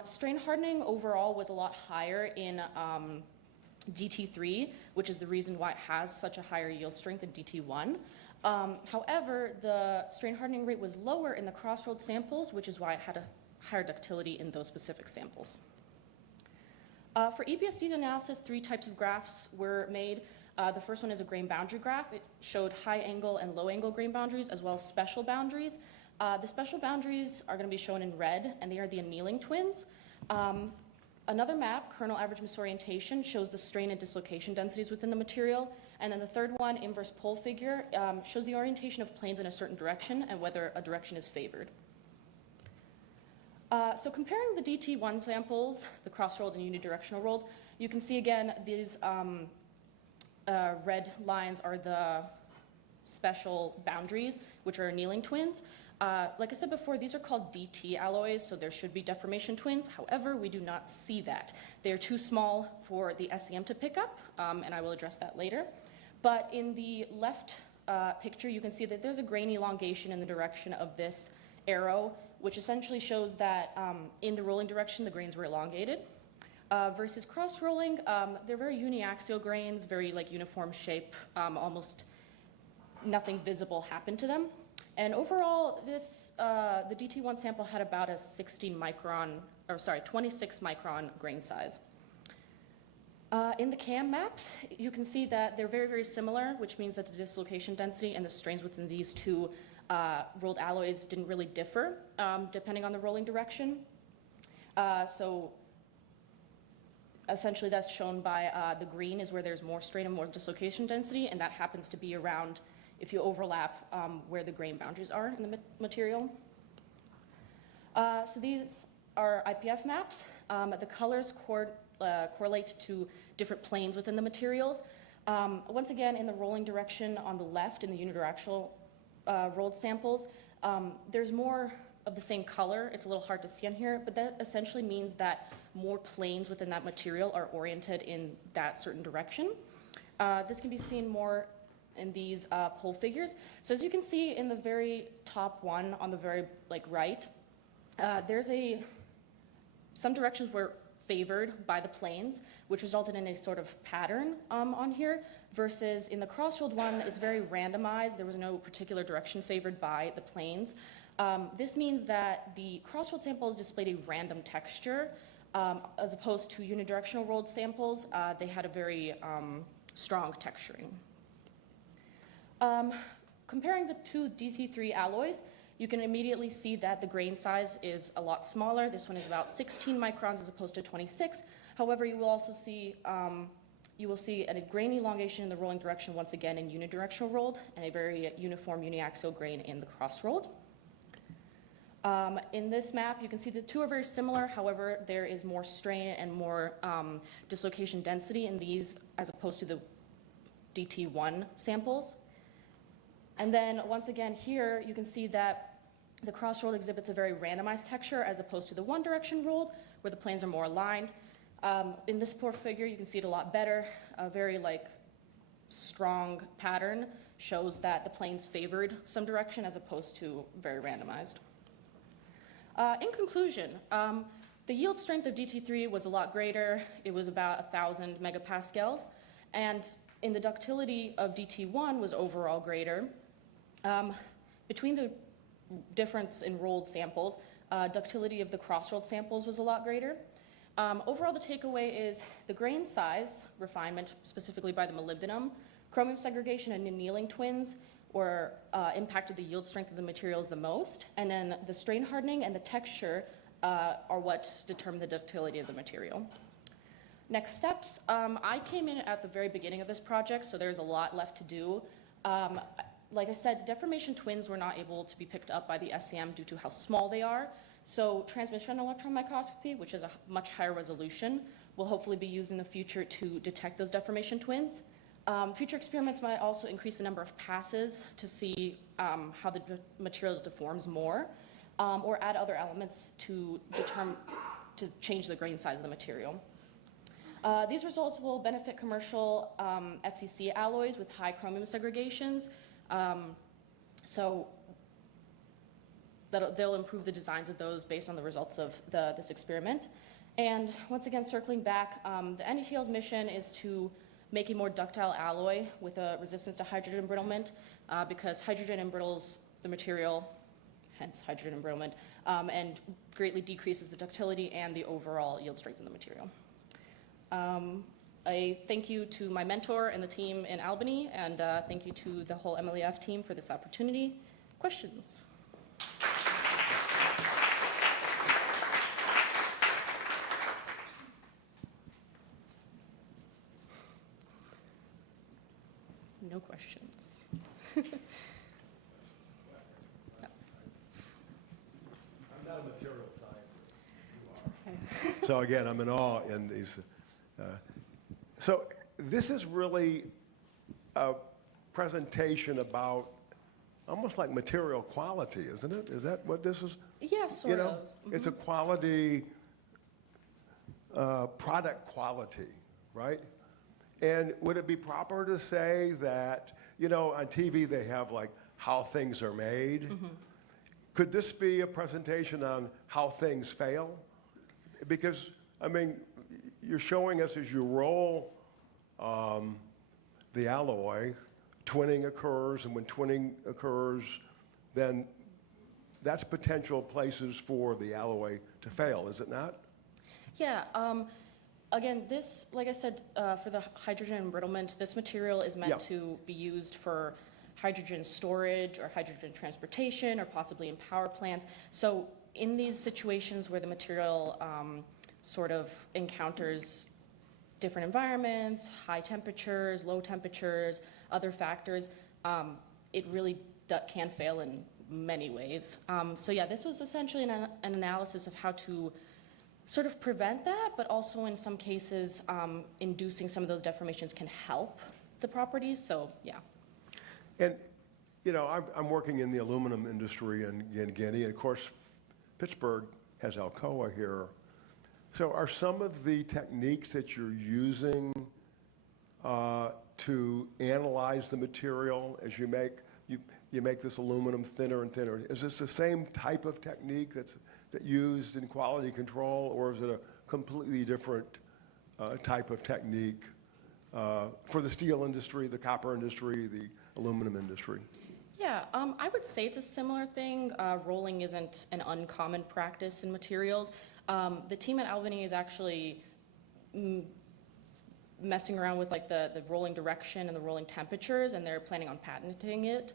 Strain hardening overall was a lot higher in DT3, which is the reason why it has such a higher yield strength than DT1. However, the strain hardening rate was lower in the cross-rolled samples, which is why it had a higher ductility in those specific samples. For EBSD analysis, 3 types of graphs were made. The first one is a grain boundary graph. It showed high angle and low angle grain boundaries as well as special boundaries. The special boundaries are going to be shown in red, and they are the annealing twins. Another map, kernel average misorientation, shows the strain and dislocation densities within the material. And then the third one, inverse pole figure, shows the orientation of planes in a certain direction and whether a direction is favored. So comparing the DT1 samples, the cross-rolled and unidirectional rolled, you can see again these red lines are the special boundaries, which are annealing twins. Like I said before, these are called DT alloys, so there should be deformation twins. However, we do not see that. They're too small for the SEM to pick up, and I will address that later. But in the left picture, you can see that there's a grain elongation in the direction of this arrow, which essentially shows that in the rolling direction, the grains were elongated. Versus cross-rolling, they're very uniaxial grains, very like uniform shape, almost nothing visible happened to them. And overall, this the DT1 sample had about a 26 micron grain size. In the CAM maps, you can see that they're very, very similar, which means that the dislocation density and the strains within these two rolled alloys didn't really differ depending on the rolling direction. So essentially that's shown by the green is where there's more strain and more dislocation density, and that happens to be around if you overlap where the grain boundaries are in the material. So these are IPF maps. The colors correlate to different planes within the materials. Once again, in the rolling direction on the left, in the unidirectional rolled samples, there's more of the same color. It's a little hard to see on here, but that essentially means that more planes within that material are oriented in that certain direction. This can be seen more in these pole figures. So as you can see in the very top one on the very right, there's some directions were favored by the planes, which resulted in a sort of pattern on here, versus in the cross-rolled one, it's very randomized. There was no particular direction favored by the planes. This means that the cross-rolled samples displayed a random texture, as opposed to unidirectional rolled samples. They had a very strong texturing. Comparing the two DT3 alloys, you can immediately see that the grain size is a lot smaller. This one is about 16 microns as opposed to 26. However, you will also see a grain elongation in the rolling direction once again in unidirectional rolled, and a very uniform uniaxial grain in the cross-rolled. In this map, you can see the two are very similar. However, there is more strain and more dislocation density in these as opposed to the DT1 samples. And then once again here, you can see that the cross-rolled exhibits a very randomized texture as opposed to the one-direction rolled, where the planes are more aligned. In this poor figure, you can see it a lot better. A very strong pattern shows that the planes favored some direction as opposed to very randomized. In conclusion, the yield strength of DT3 was a lot greater. It was about 1,000 megapascals, and in the ductility of DT1 was overall greater. Between the difference in rolled samples, ductility of the cross-rolled samples was a lot greater. Overall, the takeaway is the grain size refinement, specifically by the molybdenum, chromium segregation, and annealing twins were impacted the yield strength of the materials the most, and then the strain hardening and the texture are what determine the ductility of the material. Next steps, I came in at the very beginning of this project, so there's a lot left to do. Like I said, deformation twins were not able to be picked up by the SEM due to how small they are. So transmission electron microscopy, which is a much higher resolution, will hopefully be used in the future to detect those deformation twins. Future experiments might also increase the number of passes to see how the material deforms more, or add other elements to change the grain size of the material. These results will benefit commercial FCC alloys with high chromium segregations. So they'll improve the designs of those based on the results of this experiment. And once again, circling back, the NETL's mission is to make a more ductile alloy with a resistance to hydrogen embrittlement, because hydrogen embrittles the material, hence hydrogen embrittlement, and greatly decreases the ductility and the overall yield strength of the material. A thank you to my mentor and the team in Albany, and thank you to the whole MLEF team for this opportunity. Questions? No questions. I'm not a material scientist. So again, I'm in awe in these. So this is really a presentation about almost like material quality, isn't it? Is that what this is? Yeah, sort of. It's a quality, product quality, right? And would it be proper to say that you know, on TV they have like how things are made. Could this be a presentation on how things fail? Because, I mean, you're showing us as you roll the alloy, twinning occurs, and when twinning occurs, then that's potential places for the alloy to fail, is it not? Yeah, again, this, like I said, for the hydrogen embrittlement, this material is meant to be used for hydrogen storage or hydrogen transportation or possibly in power plants. So in these situations where the material sort of encounters different environments, high temperatures, low temperatures, other factors, it really can fail in many ways. So yeah, this was essentially an analysis of how to sort of prevent that, but also in some cases, inducing some of those deformations can help the properties, so yeah. And, you know, I'm working in the aluminum industry in Guinea, and of course, Pittsburgh has Alcoa here. So are some of the techniques that you're using to analyze the material as you make this aluminum thinner and thinner, is this the same type of technique that's used in quality control, or is it a completely different type of technique for the steel industry, the copper industry, the aluminum industry? Yeah, I would say it's a similar thing. Rolling isn't an uncommon practice in materials. The team at Albany is actually messing around with like the rolling direction and the rolling temperatures, and they're planning on patenting it.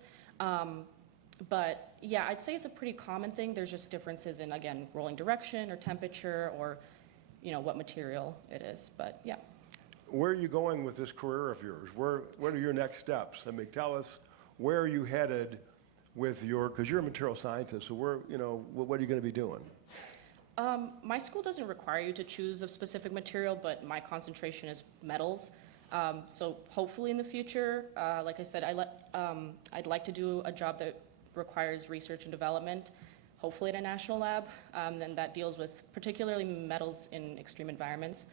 But yeah, I'd say it's a pretty common thing. There's just differences in, again, rolling direction or temperature or, you know, what material it is, but yeah. Where are you going with this career of yours? What are your next steps? I mean, tell us, where are you headed with your, because you're a material scientist, so what are you going to be doing? My school doesn't require you to choose a specific material, but my concentration is metals. So hopefully in the future, like I said, I'd like to do a job that requires research and development, hopefully at a national lab, and that deals with particularly metals in extreme environments.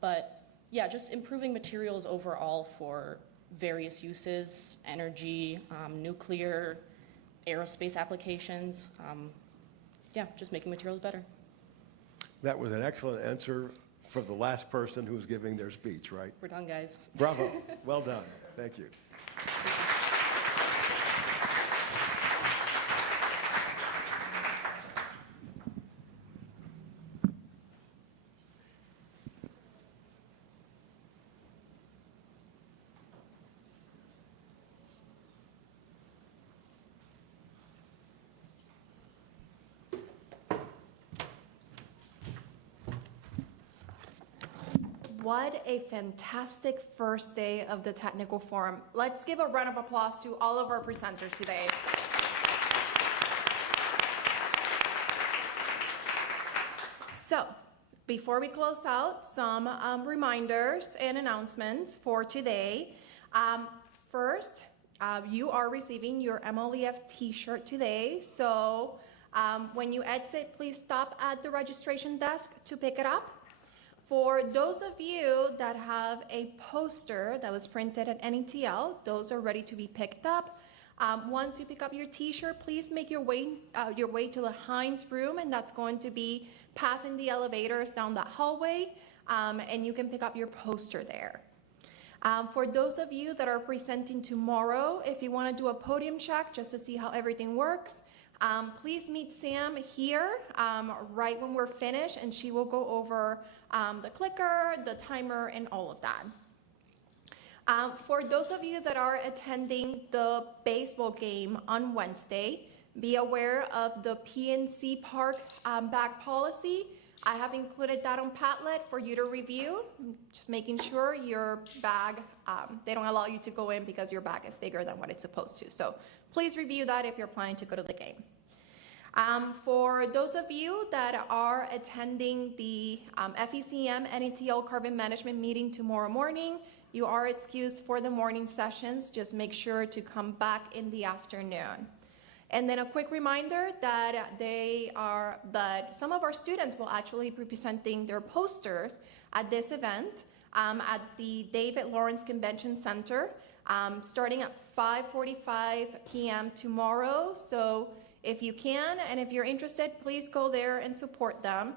But yeah, just improving materials overall for various uses, energy, nuclear, aerospace applications. Yeah, just making materials better. That was an excellent answer for the last person who's giving their speech, right? We're done, guys. Bravo. Well done. Thank you. What a fantastic first day of the technical forum. Let's give a round of applause to all of our presenters today. So, before we close out, some reminders and announcements for today. First, you are receiving your MLEF t-shirt today. So, when you exit, please stop at the registration desk to pick it up. For those of you that have a poster that was printed at NETL, those are ready to be picked up. Once you pick up your t-shirt, please make your way to the Heinz room, and that's going to be passing the elevators down that hallway, and you can pick up your poster there. For those of you that are presenting tomorrow, if you want to do a podium check just to see how everything works, please meet Sam here right when we're finished, and she will go over the clicker, the timer, and all of that. For those of you that are attending the baseball game on Wednesday, be aware of the PNC Park bag policy. I have included that on Padlet for you to review, just making sure your bag, they don't allow you to go in because your bag is bigger than what it's supposed to. So please review that if you're planning to go to the game. For those of you that are attending the FECM NETL Carbon Management meeting tomorrow morning, you are excused for the morning sessions. Just make sure to come back in the afternoon. And then a quick reminder that some of our students will actually be presenting their posters at this event at the David Lawrence Convention Center. starting at 5:45 p.m. tomorrow. So if you can and if you're interested, please go there and support them.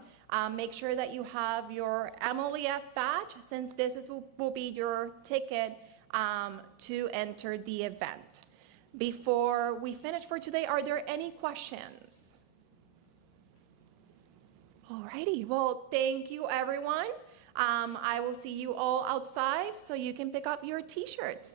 Make sure that you have your MLEF badge, since will be your ticket to enter the event. Before we finish for today, are there any questions? Alrighty, well, thank you everyone. I will see you all outside so you can pick up your t-shirts.